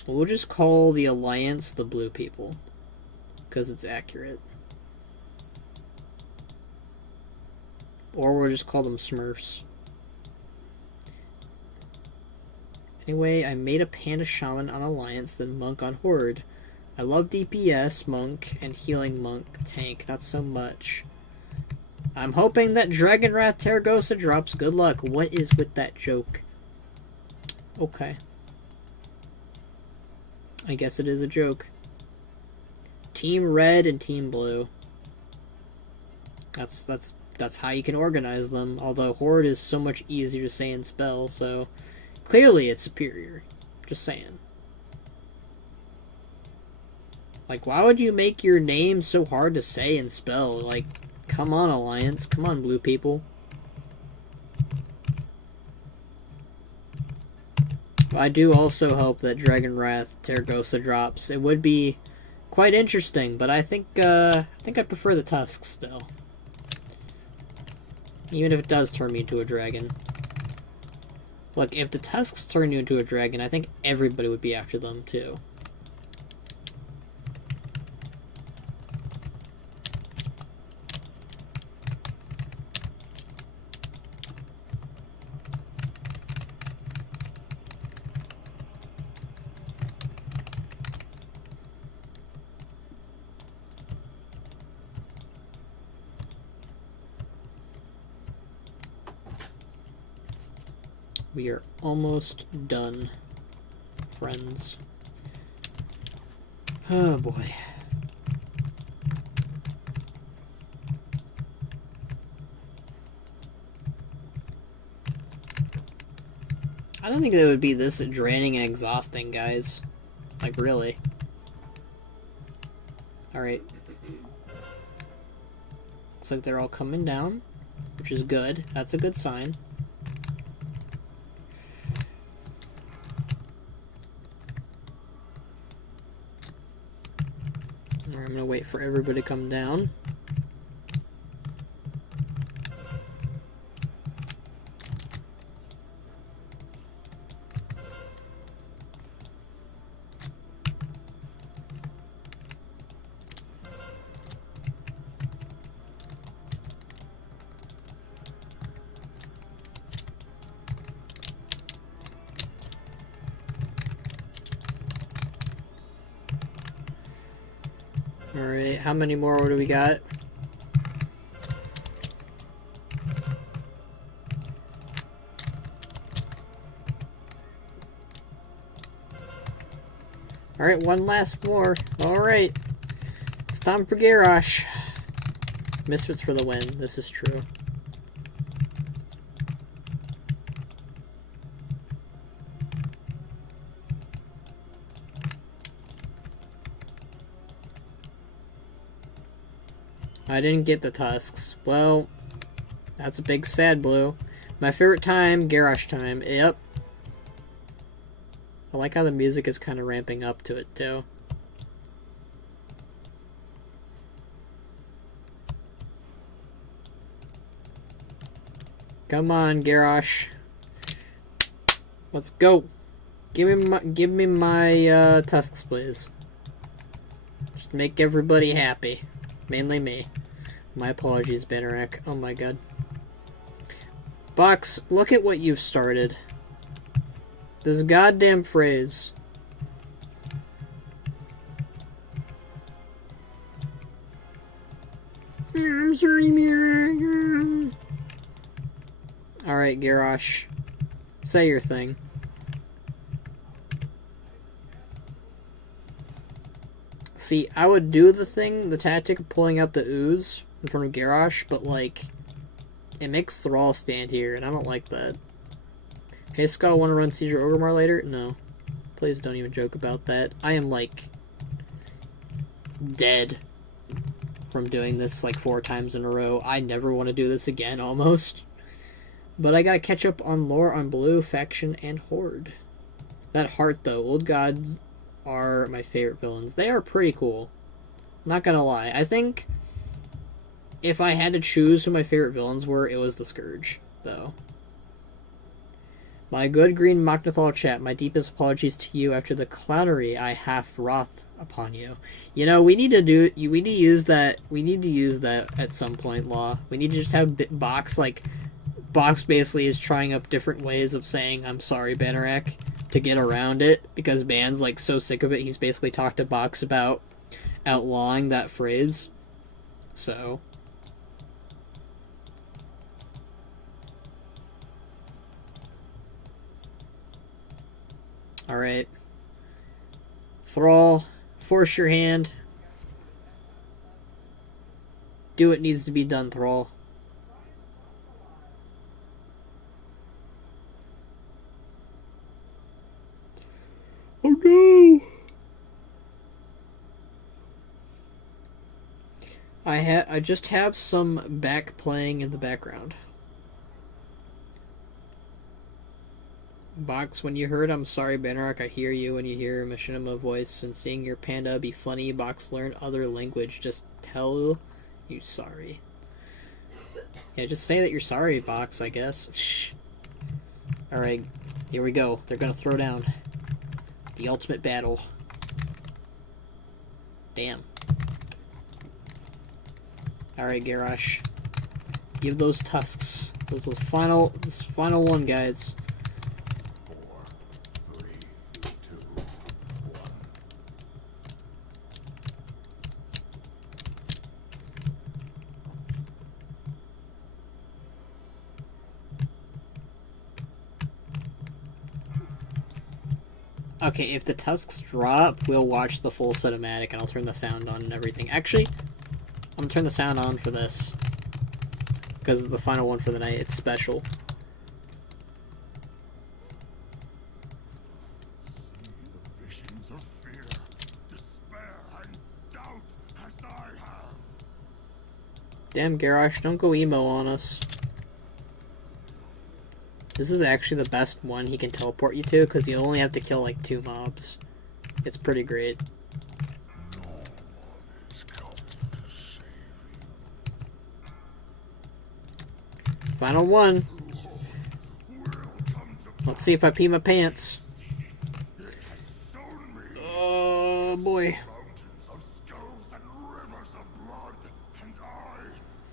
We'll just call the Alliance the Blue People, because it's accurate. Or we'll just call them Smurfs. Anyway, I made a Panda Shaman on Alliance, then Monk on Horde. I love DPS, Monk, and Healing Monk tank, not so much. I'm hoping that Dragon Wrath Terragosa drops. Good luck. What is with that joke? Okay. I guess it is a joke. Team Red and Team Blue. That's how you can organize them. Although Horde is so much easier to say and spell, so clearly it's superior. Just saying. Like, why would you make your name so hard to say and spell? Like, come on, Alliance. Come on, Blue people. I do also hope that Dragon Wrath Terragosa drops. It would be quite interesting, but I think I prefer the Tusks still. Even if it does turn me into a dragon. Look, if the Tusks turn you into a dragon, I think everybody would be after them too. We are almost done, friends. Oh boy. I don't think it would be this draining and exhausting, guys. Like, really. Alright. Looks like they're all coming down, which is good. That's a good sign. I'm gonna wait for everybody to come down. Alright, how many more do we got? Alright, one last more. Alright. It's time for Garrosh. Misfits for the win. This is true. I didn't get the Tusks. Well, that's a big sad blow. My favorite time, Garrosh time. Yep. I like how the music is kind of ramping up to it, too. Come on, Garrosh. Let's go. Give me my Tusks, please. Just make everybody happy. Mainly me. My apologies, Bannerak. Oh my god. Box, look at what you've started. This goddamn phrase. I'm sorry, Alright, Garrosh. Say your thing. See, I would do the tactic of pulling out the ooze in front of Garrosh, but, like, it makes Thrall stand here, and I don't like that. Hey, Skull, want to run Seizure Orgrimmar later? No. Please don't even joke about that. I am, like, dead from doing this, like, 4 times in a row. I never want to do this again, almost. But I gotta catch up on lore on Blue, Faction, and Horde. That heart, though. Old Gods are my favorite villains. They are pretty cool. Not gonna lie. I think if I had to choose who my favorite villains were, it was the Scourge, though. My good green Machnathal chat, my deepest apologies to you after the clownery I half wroth upon you. You know, we need to use that at some point, Law. We need to just have Box, like, Box basically is trying up different ways of saying I'm sorry, Bannerac, to get around it, because Ban's, like, so sick of it, he's basically talked to Box about outlawing that phrase. So alright. Thrall, force your hand. Do what needs to be done, Thrall. Oh no! I just have some back playing in the background. Box, when you heard I'm sorry, Bannerac, I hear you when you hear a machinima voice, and seeing your panda be funny, Box learn other language, just tell you sorry. Yeah, just say that you're sorry, Box, I guess. Shh. Alright, here we go. They're gonna throw down. The ultimate battle. Damn. Alright, Garrosh. Give those tusks. This final one, guys. 4, 3, 2, 1. Okay, if the tusks drop, we'll watch the full cinematic, and I'll turn the sound on and everything. Actually, I'm gonna turn the sound on for this, because it's the final one for the night. It's special. See the visions of fear, despair, and doubt as I have. Damn, Garrosh, don't go emo on us. This is actually the best one he can teleport you to, because you only have to kill like 2 mobs. It's pretty great. No one is coming to save you. Final one. Will come to Let's see if I pee my pants. shown me Oh boy. mountains of skulls and rivers of blood, and I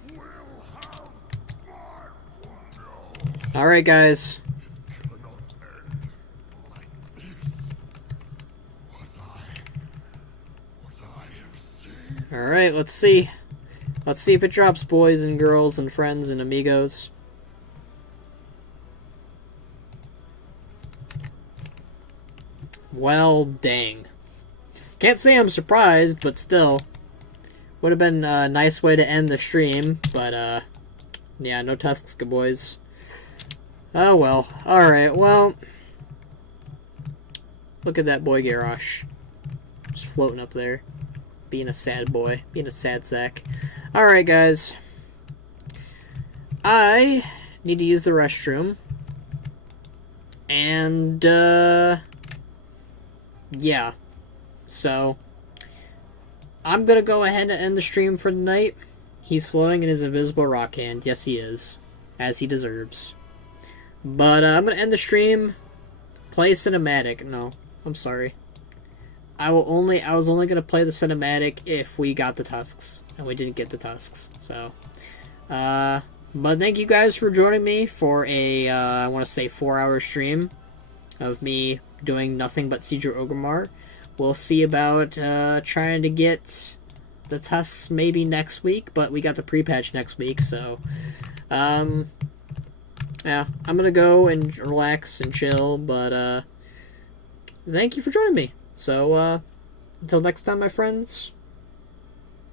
will have my one. Alright, guys. Cannot end like this. What I have seen. Alright, let's see. Let's see if it drops, boys and girls and friends and amigos. Well, dang. Can't say I'm surprised, but still. Would have been a nice way to end the stream, but, yeah, no tusks, boys. Oh, well. Alright, well. Look at that boy, Garrosh. Just floating up there. Being a sad boy. Being a sad sack. Alright, guys. I need to use the restroom. And, yeah. So, I'm gonna go ahead and end the stream for tonight. He's floating in his invisible rock hand. Yes, he is. As he deserves. But, I'm gonna end the stream. Play cinematic. No, I'm sorry. I was only gonna play the cinematic if we got the tusks. And we didn't get the tusks. So, but thank you guys for joining me for a, I want to say 4-hour stream of me doing nothing but Siege of Orgrimmar. We'll see about trying to get the tusks maybe next week, but we got the pre-patch next week, so Yeah, I'm gonna go and relax and chill, but, thank you for joining me. So, until next time, my friends,